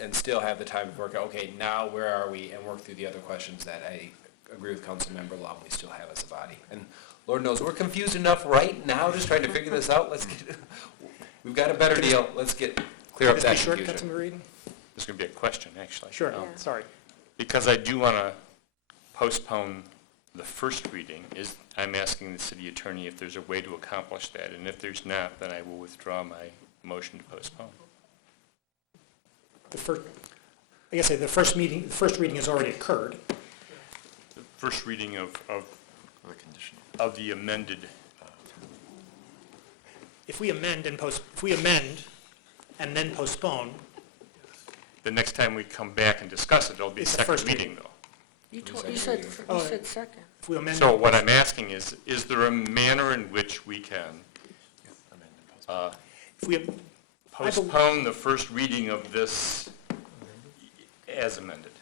and still have the time to work out, okay, now where are we, and work through the other questions that I agree with Councilmember Lum we still have as a body. And Lord knows we're confused enough right now just trying to figure this out. We've got a better deal. Let's clear up that confusion. There's going to be a question, actually. Sure, sorry. Because I do want to postpone the first reading, I'm asking the city attorney if there's a way to accomplish that, and if there's not, then I will withdraw my motion to postpone. The first reading has already occurred. The first reading of the amended. If we amend and then postpone, the next time we come back and discuss it, it'll be a second reading, though. You said second. If we amend so what I'm asking is there a manner in which we can postpone the first reading of this as amended?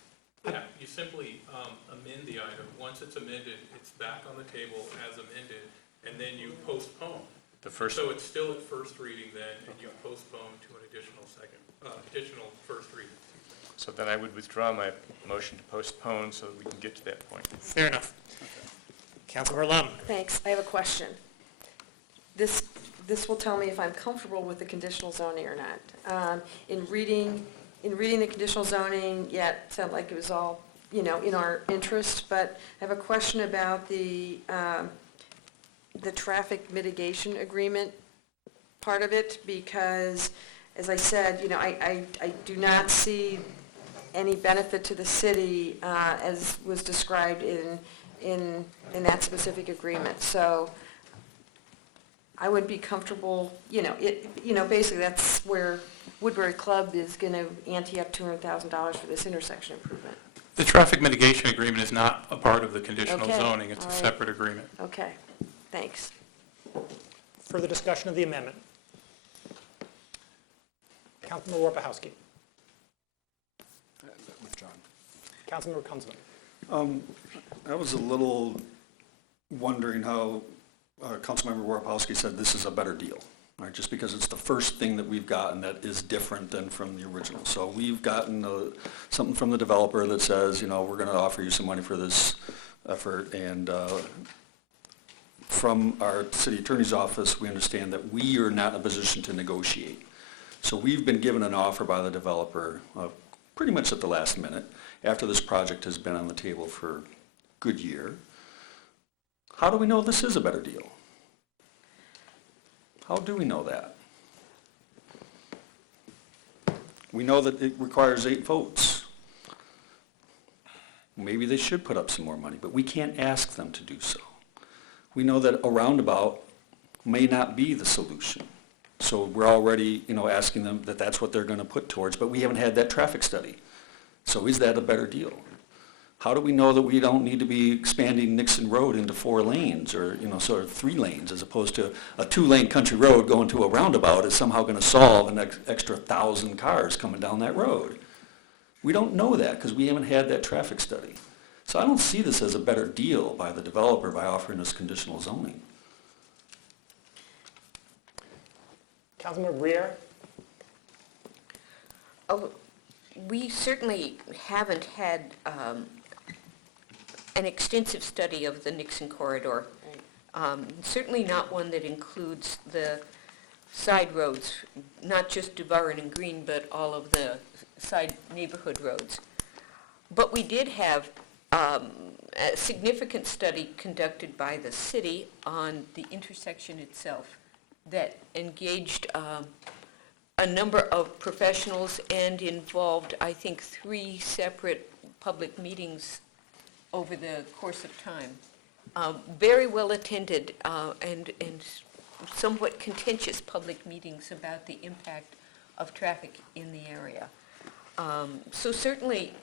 Yeah, you simply amend the item. Once it's amended, it's back on the table as amended, and then you postpone. The first, So it's still at first reading then, and you postpone to an additional first reading. so then I would withdraw my motion to postpone so that we can get to that point. Fair enough. Councilmember Lum. Thanks. I have a question. This will tell me if I'm comfortable with the conditional zoning or not. In reading the conditional zoning, yeah, it sounded like it was all, in our interest, but I have a question about the traffic mitigation agreement part of it, because, as I said, I do not see any benefit to the city as was described in that specific agreement. So I would be comfortable, basically that's where Woodbury Club is going to ante up $200,000 for this intersection improvement. The traffic mitigation agreement is not a part of the conditional Okay, zoning. It's a all right. separate agreement. Okay, thanks. Further discussion of the amendment. Councilmember Warpahowski. Withdrawn. Councilmember Kunzman. I was a little wondering how Councilmember Warpowski said this is a better deal, right? Just because it's the first thing that we've gotten that is different than from the original. So we've gotten something from the developer that says, we're going to offer you some money for this effort, and from our city attorney's office, we understand that we are not in a position to negotiate. So we've been given an offer by the developer pretty much at the last minute, after this project has been on the table for a good year. How do we know this is a better deal? How do we know that? We know that it requires 8 votes. Maybe they should put up some more money, but we can't ask them to do so. We know that a roundabout may not be the solution. So we're already, asking them that that's what they're going to put towards, but we haven't had that traffic study. So is that a better deal? How do we know that we don't need to be expanding Nixon Road into 4 lanes or, sort of 3 lanes as opposed to a 2-lane country road going to a roundabout is somehow going to solve an extra 1,000 cars coming down that road? We don't know that because we haven't had that traffic study. So I don't see this as a better deal by the developer by offering us conditional zoning. Councilmember Briere. Oh, we certainly haven't had an extensive study of the Nixon corridor. Certainly not one that includes the side roads, not just DeVarren and Green, but all of the side neighborhood roads. But we did have a significant study conducted by the city on the intersection itself that engaged a number of professionals and involved, I think, 3 separate public meetings over the course of time. Very well attended and somewhat contentious public meetings about the impact of traffic in the area. So certainly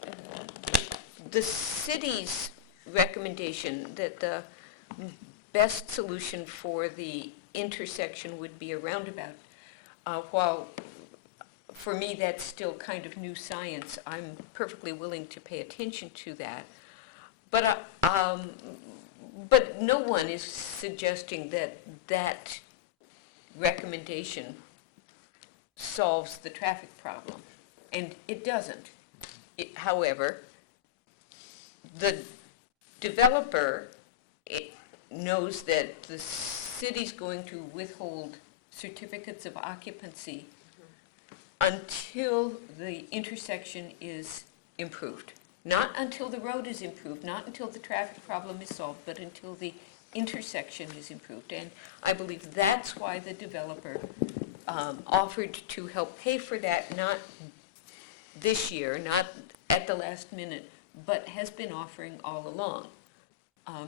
the city's recommendation that the best solution for the intersection would be a roundabout, while for me that's still kind of new science, I'm perfectly willing to pay attention to that. But no one is suggesting that recommendation solves the traffic problem, and it doesn't. However, the developer knows that the city's going to withhold certificates of occupancy until the intersection is improved. Not until the road is improved, not until the traffic problem is solved, but until the intersection is improved. And I believe that's why the developer offered to help pay for that, not this year, not at the last minute, but has been offering all along.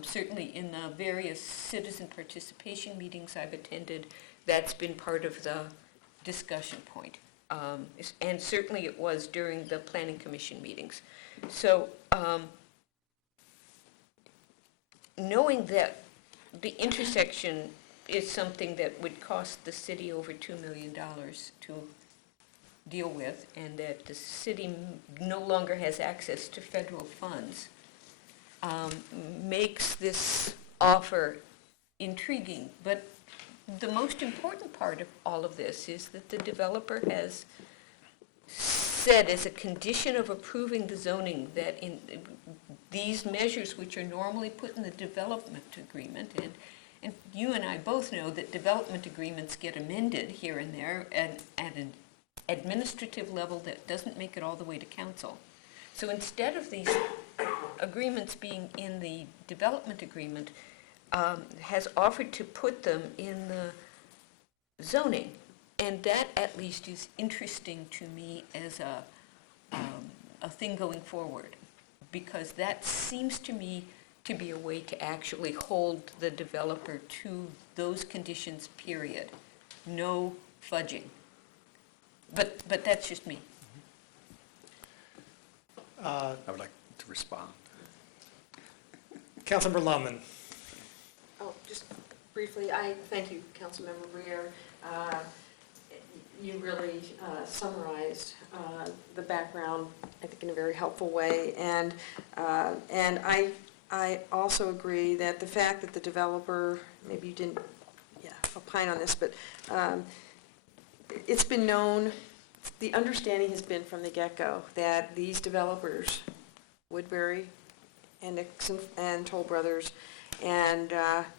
Certainly in the various citizen participation meetings I've attended, that's been part of the discussion point. And certainly it was during the Planning Commission meetings. So knowing that the intersection is something that would cost the city over $2 million to deal with, and that the city no longer has access to federal funds, makes this offer intriguing, but the most important part of all of this is that the developer has said as a condition of approving the zoning that in these measures which are normally put in the development agreement, and you and I both know that development agreements get amended here and there and at an administrative level that doesn't make it all the way to council. So instead of these agreements being in the development agreement, has offered to put them in the zoning. And that at least is interesting to me as a thing going forward, because that seems to me to be a way to actually hold the developer to those conditions, period. No fudging. But that's just me. I would like to respond. Councilmember Lundman. Oh, just briefly, I thank you, Councilmember Briere. You really summarized the background, I think, in a very helpful way. And I also agree that the fact that the developer, maybe you didn't opine on this, but it's been known, the understanding has been from the get-go that these developers, Woodbury and Nixon and Toll Brothers, and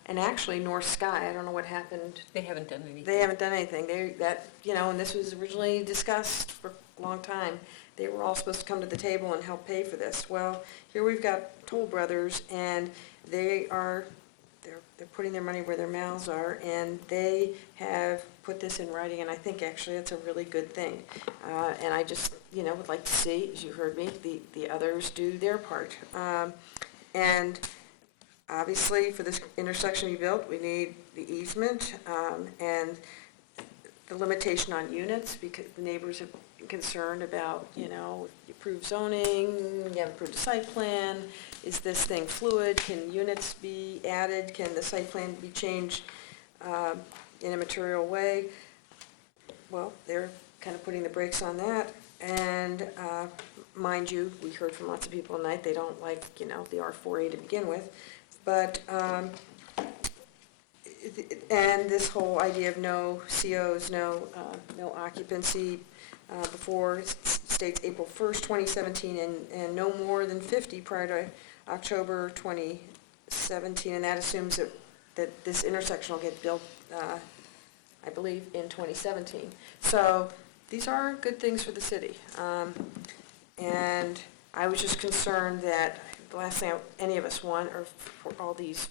actually North Sky, I don't know what happened. They haven't done anything. They haven't done anything. And this was originally discussed for a long time. They were all supposed to come to the table and help pay for this. Well, here we've got Toll Brothers, and they're putting their money where their mouths are, and they have put this in writing, and I think actually it's a really good thing. And I just, would like to see, as you heard me, the others do their part. And obviously, for this intersection to be built, we need the easement and the limitation on units, because the neighbors have been concerned about, you approve zoning, you haven't approved a site plan, is this thing fluid, can units be added, can the site plan be changed in a material way? Well, they're kind of putting the brakes on that, and mind you, we heard from lots of people tonight, they don't like, the R4A to begin with. But, and this whole idea of no COs, no occupancy before, it states April 1st, 2017, and no more than 50 prior to October 2017, and that assumes that this intersection will get built, I believe, in 2017. So these are good things for the city. And I was just concerned that the last thing any of us want are for all these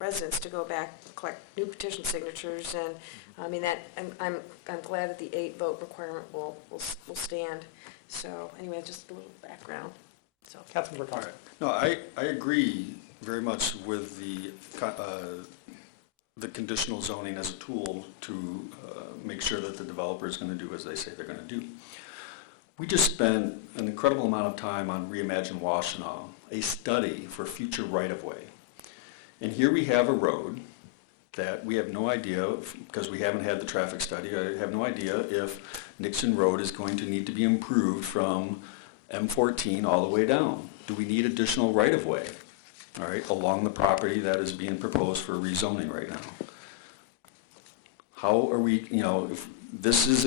residents to go back and collect new petition signatures, and I mean that I'm glad that the 8-vote requirement will stand. So anyway, just a little background. So Councilmember Carter. No, I agree very much with the conditional zoning as a tool to make sure that the developer is going to do as they say they're going to do. We just spent an incredible amount of time on Reimagine Washtenaw, a study for future right-of-way. And here we have a road that we have no idea, because we haven't had the traffic study, I have no idea if Nixon Road is going to need to be improved from M14 all the way down. Do we need additional right-of-way, all right, along the property that is being proposed for rezoning right now? How are we, if this is,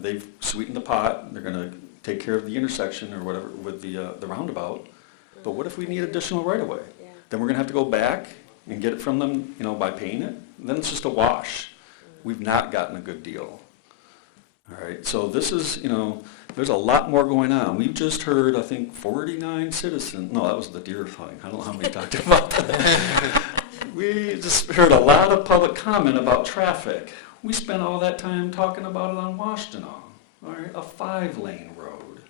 they've sweetened the pot, they're going to take care of the intersection or whatever with the roundabout, but what if we need additional right-of-way? Yeah. Then we're going to have to go back and get it from them, by paying it. Then it's just a wash. We've not gotten a good deal. All right, so this is, there's a lot more going on. We've just heard, I think, 49 citizens. No, that was the deer thing. I don't know how many talked about that. We just heard a lot of public comment about traffic. We spent all that time talking about it on Washtenaw. All right, a 5-lane road.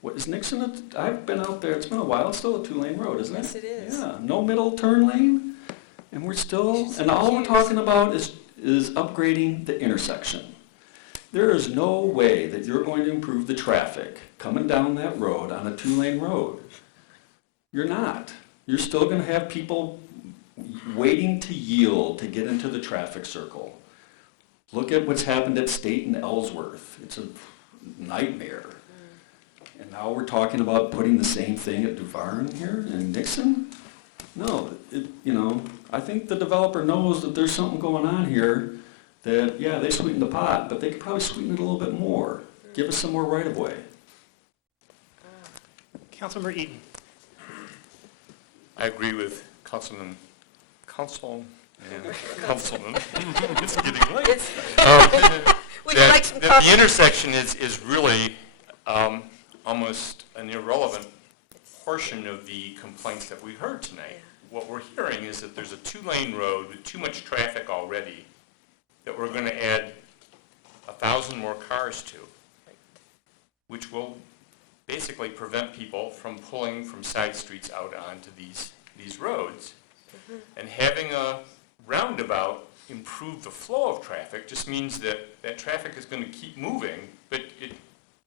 What is Nixon? I've been out there. It's been a while. It's still a 2-lane road, isn't it? Yes, it is. Yeah, no middle turn lane. And we're still, and all we're talking about is upgrading the intersection. There is no way that you're going to improve the traffic coming down that road on a 2-lane road. You're not. You're still going to have people waiting to yield to get into the traffic circle. Look at what's happened at State and Ellsworth. It's a nightmare. And now we're talking about putting the same thing at Duvarn here and Nixon? No, I think the developer knows that there's something going on here that, yeah, they sweeten the pot, but they could probably sweeten it a little bit more. Give us some more right-of-way. Councilmember Eaton. I agree with Councilman, it's getting late. Would you like some coffee? The intersection is really almost an irrelevant portion of the complaints that we heard tonight. What we're hearing is that there's a two-lane road with too much traffic already that we're going to add 1,000 more cars to, which will basically prevent people from pulling from side streets out onto these roads. And having a roundabout improve the flow of traffic just means that that traffic is going to keep moving, but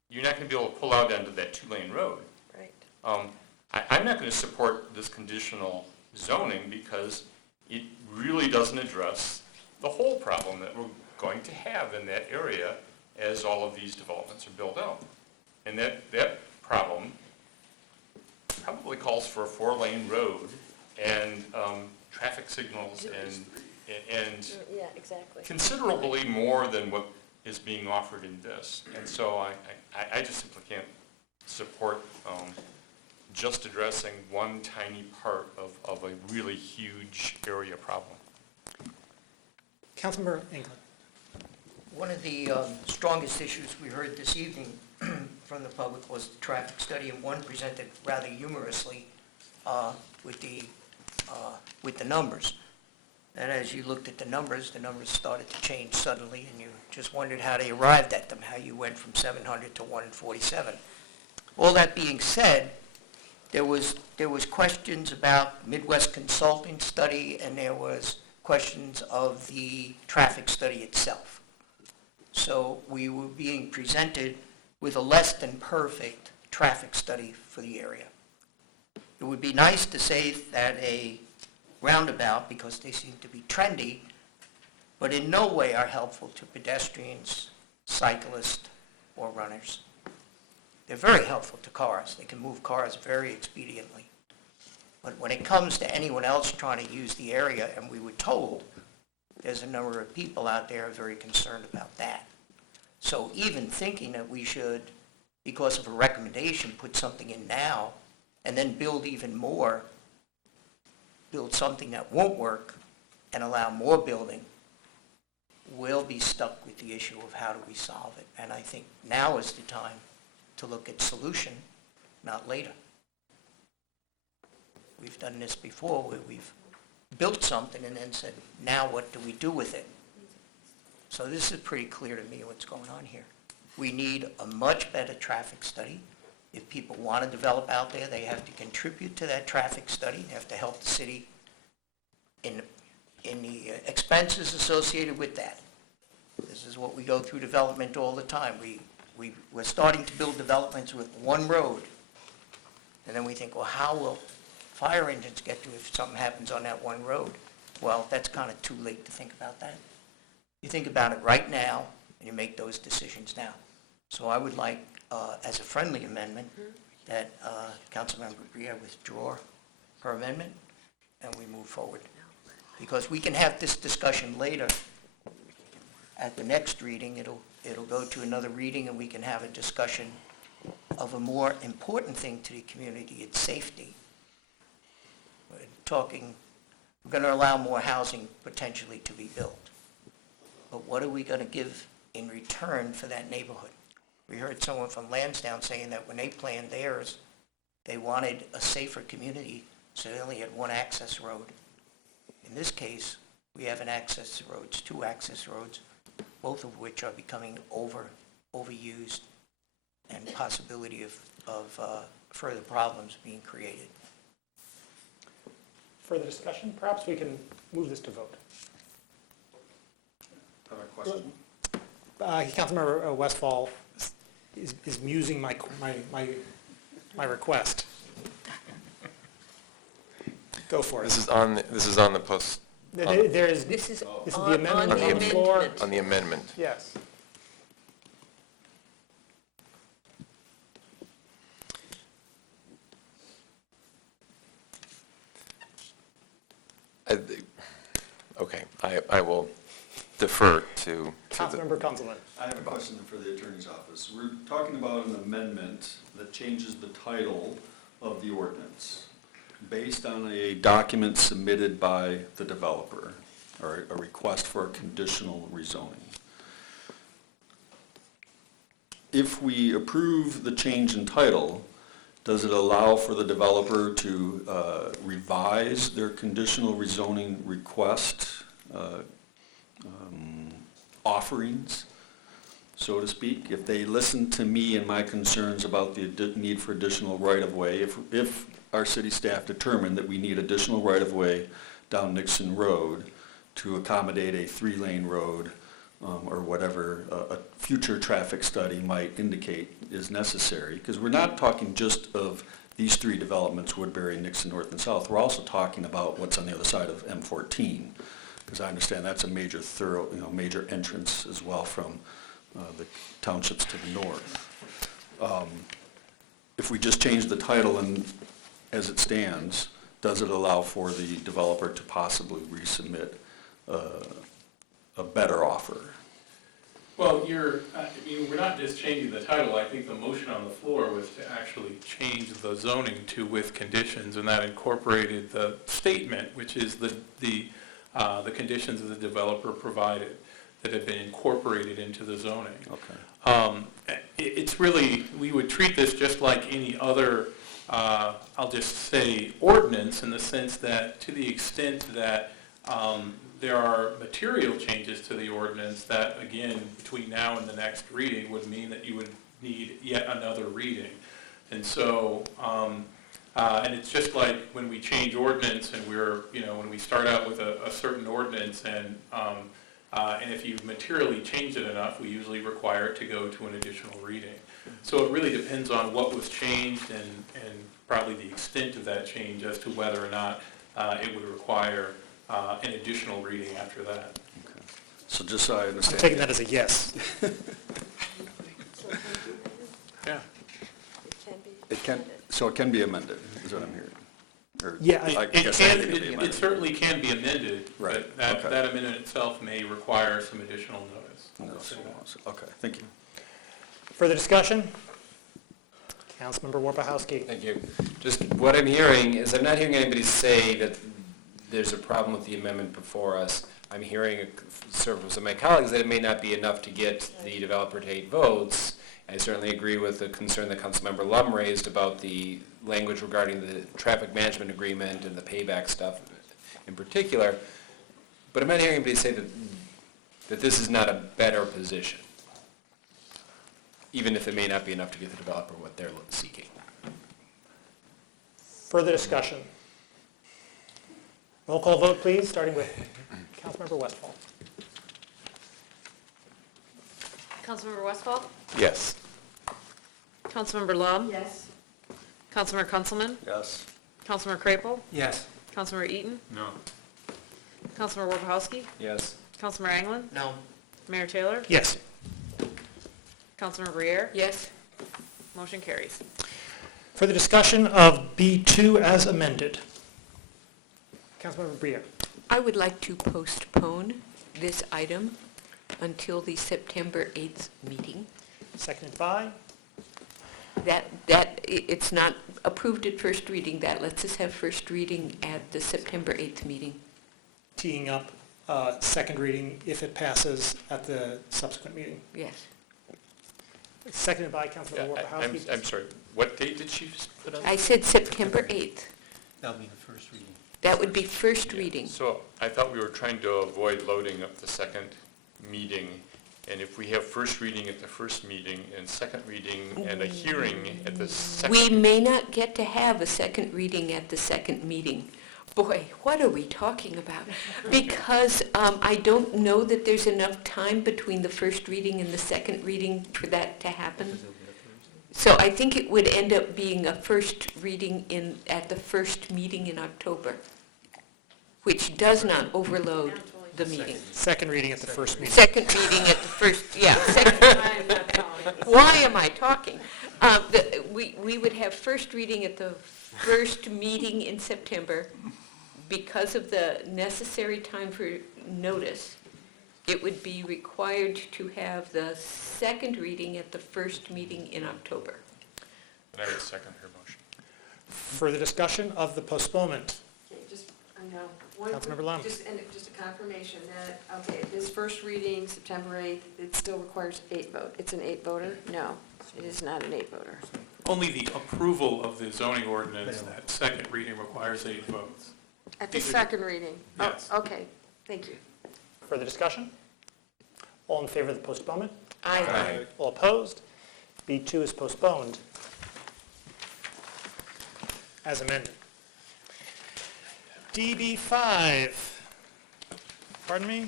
you're not going to be able to pull out onto that two-lane road. Right. I'm not going to support this conditional zoning because it really doesn't address the whole problem that we're going to have in that area as all of these developments are built out. And that problem probably calls for a 4-lane road and traffic signals and Yeah, exactly. considerably more than what is being offered in this. And so I just simply can't support just addressing one tiny part of a really huge area problem. Councilmember England. One of the strongest issues we heard this evening from the public was the traffic study, and one presented rather humorously with the numbers. And as you looked at the numbers started to change suddenly, and you just wondered how they arrived at them, how you went from 700 to 147. All that being said, there was questions about Midwest Consulting study, and there was questions of the traffic study itself. So we were being presented with a less than perfect traffic study for the area. It would be nice to say that a roundabout, because they seem to be trendy, but in no way are helpful to pedestrians, cyclists, or runners. They're very helpful to cars. They can move cars very expediently. But when it comes to anyone else trying to use the area, and we were told there's a number of people out there very concerned about that. So even thinking that we should, because of a recommendation, put something in now and then build even more, build something that won't work and allow more building, we'll be stuck with the issue of how do we solve it. And I think now is the time to look at solution, not later. We've done this before where we've built something and then said, now what do we do with it? So this is pretty clear to me what's going on here. We need a much better traffic study. If people want to develop out there, they have to contribute to that traffic study. They have to help the city in the expenses associated with that. This is what we go through development all the time. We're starting to build developments with one road. And then we think, well, how will fire engines get to if something happens on that one road? Well, that's kind of too late to think about that. You think about it right now, and you make those decisions now. So I would like, as a friendly amendment, that Councilmember Bria withdraw her amendment, and we move forward. Because we can have this discussion later. At the next reading, it'll go to another reading, and we can have a discussion of a more important thing to the community, it's safety. We're going to allow more housing potentially to be built. But what are we going to give in return for that neighborhood? We heard someone from Lansdowne saying that when they planned theirs, they wanted a safer community, so they only had one access road. In this case, we have two access roads, both of which are becoming overused, and possibility of further problems being created. Further discussion? Perhaps we can move this to vote. Question? Councilmember Westfall is musing my request. Go for it. This is on the post. This is the amendment on the floor. On the amendment. Yes. Okay, I will defer to the. Councilmember Kunzelman. I have a question for the Attorney's Office. We're talking about an amendment that changes the title of the ordinance based on a document submitted by the developer, or a request for a conditional rezoning. If we approve the change in title, does it allow for the developer to revise their conditional rezoning request offerings, so to speak? If they listen to me and my concerns about the need for additional right-of-way, if our city staff determined that we need additional right-of-way down Nixon Road to accommodate a 3-lane road, or whatever a future traffic study might indicate is necessary, because we're not talking just of these 3 developments, Woodbury, Nixon, North and South. We're also talking about what's on the other side of M14, because I understand that's a major major entrance as well from the townships to the north. If we just change the title and as it stands, does it allow for the developer to possibly resubmit a better offer? Well, we're not just changing the title. I think the motion on the floor was to actually change the zoning to with conditions, and that incorporated the statement, which is the conditions that the developer provided that have been incorporated into the zoning. Okay. It's really, we would treat this just like any other, I'll just say, ordinance, in the sense that to the extent that there are material changes to the ordinance that, again, between now and the next reading would mean that you would need yet another reading. And so, and it's just like when we change ordinance and when we start out with a certain ordinance and if you've materially changed it enough, we usually require it to go to an additional reading. So it really depends on what was changed and probably the extent of that change as to whether or not it would require an additional reading after that. Okay. So just so I understand. I'm taking that as a yes. Yeah. So it can be amended, is what I'm hearing? Or Yeah, It certainly can be amended, Right. but Okay. that amendment itself may require some additional notice. Okay, thank you. Further discussion? Councilmember Warpahowski. Thank you. Just what I'm hearing is I'm not hearing anybody say that there's a problem with the amendment before us. I'm hearing from some of my colleagues that it may not be enough to get the developer to 8 votes. I certainly agree with the concern that Councilmember Lum raised about the language regarding the traffic management agreement and the payback stuff in particular. But I'm not hearing anybody say that this is not a better position, even if it may not be enough to get the developer what they're seeking. Further discussion? Roll call vote, please, starting with Councilmember Westphal. Councilmember Westphal? Yes. Councilmember Lum? Yes. Councilmember Kunzelman? Yes. Councilmember Crapel? Yes. Councilmember Eaton? No. Councilmember Warpahowski? Yes. Councilmember Anglin? No. Mayor Taylor? Yes. Councilmember Briere? Yes. Motion carries. Further discussion of B2 as amended. Councilmember Briere. I would like to postpone this item until the September 8th meeting. Seconded by? It's not approved at first reading. That lets us have first reading at the September 8th meeting. Teeing up second reading if it passes at the subsequent meeting. Yes. Seconded by Councilmember Warpahowski. I'm sorry, what date did she put on? I said September 8th. That'll be the first reading. That would be first reading. So I thought we were trying to avoid loading up the second meeting, and if we have first reading at the first meeting and second reading and a hearing at the second. We may not get to have a second reading at the second meeting. Boy, what are we talking about? Because I don't know that there's enough time between the first reading and the second reading for that to happen. So I think it would end up being a first reading at the first meeting in October, which does not overload the meeting. Second reading at the first meeting. Second reading at the first, yeah. Why am I talking? We would have first reading at the first meeting in September because of the necessary time for notice. it would be required to have the second reading at the first meeting in October. And I would second her motion. Further discussion of the postponement? Okay, just, I know. One quick- Councilmember Lum. Just a confirmation that, okay, this first reading, September 8th, it still requires 8 vote. It's an 8 voter? No, it is not an 8 voter. Only the approval of the zoning ordinance, that second reading requires 8 votes. At the second reading? Yes. Oh, okay, thank you. Further discussion? All in favor of the postponement? Aye. All opposed? B2 is postponed as amended. DB5, pardon me?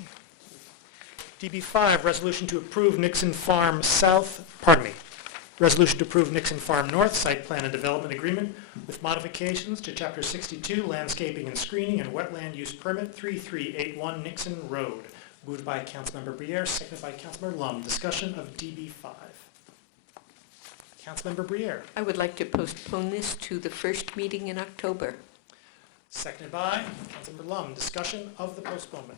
DB5, resolution to approve Nixon Farm South, resolution to approve Nixon Farm North Site Plan and Development Agreement with modifications to Chapter 62 Landscaping and Screening and Wetland Use Permit 3381 Nixon Road. Moved by Councilmember Briere, seconded by Councilmember Lum. Discussion of DB5. Councilmember Briere. I would like to postpone this to the first meeting in October. Seconded by Councilmember Lum. Discussion of the postponement.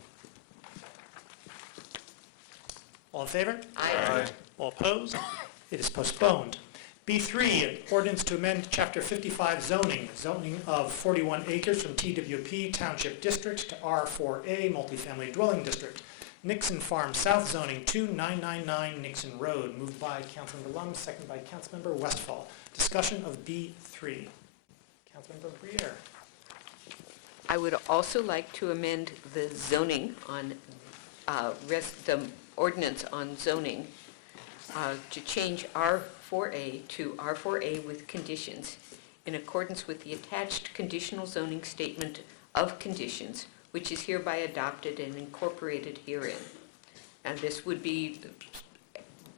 All in favor? Aye. All opposed? It is postponed. B3, an ordinance to amend Chapter 55 zoning of 41 acres from TWP Township District to R4A Multifamily Dwelling District. Nixon Farm South zoning 2999 Nixon Road. Moved by Councilmember Lum, seconded by Councilmember Westfall. Discussion of B3. Councilmember Briere. I would also like to amend the zoning on, the ordinance on zoning to change R4A to R4A with conditions in accordance with the attached conditional zoning statement of conditions, which is hereby adopted and incorporated herein. And this would be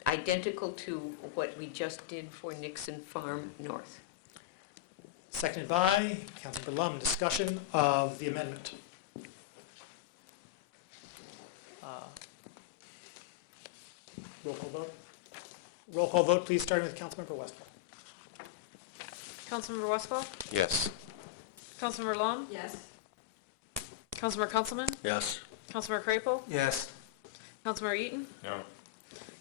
identical to what we just did for Nixon Farm North. Seconded by Councilmember Lum. Discussion of the amendment. Roll call vote. Roll call vote, please, starting with Councilmember Westphal. Councilmember Westphal? Yes. Councilmember Lum? Yes. Councilmember Kunzelman? Yes. Councilmember Crapo? Yes. Councilmember Eaton? No.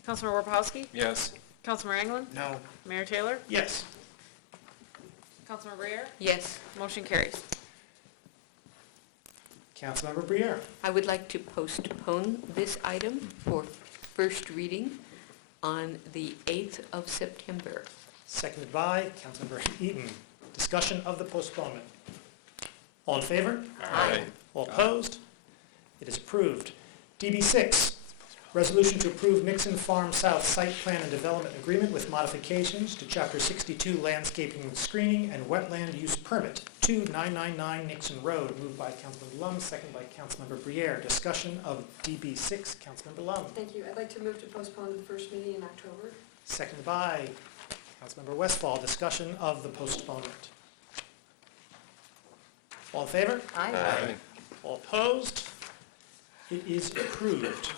Councilmember Warpowski? Yes. Councilmember Anglin? No. Mayor Taylor? Yes. Councilmember Briere? Yes, Motion carries. Councilmember Briere. I would like to postpone this item for first reading on the 8th of September. Seconded by Councilmember Eaton. Discussion of the postponement. All in favor? Aye. All opposed? It is approved. DB6, resolution to approve Nixon Farm South Site Plan and Development Agreement with modifications to Chapter 62 Landscaping and Screening and Wetland Use Permit 2999 Nixon Road. Moved by Councilmember Lum, seconded by Councilmember Briere. Discussion of DB6. Councilmember Lum. Thank you. I'd like to move to postpone to the first meeting in October. Seconded by Councilmember Westphal. Discussion of the postponement. All in favor? Aye. All opposed? It is approved.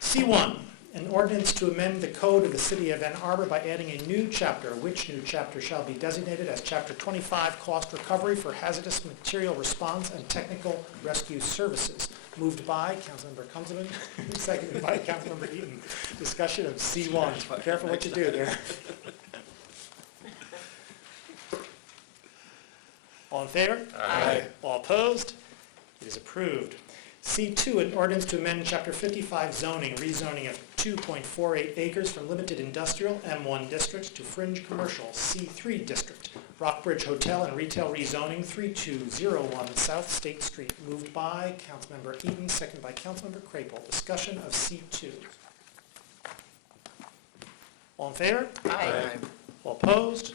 C1, an ordinance to amend the code of the City of Ann Arbor by adding a new chapter, which new chapter shall be designated as Chapter 25 Cost Recovery for Hazardous Material Response and Technical Rescue Services. Moved by Councilmember Kunzelman, seconded by Councilmember Eaton. Discussion of C1. Be careful what you do there. All in favor? Aye. All opposed? It is approved. C2, an ordinance to amend Chapter 55 zoning, rezoning of 2.48 acres from limited industrial M1 district to fringe commercial C3 district. Rockbridge Hotel and Retail rezoning 3201 South State Street. Moved by Councilmember Eaton, seconded by Councilmember Crapo. Discussion of C2. All in favor? Aye. All opposed?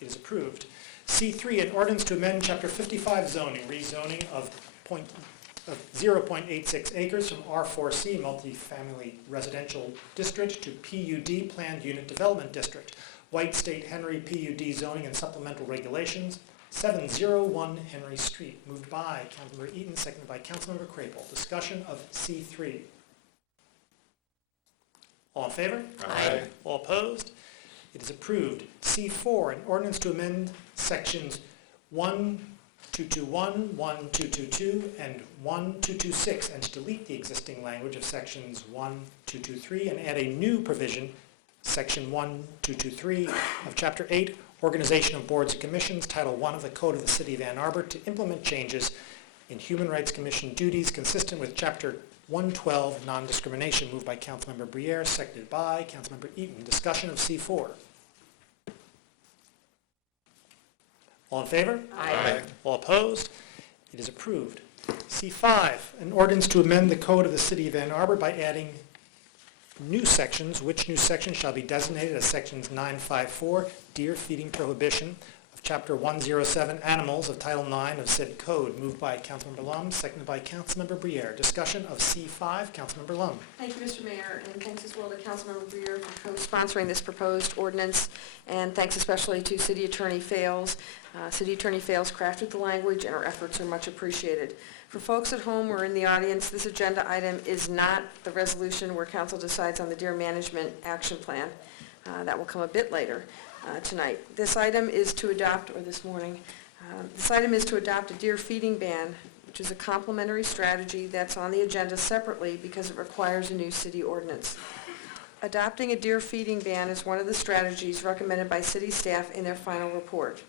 It is approved. C3, an ordinance to amend Chapter 55 zoning, rezoning of 0.86 acres from R4C multifamily residential district to PUD planned unit development district. White State Henry PUD zoning and supplemental regulations, 701 Henry Street. Moved by Councilmember Eaton, seconded by Councilmember Crapo. Discussion of C3. All in favor? Aye. All opposed? It is approved. C4, an ordinance to amend sections 1, 221, 1222, and 1226, and to delete the existing language of sections 1223 and add a new provision, section 1223 of Chapter 8, Organization of Boards and Commissions, Title I of the Code of the City of Ann Arbor, to implement changes in Human Rights Commission duties consistent with Chapter 112, Non-Discrimination, moved by Councilmember Briere, seconded by Councilmember Eaton. Discussion of C4. All in favor? Aye. All opposed? It is approved. C5, an ordinance to amend the code of the City of Ann Arbor by adding new sections, which new sections shall be designated as sections 954, Deer Feeding Prohibition, of Chapter 107, Animals, of Title IX of said code, moved by Councilmember Lum, seconded by Councilmember Briere. Discussion of C5, Councilmember Lum. Thank you, Mr. Mayor, and thanks as well to Councilmember Briere for co-sponsoring this proposed ordinance, and thanks especially to City Attorney Fales. City Attorney Fales crafted the language, and our efforts are much appreciated. For folks at home or in the audience, this agenda item is not the resolution where council decides on the deer management action plan. That will come a bit later tonight. This item is to adopt, or this morning, this item is to adopt a deer feeding ban, which is a complementary strategy that's on the agenda separately because it requires a new city ordinance. Adopting a deer feeding ban is one of the strategies recommended by city staff in their final report.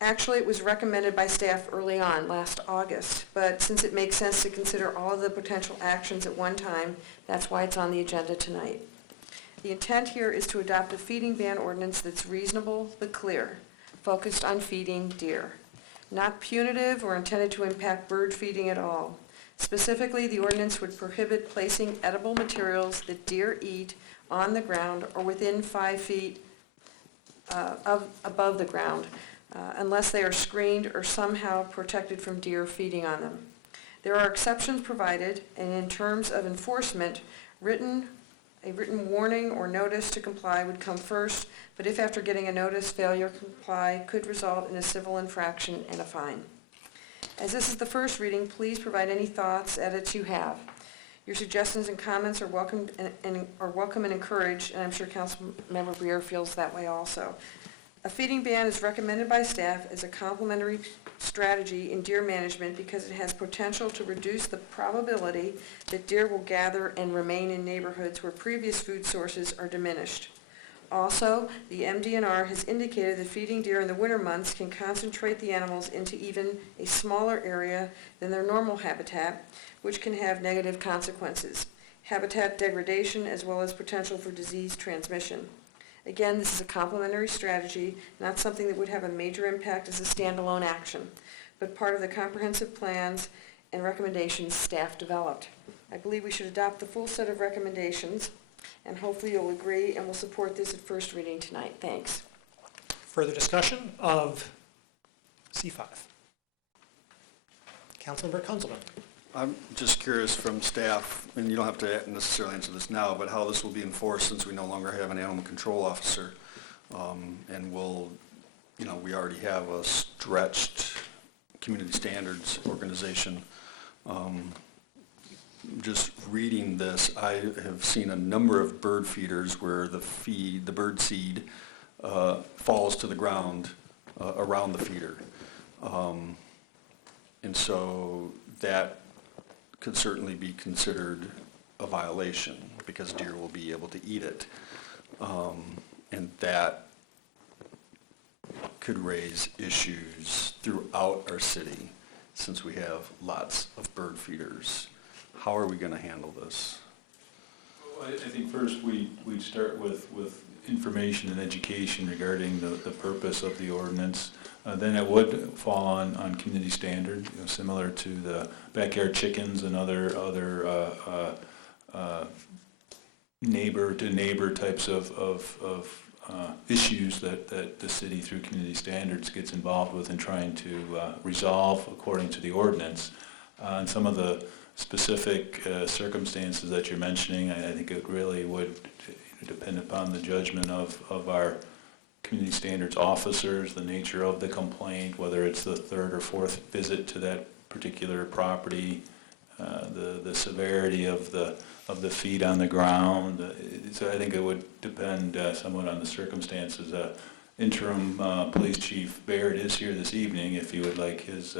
Actually, it was recommended by staff early on, last August, but since it makes sense to consider all of the potential actions at one time, that's why it's on the agenda tonight. The intent here is to adopt a feeding ban ordinance that's reasonable but clear, focused on feeding deer. Not punitive or intended to impact bird feeding at all. Specifically, the ordinance would prohibit placing edible materials that deer eat on the ground or within 5 feet above the ground, unless they are screened or somehow protected from deer feeding on them. There are exceptions provided, and in terms of enforcement, a written warning or notice to comply would come first, but if after getting a notice, failure to comply could result in a civil infraction and a fine. As this is the first reading, please provide any thoughts, edits you have. Your suggestions and comments are welcome and encouraged, and I'm sure Councilmember Briere feels that way also. A feeding ban is recommended by staff as a complementary strategy in deer management because it has potential to reduce the probability that deer will gather and remain in neighborhoods where previous food sources are diminished. Also, the MDNR has indicated that feeding deer in the winter months can concentrate the animals into even a smaller area than their normal habitat, which can have negative consequences, habitat degradation as well as potential for disease transmission. Again, this is a complementary strategy, not something that would have a major impact as a standalone action, but part of the comprehensive plans and recommendations staff developed. I believe we should adopt the full set of recommendations, and hopefully you'll agree and will support this at first reading tonight. Thanks. Further discussion of C5. Councilmember Kunzelman. I'm just curious from staff, and you don't have to necessarily answer this now, but how this will be enforced since we no longer have an animal control officer. And we already have a stretched community standards organization. Just reading this, I have seen a number of bird feeders where the bird seed falls to the ground around the feeder. And so that could certainly be considered a violation because deer will be able to eat it. And that could raise issues throughout our city since we have lots of bird feeders. How are we going to handle this? Well, I think first we'd start with information and education regarding the purpose of the ordinance. Then it would fall on community standard, similar to the backyard chickens and other neighbor-to-neighbor types of issues that the city through community standards gets involved with in trying to resolve according to the ordinance. And some of the specific circumstances that you're mentioning, I think it really would depend upon the judgment of our community standards officers, the nature of the complaint, whether it's the third or fourth visit to that particular property, the severity of the feed on the ground. So I think it would depend somewhat on the circumstances. interim police chief Baird is here this evening, if you would like his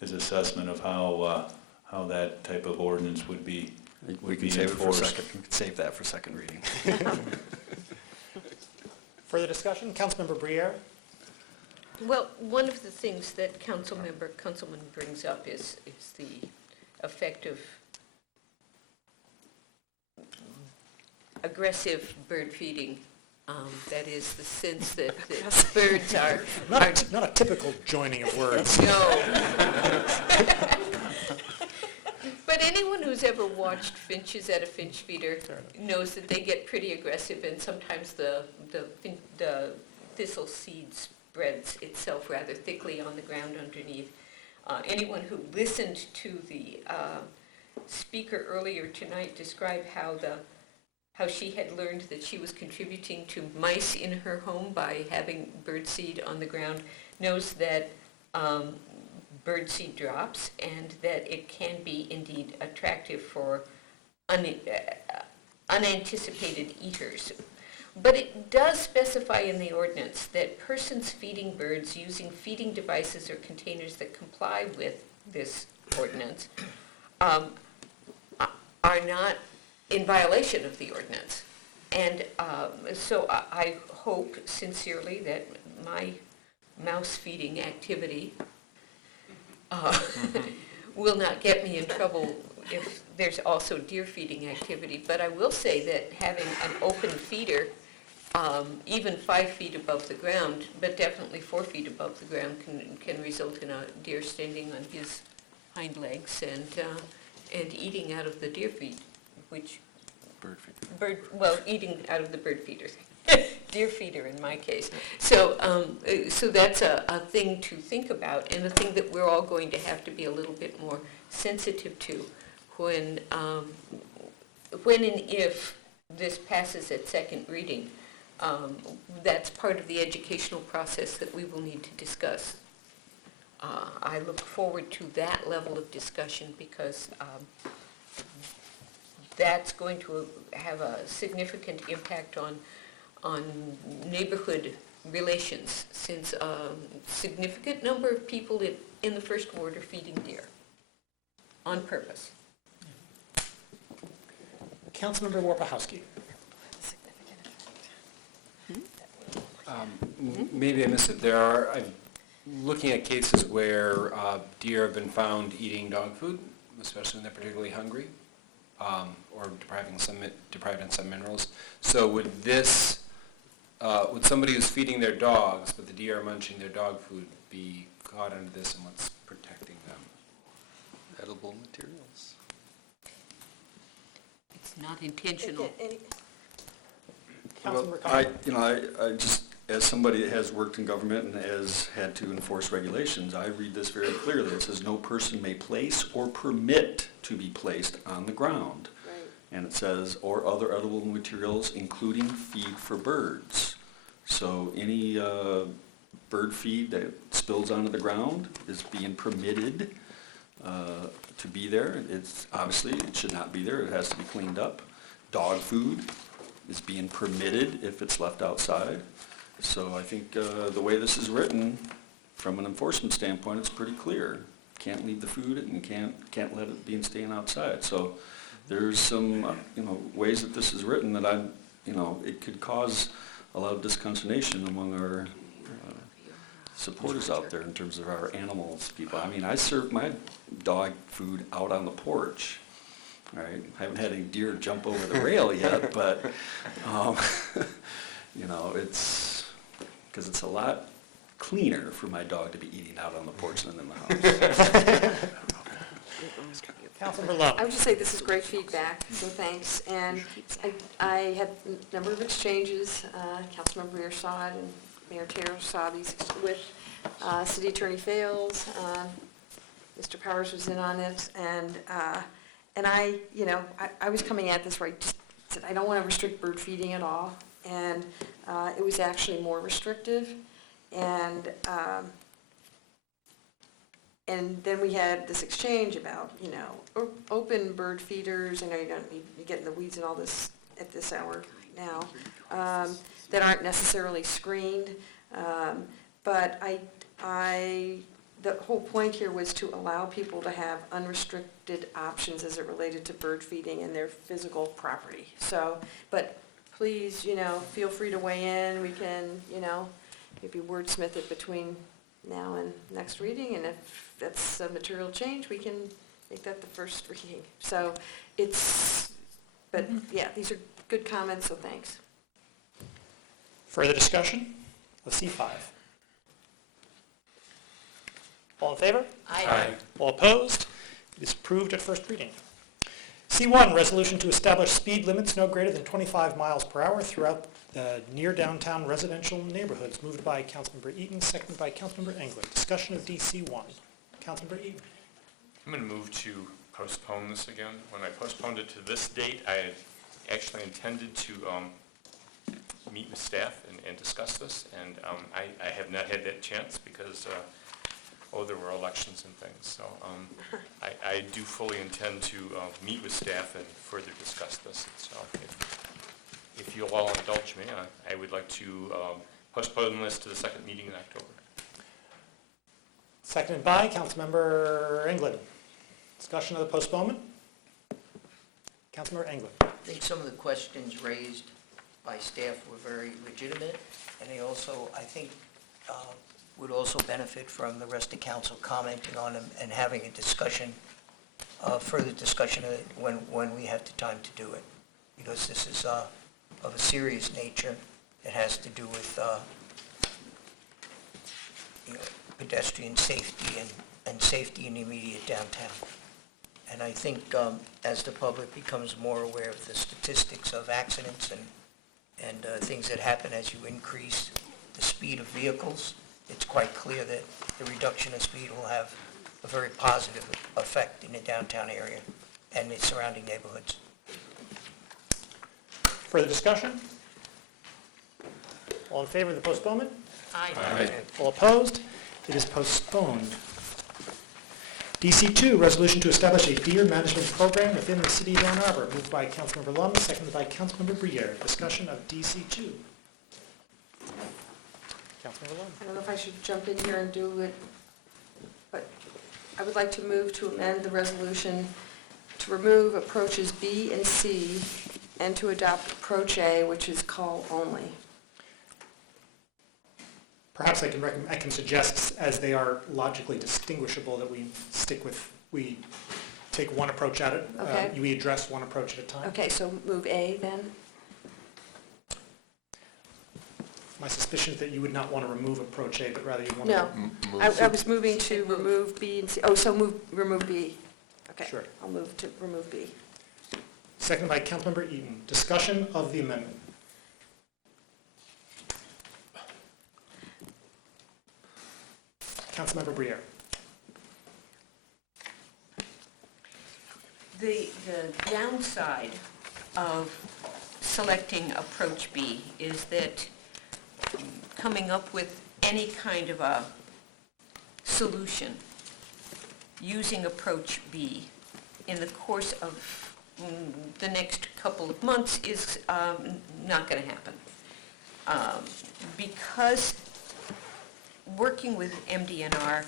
assessment of how that type of ordinance would be We can save it for second. We can save that for second reading. Further discussion? Councilmember Briere? Well, one of the things that Councilman brings up is the effect of aggressive bird feeding. That is the sense that birds are... Not a typical joining of words. No. But anyone who's ever watched finches at a finch feeder knows that they get pretty aggressive, and sometimes the thistle seed spreads itself rather thickly on the ground underneath. Anyone who listened to the speaker earlier tonight describe how she had learned that she was contributing to mice in her home by having birdseed on the ground knows that birdseed drops, and that it can be indeed attractive for unanticipated eaters. But it does specify in the ordinance that persons feeding birds using feeding devices or containers that comply with this ordinance are not in violation of the ordinance. And so I hope sincerely that my mouse feeding activity will not get me in trouble if there's also deer feeding activity. But I will say that having an open feeder, even 5 feet above the ground, but definitely 4 feet above the ground, can result in a deer standing on his hind legs and eating out of the deer feed, which eating out of the bird feeder. Deer feeder in my case. So that's a thing to think about, and a thing that we're all going to have to be a little bit more sensitive to when and if this passes at second reading. That's part of the educational process that we will need to discuss. I look forward to that level of discussion because that's going to have a significant impact on neighborhood relations, since a significant number of people in the first ward are feeding deer on purpose. Councilmember Warpahowski. Maybe I missed it. I'm looking at cases where deer have been found eating dog food, especially when they're particularly hungry, or depriving some minerals. So would somebody who's feeding their dogs, but the deer are munching their dog food, be caught under this, and what's protecting them? Edible materials. It's not intentional. Councilmember I just, as somebody that has worked in government and has had to enforce regulations, I read this very clearly. It says no person may place or permit to be placed on the ground. Right. And it says, or other edible materials, including feed for birds. So any bird feed that spills onto the ground is being permitted to be there. It's obviously, it should not be there. It has to be cleaned up. Dog food is being permitted if it's left outside. So I think the way this is written, from an enforcement standpoint, it's pretty clear. Can't leave the food and can't let it be staying outside. So there's some ways that this is written that it could cause a lot of disconsternation among our supporters out there in terms of our animals people. I mean, I serve my dog food out on the porch. All right, I haven't had any deer jump over the rail yet, but it's because it's a lot cleaner for my dog to be eating out on the porch than in the house. Councilmember Love. I would just say this is great feedback, so thanks. And I had a number of exchanges, Councilmember Briere saw it, and Mayor Taylor saw these with City Attorney Fales. Mr. Powers was in on it, and I was coming at this where I just said, I don't want to restrict bird feeding at all. And it was actually more restrictive. And then we had this exchange about, open bird feeders. I know you don't need to get in the weeds and all this at this hour now, that aren't necessarily screened. But the whole point here was to allow people to have unrestricted options as it related to bird feeding in their physical property. So, but please, feel free to weigh in. We can, maybe wordsmith it between now and next reading, and if that's a material change, we can make that the first reading. So but yeah, these are good comments, so thanks. Further discussion of C5? All in favor? Aye. All opposed? It is approved at first reading. C1, resolution to establish speed limits no greater than 25 miles per hour throughout the near downtown residential neighborhoods. Moved by Councilmember Eaton, seconded by Councilmember Englund. Discussion of DC1. Councilmember Eaton. I'm going to move to postpone this again. When I postponed it to this date, I had actually intended to meet with staff and discuss this, and I have not had that chance because there were elections and things. So I do fully intend to meet with staff and further discuss this. So if you'll all indulge me, I would like to postpone this to the second meeting in October. Seconded by Councilmember Englund. Discussion of the postponement. Councilmember Englund. I think some of the questions raised by staff were very legitimate, and they also, I think, would also benefit from the rest of council commenting on them and having a discussion, further discussion of it when we have the time to do it. Because this is of a serious nature. It has to do with pedestrian safety and safety in the immediate downtown. And I think as the public becomes more aware of the statistics of accidents and things that happen as you increase the speed of vehicles, it's quite clear that the reduction of speed will have a very positive effect in the downtown area and the surrounding neighborhoods. Further discussion? All in favor of the postponement? Aye. All opposed? It is postponed. DC2, resolution to establish a deer management program within the city of Ann Arbor. Moved by Councilmember Lum, seconded by Councilmember Briere. Discussion of DC2. Councilmember Lum. I don't know if I should jump in here and do it, but I would like to move to amend the resolution to remove approaches B and C and to adopt approach A, which is call only. Perhaps I can suggest, as they are logically distinguishable, that we take one approach at it. Okay. We address one approach at a time. Okay, so move A then? My suspicion is that you would not want to remove approach A, but rather you want to... No, I was moving to remove B and C. Oh, so remove B. Okay. Sure. I'll move to remove B. Seconded by Councilmember Eaton. Discussion of the amendment. Councilmember Briere. The downside of selecting approach B is that coming up with any kind of a solution using approach B in the course of the next couple of months is not going to happen. Because working with MDNR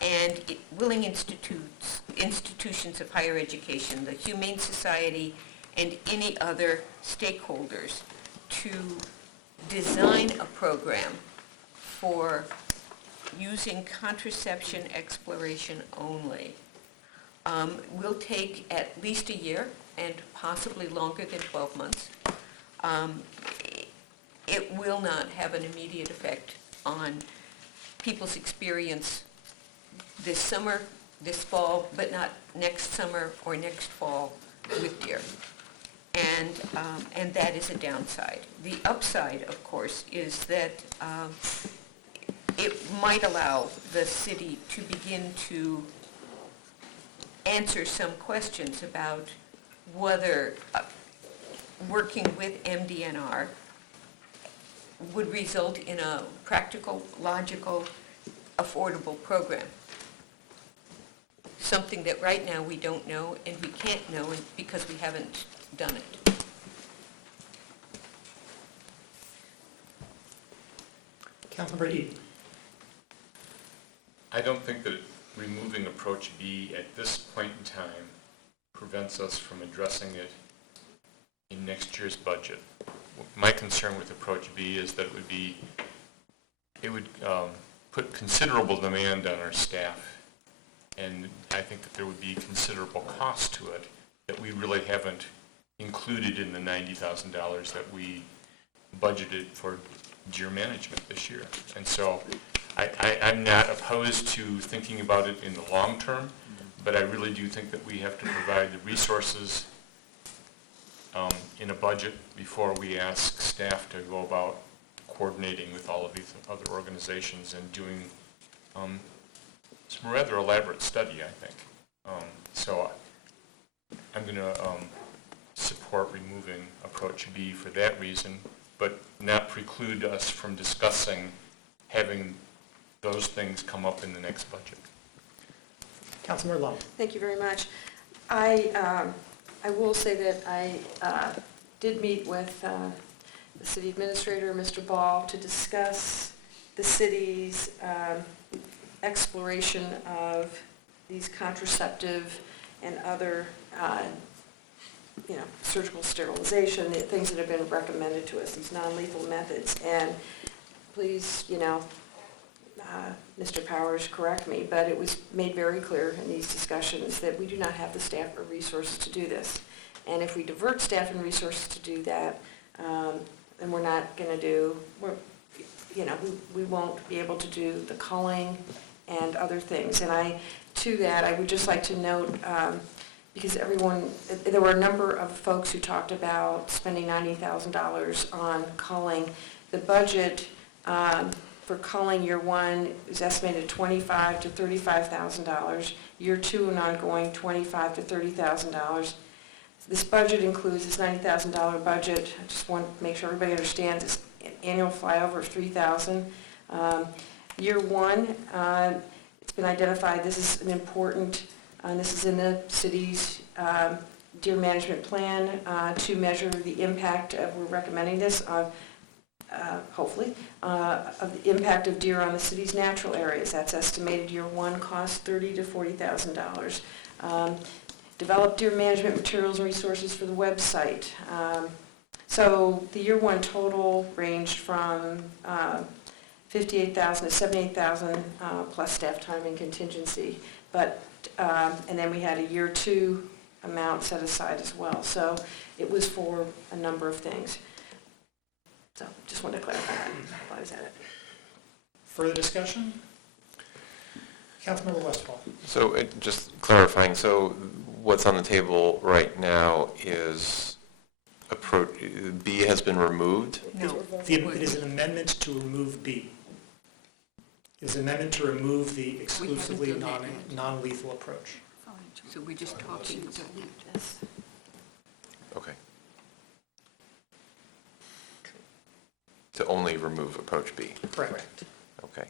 and willing institutions of higher education, the Humane Society, and any other stakeholders to design a program for using contraception exploration only will take at least a year and possibly longer than 12 months. It will not have an immediate effect on people's experience this summer, this fall, but not next summer or next fall with deer. And that is a downside. The upside, of course, is that it might allow the city to begin to answer some questions about whether working with MDNR would result in a practical, logical, affordable program. Something that right now we don't know and we can't know because we haven't done it. Councilmember Eden. I don't think that removing approach B at this point in time prevents us from addressing it in next year's budget. My concern with approach B is that it would put considerable demand on our staff, and I think that there would be considerable cost to it that we really haven't included in the $90,000 that we budgeted for deer management this year. And so I'm not opposed to thinking about it in the long term, but I really do think that we have to provide the resources in a budget before we ask staff to go about coordinating with all of these other organizations and doing some rather elaborate study, I think. So I'm going to support removing approach B for that reason, but not preclude us from discussing having those things come up in the next budget. Councilmember Lum. Thank you very much. I will say that I did meet with the city administrator, Mr. Ball, to discuss the city's exploration of these contraceptive and other, surgical sterilization, the things that have been recommended to us, these non-lethal methods. And please, Mr. Powers, correct me, but it was made very clear in these discussions that we do not have the staff or resources to do this. And if we divert staff and resources to do that, then we're not going to do, we won't be able to do the culling and other things. And to that, I would just like to note, because there were a number of folks who talked about spending $90,000 on culling. The budget for culling year one is estimated $25,000 to $35,000. Year two and ongoing, $25,000 to $30,000. This budget includes this $90,000 budget. I just want to make sure everybody understands it's an annual flyover of $3,000. Year one, it's been identified this is an important, this is in the city's deer management plan to measure the impact of, we're recommending this, hopefully, of the impact of deer on the city's natural areas. That's estimated year one costs $30,000 to $40,000. Develop deer management materials and resources for the website. So the year one total ranged from $58,000 to $78,000 plus staff time and contingency. But and then we had a year two amount set aside as well. So it was for a number of things. So just wanted to clarify that while I was at it. Further discussion? Councilmember Westphal. So just clarifying, so what's on the table right now is B has been removed? No. It is an amendment to remove B. It is an amendment to remove the exclusively non-lethal approach. So we're just talking about this. Okay. To only remove approach B? Correct. Okay.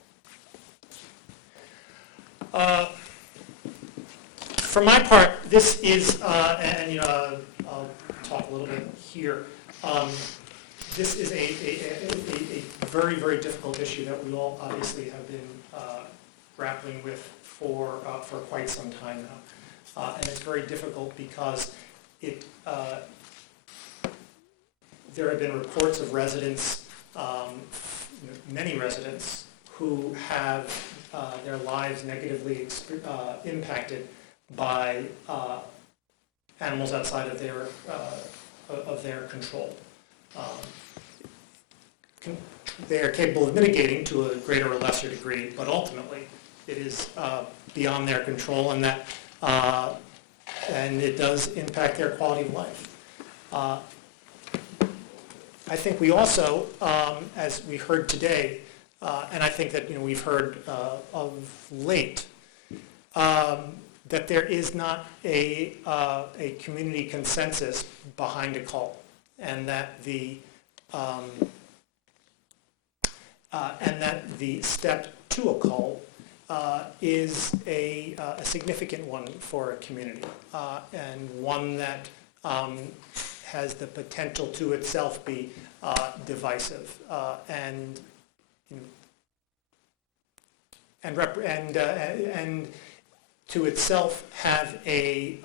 For my part, this is, and I'll talk a little bit here. This is a very, very difficult issue that we all obviously have been grappling with for quite some time now. And it's very difficult because there have been reports of residents, many residents, who have their lives negatively impacted by animals outside of their control. They are capable of mitigating to a greater or lesser degree, but ultimately it is beyond their control, and that and it does impact their quality of life. I think we also, as we heard today, and I think that we've heard of late, that there is not a community consensus behind a call, and that the step to a call is a significant one for a community, and one that has the potential to itself be divisive. And and to itself have a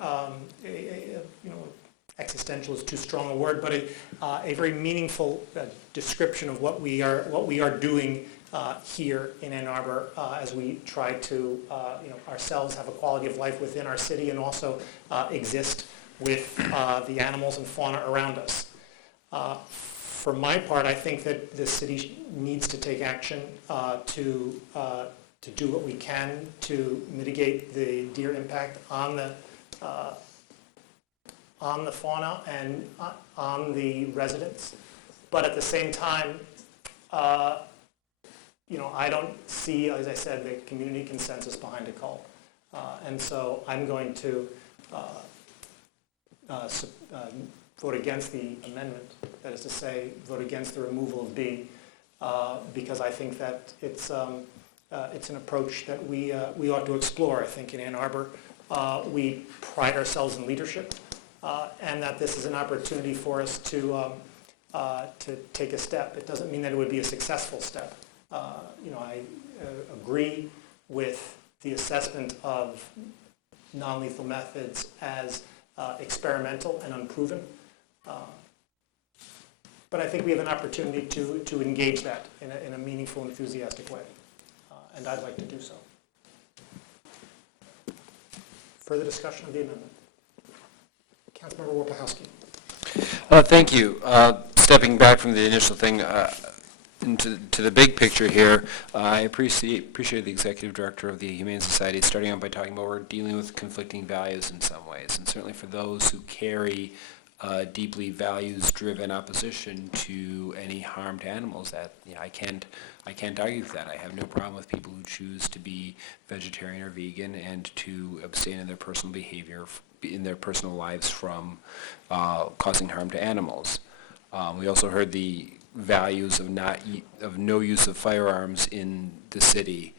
existential is too strong a word, but a very meaningful description of what we are doing here in Ann Arbor as we try to ourselves have a quality of life within our city and also exist with the animals and fauna around us. For my part, I think that the city needs to take action to do what we can to mitigate the deer impact on the fauna and on the residents. But at the same time, I don't see, as I said, the community consensus behind a call. And so I'm going to vote against the amendment, that is to say, vote against the removal of B, because I think that it's an approach that we ought to explore. I think in Ann Arbor, we pride ourselves in leadership, and that this is an opportunity for us to take a step. It doesn't mean that it would be a successful step. I agree with the assessment of non-lethal methods as experimental and unproven. But I think we have an opportunity to engage that in a meaningful, enthusiastic way. And I'd like to do so. Further discussion of the amendment? Councilmember Warpahowski. Thank you. Stepping back from the initial thing into the big picture here, I appreciate the executive director of the Humane Society starting out by talking about we're dealing with conflicting values in some ways, and certainly for those who carry deeply values-driven opposition to any harm to animals, that I can't argue with that. I have no problem with people who choose to be vegetarian or vegan and to abstain in their personal behavior, in their personal lives from causing harm to animals. We also heard the values of no use of firearms in the city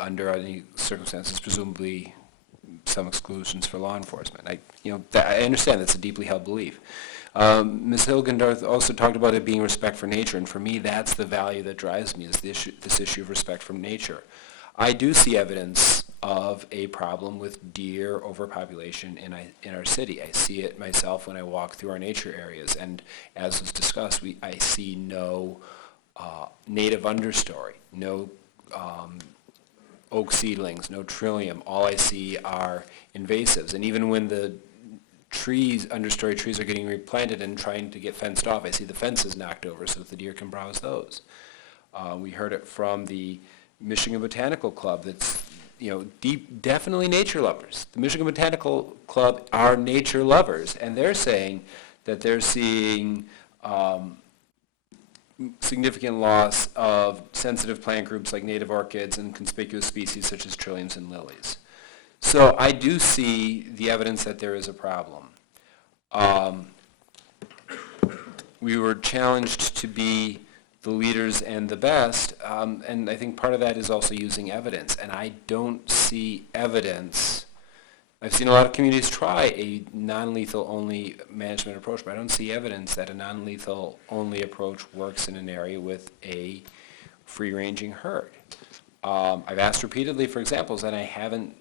under any circumstances, presumably some exclusions for law enforcement. I understand that's a deeply held belief. Ms. Hilgendarth also talked about it being respect for nature, and for me, that's the value that drives me, is this issue of respect for nature. I do see evidence of a problem with deer overpopulation in our city. I see it myself when I walk through our nature areas, and as was discussed, I see no native understory, no oak seedlings, no trillium. All I see are invasives, and even when the understory trees are getting replanted and trying to get fenced off, I see the fences knocked over so that the deer can browse those. We heard it from the Michigan Botanical Club that's, definitely nature lovers. The Michigan Botanical Club are nature lovers, and they're saying that they're seeing significant loss of sensitive plant groups like native orchids and conspicuous species such as trilliums and lilies. So I do see the evidence that there is a problem. We were challenged to be the leaders and the best, and I think part of that is also using evidence, and I don't see evidence. I've seen a lot of communities try a non-lethal only management approach, but I don't see evidence that a non-lethal only approach works in an area with a free-ranging herd. I've asked repeatedly for examples, and I haven't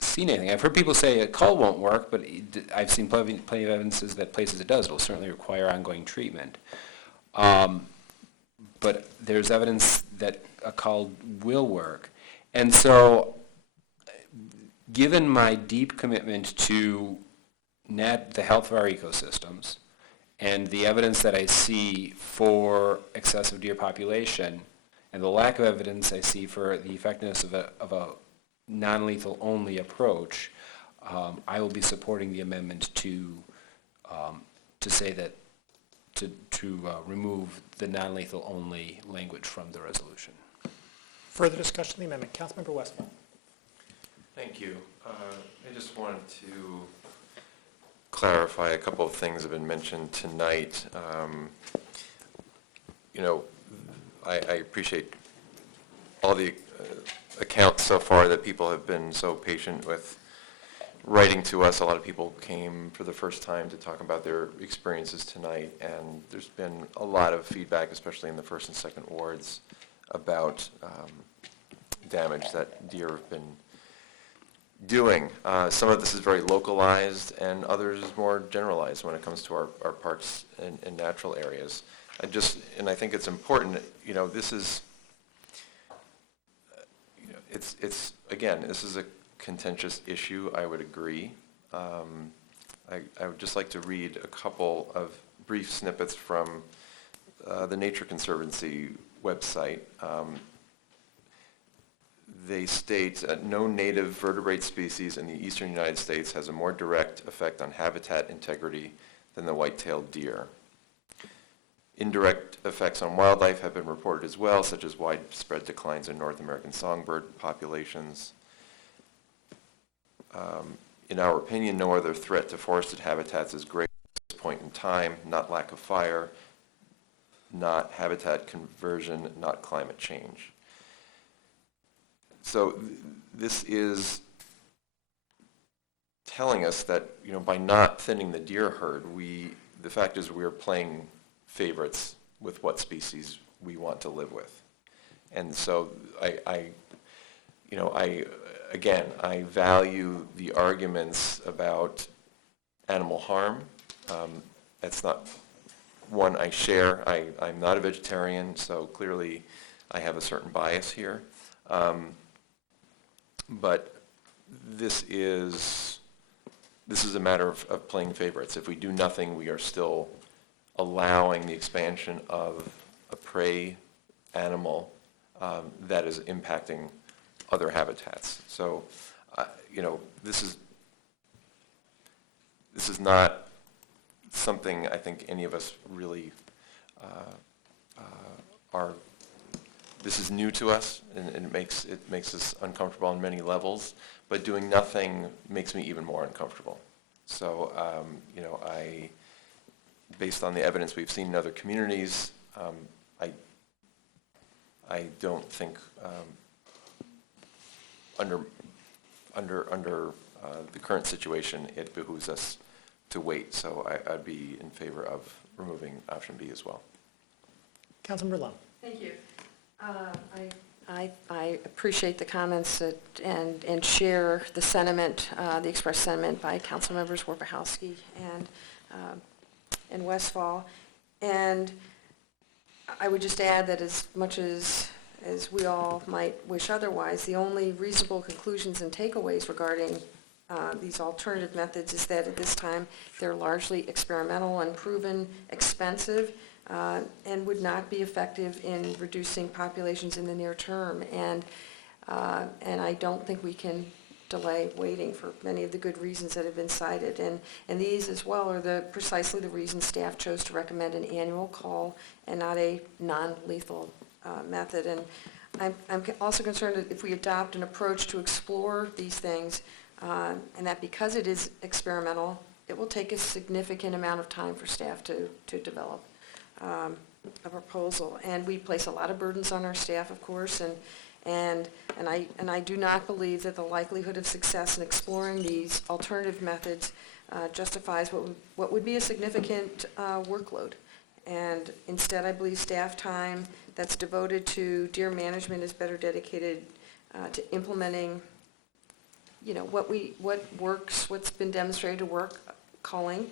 seen anything. I've heard people say a cull won't work, but I've seen plenty of evidences that places it does. It will certainly require ongoing treatment. But there's evidence that a cull will work. And so, given my deep commitment to the health of our ecosystems and the evidence that I see for excessive deer population and the lack of evidence I see for the effectiveness of a non-lethal only approach, I will be supporting the amendment to say that to remove the non-lethal only language from the resolution. Further discussion of the amendment. Councilmember Westphal. Thank you. I just wanted to clarify a couple of things that have been mentioned tonight. I appreciate all the accounts so far that people have been so patient with writing to us. A lot of people came for the first time to talk about their experiences tonight, and there's been a lot of feedback, especially in the first and second wards, about damage that deer have been doing. Some of this is very localized, and others is more generalized when it comes to our parks and natural areas. And I think it's important, this is, again, this is a contentious issue, I would agree. I would just like to read a couple of brief snippets from the Nature Conservancy website. They state no native vertebrate species in the eastern United States has a more direct effect on habitat integrity than the white-tailed deer. Indirect effects on wildlife have been reported as well, such as widespread declines in North American songbird populations. In our opinion, no other threat to forested habitats is greater at this point in time, not lack of fire, not habitat conversion, not climate change. So this is telling us that, by not thinning the deer herd, the fact is we are playing favorites with what species we want to live with. And so again, I value the arguments about animal harm. That's not one I share. I'm not a vegetarian, so clearly I have a certain bias here. But this is a matter of playing favorites. If we do nothing, we are still allowing the expansion of a prey animal that is impacting other habitats. So, this is not something I think any of us really are. This is new to us, and it makes us uncomfortable on many levels. But doing nothing makes me even more uncomfortable. So, based on the evidence we've seen in other communities, I don't think under the current situation it behooves us to wait. So I'd be in favor of removing option B as well. Councilmember Lowe. Thank you. I appreciate the comments and share the sentiment, the expressed sentiment by Council Members Warpahowski and Westfall. And I would just add that as much as we all might wish otherwise, the only reasonable conclusions and takeaways regarding these alternative methods is that at this time they're largely experimental, unproven, expensive, and would not be effective in reducing populations in the near term. And I don't think we can delay waiting for many of the good reasons that have been cited. And these as well are precisely the reasons staff chose to recommend an annual call and not a non-lethal method. And I'm also concerned that if we adopt an approach to explore these things, and that because it is experimental, it will take a significant amount of time for staff to develop a proposal. And we place a lot of burdens on our staff, of course, and I do not believe that the likelihood of success in exploring these alternative methods justifies what would be a significant workload. And instead, I believe staff time that's devoted to deer management is better dedicated to implementing, what works, what's been demonstrated to work, calling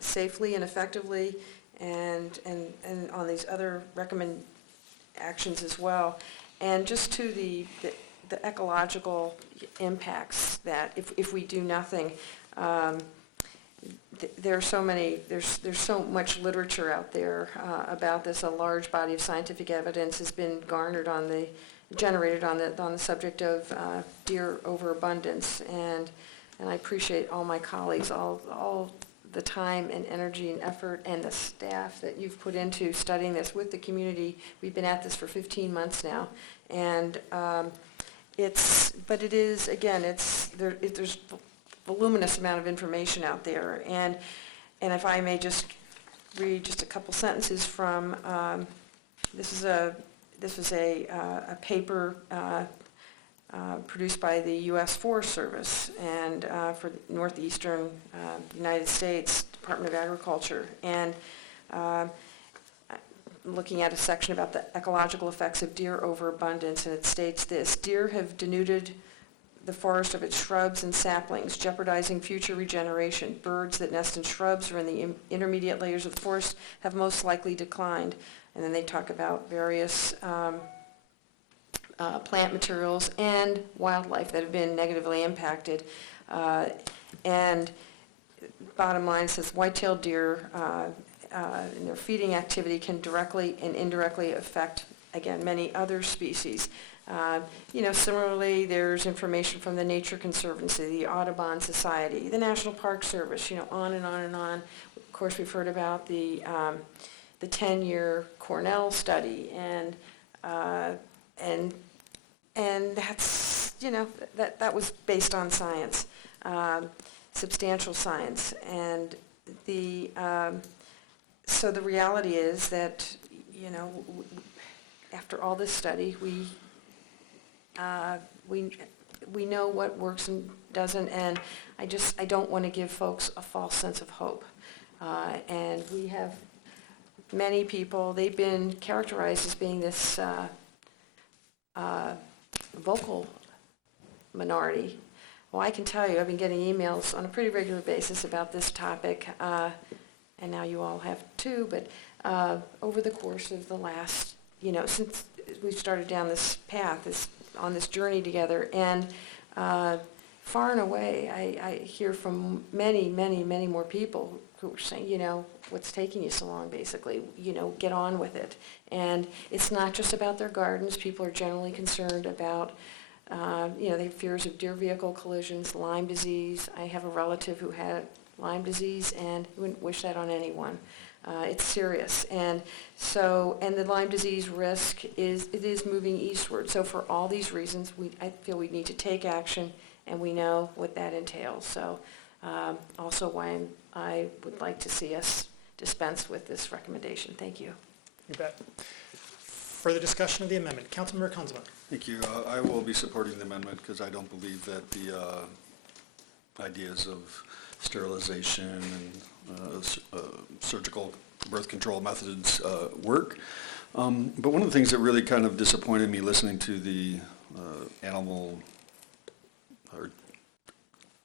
safely and effectively, and on these other recommend actions as well. And just to the ecological impacts that if we do nothing, there's so much literature out there about this. A large body of scientific evidence has been generated on the subject of deer overabundance, and I appreciate all my colleagues, all the time and energy and effort and the staff that you've put into studying this with the community. We've been at this for 15 months now, and there's voluminous amount of information out there, and if I may just read just a couple sentences from this was a paper produced by the U.S. Forest Service and for the northeastern United States Department of Agriculture. And looking at a section about the ecological effects of deer overabundance, and it states this: deer have denuded the forest of its shrubs and saplings, jeopardizing future regeneration. Birds that nest in shrubs or in the intermediate layers of the forest have most likely declined. And then they talk about various plant materials and wildlife that have been negatively impacted. And bottom line says white-tailed deer and their feeding activity can directly and indirectly affect, again, many other species. Similarly, there's information from the Nature Conservancy, the Audubon Society, the National Park Service, on and on and on. Of course, we've heard about the 10-year Cornell study, and that's, that was based on science, substantial science. And so the reality is that, after all this study, we know what works and doesn't, and I don't want to give folks a false sense of hope. And we have many people, they've been characterized as being this vocal minority. Well, I can tell you, I've been getting emails on a pretty regular basis about this topic, and now you all have too, but over the course of the last, since we've started down this path, on this journey together, and far and away, I hear from many, many, many more people who are saying, what's taking you so long, basically, get on with it. And it's not just about their gardens. People are generally concerned about, they have fears of deer vehicle collisions, Lyme disease. I have a relative who had Lyme disease, and wouldn't wish that on anyone. It's serious, and the Lyme disease risk is moving eastward. So for all these reasons, I feel we need to take action, and we know what that entails. So also why I would like to see us dispense with this recommendation. Thank you. You bet. Further discussion of the amendment. Councilmember Kunzman. Thank you. I will be supporting the amendment because I don't believe that the ideas of sterilization and surgical birth control methods work. But one of the things that really kind of disappointed me listening to the animal or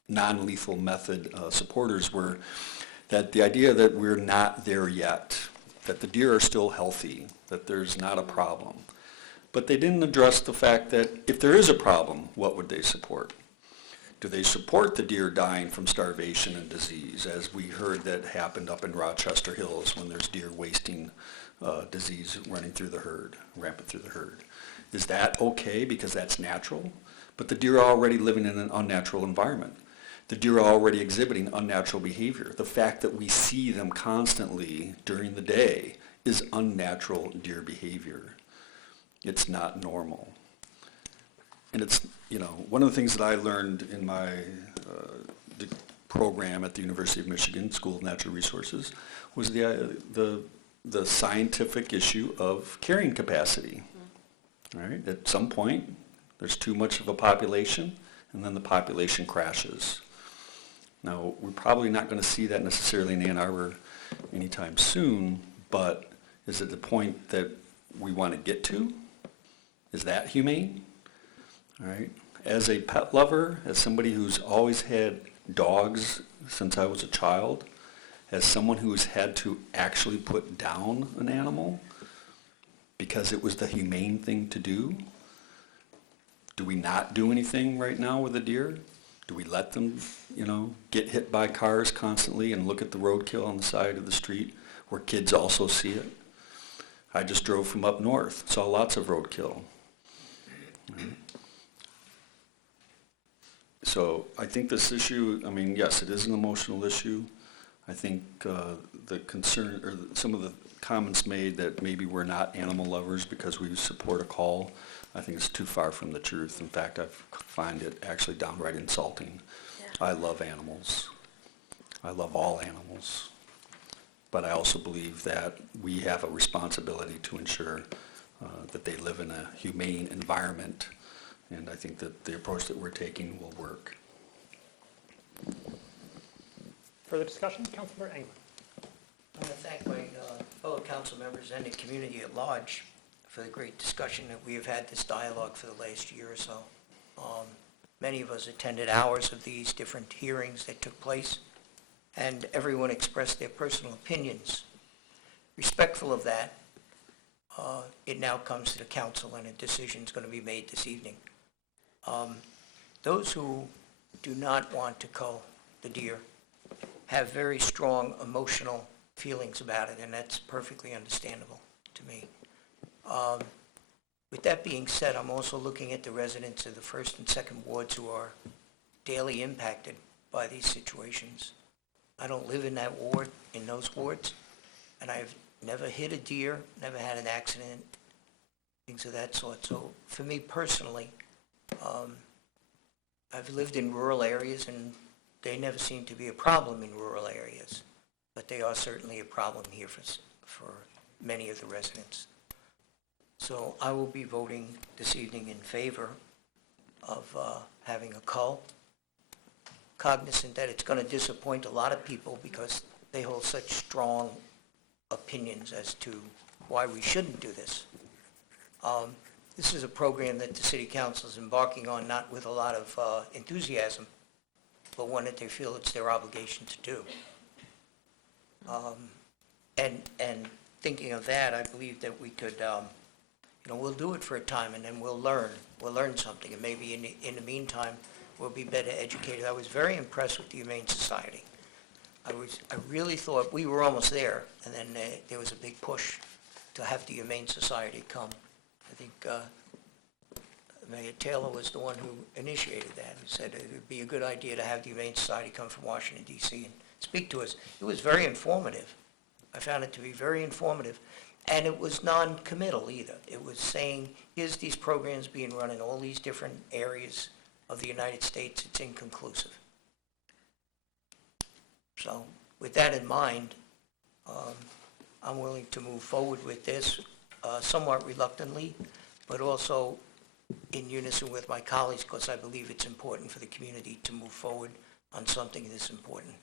non-lethal method supporters were that the idea that we're not there yet, that the deer are still healthy, that there's not a problem. But they didn't address the fact that if there is a problem, what would they support? Do they support the deer dying from starvation and disease, as we heard that happened up in Rochester Hills when there's deer wasting disease running through the herd, rampant through the herd? Is that okay because that's natural? But the deer are already living in an unnatural environment. The deer are already exhibiting unnatural behavior. The fact that we see them constantly during the day is unnatural deer behavior. It's not normal. And it's, one of the things that I learned in my program at the University of Michigan School of Natural Resources was the scientific issue of carrying capacity. Right? At some point, there's too much of a population, and then the population crashes. Now, we're probably not going to see that necessarily in Ann Arbor anytime soon, but is it the point that we want to get to? Is that humane? All right. As a pet lover, as somebody who's always had dogs since I was a child, as someone who's had to actually put down an animal because it was the humane thing to do, do we not do anything right now with the deer? Do we let them, get hit by cars constantly and look at the roadkill on the side of the street where kids also see it? I just drove from up north, saw lots of roadkill. So I think this issue, yes, it is an emotional issue. I think the concern, or some of the comments made that maybe we're not animal lovers because we support a call, I think it's too far from the truth. In fact, I find it actually downright insulting. Yeah. I love animals. I love all animals. But I also believe that we have a responsibility to ensure that they live in a humane environment. And I think that the approach that we're taking will work. Further discussion? Councilmember England. want to thank my fellow council members and the community at large for the great discussion that we have had, this dialogue for the last year or so. Many of us attended hours of these different hearings that took place, and everyone expressed their personal opinions. Respectful of that, it now comes to the council, and a decision is going to be made this evening. Those who do not want to cull the deer have very strong emotional feelings about it, and that's perfectly understandable to me. With that being said, I'm also looking at the residents of the first and second wards who are daily impacted by these situations. I don't live in that ward, in those wards, and I've never hit a deer, never had an accident, things of that sort. So for me personally, I've lived in rural areas, and they never seem to be a problem in rural areas, but they are certainly a problem here for many of the residents. So I will be voting this evening in favor of having a cull, cognizant that it's going to disappoint a lot of people because they hold such strong opinions as to why we shouldn't do this. This is a program that the City Council is embarking on, not with a lot of enthusiasm, but one that they feel it's their obligation to do. And thinking of that, I believe that we could, we'll do it for a time, and then we'll learn something, and maybe in the meantime, we'll be better educated. I was very impressed with the Humane Society. I really thought we were almost there, and then there was a big push to have the Humane Society come. I think Mayor Taylor was the one who initiated that, who said it would be a good idea to have the Humane Society come from Washington, D.C. and speak to us. It was very informative. I found it to be very informative. And it was non-committal either. It was saying, here's these programs being run in all these different areas of the United States. It's inconclusive. So with that in mind, I'm willing to move forward with this somewhat reluctantly, but also in unison with my colleagues, because I believe it's important for the community to move forward on something this important.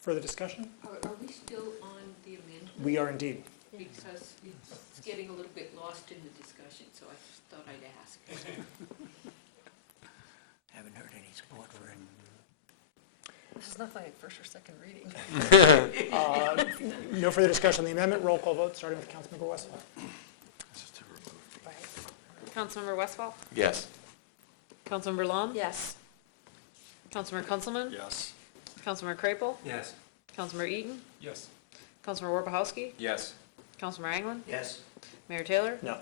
Further discussion? Are we still on the amendment? We are indeed. Because it's getting a little bit lost in the discussion, so I just thought I'd ask. Haven't heard any support for it. This is nothing like first or second reading. No further discussion on the amendment. Roll call vote, starting with Councilmember Westphal. Councilmember Westphal? Yes. Councilmember Lum? Yes. Councilmember Kunzelman? Yes. Councilmember Crapel? Yes. Councilmember Eaton? Yes. Councilmember Warpahowski? Yes. Councilmember Anglin? Yes. Mayor Taylor? No.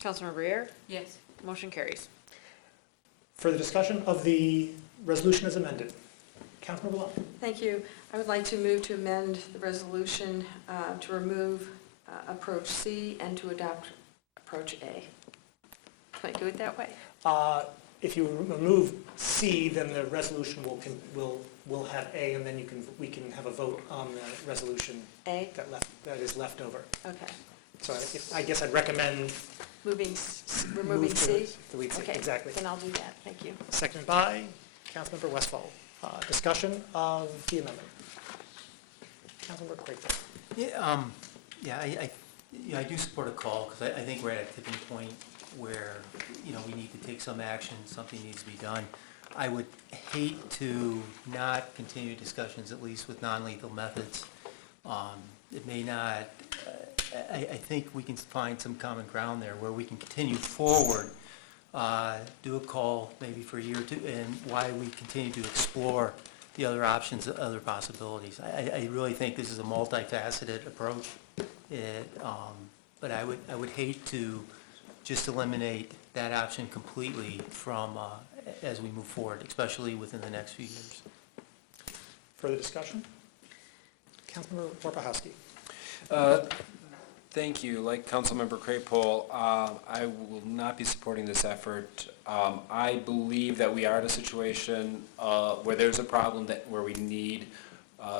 Councilmember Briere? Yes. Motion carries. Further discussion of the resolution as amended. Councilmember Lum. Thank you. I would like to move to amend the resolution to remove approach C and to adopt approach A. Can I do it that way? If you remove C, then the resolution will have A, and then we can have a vote on the resolution A? that is left over. Okay. So I guess I'd recommend Removing C? delete C, Okay, exactly. then I'll do that. Thank you. Seconded by Councilmember Westphal. Discussion of the amendment. Councilmember Crapel. I do support a call, because I think we're at a tipping point where, we need to take some action, something needs to be done. I would hate to not continue discussions, at least with non-lethal methods. It may not, I think we can find some common ground there where we can continue forward, do a call maybe for a year or two, and why we continue to explore the other options, other possibilities. I really think this is a multifaceted approach. But I would hate to just eliminate that option completely from as we move forward, especially within the next few years. Further discussion? Councilmember Warpahowski. Thank you. Like Councilmember Crapel, I will not be supporting this effort. I believe that we are in a situation where there's a problem where we need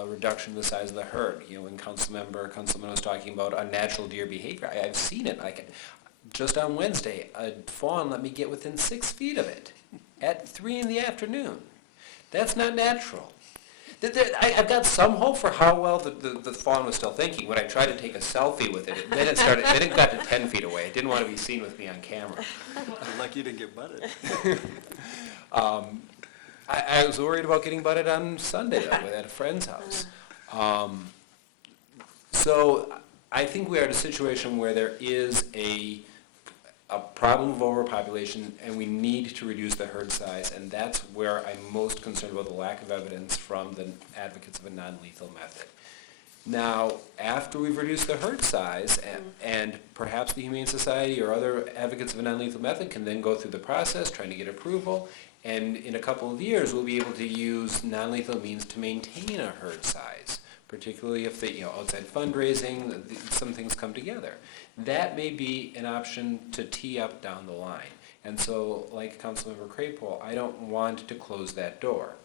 reduction of the size of the herd. When Councilman was talking about unnatural deer behavior, I've seen it. Just on Wednesday, a fawn let me get within 6 feet of it at 3 in the afternoon. That's not natural. I've got some hope for how well the fawn was still thinking. When I tried to take a selfie with it, then it got to 10 feet away. It didn't want to be seen with me on camera. Lucky you didn't get butted. I was worried about getting butted on Sunday, though, at a friend's house. So I think we are in a situation where there is a problem of overpopulation, and we need to reduce the herd size, and that's where I'm most concerned about the lack of evidence from the advocates of a non-lethal method. Now, after we've reduced the herd size, and perhaps the Humane Society or other advocates of a non-lethal method can then go through the process, trying to get approval, and in a couple of years, we'll be able to use non-lethal means to maintain a herd size, particularly if the outside fundraising, some things come together. That may be an option to tee up down the line. And so, like Councilmember Crapo, I don't want to close that door.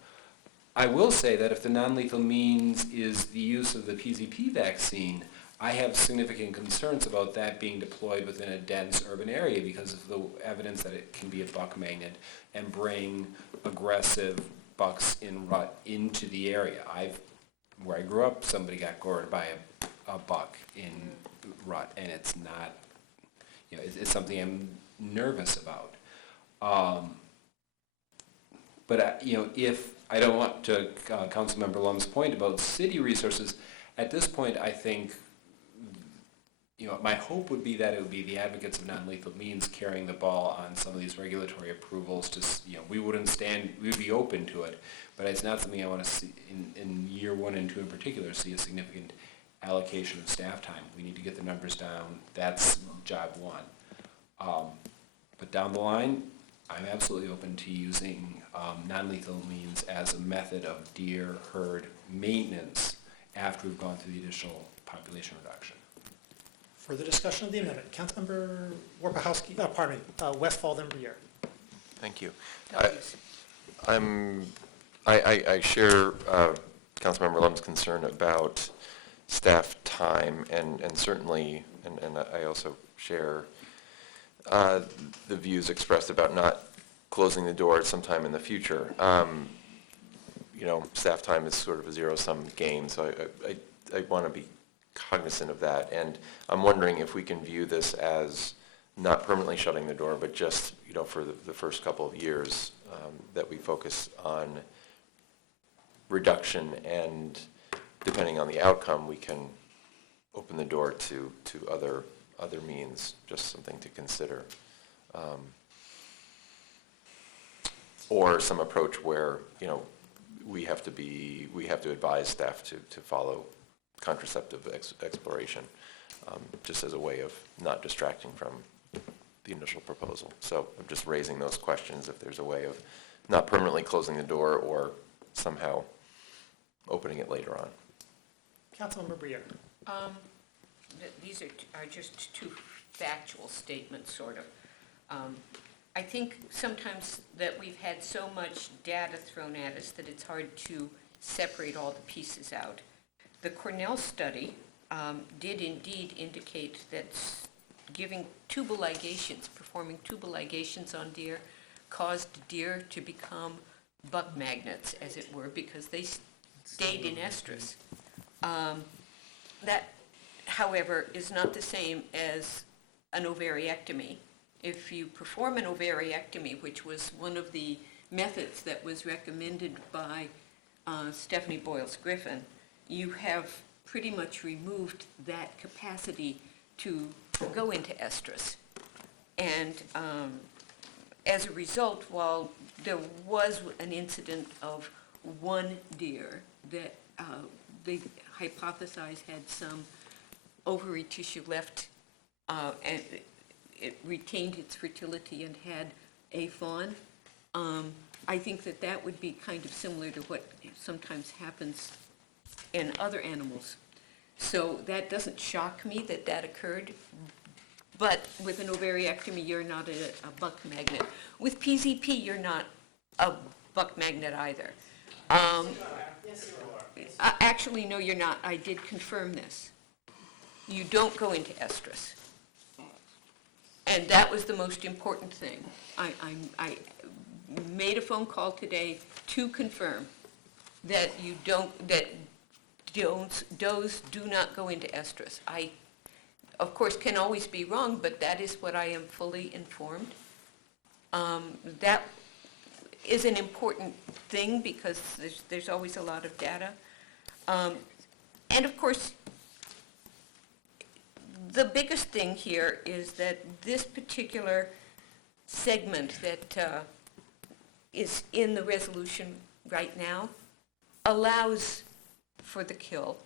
I will say that if the non-lethal means is the use of the PZP vaccine, I have significant concerns about that being deployed within a dense urban area because of the evidence that it can be a buck magnet and bring aggressive bucks in rut into the area. Where I grew up, somebody got gored by a buck in rut, and it's not, it's something I'm nervous about. But if I don't want to Councilmember Lum's point about city resources, at this point I think, my hope would be that it would be the advocates of non-lethal means carrying the ball on some of these regulatory approvals. We would be open to it, but it's not something I want to see in year 1 and 2 in particular, see a significant allocation of staff time. We need to get the numbers down. That's job 1. But down the line, I'm absolutely open to using non-lethal means as a method of deer herd maintenance after we've gone through the additional population reduction. Further discussion of the amendment. Councilmember Westfall, then Briere. Thank you. I share Councilmember Lum's concern about staff time, and certainly, and I also share the views expressed about not closing the door sometime in the future. Staff time is sort of a zero-sum game, so I want to be cognizant of that, and I'm wondering if we can view this as not permanently shutting the door, but just for the first couple of years that we focus on reduction, and depending on the outcome, we can open the door to other means. Just something to consider, or some approach where we have to advise staff to follow contraceptive exploration, just as a way of not distracting from the initial proposal. So I'm just raising those questions, if there's a way of not permanently closing the door or somehow opening it later on. Councilmember Briere. These are just 2 factual statements, sort of. I think sometimes that we've had so much data thrown at us that it's hard to separate all the pieces out. The Cornell study did indeed indicate that performing tubal ligations on deer caused deer to become buck magnets, as it were, because they stayed in estrus. That, however, is not the same as an ovariectomy. If you perform an ovariectomy, which was one of the methods that was recommended by Stephanie Boyles-Griffin, you have pretty much removed that capacity to go into estrus. And as a result, while there was an incident of 1 deer that they hypothesized had some ovary tissue left, and it retained its fertility and had a fawn, I think that would be kind of similar to what sometimes happens in other animals. So that doesn't shock me that occurred, but with an ovariectomy, you're not a buck magnet. With PZP, you're not a buck magnet either. Yes, you are. Actually, no, you're not. I did confirm this. You don't go into estrus. And that was the most important thing. I made a phone call today to confirm that you don't, that does do not go into estrus. I, of course, can always be wrong, but that is what I am fully informed. That is an important thing because there's always a lot of data. And of course, the biggest thing here is that this particular segment that is in the resolution right now allows for the kill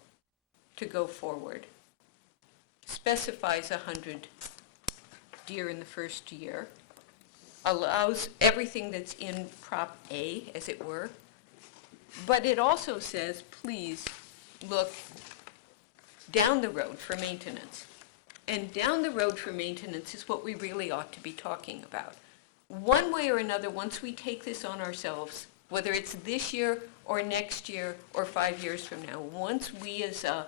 to go forward, specifies 100 deer in the first year, allows everything that's in Prop A, as it were, but it also says, please look down the road for maintenance. And down the road for maintenance is what we really ought to be talking about. One way or another, once we take this on ourselves, whether it's this year or next year or 5 years from now, once we as a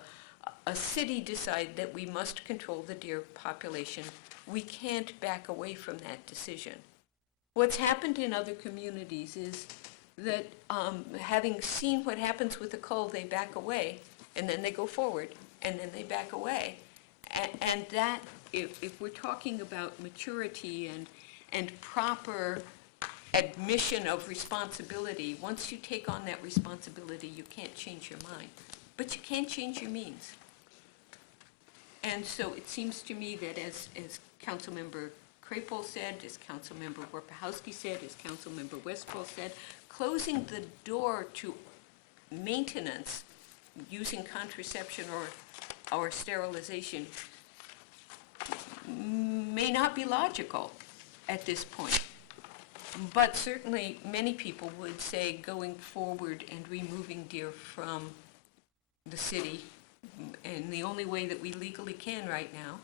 city decide that we must control the deer population, we can't back away from that decision. What's happened in other communities is that having seen what happens with a cull, they back away, and then they go forward, and then they back away. And that, if we're talking about maturity and proper admission of responsibility, once you take on that responsibility, you can't change your mind, but you can change your means. And so it seems to me that as Councilmember Crapol said, as Councilmember Warpahowski said, as Councilmember Westphal said, closing the door to maintenance using contraception or sterilization may not be logical at this point. But certainly many people would say going forward and removing deer from the city, and the only way that we legally can right now,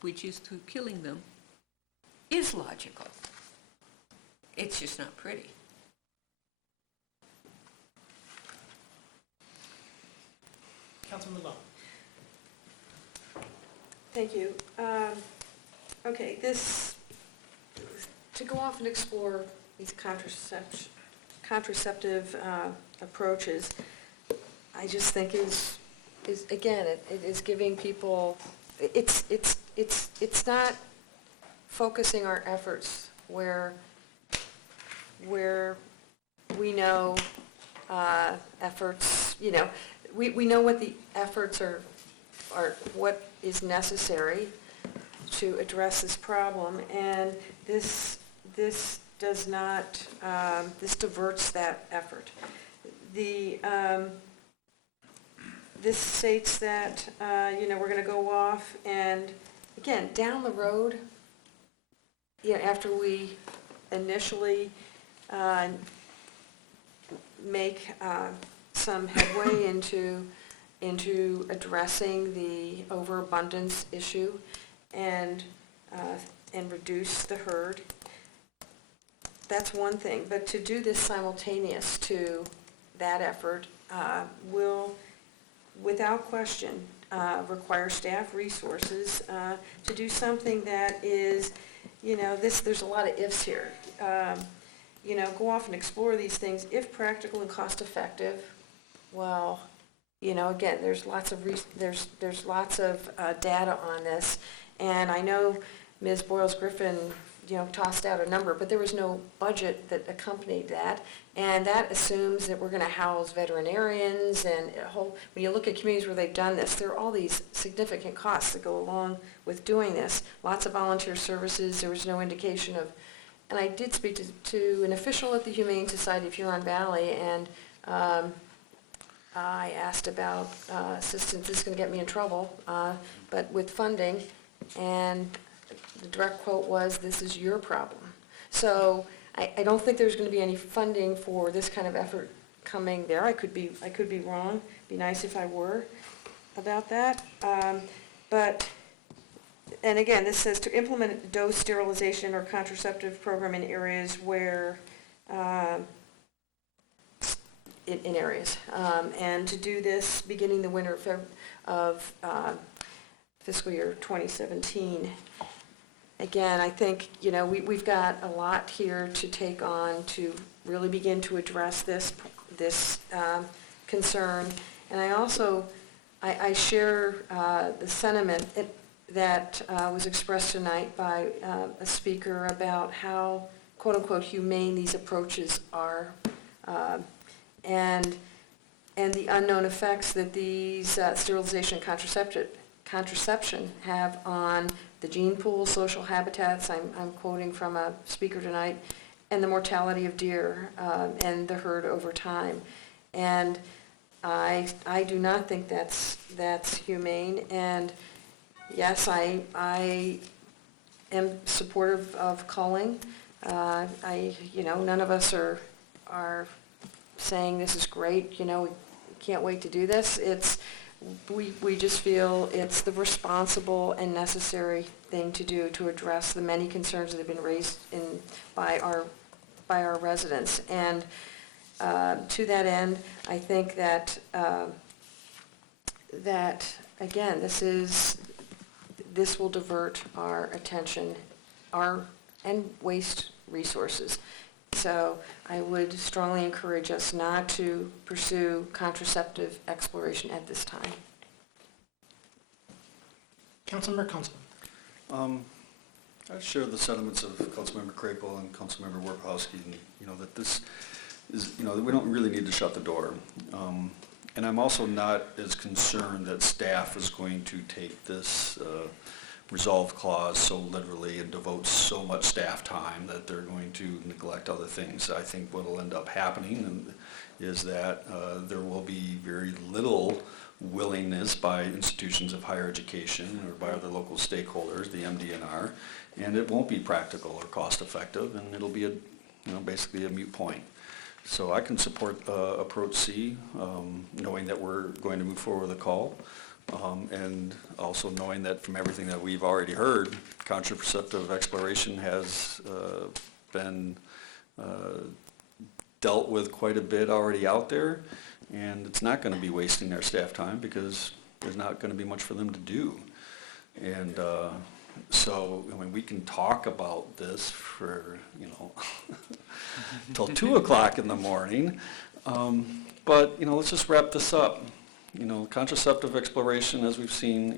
which is through killing them, is logical. It's just not pretty. Councilman Lowe. Thank you. Okay, to go off and explore these contraceptive approaches, I just think is again, it is giving people, it's not focusing our efforts where we know efforts, we know what the efforts are what is necessary to address this problem, and this does not, this diverts that effort. This states that, we're going to go off and, again, down the road, after we initially make some headway into addressing the overabundance issue and reduce the herd. That's one thing, but to do this simultaneous to that effort will, without question, require staff resources to do something that is, there's a lot of ifs here. Go off and explore these things if practical and cost effective. Well, again, there's lots of there's lots of data on this, and I know Ms. Boyles-Griffin, tossed out a number, but there was no budget that accompanied that, and that assumes that we're going to house veterinarians and a whole. When you look at communities where they've done this, there are all these significant costs that go along with doing this. Lots of volunteer services. There was no indication of, and I did speak to an official at the Humane Society of Huron Valley, and I asked about assistance. This is going to get me in trouble, but with funding, and the direct quote was, "This is your problem." So I don't think there's going to be any funding for this kind of effort coming there. I could be wrong. It'd be nice if I were about that. And again, this says to implement dose sterilization or contraceptive program in areas where. In areas, and to do this beginning the winter of fiscal year 2017. Again, I think we've got a lot here to take on to really begin to address this concern. And I also, I share the sentiment that was expressed tonight by a speaker about how, quote-unquote, humane these approaches are, and the unknown effects that these sterilization and contraception have on the gene pool, social habitats, I'm quoting from a speaker tonight, and the mortality of deer and the herd over time. And I do not think that's humane. And yes, I am supportive of culling. None of us are saying this is great, we can't wait to do this. We just feel it's the responsible and necessary thing to do to address the many concerns that have been raised by our residents. And to that end, I think that again, this will divert our attention, and waste resources. So I would strongly encourage us not to pursue contraceptive exploration at this time. Councilmember Kunstman. I share the sentiments of Councilmember Crapel and Councilmember Warpowski, and that this is, that we don't really need to shut the door. And I'm also not as concerned that staff is going to take this resolve clause so literally and devote so much staff time that they're going to neglect other things. I think what will end up happening is that there will be very little willingness by institutions of higher education or by other local stakeholders, the MDNR, and it won't be practical or cost effective, and it'll be basically a moot point. So I can support approach C, knowing that we're going to move forward with a call. And also knowing that from everything that we've already heard, contraceptive exploration has been dealt with quite a bit already out there, and it's not going to be wasting their staff time because there's not going to be much for them to do. And so, we can talk about this for, till 2 o'clock in the morning, but, let's just wrap this up. Contraceptive exploration, as we've seen,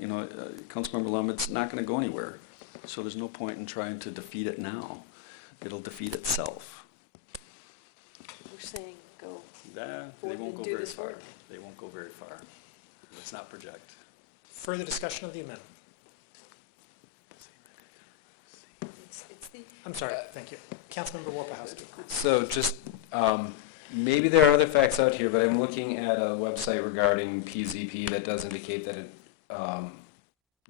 Councilmember Lum, it's not going to go anywhere. So there's no point in trying to defeat it now. It'll defeat itself. We're saying go They won't go very far. They won't go very far. Let's not project. Further discussion of the amendment? I'm sorry, thank you. Councilmember Warpowski. So just, maybe there are other facts out here, but I'm looking at a website regarding PZP that does indicate that it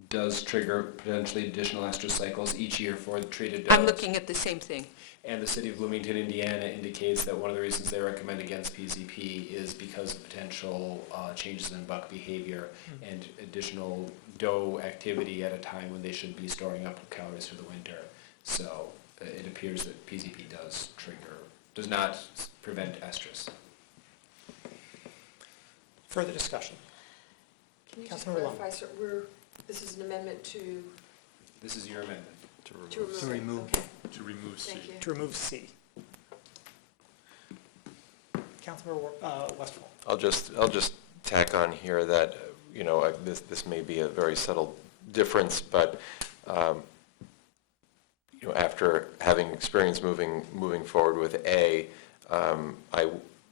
does trigger potentially additional extra cycles each year for the treated does. I'm looking at the same thing. And the city of Bloomington, Indiana indicates that one of the reasons they recommend against PZP is because of potential changes in buck behavior and additional doe activity at a time when they should be storing up calories for the winter. So it appears that PZP does not prevent estrus. Further discussion? Can you just Councilmember Lum. clarify, sir, this is an amendment to? This is your amendment. To remove. Okay. To remove C. Thank you. To remove C. Councilmember Westphal. I'll just tack on here that, this may be a very subtle difference, but, after having experience moving forward with A,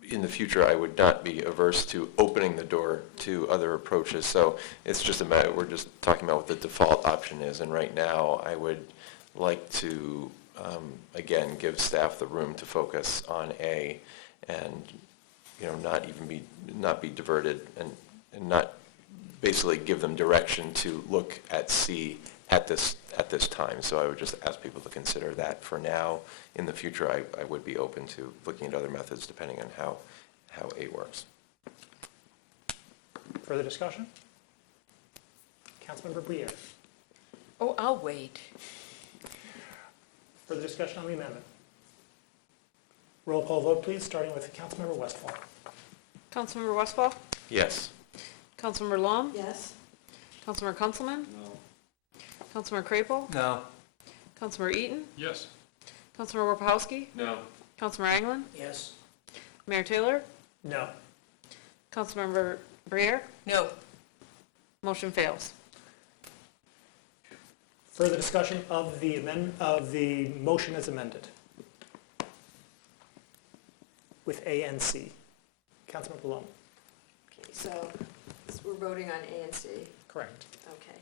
in the future, I would not be averse to opening the door to other approaches. So it's just a matter, we're just talking about what the default option is. And right now, I would like to, again, give staff the room to focus on A and, not be diverted and not basically give them direction to look at C at this time. So I would just ask people to consider that for now. In the future, I would be open to looking at other methods depending on how A works. Further discussion? Councilmember Briere. Oh, I'll wait. Further discussion on the amendment? Roll call vote, please, starting with Councilmember Westphal. Councilmember Westphal? Yes. Councilmember Lum? Yes. Councilmember Kunzelman? No. Councilmember Crapel? No. Councilmember Eaton? Yes. Councilmember Warpowski? No. Councilmember Anglin? Yes. Mayor Taylor? No. Councilmember Briere? No. Motion fails. Further discussion of the motion as amended with A and C. Councilmember Malone. Okay, so we're voting on A and C. Correct. Okay.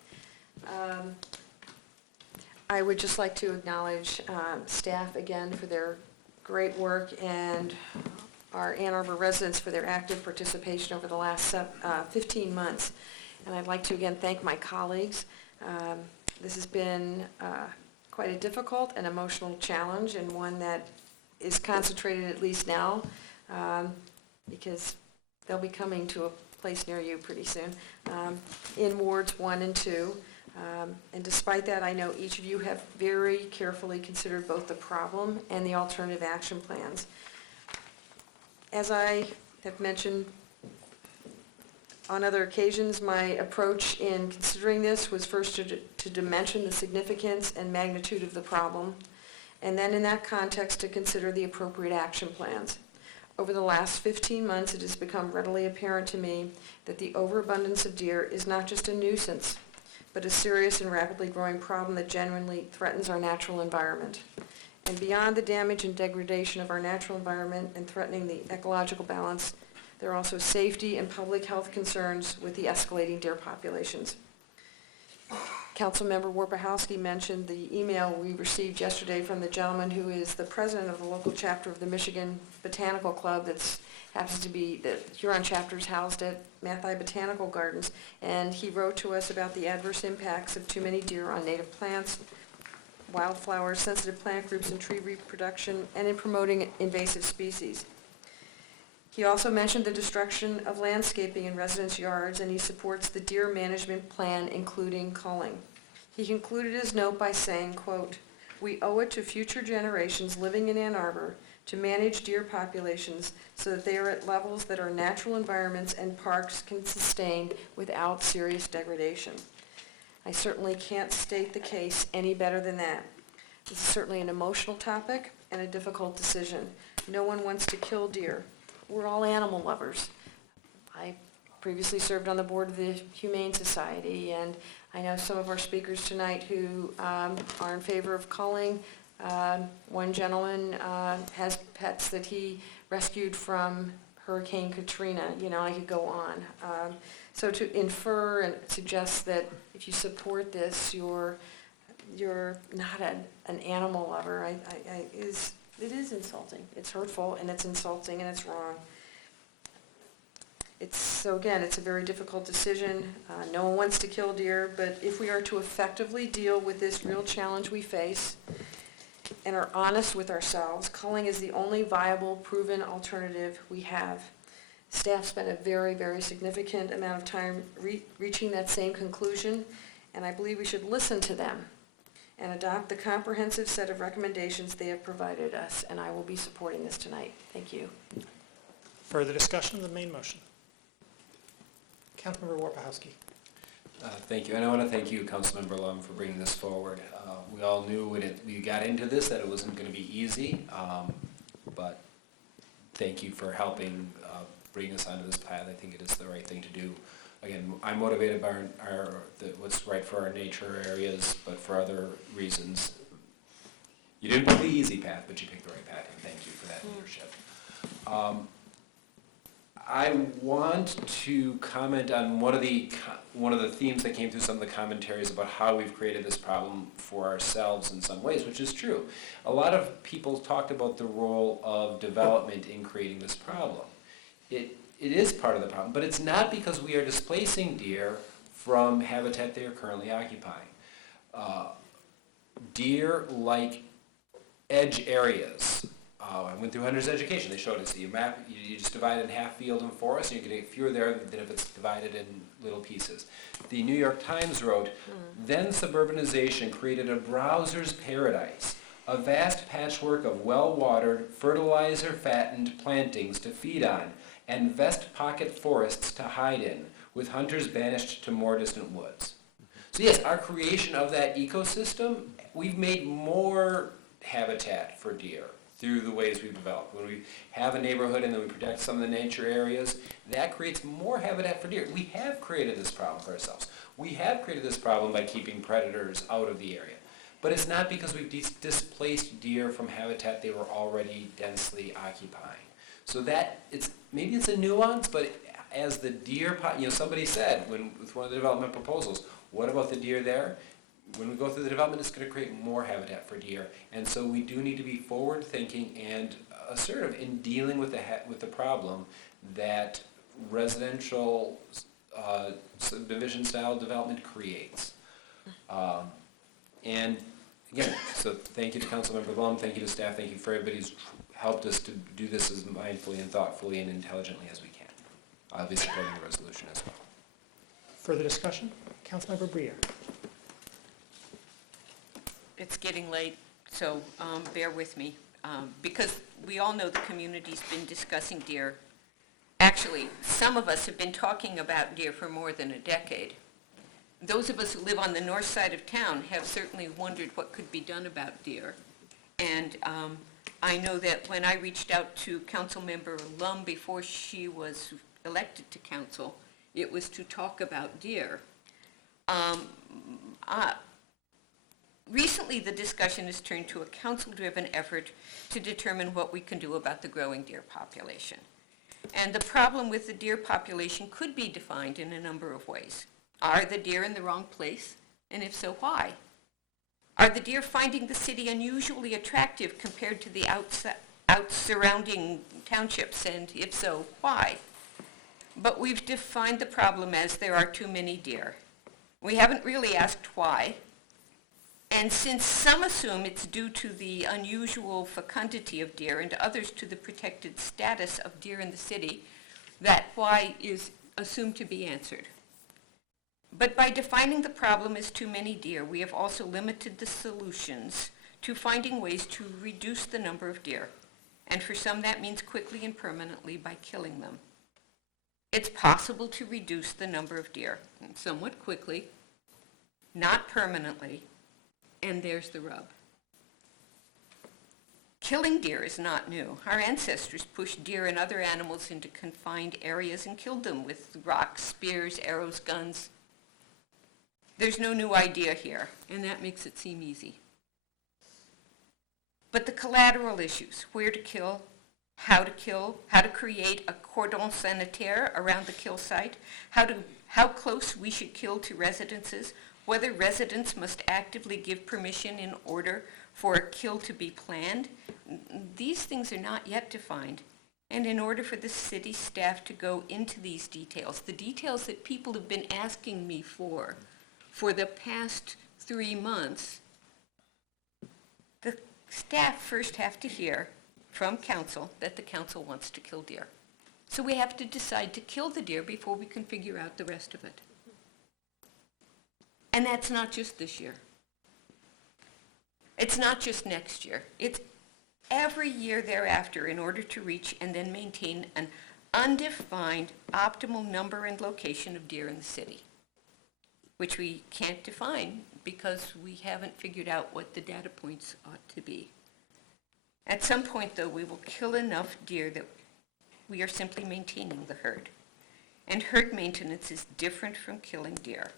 I would just like to acknowledge staff again for their great work and our Ann Arbor residents for their active participation over the last 15 months. And I'd like to again thank my colleagues. This has been quite a difficult and emotional challenge, and one that is concentrated at least now because they'll be coming to a place near you pretty soon in wards 1 and 2. And despite that, I know each of you have very carefully considered both the problem and the alternative action plans. As I have mentioned on other occasions, my approach in considering this was first to dimension the significance and magnitude of the problem, and then in that context to consider the appropriate action plans. Over the last 15 months, it has become readily apparent to me that the overabundance of deer is not just a nuisance, but a serious and rapidly growing problem that genuinely threatens our natural environment. And beyond the damage and degradation of our natural environment and threatening the ecological balance, there are also safety and public health concerns with the escalating deer populations. Councilmember Warpahowski mentioned the email we received yesterday from the gentleman who is the president of the local chapter of the Michigan Botanical Club that happens to be, the Huron chapter is housed at Mathi Botanical Gardens, and he wrote to us about the adverse impacts of too many deer on native plants, wildflowers, sensitive plant groups, and tree reproduction, and in promoting invasive species. He also mentioned the destruction of landscaping in residents' yards, and he supports the deer management plan, including culling. He concluded his note by saying, quote, "We owe it to future generations living in Ann Arbor to manage deer populations so that they are at levels that our natural environments and parks can sustain without serious degradation." I certainly can't state the case any better than that. This is certainly an emotional topic and a difficult decision. No one wants to kill deer. We're all animal lovers. I previously served on the board of the Humane Society, and I know some of our speakers tonight who are in favor of culling. One gentleman has pets that he rescued from Hurricane Katrina. You know, I could go on. So to infer and suggest that if you support this, you're not an animal lover, it is insulting. It's hurtful, and it's insulting, and it's wrong. So again, it's a very difficult decision. No one wants to kill deer, but if we are to effectively deal with this real challenge we face and are honest with ourselves, culling is the only viable, proven alternative we have. Staff spent a very, very significant amount of time reaching that same conclusion, and I believe we should listen to them and adopt the comprehensive set of recommendations they have provided us, and I will be supporting this tonight. Thank you. Further discussion of the main motion. Councilmember Warpahowski. Thank you, and I want to thank you, Councilmember Lum, for bringing this forward. We all knew when we got into this that it wasn't going to be easy, but thank you for helping bring us onto this path. I think it is the right thing to do. Again, I'm motivated by what's right for our nature areas, but for other reasons. You didn't pick the easy path, but you picked the right path, and thank you for that leadership. I want to comment on one of the themes that came through some of the commentaries about how we've created this problem for ourselves in some ways, which is true. A lot of people talked about the role of development in creating this problem. It is part of the problem, but it's not because we are displacing deer from habitat they are currently occupying. Deer like edge areas. I went through hunter's education. They showed us you just divide it in half field and forest, and you can get fewer there than if it's divided in little pieces. The New York Times wrote, "Then suburbanization created a browser's paradise, a vast patchwork of well-watered, fertilizer-fattened plantings to feed on, and vest pocket forests to hide in, with hunters banished to more distant woods." So yes, our creation of that ecosystem, we've made more habitat for deer through the ways we've developed. When we have a neighborhood and then we protect some of the nature areas, that creates more habitat for deer. We have created this problem for ourselves. We have created this problem by keeping predators out of the area. But it's not because we've displaced deer from habitat they were already densely occupying. So that, maybe it's a nuance, but as the deer, somebody said with one of the development proposals, what about the deer there? When we go through the development, it's going to create more habitat for deer. And so we do need to be forward-thinking and assertive in dealing with the problem that residential subdivision-style development creates. And again, so thank you to Councilmember Blum, thank you to staff, thank you for everybody who's helped us to do this as mindfully and thoughtfully and intelligently as we can. I'll be supporting the resolution as well. Further discussion? Councilmember Briere. It's getting late, so bear with me. Because we all know the community's been discussing deer. Actually, some of us have been talking about deer for more than a decade. Those of us who live on the north side of town have certainly wondered what could be done about deer. And I know that when I reached out to Councilmember Lum before she was elected to council, it was to talk about deer. Recently, the discussion has turned to a council-driven effort to determine what we can do about the growing deer population. And the problem with the deer population could be defined in a number of ways. Are the deer in the wrong place? And if so, why? Are the deer finding the city unusually attractive compared to the surrounding townships? And if so, why? But we've defined the problem as there are too many deer. We haven't really asked why. And since some assume it's due to the unusual fecundity of deer and others to the protected status of deer in the city, that why is assumed to be answered. But by defining the problem as too many deer, we have also limited the solutions to finding ways to reduce the number of deer. And for some, that means quickly and permanently by killing them. It's possible to reduce the number of deer, somewhat quickly, not permanently, and there's the rub. Killing deer is not new. Our ancestors pushed deer and other animals into confined areas and killed them with rocks, spears, arrows, guns. There's no new idea here, and that makes it seem easy. But the collateral issues, where to kill, how to create a cordon sanitaire around the kill site, how close we should kill to residences, whether residents must actively give permission in order for a kill to be planned, these things are not yet defined. And in order for the city staff to go into these details, the details that people have been asking me for the past 3 months, the staff first have to hear from council that the council wants to kill deer. So we have to decide to kill the deer before we can figure out the rest of it. And that's not just this year. It's not just next year. It's every year thereafter in order to reach and then maintain an undefined optimal number and location of deer in the city, which we can't define because we haven't figured out what the data points ought to be. At some point, though, we will kill enough deer that we are simply maintaining the herd. And herd maintenance is different from killing deer.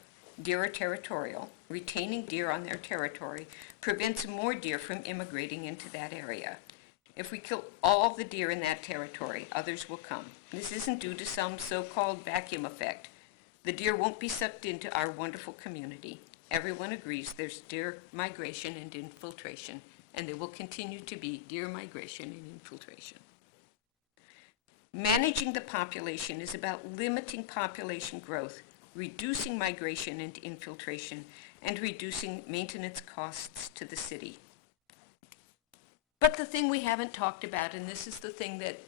Deer are territorial. Retaining deer on their territory prevents more deer from immigrating into that area. If we kill all the deer in that territory, others will come. This isn't due to some so-called vacuum effect. The deer won't be sucked into our wonderful community. Everyone agrees there's deer migration and infiltration, and there will continue to be deer migration and infiltration. Managing the population is about limiting population growth, reducing migration and infiltration, and reducing maintenance costs to the city. But the thing we haven't talked about, and this is the thing that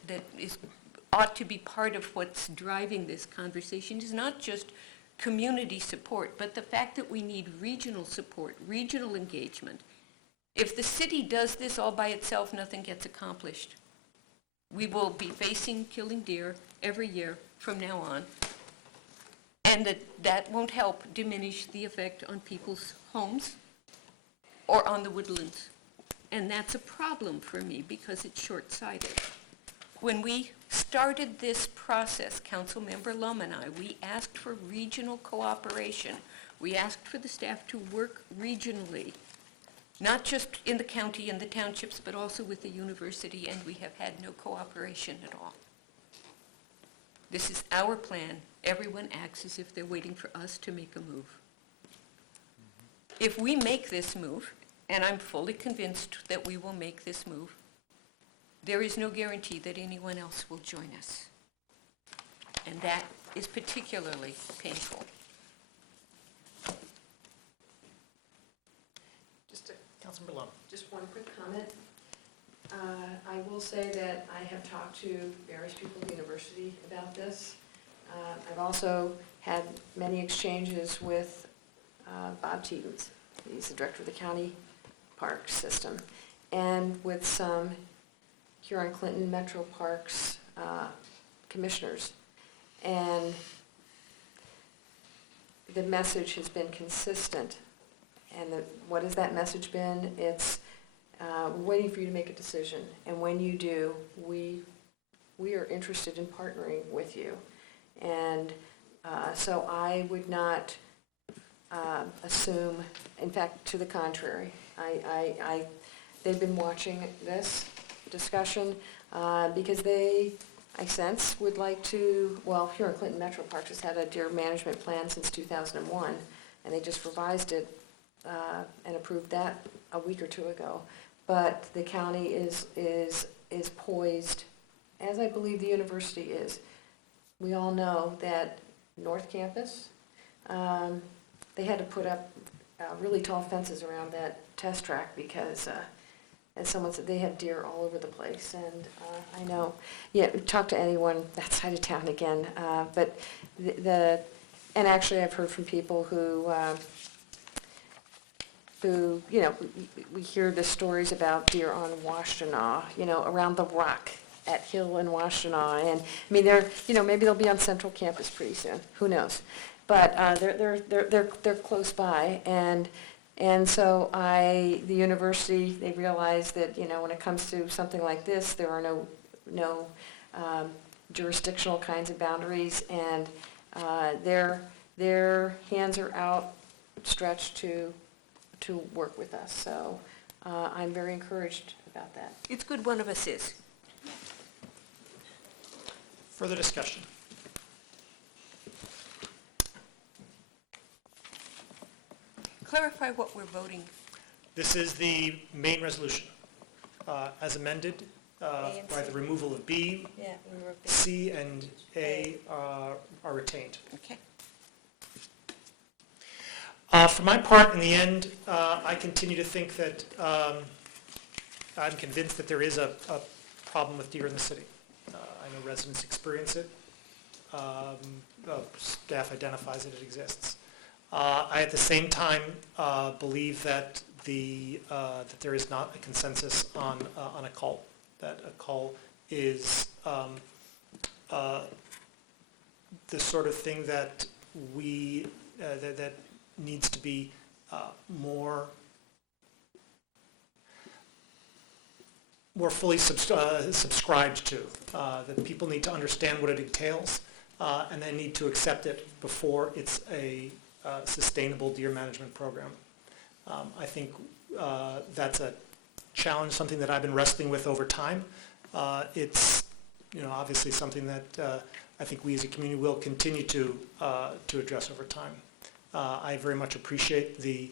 ought to be part of what's driving this conversation, is not just community support, but the fact that we need regional support, regional engagement. If the city does this all by itself, nothing gets accomplished. We will be facing killing deer every year from now on, and that won't help diminish the effect on people's homes or on the woodlands. and that's a problem for me because it's short-sighted. When we started this process, Councilmember Lum and I, we asked for regional cooperation. We asked for the staff to work regionally, not just in the county and the townships, but also with the university, and we have had no cooperation at all. This is our plan. Everyone acts as if they're waiting for us to make a move. If we make this move, and I'm fully convinced that we will make this move, there is no guarantee that anyone else will join us. And that is particularly painful. Councilmember Lum. Just one quick comment. I will say that I have talked to various people at the university about this. I've also had many exchanges with Bob Teetons. He's the director of the county park system, and with some Huron-Clinton Metro Parks commissioners. And the message has been consistent. And what has that message been? It's we're waiting for you to make a decision. And when you do, we are interested in partnering with you. And so I would not assume, in fact, to the contrary. They've been watching this discussion because they, I sense, would like to, well, here in Clinton Metro Parks has had a deer management plan since 2001, and they just revised it and approved that a week or two ago. But the county is poised, as I believe the university is. We all know that North Campus, they had to put up really tall fences around that test track because, as someone said, they had deer all over the place. And I know, yeah, talk to anyone that side of town again. But and actually I've heard from people who, you know, we hear the stories about deer on Washtenaw, you know, around the rock at Hill and Washtenaw. And I mean, they're, you know, maybe they'll be on Central Campus pretty soon. Who knows? But they're close by. And so the university, they realize that, you know, when it comes to something like this, there are no jurisdictional kinds of boundaries, and their hands are outstretched to work with us. So I'm very encouraged about that. It's good one of us is. Further discussion? Clarify what we're voting. This is the main resolution, as amended, by the removal of B, C, and A are retained. Okay. For my part, in the end, I continue to think that I'm convinced that there is a problem with deer in the city. I know residents experience it. Staff identifies that it exists. I, at the same time, believe that that there is not a consensus on a cull. That a cull is the sort of thing that that needs to be more fully subscribed to. That people need to understand what it entails, and they need to accept it before it's a sustainable deer management program. I think that's a challenge, something that I've been wrestling with over time. It's, you know, obviously something that I think we as a community will continue to address over time. I very much appreciate the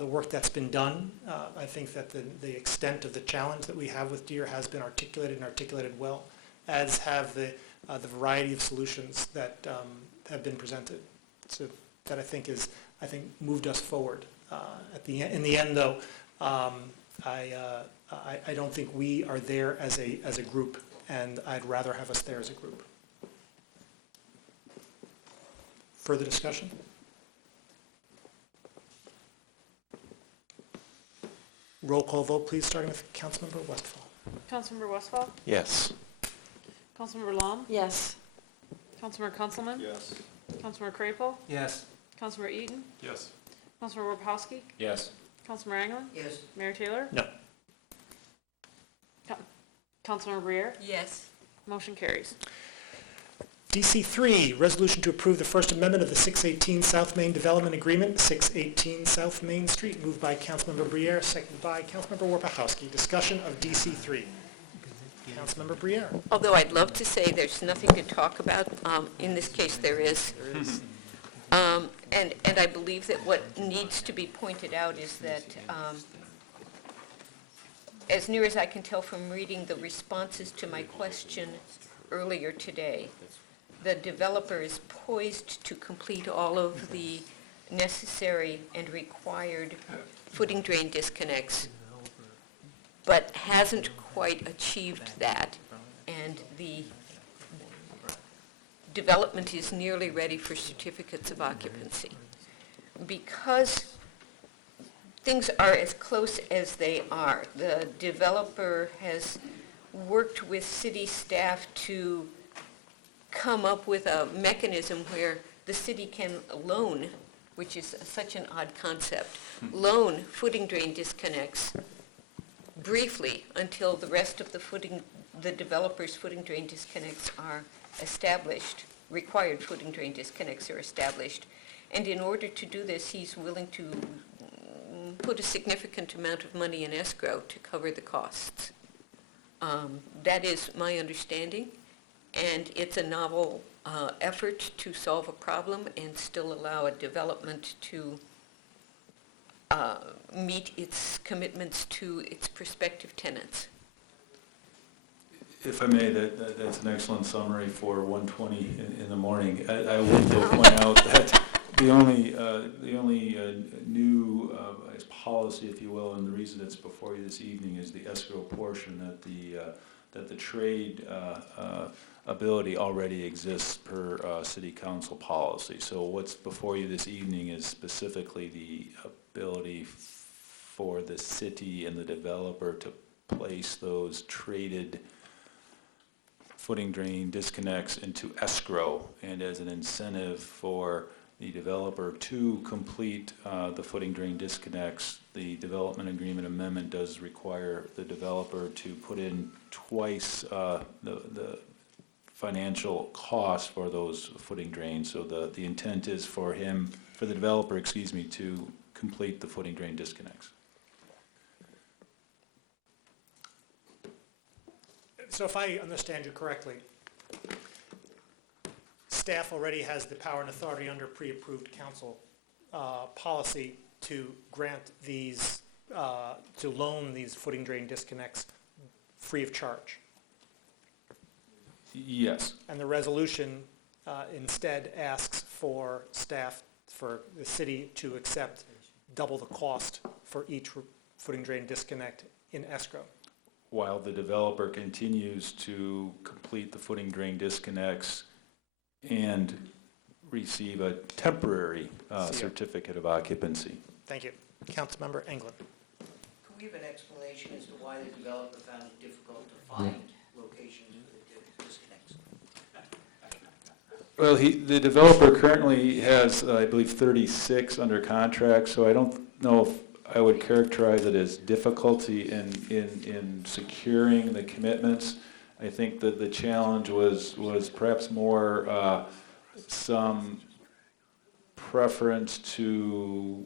work that's been done. I think that the extent of the challenge that we have with deer has been articulated well, as have the variety of solutions that have been presented. So that I think moved us forward. In the end, though, I don't think we are there as a group, and I'd rather have us there as a group. Further discussion? Roll call vote, please, starting with Councilmember Westphal. Councilmember Westphal? Yes. Councilmember Lum? Yes. Councilmember Kunzelman? Yes. Councilmember Crapel? Yes. Councilmember Eaton? Yes. Councilmember Warpowski? Yes. Councilmember Anglin? Yes. Mayor Taylor? No. Councilmember Briere? Yes. Motion carries. DC3, resolution to approve the First Amendment of the 618 South Main Development Agreement, 618 South Main Street, moved by Councilmember Briere, seconded by Councilmember Warpachowski. Discussion of DC3. Councilmember Briere. Although I'd love to say there's nothing to talk about, in this case there is. And I believe that what needs to be pointed out is that, as near as I can tell from reading the responses to my question earlier today, the developer is poised to complete all of the necessary and required footing drain disconnects, but hasn't quite achieved that. And the development is nearly ready for certificates of occupancy. Because things are as close as they are, the developer has worked with city staff to come up with a mechanism where the city can loan, which is such an odd concept, loan footing drain disconnects briefly until the rest of the developer's footing drain disconnects are established, required footing drain disconnects are established. And in order to do this, he's willing to put a significant amount of money in escrow to cover the costs. That is my understanding, and it's a novel effort to solve a problem and still allow a development to meet its commitments to its prospective tenants. If I may, that's an excellent summary for 1:20 in the morning. I would point out that the only new policy, if you will, and the reason it's before you this evening is the escrow portion that the trade ability already exists per city council policy. So what's before you this evening is specifically the ability for the city and the developer to place those traded footing drain disconnects into escrow, and as an incentive for the developer to complete the footing drain disconnects, the development agreement amendment does require the developer to put in twice the financial cost for those footing drains. So the intent is for the developer, to complete the footing drain disconnects. So if I understand you correctly, staff already has the power and authority under pre-approved council policy to grant these, to loan these footing drain disconnects free of charge. Yes. And the resolution instead asks for staff, for the city to accept double the cost for each footing drain disconnect in escrow. While the developer continues to complete the footing drain disconnects and receive a temporary certificate of occupancy. Thank you. Councilmember Englund. Can we have an explanation as to why the developer found it difficult to find locations for the disconnects? Well, the developer currently has, I believe, 36 under contract, so I don't know if I would characterize it as difficulty in securing the commitments. I think that the challenge was perhaps more some preference to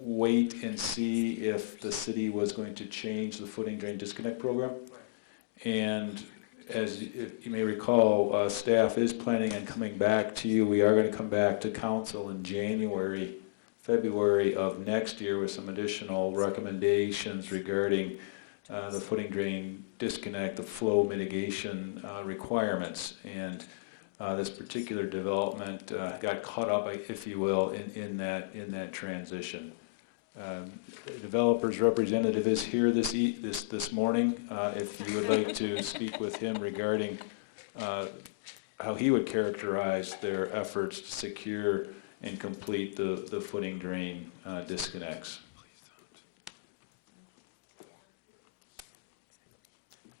wait and see if the city was going to change the footing drain disconnect program. And as you may recall, staff is planning on coming back to you. We are going to come back to council in February of next year with some additional recommendations regarding the footing drain disconnect, the flow mitigation requirements. And this particular development got caught up, if you will, in that transition. The developer's representative is here this morning. If you would like to speak with him regarding how he would characterize their efforts to secure and complete the footing drain disconnects.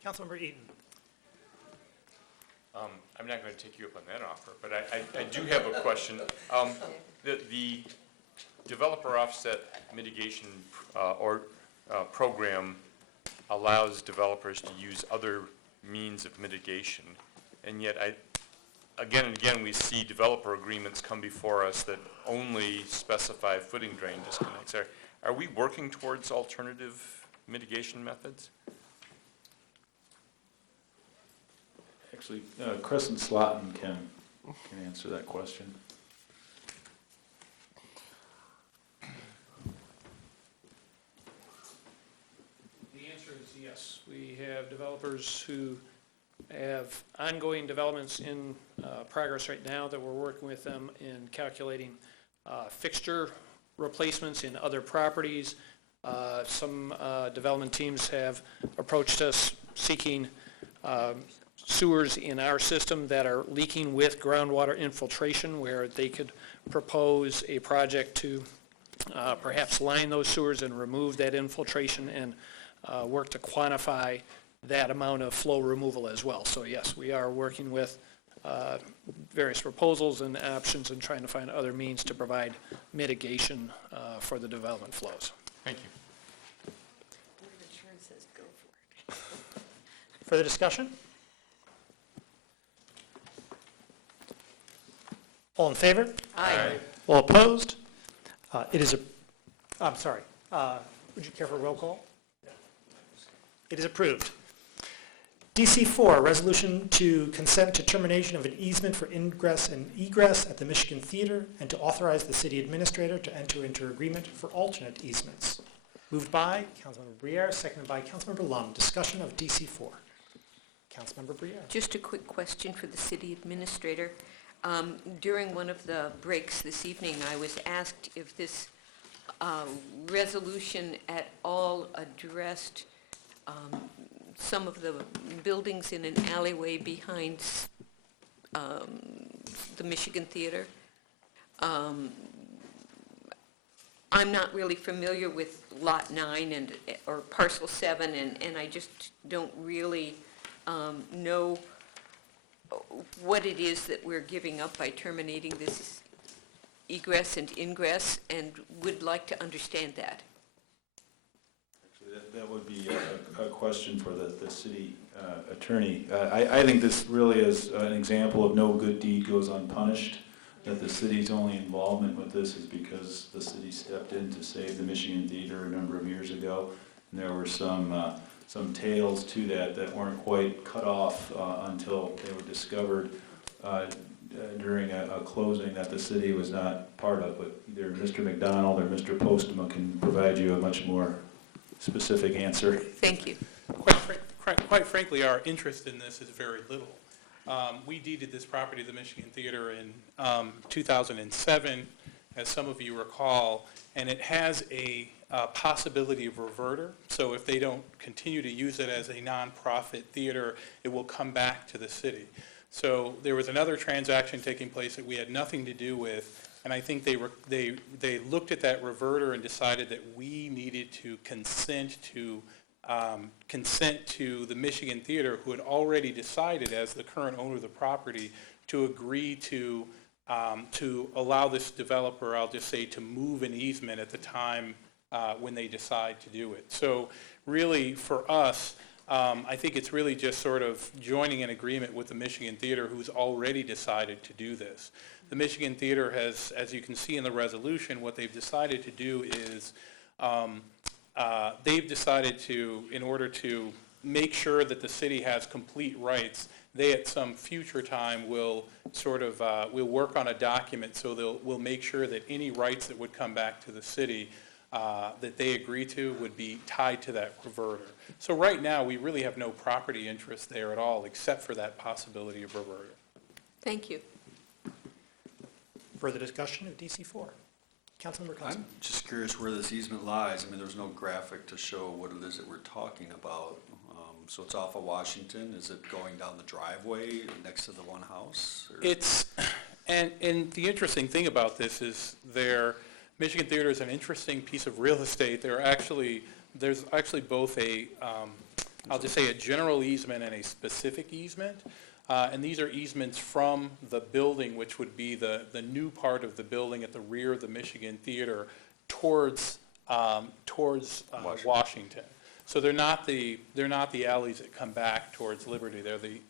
Councilmember Eaton. I'm not going to take you up on that offer, but I do have a question. The developer offset mitigation program allows developers to use other means of mitigation. And yet, again and again, we see developer agreements come before us that only specify footing drain disconnects. Are we working towards alternative mitigation methods? Actually, Crescent Slotin can answer that question. The answer is yes. We have developers who have ongoing developments in progress right now that we're working with them in calculating fixture replacements in other properties. Some development teams have approached us seeking sewers in our system that are leaking with groundwater infiltration, where they could propose a project to perhaps line those sewers and remove that infiltration and work to quantify that amount of flow removal as well. So yes, we are working with various proposals and options and trying to find other means to provide mitigation for the development flows. Thank you. Board of Insurance says go for it. Further discussion? All in favor? Aye. All opposed? It is I'm sorry. Would you care for a roll call? It is approved. DC4, resolution to consent to termination of an easement for ingress and egress at the Michigan Theater and to authorize the city administrator to enter into agreement for alternate easements. Moved by Councilmember Briere, seconded by Councilmember Lum. Discussion of DC4. Councilmember Briere. Just a quick question for the city administrator. During one of the breaks this evening, I was asked if this resolution at all addressed some of the buildings in an alleyway behind the Michigan Theater. I'm not really familiar with Lot 9 or Parcel 7, and I just don't really know what it is that we're giving up by terminating this egress and ingress, and would like to understand that. Actually, that would be a question for the city attorney. I think this really is an example of no good deed goes unpunished, that the city's only involvement with this is because the city stepped in to save the Michigan Theater a number of years ago, and there were some tales to that weren't quite cut off until they were discovered during a closing that the city was not part of. But either Mr. McDonald or Mr. Postma can provide you a much more specific answer. Thank you. Quite frankly, our interest in this is very little. We deeded this property to the Michigan Theater in 2007, as some of you recall, and it has a possibility of reverter. So if they don't continue to use it as a nonprofit theater, it will come back to the city. So there was another transaction taking place that we had nothing to do with, and I think they looked at that reverter and decided that we needed to consent to the Michigan Theater, who had already decided, as the current owner of the property, to agree to allow this developer, I'll just say, to move an easement at the time when they decide to do it. So really, for us, I think it's really just sort of joining an agreement with the Michigan Theater, who's already decided to do this. The Michigan Theater has, as you can see in the resolution, what they've decided to do is they've decided to, in order to make sure that the city has complete rights, they at some future time will sort of, will work on a document, so we'll make sure that any rights that would come back to the city that they agree to would be tied to that reverter. So right now, we really have no property interest there at all, except for that possibility of reverter. Thank you. Further discussion of DC4. Councilmember Council. I'm just curious where this easement lies. I mean, there's no graphic to show what it is that we're talking about. So it's off of Washington. Is it going down the driveway next to the one house? Or? And the interesting thing about this is Michigan Theater is an interesting piece of real estate. There's actually both I'll just say a general easement and a specific easement. And these are easements from the building, which would be the new part of the building at the rear of the Michigan Theater towards Washington. So they're not the alleys that come back towards Liberty.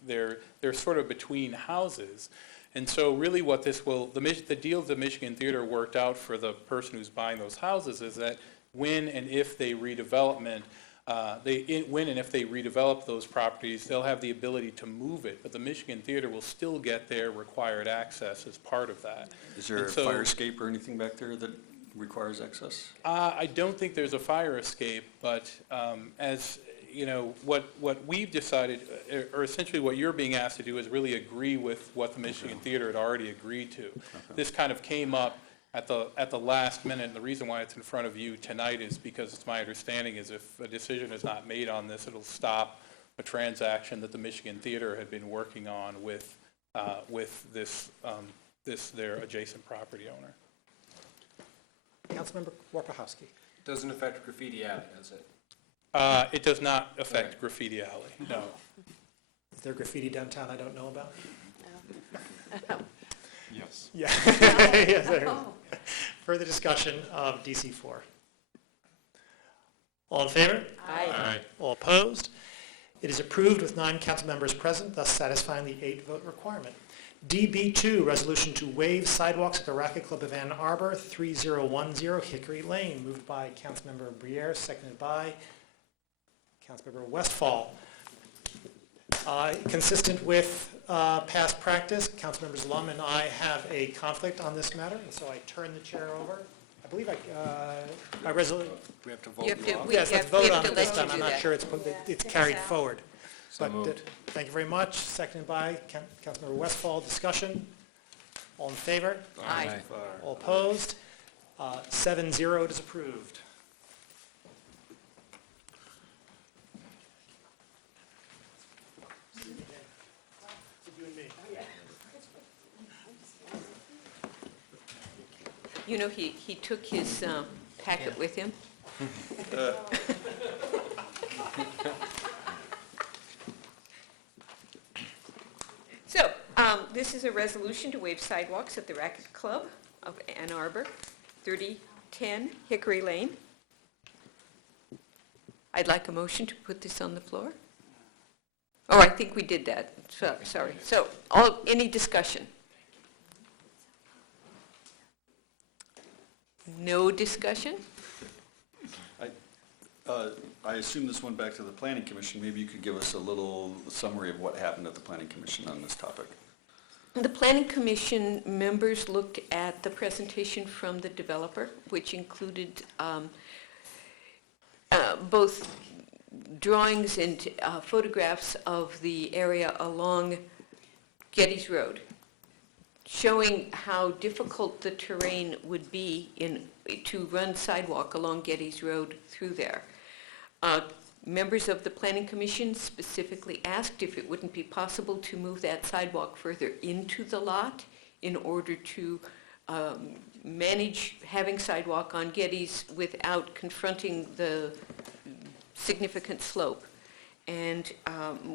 They're sort of between houses. And so really what this will, the deal the Michigan Theater worked out for the person who's buying those houses is that when and if they redevelop those properties, they'll have the ability to move it, but the Michigan Theater will still get their required access as part of that. Is there a fire escape or anything back there that requires access? I don't think there's a fire escape, but as you know, what we've decided, or essentially what you're being asked to do, is really agree with what the Michigan Theater had already agreed to. This kind of came up at the last minute, and the reason why it's in front of you tonight is because it's my understanding is if a decision is not made on this, it'll stop a transaction that the Michigan Theater had been working on with their adjacent property owner. Councilmember Warpahowski. Doesn't affect Graffiti Alley, does it? It does not affect Graffiti Alley, no. Is there graffiti downtown I don't know about? Yes. Yeah. Yes, there is. Further discussion of DC 4. All in favor? Aye. Aye. All opposed? It is approved with 9 council members present, thus satisfying the 8-vote requirement. DB2, resolution to waive sidewalks at the Racket Club of Ann Arbor, 3010 Hickory Lane, moved by Councilmember Briere, seconded by Councilmember Westfall. Consistent with past practice, Councilmembers Lum and I have a conflict on this matter, and so I turn the chair over. I believe I resolution. We have to vote. Yes, let's vote on it this time. I'm not sure it's carried forward. So moved. Thank you very much. Seconded by Councilmember Westfall. Discussion. All in favor? Aye. All opposed? 7-0, it is approved. You know, he took his packet with him. So, this is a resolution to waive sidewalks at the Racket Club of Ann Arbor, 3010 Hickory Lane. I'd like a motion to put this on the floor. Oh, I think we did that. Sorry. So, any discussion? No discussion? I assume this went back to the Planning Commission. Maybe you could give us a little summary of what happened at the Planning Commission on this topic. The Planning Commission members looked at the presentation from the developer, which included both drawings and photographs of the area along Gettys Road, showing how difficult the terrain would be to run sidewalk along Gettys Road through there. Members of the Planning Commission specifically asked if it wouldn't be possible to move that sidewalk further into the lot in order to manage having sidewalk on Gettys without confronting the significant slope. And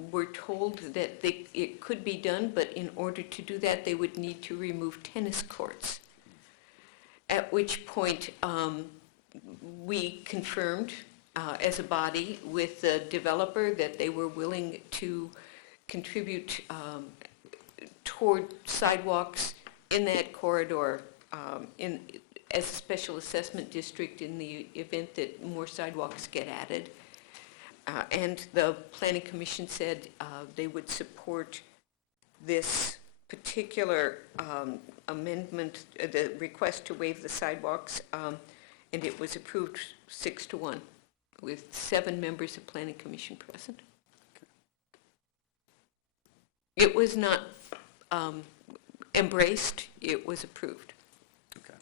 we're told that it could be done, but in order to do that, they would need to remove tennis courts. At which point, we confirmed as a body with the developer that they were willing to contribute toward sidewalks in that corridor as a special assessment district in the event that more sidewalks get added. And the Planning Commission said they would support this particular amendment, the request to waive the sidewalks, and it was approved 6-1 with 7 members of Planning Commission present. It was not embraced, it was approved. Okay.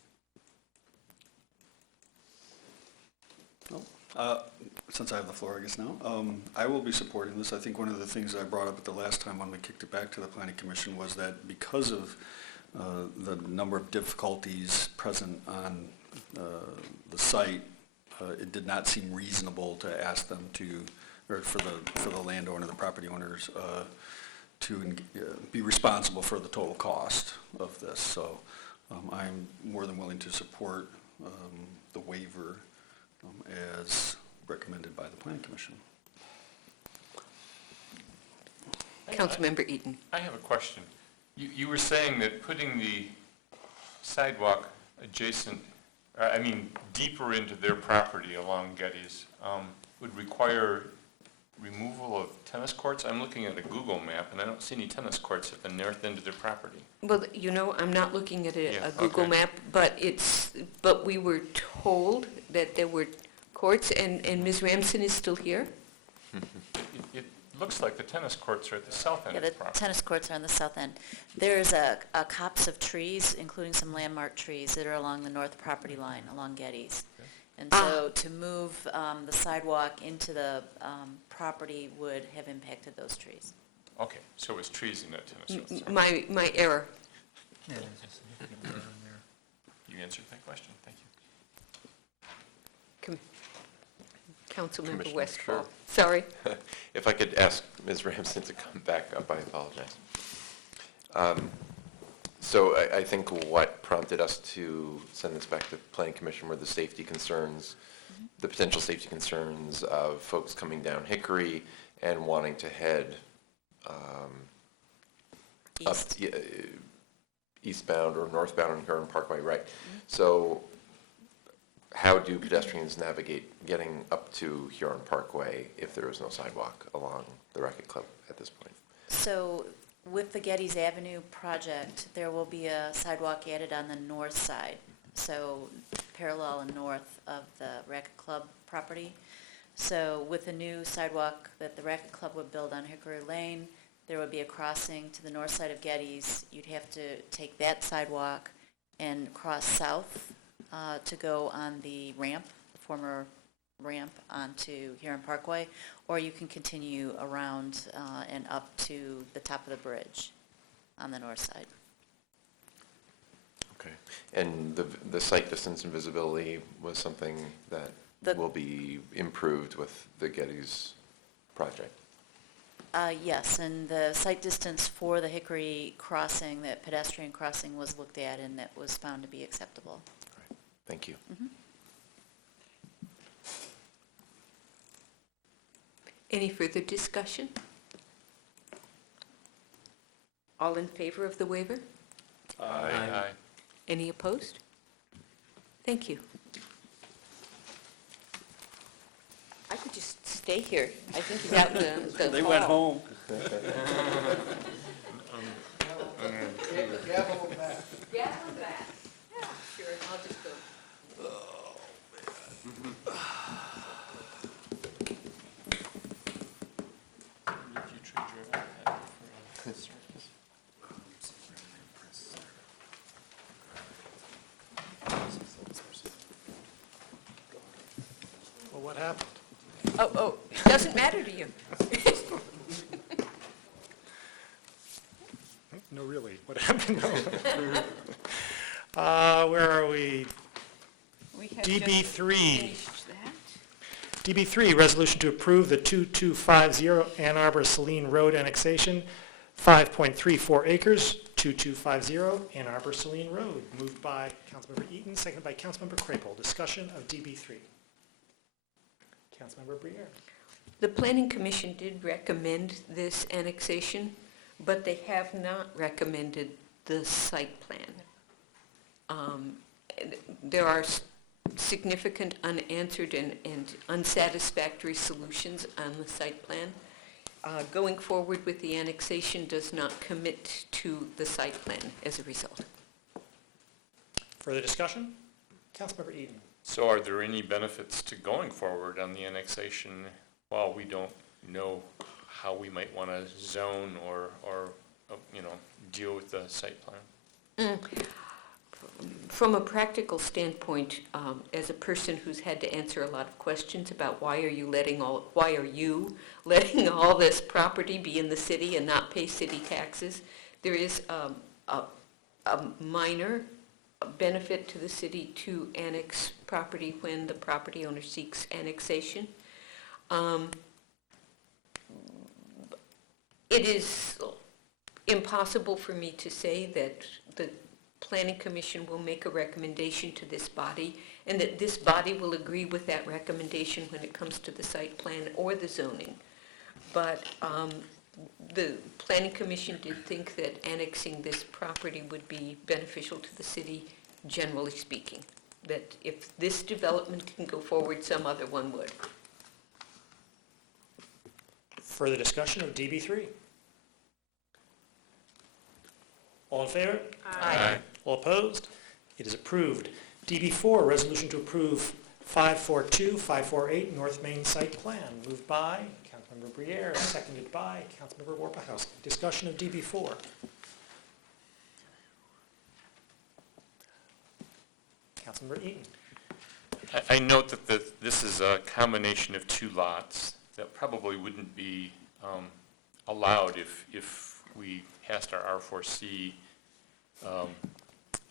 Well, since I have the floor, I guess now, I will be supporting this. I think one of the things I brought up at the last time when we kicked it back to the Planning Commission was that because of the number of difficulties present on the site, it did not seem reasonable to ask them to, or for the landowner, the property owners, to be responsible for the total cost of this. So I'm more than willing to support the waiver as recommended by the Planning Commission. Councilmember Eaton. I have a question. You were saying that putting the sidewalk adjacent, deeper into their property along Getty's would require removal of tennis courts? I'm looking at a Google map, and I don't see any tennis courts at the north end of their property. Well, I'm not looking at a Google okay. map, but we were told that there were courts, and Ms. Ramson is still here? It looks like the tennis courts are at the south end Yeah, of the the property. tennis courts are on the south end. There's a copse of trees, including some landmark trees, that are along the north property line, along Getty's. And so to move the sidewalk into the property would have impacted those trees. Okay, so it's trees in that tennis court. My error. Yeah, there's a significant error in there. You answered that question, thank you. Councilmember Commissioner, Westfall. sure. Sorry. If I could ask Ms. Ramson to come back up, I apologize. So I think what prompted us to send this back to the Planning Commission were the safety concerns, the potential safety concerns of folks coming down Hickory and wanting to head East. eastbound or northbound on Huron Parkway, right? So how do pedestrians navigate getting up to Huron Parkway if there is no sidewalk along the Racquet Club at this point? So with the Getty's Avenue project, there will be a sidewalk added on the north side, so parallel and north of the Racquet Club property. So with the new sidewalk that the Racquet Club would build on Hickory Lane, there would be a crossing to the north side of Getty's. You'd have to take that sidewalk and cross south to go on the ramp, the former ramp onto Huron Parkway, or you can continue around and up to the top of the bridge on the north side. Okay. And the sight distance and visibility was something that will be improved with the Getty's project? Yes, and the sight distance for the Hickory crossing, that pedestrian crossing, was looked at and that was found to be acceptable. Right. Thank you. Mm-hmm. Any further discussion? All in favor of the waiver? Aye. Any opposed? Thank you. I could just stay here. I think you got the They went call. home. Gavel back. Gavel back. Yeah, sure, I'll just go. Well, what happened? Oh, doesn't matter to you. No, really, what happened? Where are we? We have DB3. just finished that. DB3, resolution to approve the 2250 Ann Arbor Saline Road annexation, 5.34 acres, 2250 Ann Arbor Saline Road. Moved by Councilmember Eaton, seconded by Councilmember Crapel. Discussion of DB3. Councilmember Briere. The Planning Commission did recommend this annexation, but they have not recommended the site plan. There are significant unanswered and unsatisfactory solutions on the site plan. Going forward with the annexation does not commit to the site plan as a result. Further discussion? Councilmember Eaton. So are there any benefits to going forward on the annexation while we don't know how we might want to zone or deal with the site plan? From a practical standpoint, as a person who's had to answer a lot of questions about why are you letting all this property be in the city and not pay city taxes, there is a minor benefit to the city to annex property when the property owner seeks annexation. It is impossible for me to say that Planning Commission will make a recommendation to this body, and that this body will agree with that recommendation when it comes to the site plan or the zoning. But the Planning Commission did think that annexing this property would be beneficial to the city, generally speaking. That if this development can go forward, some other one would. Further discussion of DB3? All in favor? Aye. All opposed? It is approved. DB4, resolution to approve 542-548 North Main Site Plan. Moved by Councilmember Briere, seconded by Councilmember Warpahowski. Discussion of DB4. Councilmember Eaton. I note that this is a combination of two lots that probably wouldn't be allowed if we passed our R4C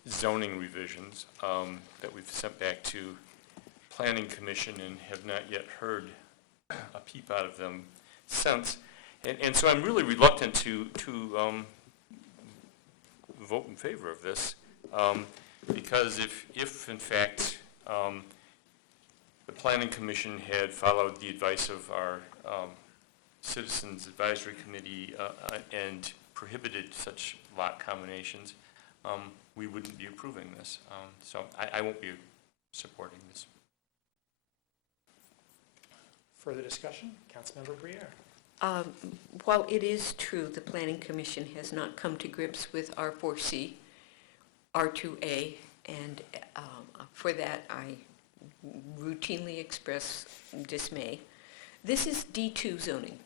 zoning revisions that we've sent back to Planning Commission and have not yet heard a peep out of them since. And so I'm really reluctant to vote in favor of this because if in fact the Planning Commission had followed the advice of our Citizens Advisory Committee and prohibited such lot combinations, we wouldn't be approving this. So I won't be supporting this. Further discussion? Councilmember Briere. While it is true the Planning Commission has not come to grips with R4C, R2A, and for that I routinely express dismay. This is D2 zoning.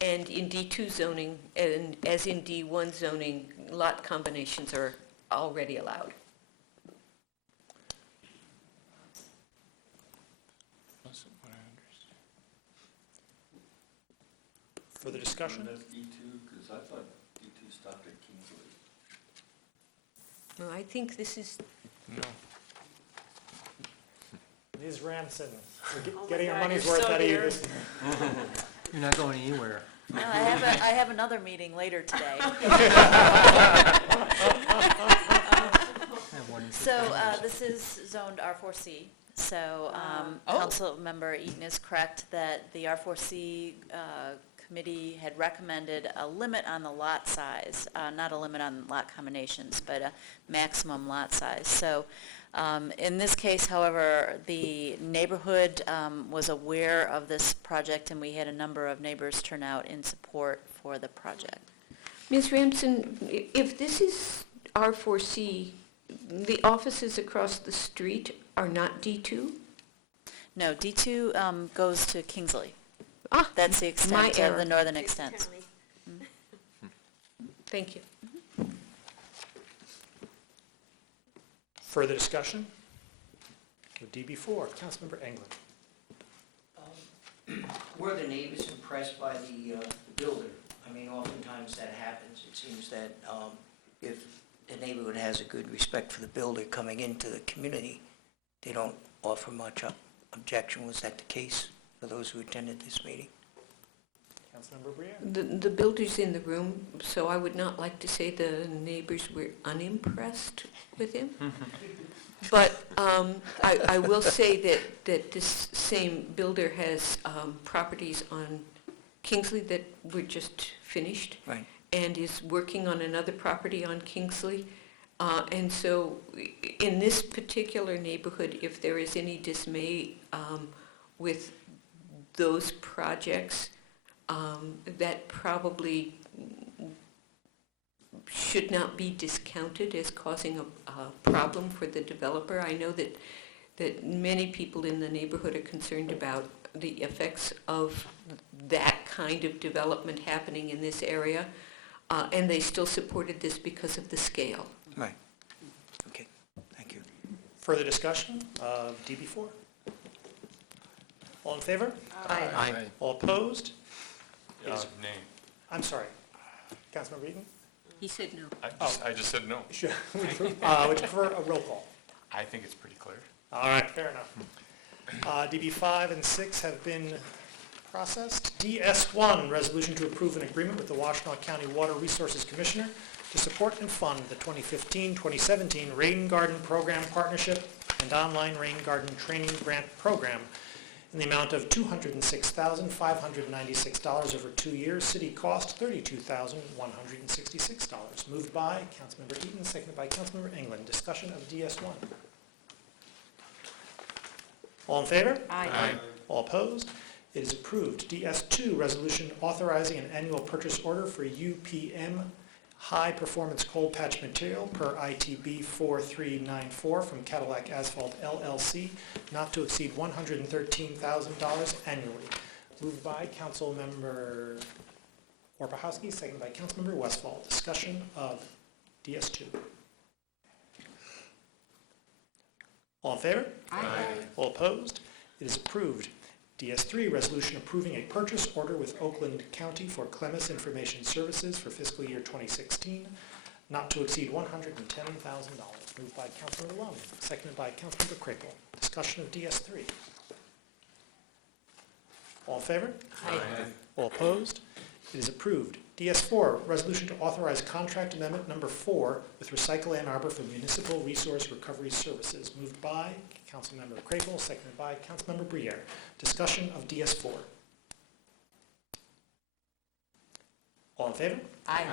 And in D2 zoning, and as in D1 zoning, lot combinations are already allowed. Further discussion? That's D2, because I thought D2 stopped at Kingsley. No, I think this is, No. Ms. Ramson, we're Oh my getting our God, money's you're worth so out of you here. this. You're not going anywhere. No, I have another meeting later today. So this is zoned R4C. So Councilmember Eaton is correct that the R4C committee had recommended a limit on the lot size, not a limit on lot combinations, but a maximum lot size. So in this case, however, the neighborhood was aware of this project, and we had a number of neighbors turn out in support for the project. Ms. Ramson, if this is R4C, the offices across the street are not D2? No, D2 goes to Kingsley. Ah, That's the my extent of error. the northern extent. Thank you. Further discussion? With DB4, Councilmember Englund. Were the neighbors impressed by the builder? I mean, oftentimes that happens. It seems that if the neighborhood has a good respect for the builder coming into the community, they don't offer much objection. Was that the case for those who attended this meeting? Councilmember Briere. The builder's in the room, so I would not like to say the neighbors were unimpressed with him. But I will say that this same builder has properties on Kingsley that were just finished. Right. And is working on another property on Kingsley. And so in this particular neighborhood, if there is any dismay with those projects, that probably should not be discounted as causing a problem for the developer. I know that many people in the neighborhood are concerned about the effects of that kind of development happening in this area, and they still supported this because of the scale. Right. Okay. Thank you. Further discussion of DB4? All in favor? Aye. Aye. All opposed? It is- Nay. I'm sorry. Councilmember Eaton? He said no. I just said no. Sure. Would you prefer a roll call? I think it's pretty clear. All right, fair enough. DB5 and 6 have been processed. DS1, resolution to approve an agreement with the Washtenaw County Water Resources Commissioner to support and fund the 2015-2017 Rain Garden Program Partnership and Online Rain Garden Training Grant Program in the amount of $206,596 over 2 years. City cost $32,166. Moved by Councilmember Eaton, seconded by Councilmember England. Discussion of DS1. All in favor? Aye. All opposed? It is approved. DS2, resolution authorizing an annual purchase order for UPM high-performance cold patch material per ITB 4394 from Cadillac Asphalt LLC, not to exceed $113,000 annually. Moved by Councilmember Orpahowski, seconded by Councilmember Westfall. Discussion of DS2. All in favor? Aye. All opposed? It is approved. DS3, resolution approving a purchase order with Oakland County for Clemis Information Services for fiscal year 2016, not to exceed $110,000. Moved by Councilmember Lum, seconded by Councilmember Crapel. Discussion of DS3. All in favor? Aye. All opposed? It is approved. DS4, resolution to authorize contract amendment number 4 with Recycle Ann Arbor for municipal resource recovery services. Moved by Councilmember Crapel, seconded by Councilmember Briere. Discussion of DS4. All in favor? Aye.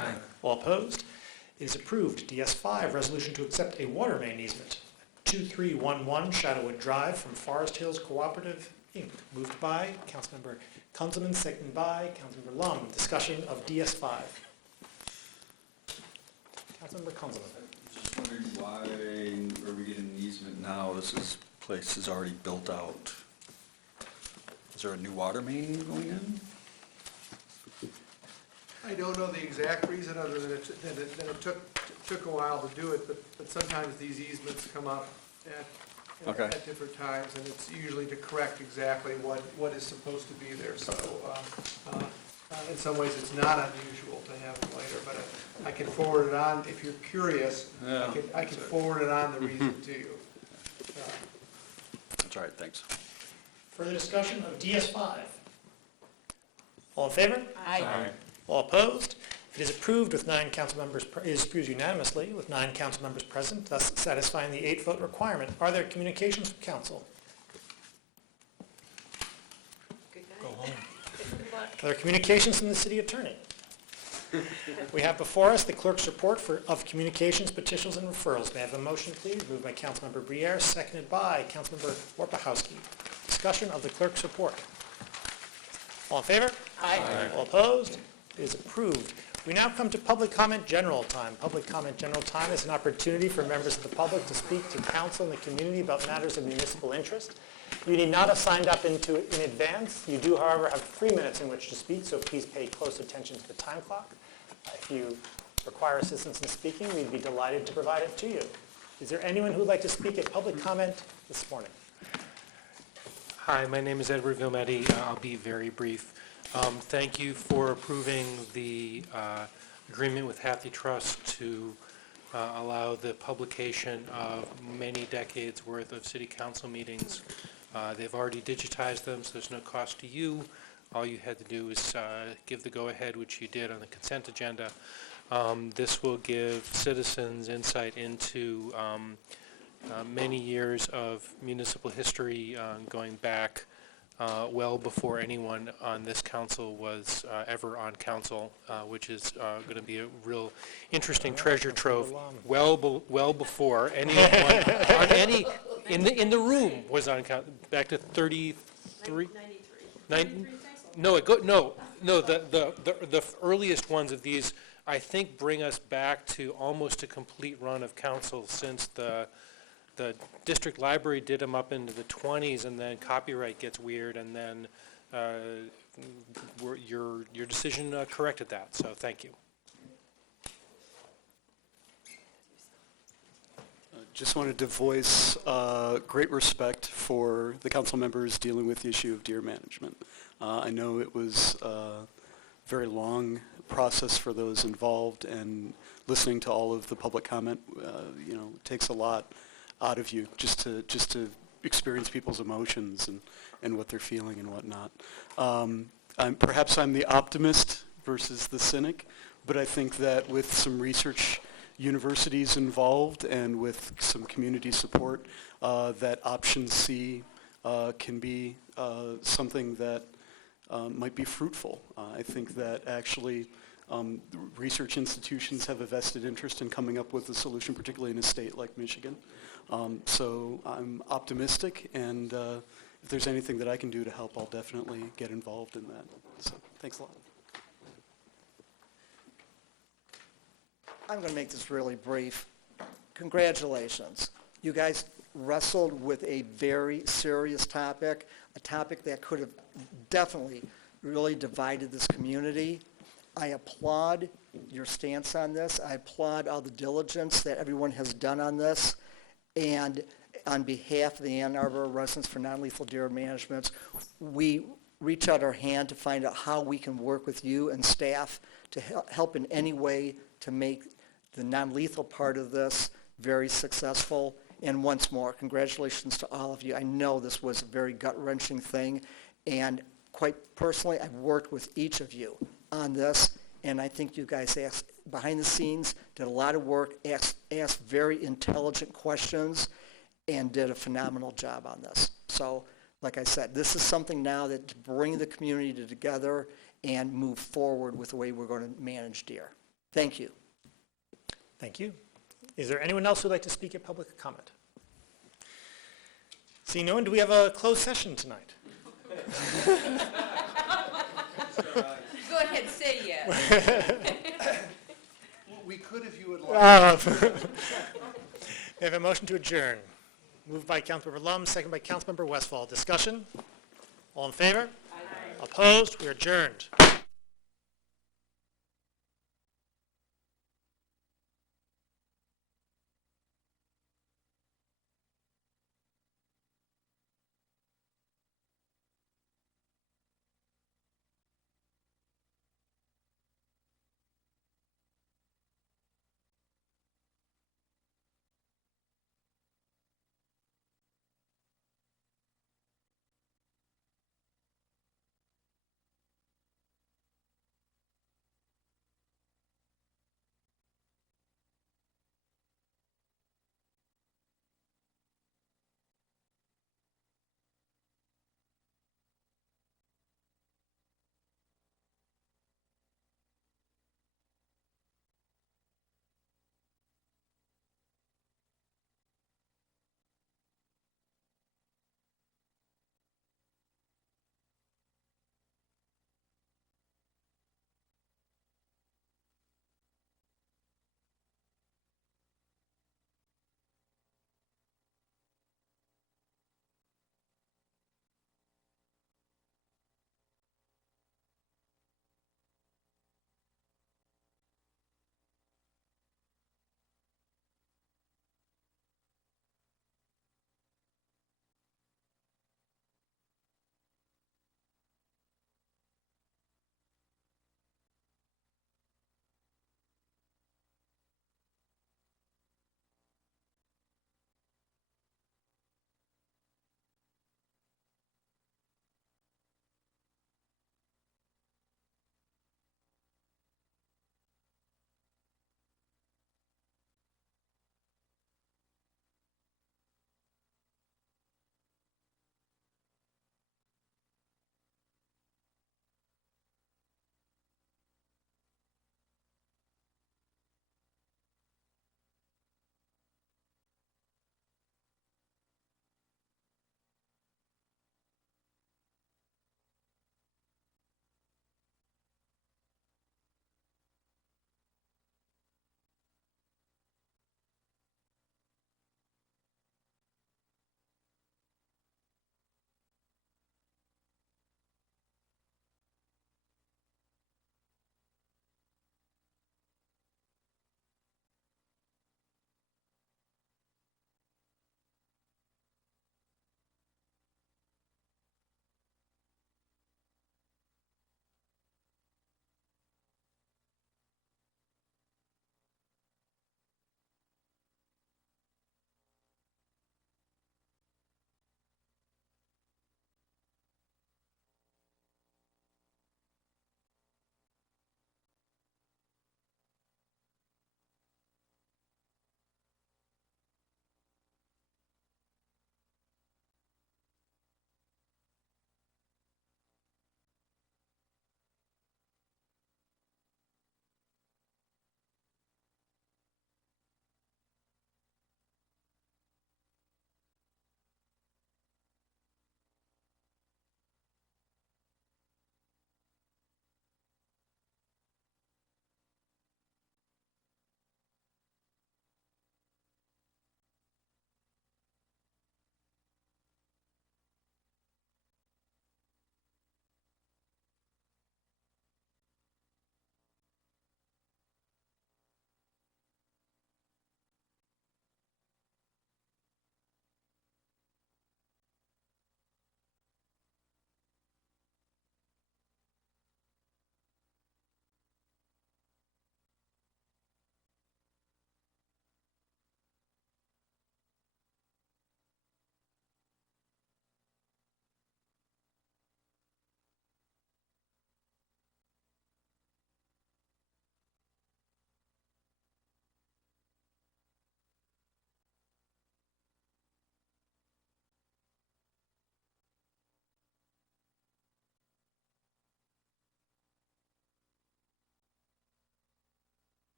All opposed? It is approved. DS5, resolution to accept a water main easement, 2311 Shadowwood Drive from Forest Hills Cooperative, Inc. Moved by Councilmember Kunzelman, seconded by Councilmember Lum. Discussion of DS5. Councilmember Kunzelman. Just wondering why are we getting an easement now? This place is already built out. Is there a new water main going in? I don't know the exact reason, other than it took a while to do it, but sometimes these easements come up at different times, and it's usually to correct exactly what is supposed to be there. So in some ways, it's not unusual to have them later, but I can forward it on, if you're curious, I can forward it on the reason to you. That's all right, thanks. Further discussion of DS5. All in favor? Aye. All opposed? It is approved with 9 council members, it is approved unanimously with 9 council members present, thus satisfying the 8-vote requirement. Are there communications from council? Good night. Go home. Are there communications from the city attorney? We have before us the clerk's report of communications, petitions, and referrals. May I have a motion, please? Moved by Councilmember Briere, seconded by Councilmember Orpahowski. Discussion of the clerk's report. All in favor? Aye. All opposed? It is approved. We now come to public comment general time. Public comment general time is an opportunity for members of the public to speak to council and the community about matters of municipal interest. You need not have signed up in advance. You do, however, have 3 minutes in which to speak, so please pay close attention to the time clock. If you require assistance in speaking, we'd be delighted to provide it to you. Is there anyone who would like to speak at public comment this morning? Hi, my name is Edward Vilmetti. I'll be very brief. Thank you for approving the agreement with Hathey Trust to allow the publication of many decades worth of city council meetings. They've already digitized them, so there's no cost to you. All you had to do is give the go-ahead, which you did on the consent agenda. This will give citizens insight into many years of municipal history going back well before anyone on this council was ever on council, which is going to be a real interesting treasure trove. Well before anyone on any in the room was on council, back to 33. 93. No, the earliest ones of these, I think, bring us back to almost a complete run of council since the district library did them up into the 20s, and then copyright gets weird, and then your decision corrected that, so thank you. Just wanted to voice great respect for the council members dealing with the issue of deer management. I know it was a very long process for those involved, and listening to all of the public comment, takes a lot out of you just to experience people's emotions and what they're feeling and whatnot. Perhaps I'm the optimist versus the cynic, But I think that with some research universities involved and with some community support, that option C can be something that might be fruitful. I think that actually research institutions have a vested interest in coming up with a solution, particularly in a state like Michigan. So I'm optimistic, and if there's anything that I can do to help, I'll definitely get involved in that. So thanks a lot. I'm going to make this really brief. Congratulations. You guys wrestled with a very serious topic, a topic that could have definitely really divided this community. I applaud your stance on this. I applaud all the diligence that everyone has done on this. And on behalf of the Ann Arbor Residents for Non-Lethal Deer Management, we reach out our hand to find out how we can work with you and staff to help in any way to make the non-lethal part of this very successful. And once more, congratulations to all of you. I know this was a very gut-wrenching thing, and quite personally, I've worked with each of you on this, and I think you guys behind the scenes did a lot of work, asked very intelligent questions, and did a phenomenal job on this. So, like I said, this is something now that to bring the community together and move forward with the way we're going to manage deer. Thank you. Thank you. Is there anyone else who'd like to speak at public comment? Seeing no one, do we have a closed session tonight? Go ahead, say yes. We could if you would like. We have a motion to adjourn. Moved by Councilmember Lum, second by Councilmember Westfall. Discussion? All in favor? Aye. Opposed? We are adjourned.